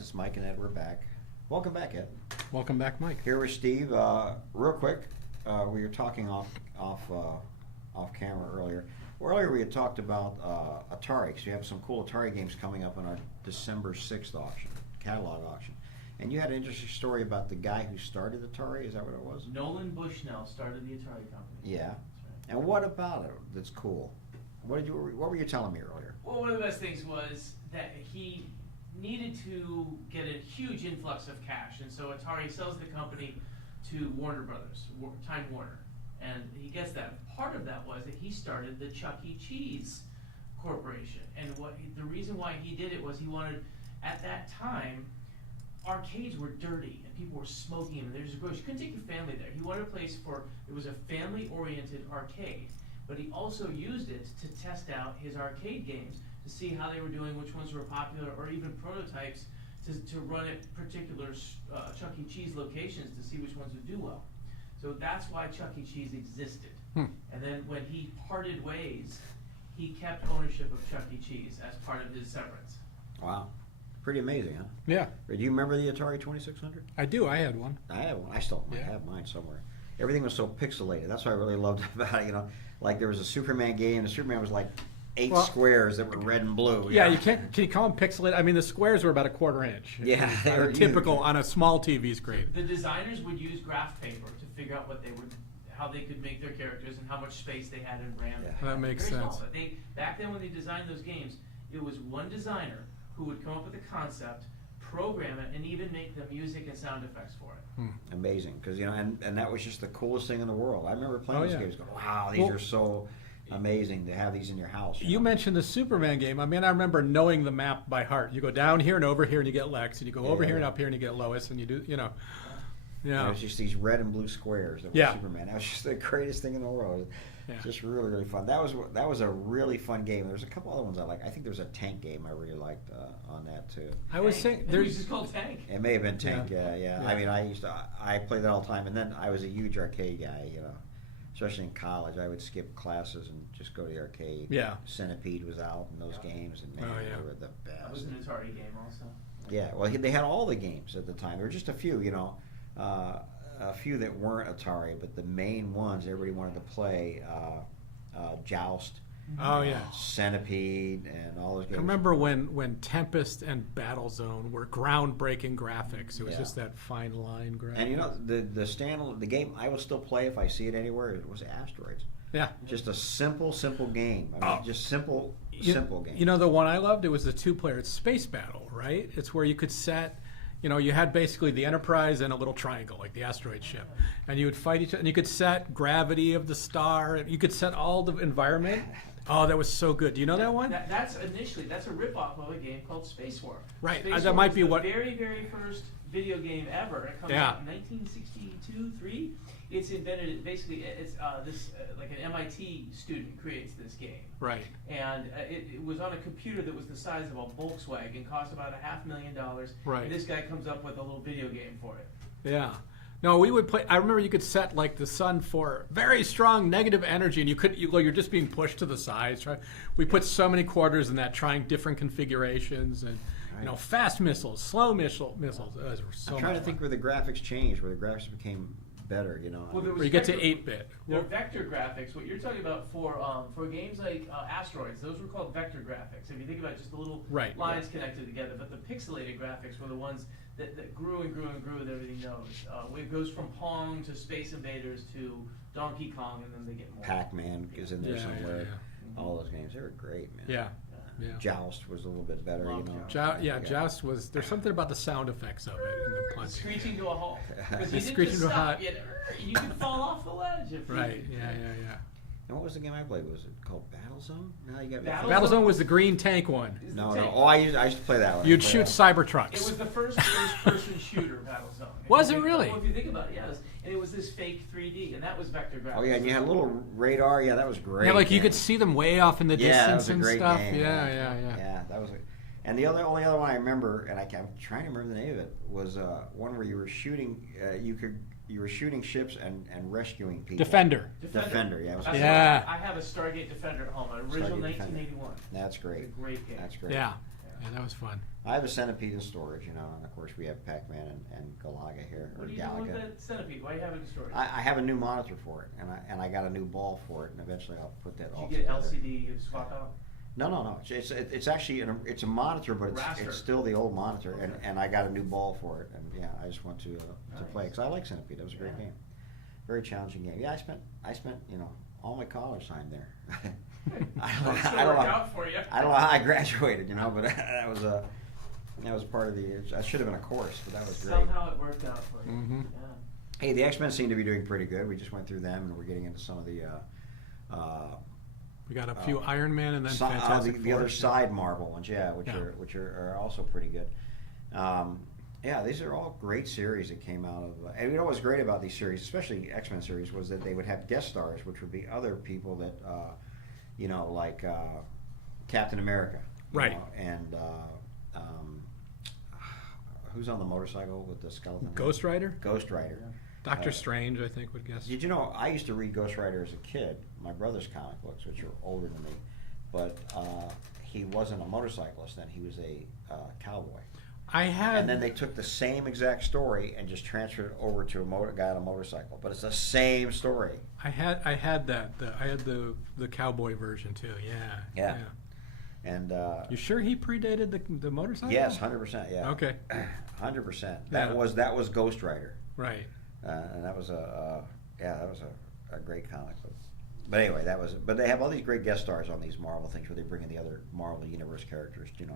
it's Mike and Ed. We're back. Welcome back, Ed. Welcome back, Mike. Here with Steve. Real quick, we were talking off camera earlier. Earlier we had talked about Atari, because we have some cool Atari games coming up in our December 6th auction, catalog auction. And you had an interesting story about the guy who started Atari. Is that what it was? Nolan Bushnell started the Atari company. Yeah. That's right. And what about it that's cool? What were you telling me earlier? Well, one of the best things was that he needed to get a huge influx of cash, and so Atari sells the company to Warner Brothers, Time Warner, and he gets that. Part of that was that he started the Chuck E. Cheese Corporation, and the reason why he did it was he wanted, at that time, arcades were dirty and people were smoking them, and there was gross. You couldn't take your family there. He wanted a place it was a family-oriented arcade, but he also used it to test out his arcade games to see how they were doing, which ones were popular, or even prototypes to run at particular Chuck E. Cheese locations to see which ones would do well. So that's why Chuck E. Cheese existed. And then when he parted ways, he kept ownership of Chuck E. Cheese as part of his severance. Wow. Pretty amazing, huh? Yeah, Do you remember the Atari 2600? I do. I had one. I have one. I still might have mine somewhere. Everything was so pixelated. That's what I really loved about it. Like there was a Superman game. The Superman was like 8 squares that were red and blue. Yeah, you can't. Can you call them pixelated? I mean, the squares were about a quarter inch. Yeah, they were typical huge. on a small TV screen. The designers would use graph paper to figure out how they could make their characters and how much space they had in RAM. Yeah. That makes Very sense. small. But back then when they designed those games, it was one designer who would come up with a concept, program it, and even make the music and sound effects for it. Amazing, because and that was just the coolest thing in the world. I remember playing these games, going, "Wow, these are so amazing to have these in your house." You mentioned the Superman game. I mean, I remember knowing the map by heart. You go down here and over here, and you get Lex, and you go over here and up here, and you get Lois, and you do, Yeah, Yeah. it was just these red and blue squares that were Superman. That was just the greatest thing in the world. Yeah. Just really, really fun. That was a really fun game. There's a couple other ones I like. I think there was a tank game I really liked on that too. I was saying It was just called Tank. It may have been Tank. Yeah. Yeah. Yeah. I mean, I played that all the time, and then I was a huge arcade guy. Especially in college, I would skip classes and just go to the arcade. Yeah. Centipede was out in those games, and man, they were the best. That was an Atari game also. Yeah, well, they had all the games at the time. There were just a few, a few that weren't Atari, but the main ones everybody wanted to play, Joust, Oh yeah. Centipede, and all those games. I remember when Tempest and Battlezone were groundbreaking graphics. It was just that fine line graphics. And the game I will still play if I see it anywhere. It was Asteroids. Yeah. Just a simple game. I mean, just simple game. You know the one I loved? It was the 2-player. It's Space Battle, right? It's where you could set, you had basically the Enterprise and a little triangle, like the asteroid ship. And you would fight each other, and you could set gravity of the star, and you could set all the environment. Oh, that was so good. Do you know that one? That's a rip-off of a game called Space War. Right. Space That War might was be the what. very, very first video game ever. It comes out in 1962, 3. It's invented. Basically, it's like an MIT student creates this game. Right. And it was on a computer that was the size of a Volkswagen, cost about $500,000. Right. And this guy comes up with a little video game for it. Yeah. No, we would play. I remember you could set like the sun for very strong negative energy, and you're just being pushed to the sides. Right? We put so many quarters in that, trying different configurations, and fast missiles, slow missiles. Those were so I'm trying to much think fun. where the graphics changed, where the graphics became better. Well, there was Where you get to vector- 8-bit. They're vector graphics. What you're talking about for games like Asteroids, those were called vector graphics. If you think about just the little lines connected together, but the pixelated graphics were the ones that grew and grew and grew that everything knows. It goes from Pong to Space Invaders to Donkey Kong, and then they get more. Pac-Man is in there somewhere. Yeah. All those games, they were great, man. Yeah. Yeah. Joust was a little bit better, Joust was. There's something about the sound effects of it and the punching. Screeching to a halt. Because you didn't Screeching just to a stop. halt. You could fall off the ledge. Right. Yeah. And what was the game I played? Was it called Battlezone? No, you got Battlezone was the green tank one. No. Oh, I used to play that one. You'd shoot Cybertrucks. It was the first person shooter Battlezone. Was it really? Well, if you think about it, yes. And it was this fake 3D, and that was vector graphics. Oh yeah, and you had a little radar. Yeah, that was great. Yeah, like you could see them way off in the distance that was a and great stuff. Game, Yeah. Yeah, that was. And the only other one I remember, and I'm trying to remember the name of it, was one where you were shooting. You were shooting ships and rescuing people. Defender. Yeah. It was Yeah. I have a Stargate Defender at home, an original Stargate 1981. That's great. It's a great game. That's great. Yeah. Yeah, that was fun. I have a Centipede in storage, and of course we have Pac-Man and Galaga here, or What are you doing with Galaga. that Centipede? Why are you having a storage? I have a new monitor for it, and I got a new ball for it, and eventually I'll put that all Did you get together. LCD swap out? No. It's actually it's a monitor, but Raster. it's still the old monitor, Okay. and I got a new ball for it, and yeah, I just want to Nice. play because I like Centipede. That was a great Yeah. game, very challenging game. Yeah, I spent all my college time there. I don't It's know. gonna work out for you. I don't know how I graduated, but that was part of the. I should have been a course, but that was great. Somehow it worked out for you. Mhm. Yeah. Hey, the X-Men seem to be doing pretty good. We just went through them, and we're getting into some of the We got a few Iron Man and then the Fantastic other Four. side Marvel ones, which Yeah. are also pretty good. These are all great series that came out of. And what was great about these series, especially X-Men series, was that they would have guest stars, which would be other people that, like Captain America, Right. and who's on the motorcycle with the skeleton? head? Ghost Rider? Ghost Rider. Doctor Strange, I think, would guess. Did you know I used to read Ghost Rider as a kid, my brother's comic books, which are older than me, but he wasn't a motorcyclist then, he was a cowboy. I had. And then they took the same exact story and just transferred it over to a guy on a motorcycle, but it's the same story. I had that. I had the cowboy version too. Yeah. Yeah. And You sure he predated the motorcycle? yes, 100%, yeah. Okay. 100%. Yeah. That was Ghost Rider. Right. And that was a great comic book. But anyway, but they have all these great guest stars on these Marvel things where they bring in the other Marvel Universe characters, Yeah.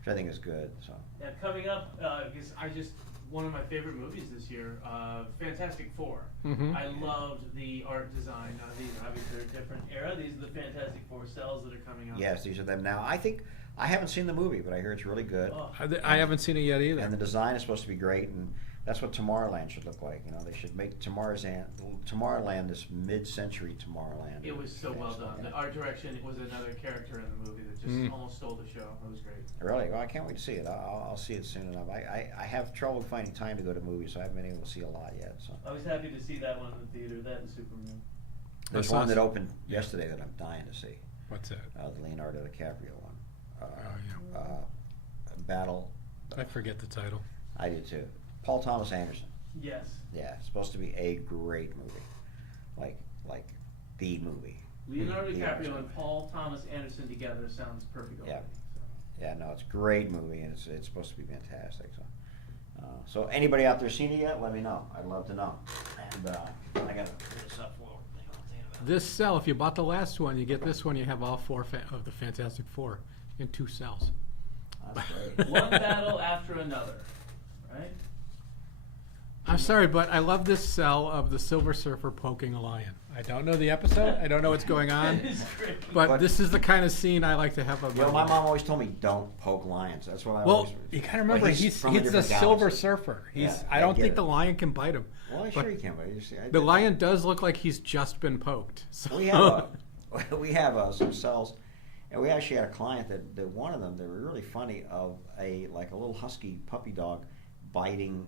which I think is good. So Yeah, coming up, because one of my favorite movies this year, Fantastic Four. Mhm. I loved the art design. These obviously are a different era. These are the Fantastic Four cells that are coming up. yes, these are them now. I think I haven't seen the movie, but I hear it's really good. Oh, I haven't seen it yet either. And the design is supposed to be great, and that's what Tomorrowland should look like. They should make Tomorrowland this mid-century Tomorrowland. it was so well done. Yeah. The art direction was another character in the movie that just almost stole the show. It was great. Really? Well, I can't wait to see it. I'll see it soon enough. I have trouble finding time to go to movies, so I haven't been able to see a lot yet. So I was happy to see that one in the theater. That and Superman. there's That one sounds- that opened yesterday that I'm dying to see. What's that? The Leonardo DiCaprio one. Oh, Battle. I forget the title. I do too. Paul Thomas Anderson. Yes. Yeah, it's supposed to be a great movie, like the movie. Leonardo The DiCaprio Anderson. and Paul Thomas Anderson together sounds perfect. Yeah. already, Yeah, no, it's a great movie, and it's supposed to be fantastic. So anybody out there seen it yet? Let me know. I'd love to know. And I got to put this up. This cell, if you bought the last one, you get this one. You have all four of the Fantastic Four in 2 cells. That's so. great. One battle after another, right? I'm sorry, but I love this cell of the Silver Surfer poking a lion. I don't know the episode. I don't know what's going on. It is great. But this is the kind of scene I like to have of. My mom always told me don't poke lions. That's what I Well, always. you gotta remember he's from a the different Silver galaxy. Surfer. Yeah, I I don't get think it. the lion can bite him. Well, but sure you can, but you see, the lion does look like he's just been poked. So. We have some cells, and we actually had a client that one of them, they were really funny, of a little husky puppy dog biting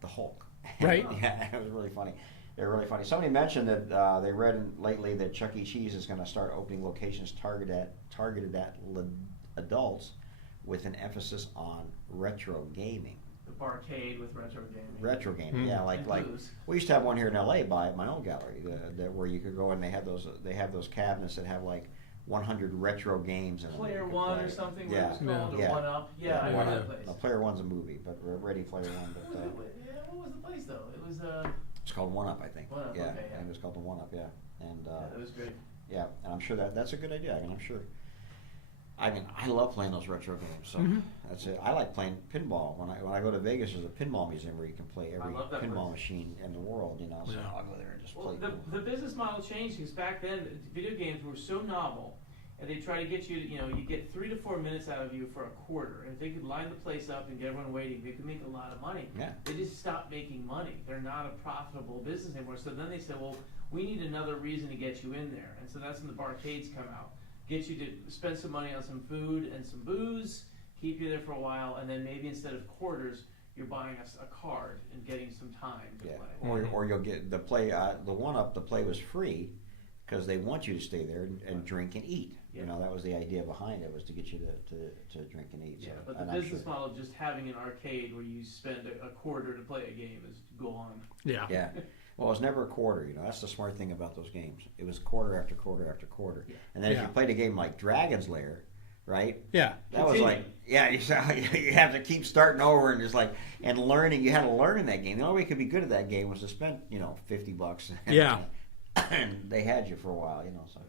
the Hulk. Right. Yeah, it was really funny. They're really funny. Somebody mentioned that they read lately that Chuck E. Cheese is going to start opening locations targeted at adults, with an emphasis on retro gaming. The barcade with retro gaming. Retro gaming, yeah, like booze. we used to have one here in L.A. by my old gallery, that where you could go and they have those cabinets that have like 100 retro games in them. Player that you could One play. or something. Yeah, What it's called, or yeah. One Up. Yeah, I One know Up. that place. No, Player One's a movie, but Ready Player One. But What was the place though? It was it's called One Up, I think. One Up, Yeah, okay, yeah. I think it was called the One Up. Yeah, and that was great. yeah, and I'm sure that's a good idea. I mean, I'm sure. I mean, I love playing those retro games. So that's it. I like playing pinball. When I go to Vegas, there's a pinball museum where you can play every love that pinball place. machine in the world. So Yeah. I'll go there and just Well, play. the business model changed because back then video games were so novel, and they try to get you you get 3 to 4 minutes out of you for a quarter. And if they could line the place up and get everyone waiting, they could make a lot of money. Yeah. They just stopped making money. They're not a profitable business anymore. So then they said, well, we need another reason to get you in there. And so that's when the barcades come out. Get you to spend some money on some food and some booze, keep you there for a while, and then maybe instead of quarters, you're buying a card and getting some time to play. Or you'll get the play. The One Up, the play was free because they want you to stay there and drink and eat. Yeah. You know, that was the idea behind it, was to get you to drink and eat. Yeah, So, but the and I'm business sure- model of just having an arcade where you spend a quarter to play a game is gone. Yeah. Yeah. Well, it was never a quarter. You know, that's the smart thing about those games. It was quarter after quarter after quarter. Yeah. And then if Yeah. you played a game like Dragon's Lair, right? Yeah. That was like, yeah, you have to keep starting over and just like, and learning. You had to learn in that game. The only way you could be good at that game was to spend, you know, $50. Yeah. And they had you for a while, you know, so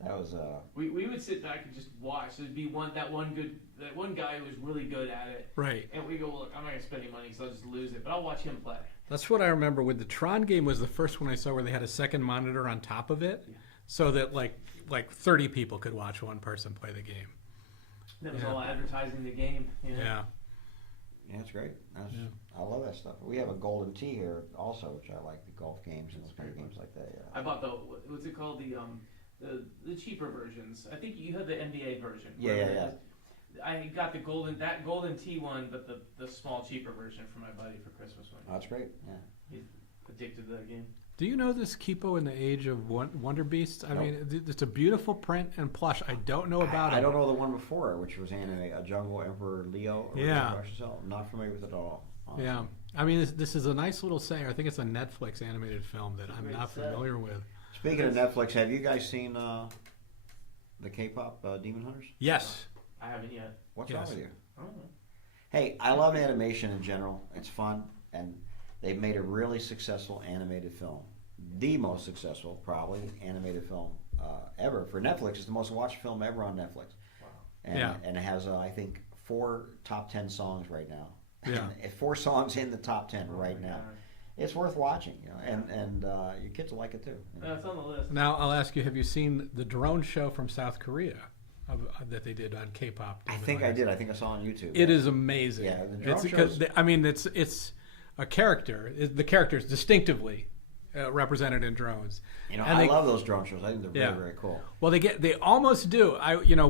that was, We would sit back and just watch. There'd be that one guy who was really good at it. Right. And we go, look, I'm not gonna spend any money, so I'll just lose it. But I'll watch him play. That's what I remember with the Tron game. Was the first one I saw where they had a second monitor on top of it, Yeah. so that like 30 people could watch one person play the game. That was Yeah. all advertising the game. You know? Yeah. yeah, it's great. Yeah. I love that stuff. We have a Golden Tee here also, which I like, the golf games and those kind of games like that, yeah. I bought what's it called, the cheaper versions. I think you have the NBA version. Yeah, where yeah. I got the golden Tee one, but the small cheaper version for my buddy for Christmas one. Oh, that's great, yeah. He's addicted to that game. Do you know this Kipo in the Age of Wonder Beasts? I Nope. mean, it's a beautiful print and plush. I don't know about it. I don't know the one before it, which was anime, a Jungle Emperor Leo. Yeah. I'm not familiar with it at all. Honestly. Yeah. I mean, this is a nice little saying. I think it's a Netflix animated film that I'm Great not set. familiar with. Speaking of Netflix, have you guys seen the K-pop Demon Hunters? Yes. I haven't yet. What's wrong Yes. with you? I don't know. Hey, I love animation in general. It's fun, and they've made a really successful animated film. The most successful, probably, animated film ever. For Netflix, it's the most watched film ever on Netflix. Wow. And, Yeah. and it has, I think, 4 top 10 songs right now. Yeah. And 4 songs in the top 10 right Oh my now. God. It's worth watching, you know, and your kids will like it too. You know. It's on the list. Now I'll ask you: have you seen the drone show from South Korea that they did on K-pop? I think I did. I think I saw on YouTube. It is amazing. Yeah, the drone it's shows- I mean, it's a character. The character is distinctively represented in drones. You know, And I they- love those drone shows. I think they're Yeah. very, very cool. Well, they almost do.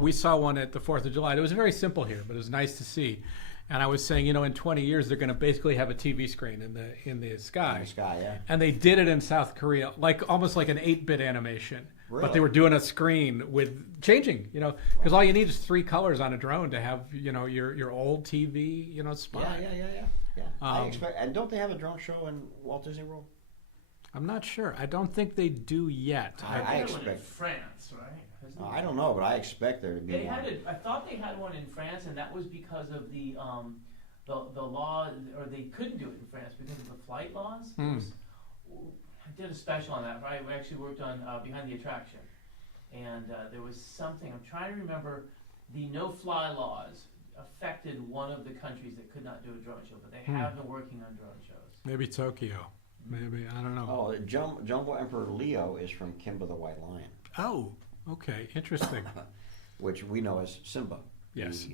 We saw one at the 4th of July. It was very simple here, but it was nice to see. And I was saying, in 20 years, they're going to basically have a TV screen in the sky. In the sky, yeah. And they did it in South Korea, almost like an 8-bit animation. Really? But they were doing a screen with changing, because all you need is 3 colors on a drone to have, your old TV, spot. Yeah. I expect. And don't they have a drone show in Walt Disney World? I'm not sure. I don't think they do yet. I They had one in expect- France, right? Isn't I don't know, but I expect there to be They one. I thought they had one in France, and that was because of the law, or they couldn't do it in France because of the flight laws. Hmm. I did a special on that, right? We actually worked on Behind the Attraction, and there was something. I'm trying to remember. The no-fly laws affected one of the countries that could not do a drone show, but they have been working on drone shows. Maybe Tokyo. Maybe. I don't know. Oh, Jumbo Emperor Leo is from Kimba the White Lion, Oh, okay. Interesting. which we know as Simba. Yes.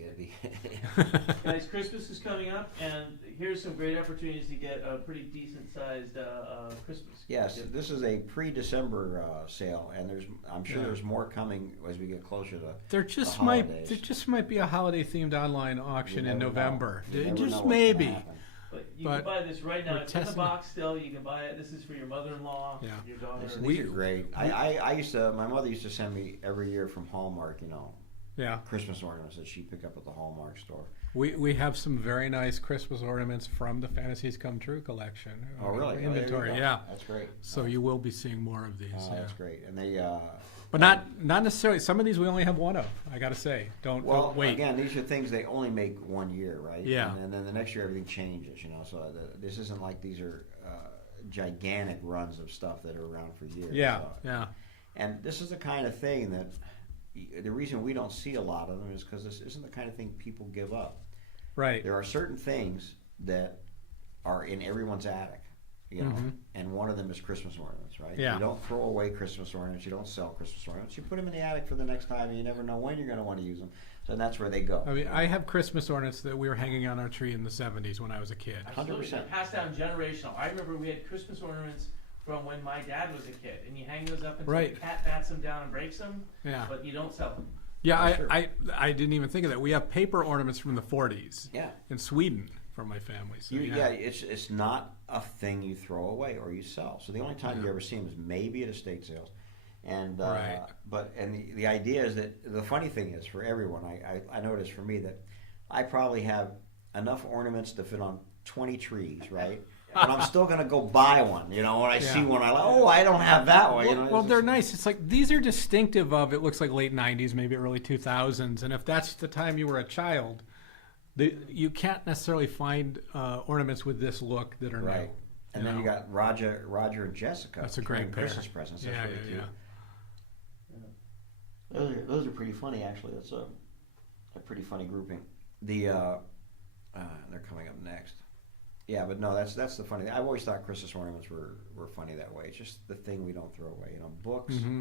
Guys, Christmas is coming up, and here's some great opportunities to get a pretty decent-sized Christmas. Yes, gift. this is a pre-December sale, and I'm sure Yeah. there's more coming as we get closer to. There just The might holidays. be a holiday themed online auction You in never know. November. You never know Just what's gonna maybe. happen. But you But can buy this right now. we're It's in the testing box still. You can buy it. This is for your mother-in-law, Yeah. your daughter. These are great. I used to. My mother used to send me every year from Hallmark, Yeah. Christmas ornaments that she picked up at the Hallmark store. We have some very nice Christmas ornaments from the Fantasies Come True collection. Oh, really? Oh, there you Inventory, go. yeah. That's great. So you will be seeing more of these. Oh, yeah. that's great. And they. But not necessarily. Some of these we only have one of. I got to say, don't wait. Again, these are things they only make one year, right? Yeah. And then the next year everything changes, So this isn't like these are gigantic runs of stuff that are around for years. Yeah, So- yeah, And this is the kind of thing that the reason we don't see a lot of them is because this isn't the kind of thing people give up. right. There are certain things that are in everyone's attic, Mhm. and one of them is Christmas ornaments, right? Yeah. You don't throw away Christmas ornaments. You don't sell Christmas ornaments. You put them in the attic for the next time, and you never know when you're going to want to use them. So that's where they go. I mean, I have Christmas ornaments that we were hanging on our tree in the 70s when I was a kid. Absolutely. 100%. Passed down generational. I remember we had Christmas ornaments from when my dad was a kid, and you hang those up until Right. the cat bats them down and breaks them, Yeah, but you don't sell them. yeah. Sure. I didn't even think of that. We have paper ornaments from the 40s Yeah. in Sweden for my family. So, Yeah, it's not a thing you throw away or you sell. So the only time you ever see them is maybe at estate sales. And Right. the idea is that the funny thing is for everyone, I noticed for me that I probably have enough ornaments to fit on 20 trees, right? But I'm still going to go buy one, when I see one, I don't have that one. Well, they're nice. It's like these are distinctive of, it looks like late 90s, maybe early 2000s. And if that's the time you were a child, you can't necessarily find ornaments with this look that are right. new. And then you got Roger and Jessica. That's a great pair. Christmas presents. That's Yeah, really yeah, cute. yeah. Those are pretty funny, actually. That's a pretty funny grouping. They're coming up next. Yeah, but no, that's the funny thing. I've always thought Christmas ornaments were funny that way. It's just the thing we don't throw away. Books, Mm-hmm.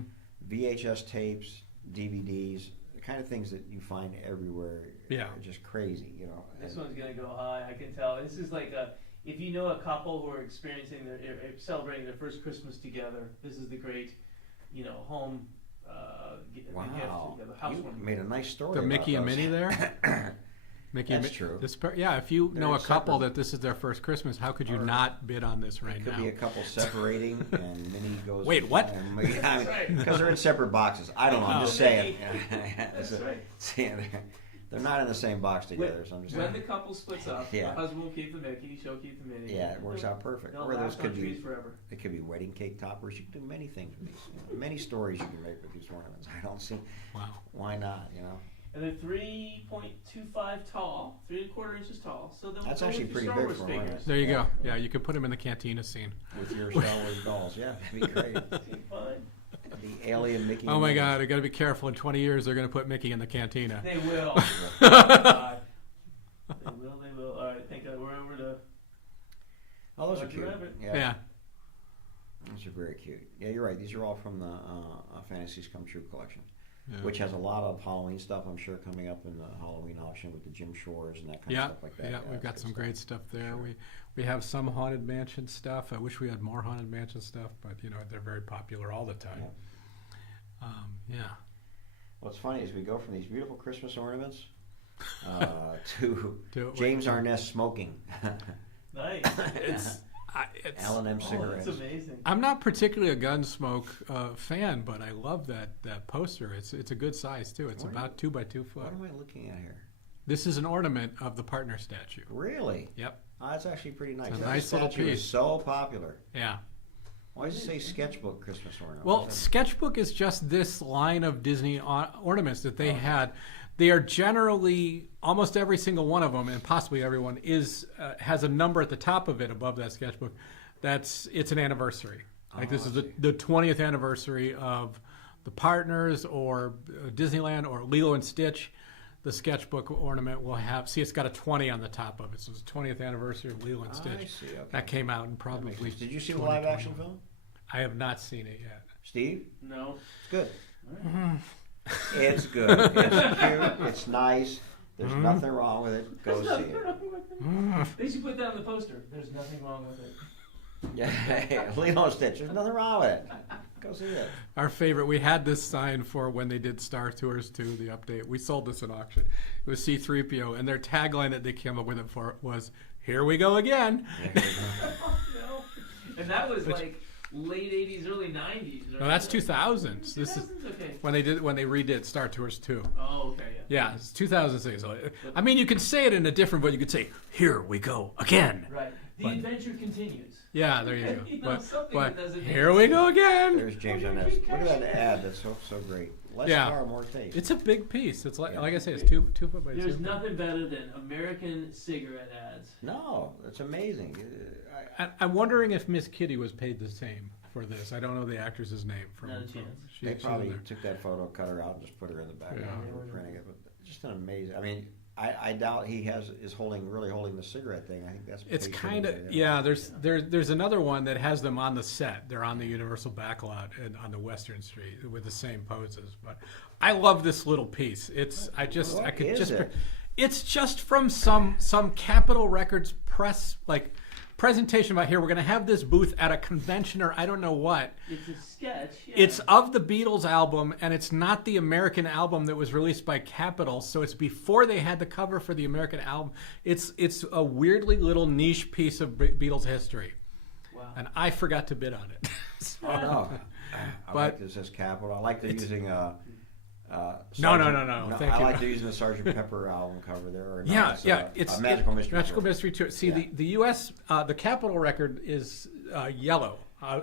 VHS tapes, DVDs, the kind of things that you find everywhere. Yeah. Are just crazy, This one's gonna go high. I can tell. This is like if you know a couple who are experiencing celebrating their first Christmas together. This is the great, home. Gift Wow. together. You Housewarming. made a nice story. The about Mickey and those. Minnie there? Mickey That's and true. If you They're know a couple separate. that this is their first Christmas, how could you Or not bid on this right It could now? be a couple separating, and Minnie goes. Wait, what? That's right. Because they're in separate boxes. I don't know. I'm just Oh. saying. That's right. See, they're not in the same box together. So I'm just When the saying. couple splits up, Yeah. the husband will keep the Mickey, she'll keep the Minnie. Yeah, it works out perfect. They'll Or those last on could be. trees forever. It could be wedding cake toppers. You can do many things with these. Many stories you can make with these ornaments. I don't see Wow. why not. And they're 3.25 tall, 3.25 inches tall. So they'll That's go actually with your pretty Star big Wars for a figures. ornament. There you Yeah. go. Yeah, you could put them in the cantina scene. With your Star Wars dolls, yeah, that'd be great. Fine. The alien Mickey. Oh and my Minnie. God, I got to be careful. In 20 years, they're going to put Mickey in the cantina. They will. Oh, God. They will. All right, I think we're over to. Oh, those are Roger cute. Rabbit. Yeah. Those are very cute. Yeah, you're right. These are all from the Fantasies Come True collection, Yeah. which has a lot of Halloween stuff, I'm sure, coming up in the Halloween auction with the Jim Shores and that kind Yeah, of stuff like that. yeah, we've that's got good some great stuff there. Sure. We have some Haunted Mansion stuff. I wish we had more Haunted Mansion stuff, but they're very popular all the time. Yeah. What's funny is we go from these beautiful Christmas ornaments to To- James Arness smoking. Nice. It's L&M Oh, cigarettes. that's amazing. I'm not particularly a Gunsmoke fan, but I love that poster. It's a good size too. It's What are about 2 by 2 foot. What am I looking at here? This is an ornament of the partner statue. Really? Yep. Oh, that's actually pretty nice. It's a That nice little statue is piece. so popular. Yeah. Why does it say sketchbook Christmas ornament? Well, What's that? Sketchbook is just this line of Disney ornaments that they had. They are generally, almost every single one of them, and possibly everyone, has a number at the top of it above that sketchbook. It's an anniversary. Like this is I see. the 20th anniversary of the Partners or Disneyland or Lilo and Stitch. The sketchbook ornament will have, it's got a 20 on the top of it. So it's the 20th anniversary of Lilo and I Stitch. see. Okay. That came out in That probably. makes sense. Did you see the live action 2021. film? I have not seen it yet. Steve? No. It's good. Mm-hmm. It's good. It's cute. It's nice. There's nothing wrong with it. Go see it. They should put that on the poster. There's nothing wrong with it. Yeah, Lilo and Stitch. There's nothing wrong with it. Go see it. Our favorite, we had this sign for when they did Star Tours 2, the update. We sold this at auction. It was C-3PO, and their tagline that they came up with it for was, "Here we go again." No. And that was like late 80s, early 90s. Right? No, that's 2000s. This is 2000s? Okay. when they redid Star Tours 2. Oh, okay, yeah. Yeah, it's 2006. So, I mean, you can say it in a different way. You could say, "Here we go again." Right. The But- adventure continues. Yeah, there you go. You know, something that doesn't Here we go again. There's James Oh, Arness. you're Look at that cashing ad. That's so great. Less Yeah. car, more taste. It's a big piece. It's like Yeah. I say, it's 2 foot by 2 There's foot. nothing better than American cigarette ads. No, that's amazing. I'm wondering if Miss Kitty was paid the same for this. I don't know the actress's name. Not a chance. They she's probably in there. took that photo, cut her out, and just put her in the background. Yeah. They were printing it, but just an amazing. I mean, I doubt he is really holding the cigarette thing. I think that's. It's pasted kind of in there. yeah. There's another one that has them on the set. They're on the Universal backlot and on the Western Street with the same poses. But I love this little piece. What is it? It's just from some Capitol Records press presentation about here. We're going to have this booth at a convention or I don't know what. It's a sketch. Yeah. It's of the Beatles album, and it's not the American album that was released by Capitol, so it's before they had the cover for the American album. It's a weirdly little niche piece of Beatles history, Wow. and I forgot to bid on it. So, Oh no. I But like this as Capital. I like they're using no. Sergeant- Thank I you. like they're using the Sergeant Pepper album cover there. Or Yeah, it's, it's a Magical Mystery. Magical Tour. Mystery Tour. See, Yeah. the U.S. The Capitol record is yellow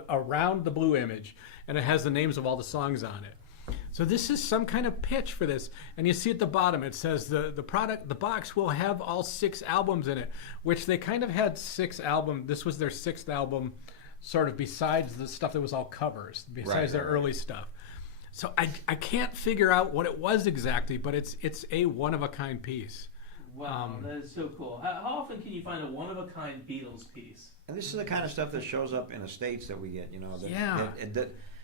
around the blue image, and it has the names of all the songs on it. So this is some kind of pitch for this, and you see at the bottom it says the box will have all 6 albums in it, which they kind of had 6 albums. This was their 6th album, sort of besides the stuff that was all covers, besides their early stuff. So I can't figure out what it was exactly, but it's a one-of-a-kind piece. Wow, that is so cool. How often can you find a one-of-a-kind Beatles piece? And this is the kind of stuff that shows up in estates that we get, you know. Yeah.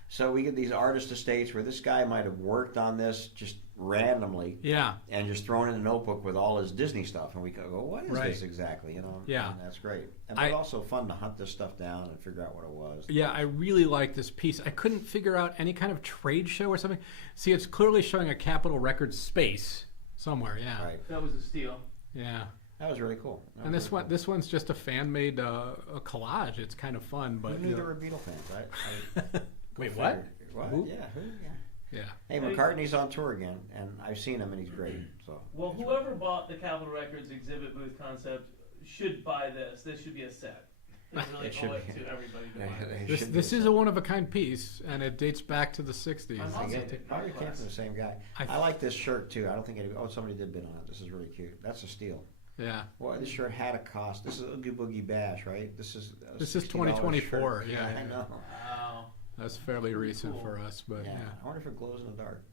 So we get these artist estates where this guy might have worked on this just randomly. Yeah. And just thrown in a notebook with all his Disney stuff, and we go, what is this exactly? You know. Yeah. And that's great. And it's also fun to hunt this stuff down and figure out what it was. Yeah, I really like this piece. I couldn't figure out any kind of trade show or something. See, it's clearly showing a Capitol Records space somewhere. Yeah. Right. That was a steal. Yeah. That was really cool. And this one's just a fan-made a collage. It's kind of fun, but Who knew there were Beatle fans? Wait, what? What? Who? Yeah. Who? Yeah. Yeah. Hey, McCartney's on tour again, and I've seen him, and he's great. So. Well, whoever bought the Capitol Records exhibit booth concept should buy this. This should be a set. They really It should owe it be. to everybody to buy They it. should This be is so. a one-of-a-kind piece, and it dates back to the 60s. I'm I awesome. guess it probably came from the same guy. I like this shirt too. I don't think anybody. Oh, somebody did bid on it. This is really cute. That's a steal. Yeah. Well, this shirt had a cost. This is Oogie Boogie Bash, right? This is a This is $60 2024, shirt. yeah. I know. Wow. That's fairly recent Cool. for us, but Yeah. yeah. I wonder if it glows in the dark.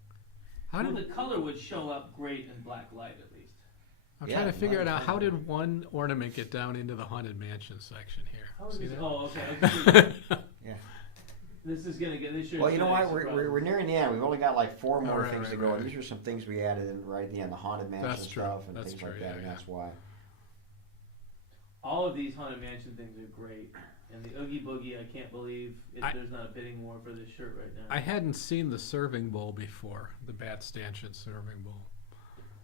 How Well, did, the color would show up great in black light at least. I'm Yeah, trying to figure it out. How light. did one ornament get down into the Haunted Mansion section here? How is See this? that? Oh, okay. Yeah. This is gonna get this. Well, you know what? We're nearing the end. We've only got like 4 more Right, things right, to go. right. And these are some things we added in right at the end, the Haunted Mansion That's true. stuff and That's things true, like that, yeah, and yeah. that's why. All of these Haunted Mansion things are great. And the Oogie Boogie, I can't believe there's not a bidding war for this shirt right now. I hadn't seen the serving bowl before, the Bat Stanchion serving bowl.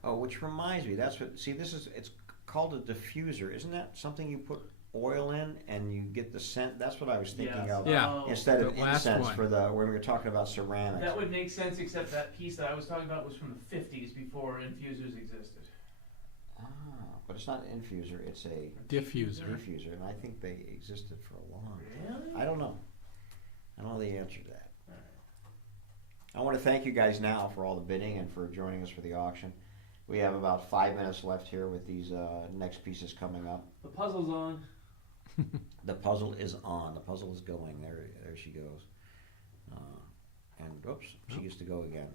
Oh, which reminds me, that's what. See, it's called a diffuser. Isn't that something you put oil in and you get the scent? That's what I was thinking of. Yeah. Oh, Instead of The last incense one. for when we were talking about ceramics. that would make sense, except that piece that I was talking about was from the 50s before infusers existed. But it's not an infuser, it's a Diffuser. diffuser, and I think they existed for a long time. Really? I don't know. I don't know the answer to that. All right. I want to thank you guys now for all the bidding and for joining us for the auction. We have about 5 minutes left here with these next pieces coming up. The puzzle's on. The puzzle is on. The puzzle is going. There she goes. And oops, she gets to go again.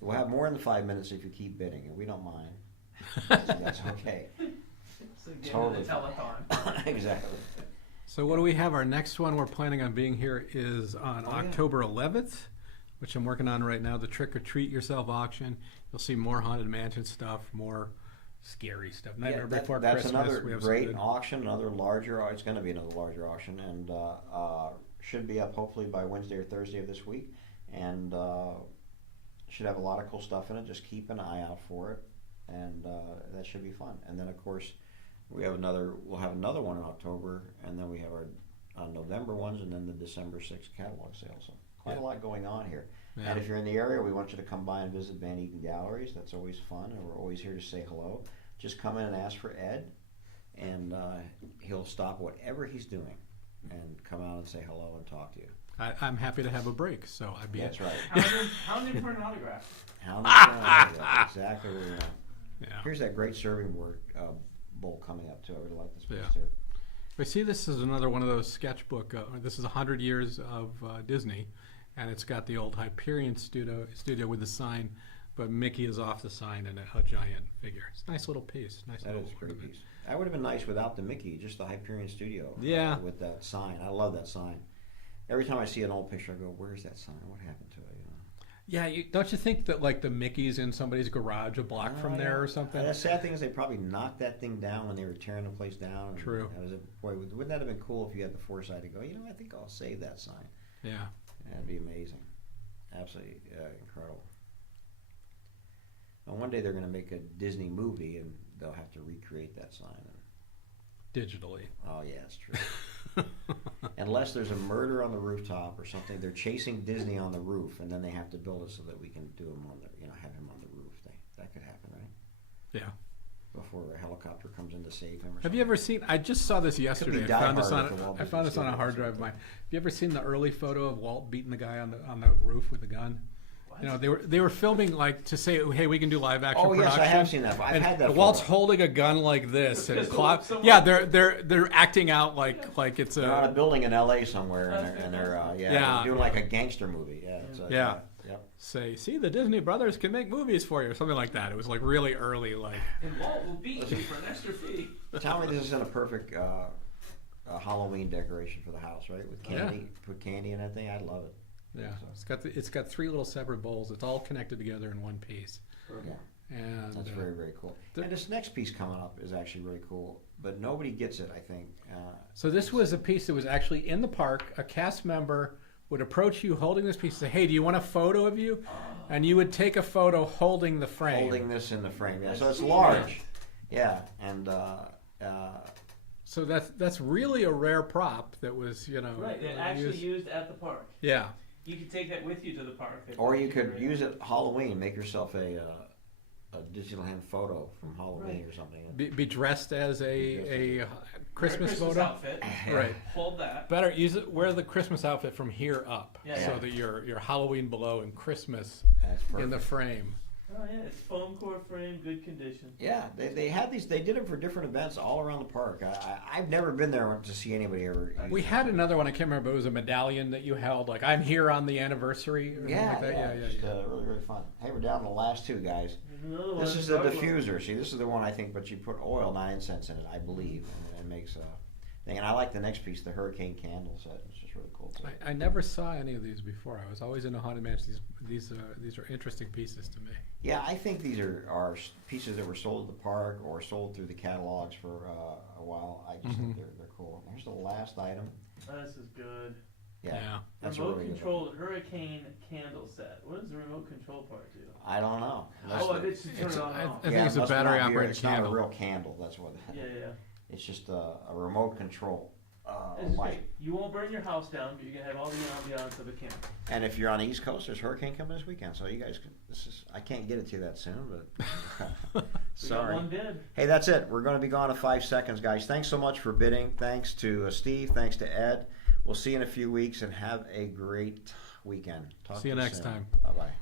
We'll have more than 5 minutes if you keep bidding, and we don't mind. That's okay. It's again Totally the telethon. Exactly. So what do we have? Our next one we're planning on being here is on October 11th, which I'm working on right now, the Trick or Treat Yourself auction. You'll see more Haunted Mansion stuff, more scary stuff. Nightmare Before that's Christmas. another we have some great good- auction, another larger. It's going to be another larger auction, and should be up hopefully by Wednesday or Thursday of this week, and should have a lot of cool stuff in it. Just keep an eye out for it, and that should be fun. And then of course we'll have another one in October, and then we have our November ones, and then the December 6th catalog sale. So quite a lot going on here. Yeah. And if you're in the area, we want you to come by and visit Van Eaton Galleries. That's always fun, and we're always here to say hello. Just come in and ask for Ed, and he'll stop whatever he's doing and come out and say hello and talk to you. I'm happy to have a break, so I'd be. That's right. Hound him for an autograph. Exactly what we want. Yeah. Here's that great serving bowl coming up too. I really like this piece Yeah. too. But see, this is another one of those sketchbook. This is 100 years of Disney, and it's got the old Hyperion studio with the sign, but Mickey is off the sign and a giant figure. It's a nice little piece. Nice That little is a great ornament. piece. That would have been nice without the Mickey, just the Hyperion Studio. Yeah. With that sign. I love that sign. Every time I see an old picture, I go, "Where's that sign? What happened to it?" You know? Yeah, don't you think that like the Mickey's in somebody's garage a block from there or something? And the sad thing is they probably knocked that thing down when they were tearing the place down. True. Boy, wouldn't that have been cool if you had the foresight to go, I think I'll save that sign. Yeah. That'd be amazing. Absolutely incredible. And one day they're going to make a Disney movie and they'll have to recreate that sign. Digitally. Oh, yeah, it's true. Unless there's a murder on the rooftop or something, they're chasing Disney on the roof, and then they have to build it so that we can do him on the, have him on the roof. That could happen, right? Yeah. Before a helicopter comes in to save him. Or Have something. you ever seen? I just saw this yesterday. Die I found Hard this on. with the Walt I found this Disney on a hard Studios. drive of mine. Have you ever seen the early photo of Walt beating the guy on the roof with a gun? You know, they were filming like to say, hey, we can do live action. Oh yes, production. I have seen that. I've And had that. Walt's photo. holding a gun like this, and Someone- yeah, they're acting out like it's They're on a a building in L.A. somewhere, and they're Yeah. they're doing like a gangster movie. Yeah. Yeah. Yep. say, see, the Disney brothers can make movies for you, or something like that. It was like really early, like. And Walt will beat you for an extra fee. Tell me this isn't a perfect Halloween decoration for the house, right? With candy, put candy in that thing. I'd love it. Yeah, it's got three little separate bowls. It's all connected together in one piece. Yeah. And That's very, very cool. And this next piece coming up is actually really cool, but nobody gets it, I think. So this was a piece that was actually in the park. A cast member would approach you holding this piece and say, hey, do you want a photo of you? And you would take a photo holding the frame. Holding this in the frame, yeah. So it's large. Yeah, and So that's really a rare prop that was, Right, they actually used at the park. Yeah. You could take that with you to the park. or you could use it Halloween, make yourself a Disneyland photo from Halloween or something. Be dressed as a Christmas Wear a photo. outfit. Right. Hold that. Better wear the Christmas outfit from here up, Yeah, so yeah. that your Halloween below and Christmas That's perfect. in the frame. Oh yeah, it's foam core frame, good condition. Yeah, they had these. They did it for different events all around the park. I've never been there to see anybody ever. use We it. had another one. I can't remember. It was a medallion that you held, like I'm here on the anniversary. Or something Yeah, like that. yeah, just, really, really fun. Hey, we're down to the last two, guys. There's another one. This is the diffuser. See, this is the one I think, but you put oil, not incense, in it, I believe, and it makes a thing. And I like the next piece, the hurricane candle set. It's just really cool too. I never saw any of these before. I was always into haunted mansions. These are interesting pieces to me. Yeah, I think these are pieces that were sold at the park or sold through the catalogs for a while. I just think they're cool. Here's the last item. This is good. Yeah, that's a Remote really good one. controlled hurricane candle set. What does the remote control part do? I don't know. Oh, it should turn It's- it on and I off. think it's a it must not battery be- operated It's not candle. a real candle. That's what. Yeah, yeah. It's just a remote control It's light. great. You won't burn your house down, but you're gonna have all the ambiance of a camp. And if you're on the East Coast, there's hurricane coming this weekend, so you guys can. I can't get it to you that soon, but We got sorry. one bid. Hey, that's it. We're going to be gone in 5 seconds, guys. Thanks so much for bidding. Thanks to Steve. Thanks to Ed. We'll see you in a few weeks, and have a great weekend. Talk See to you next soon. time. Bye bye.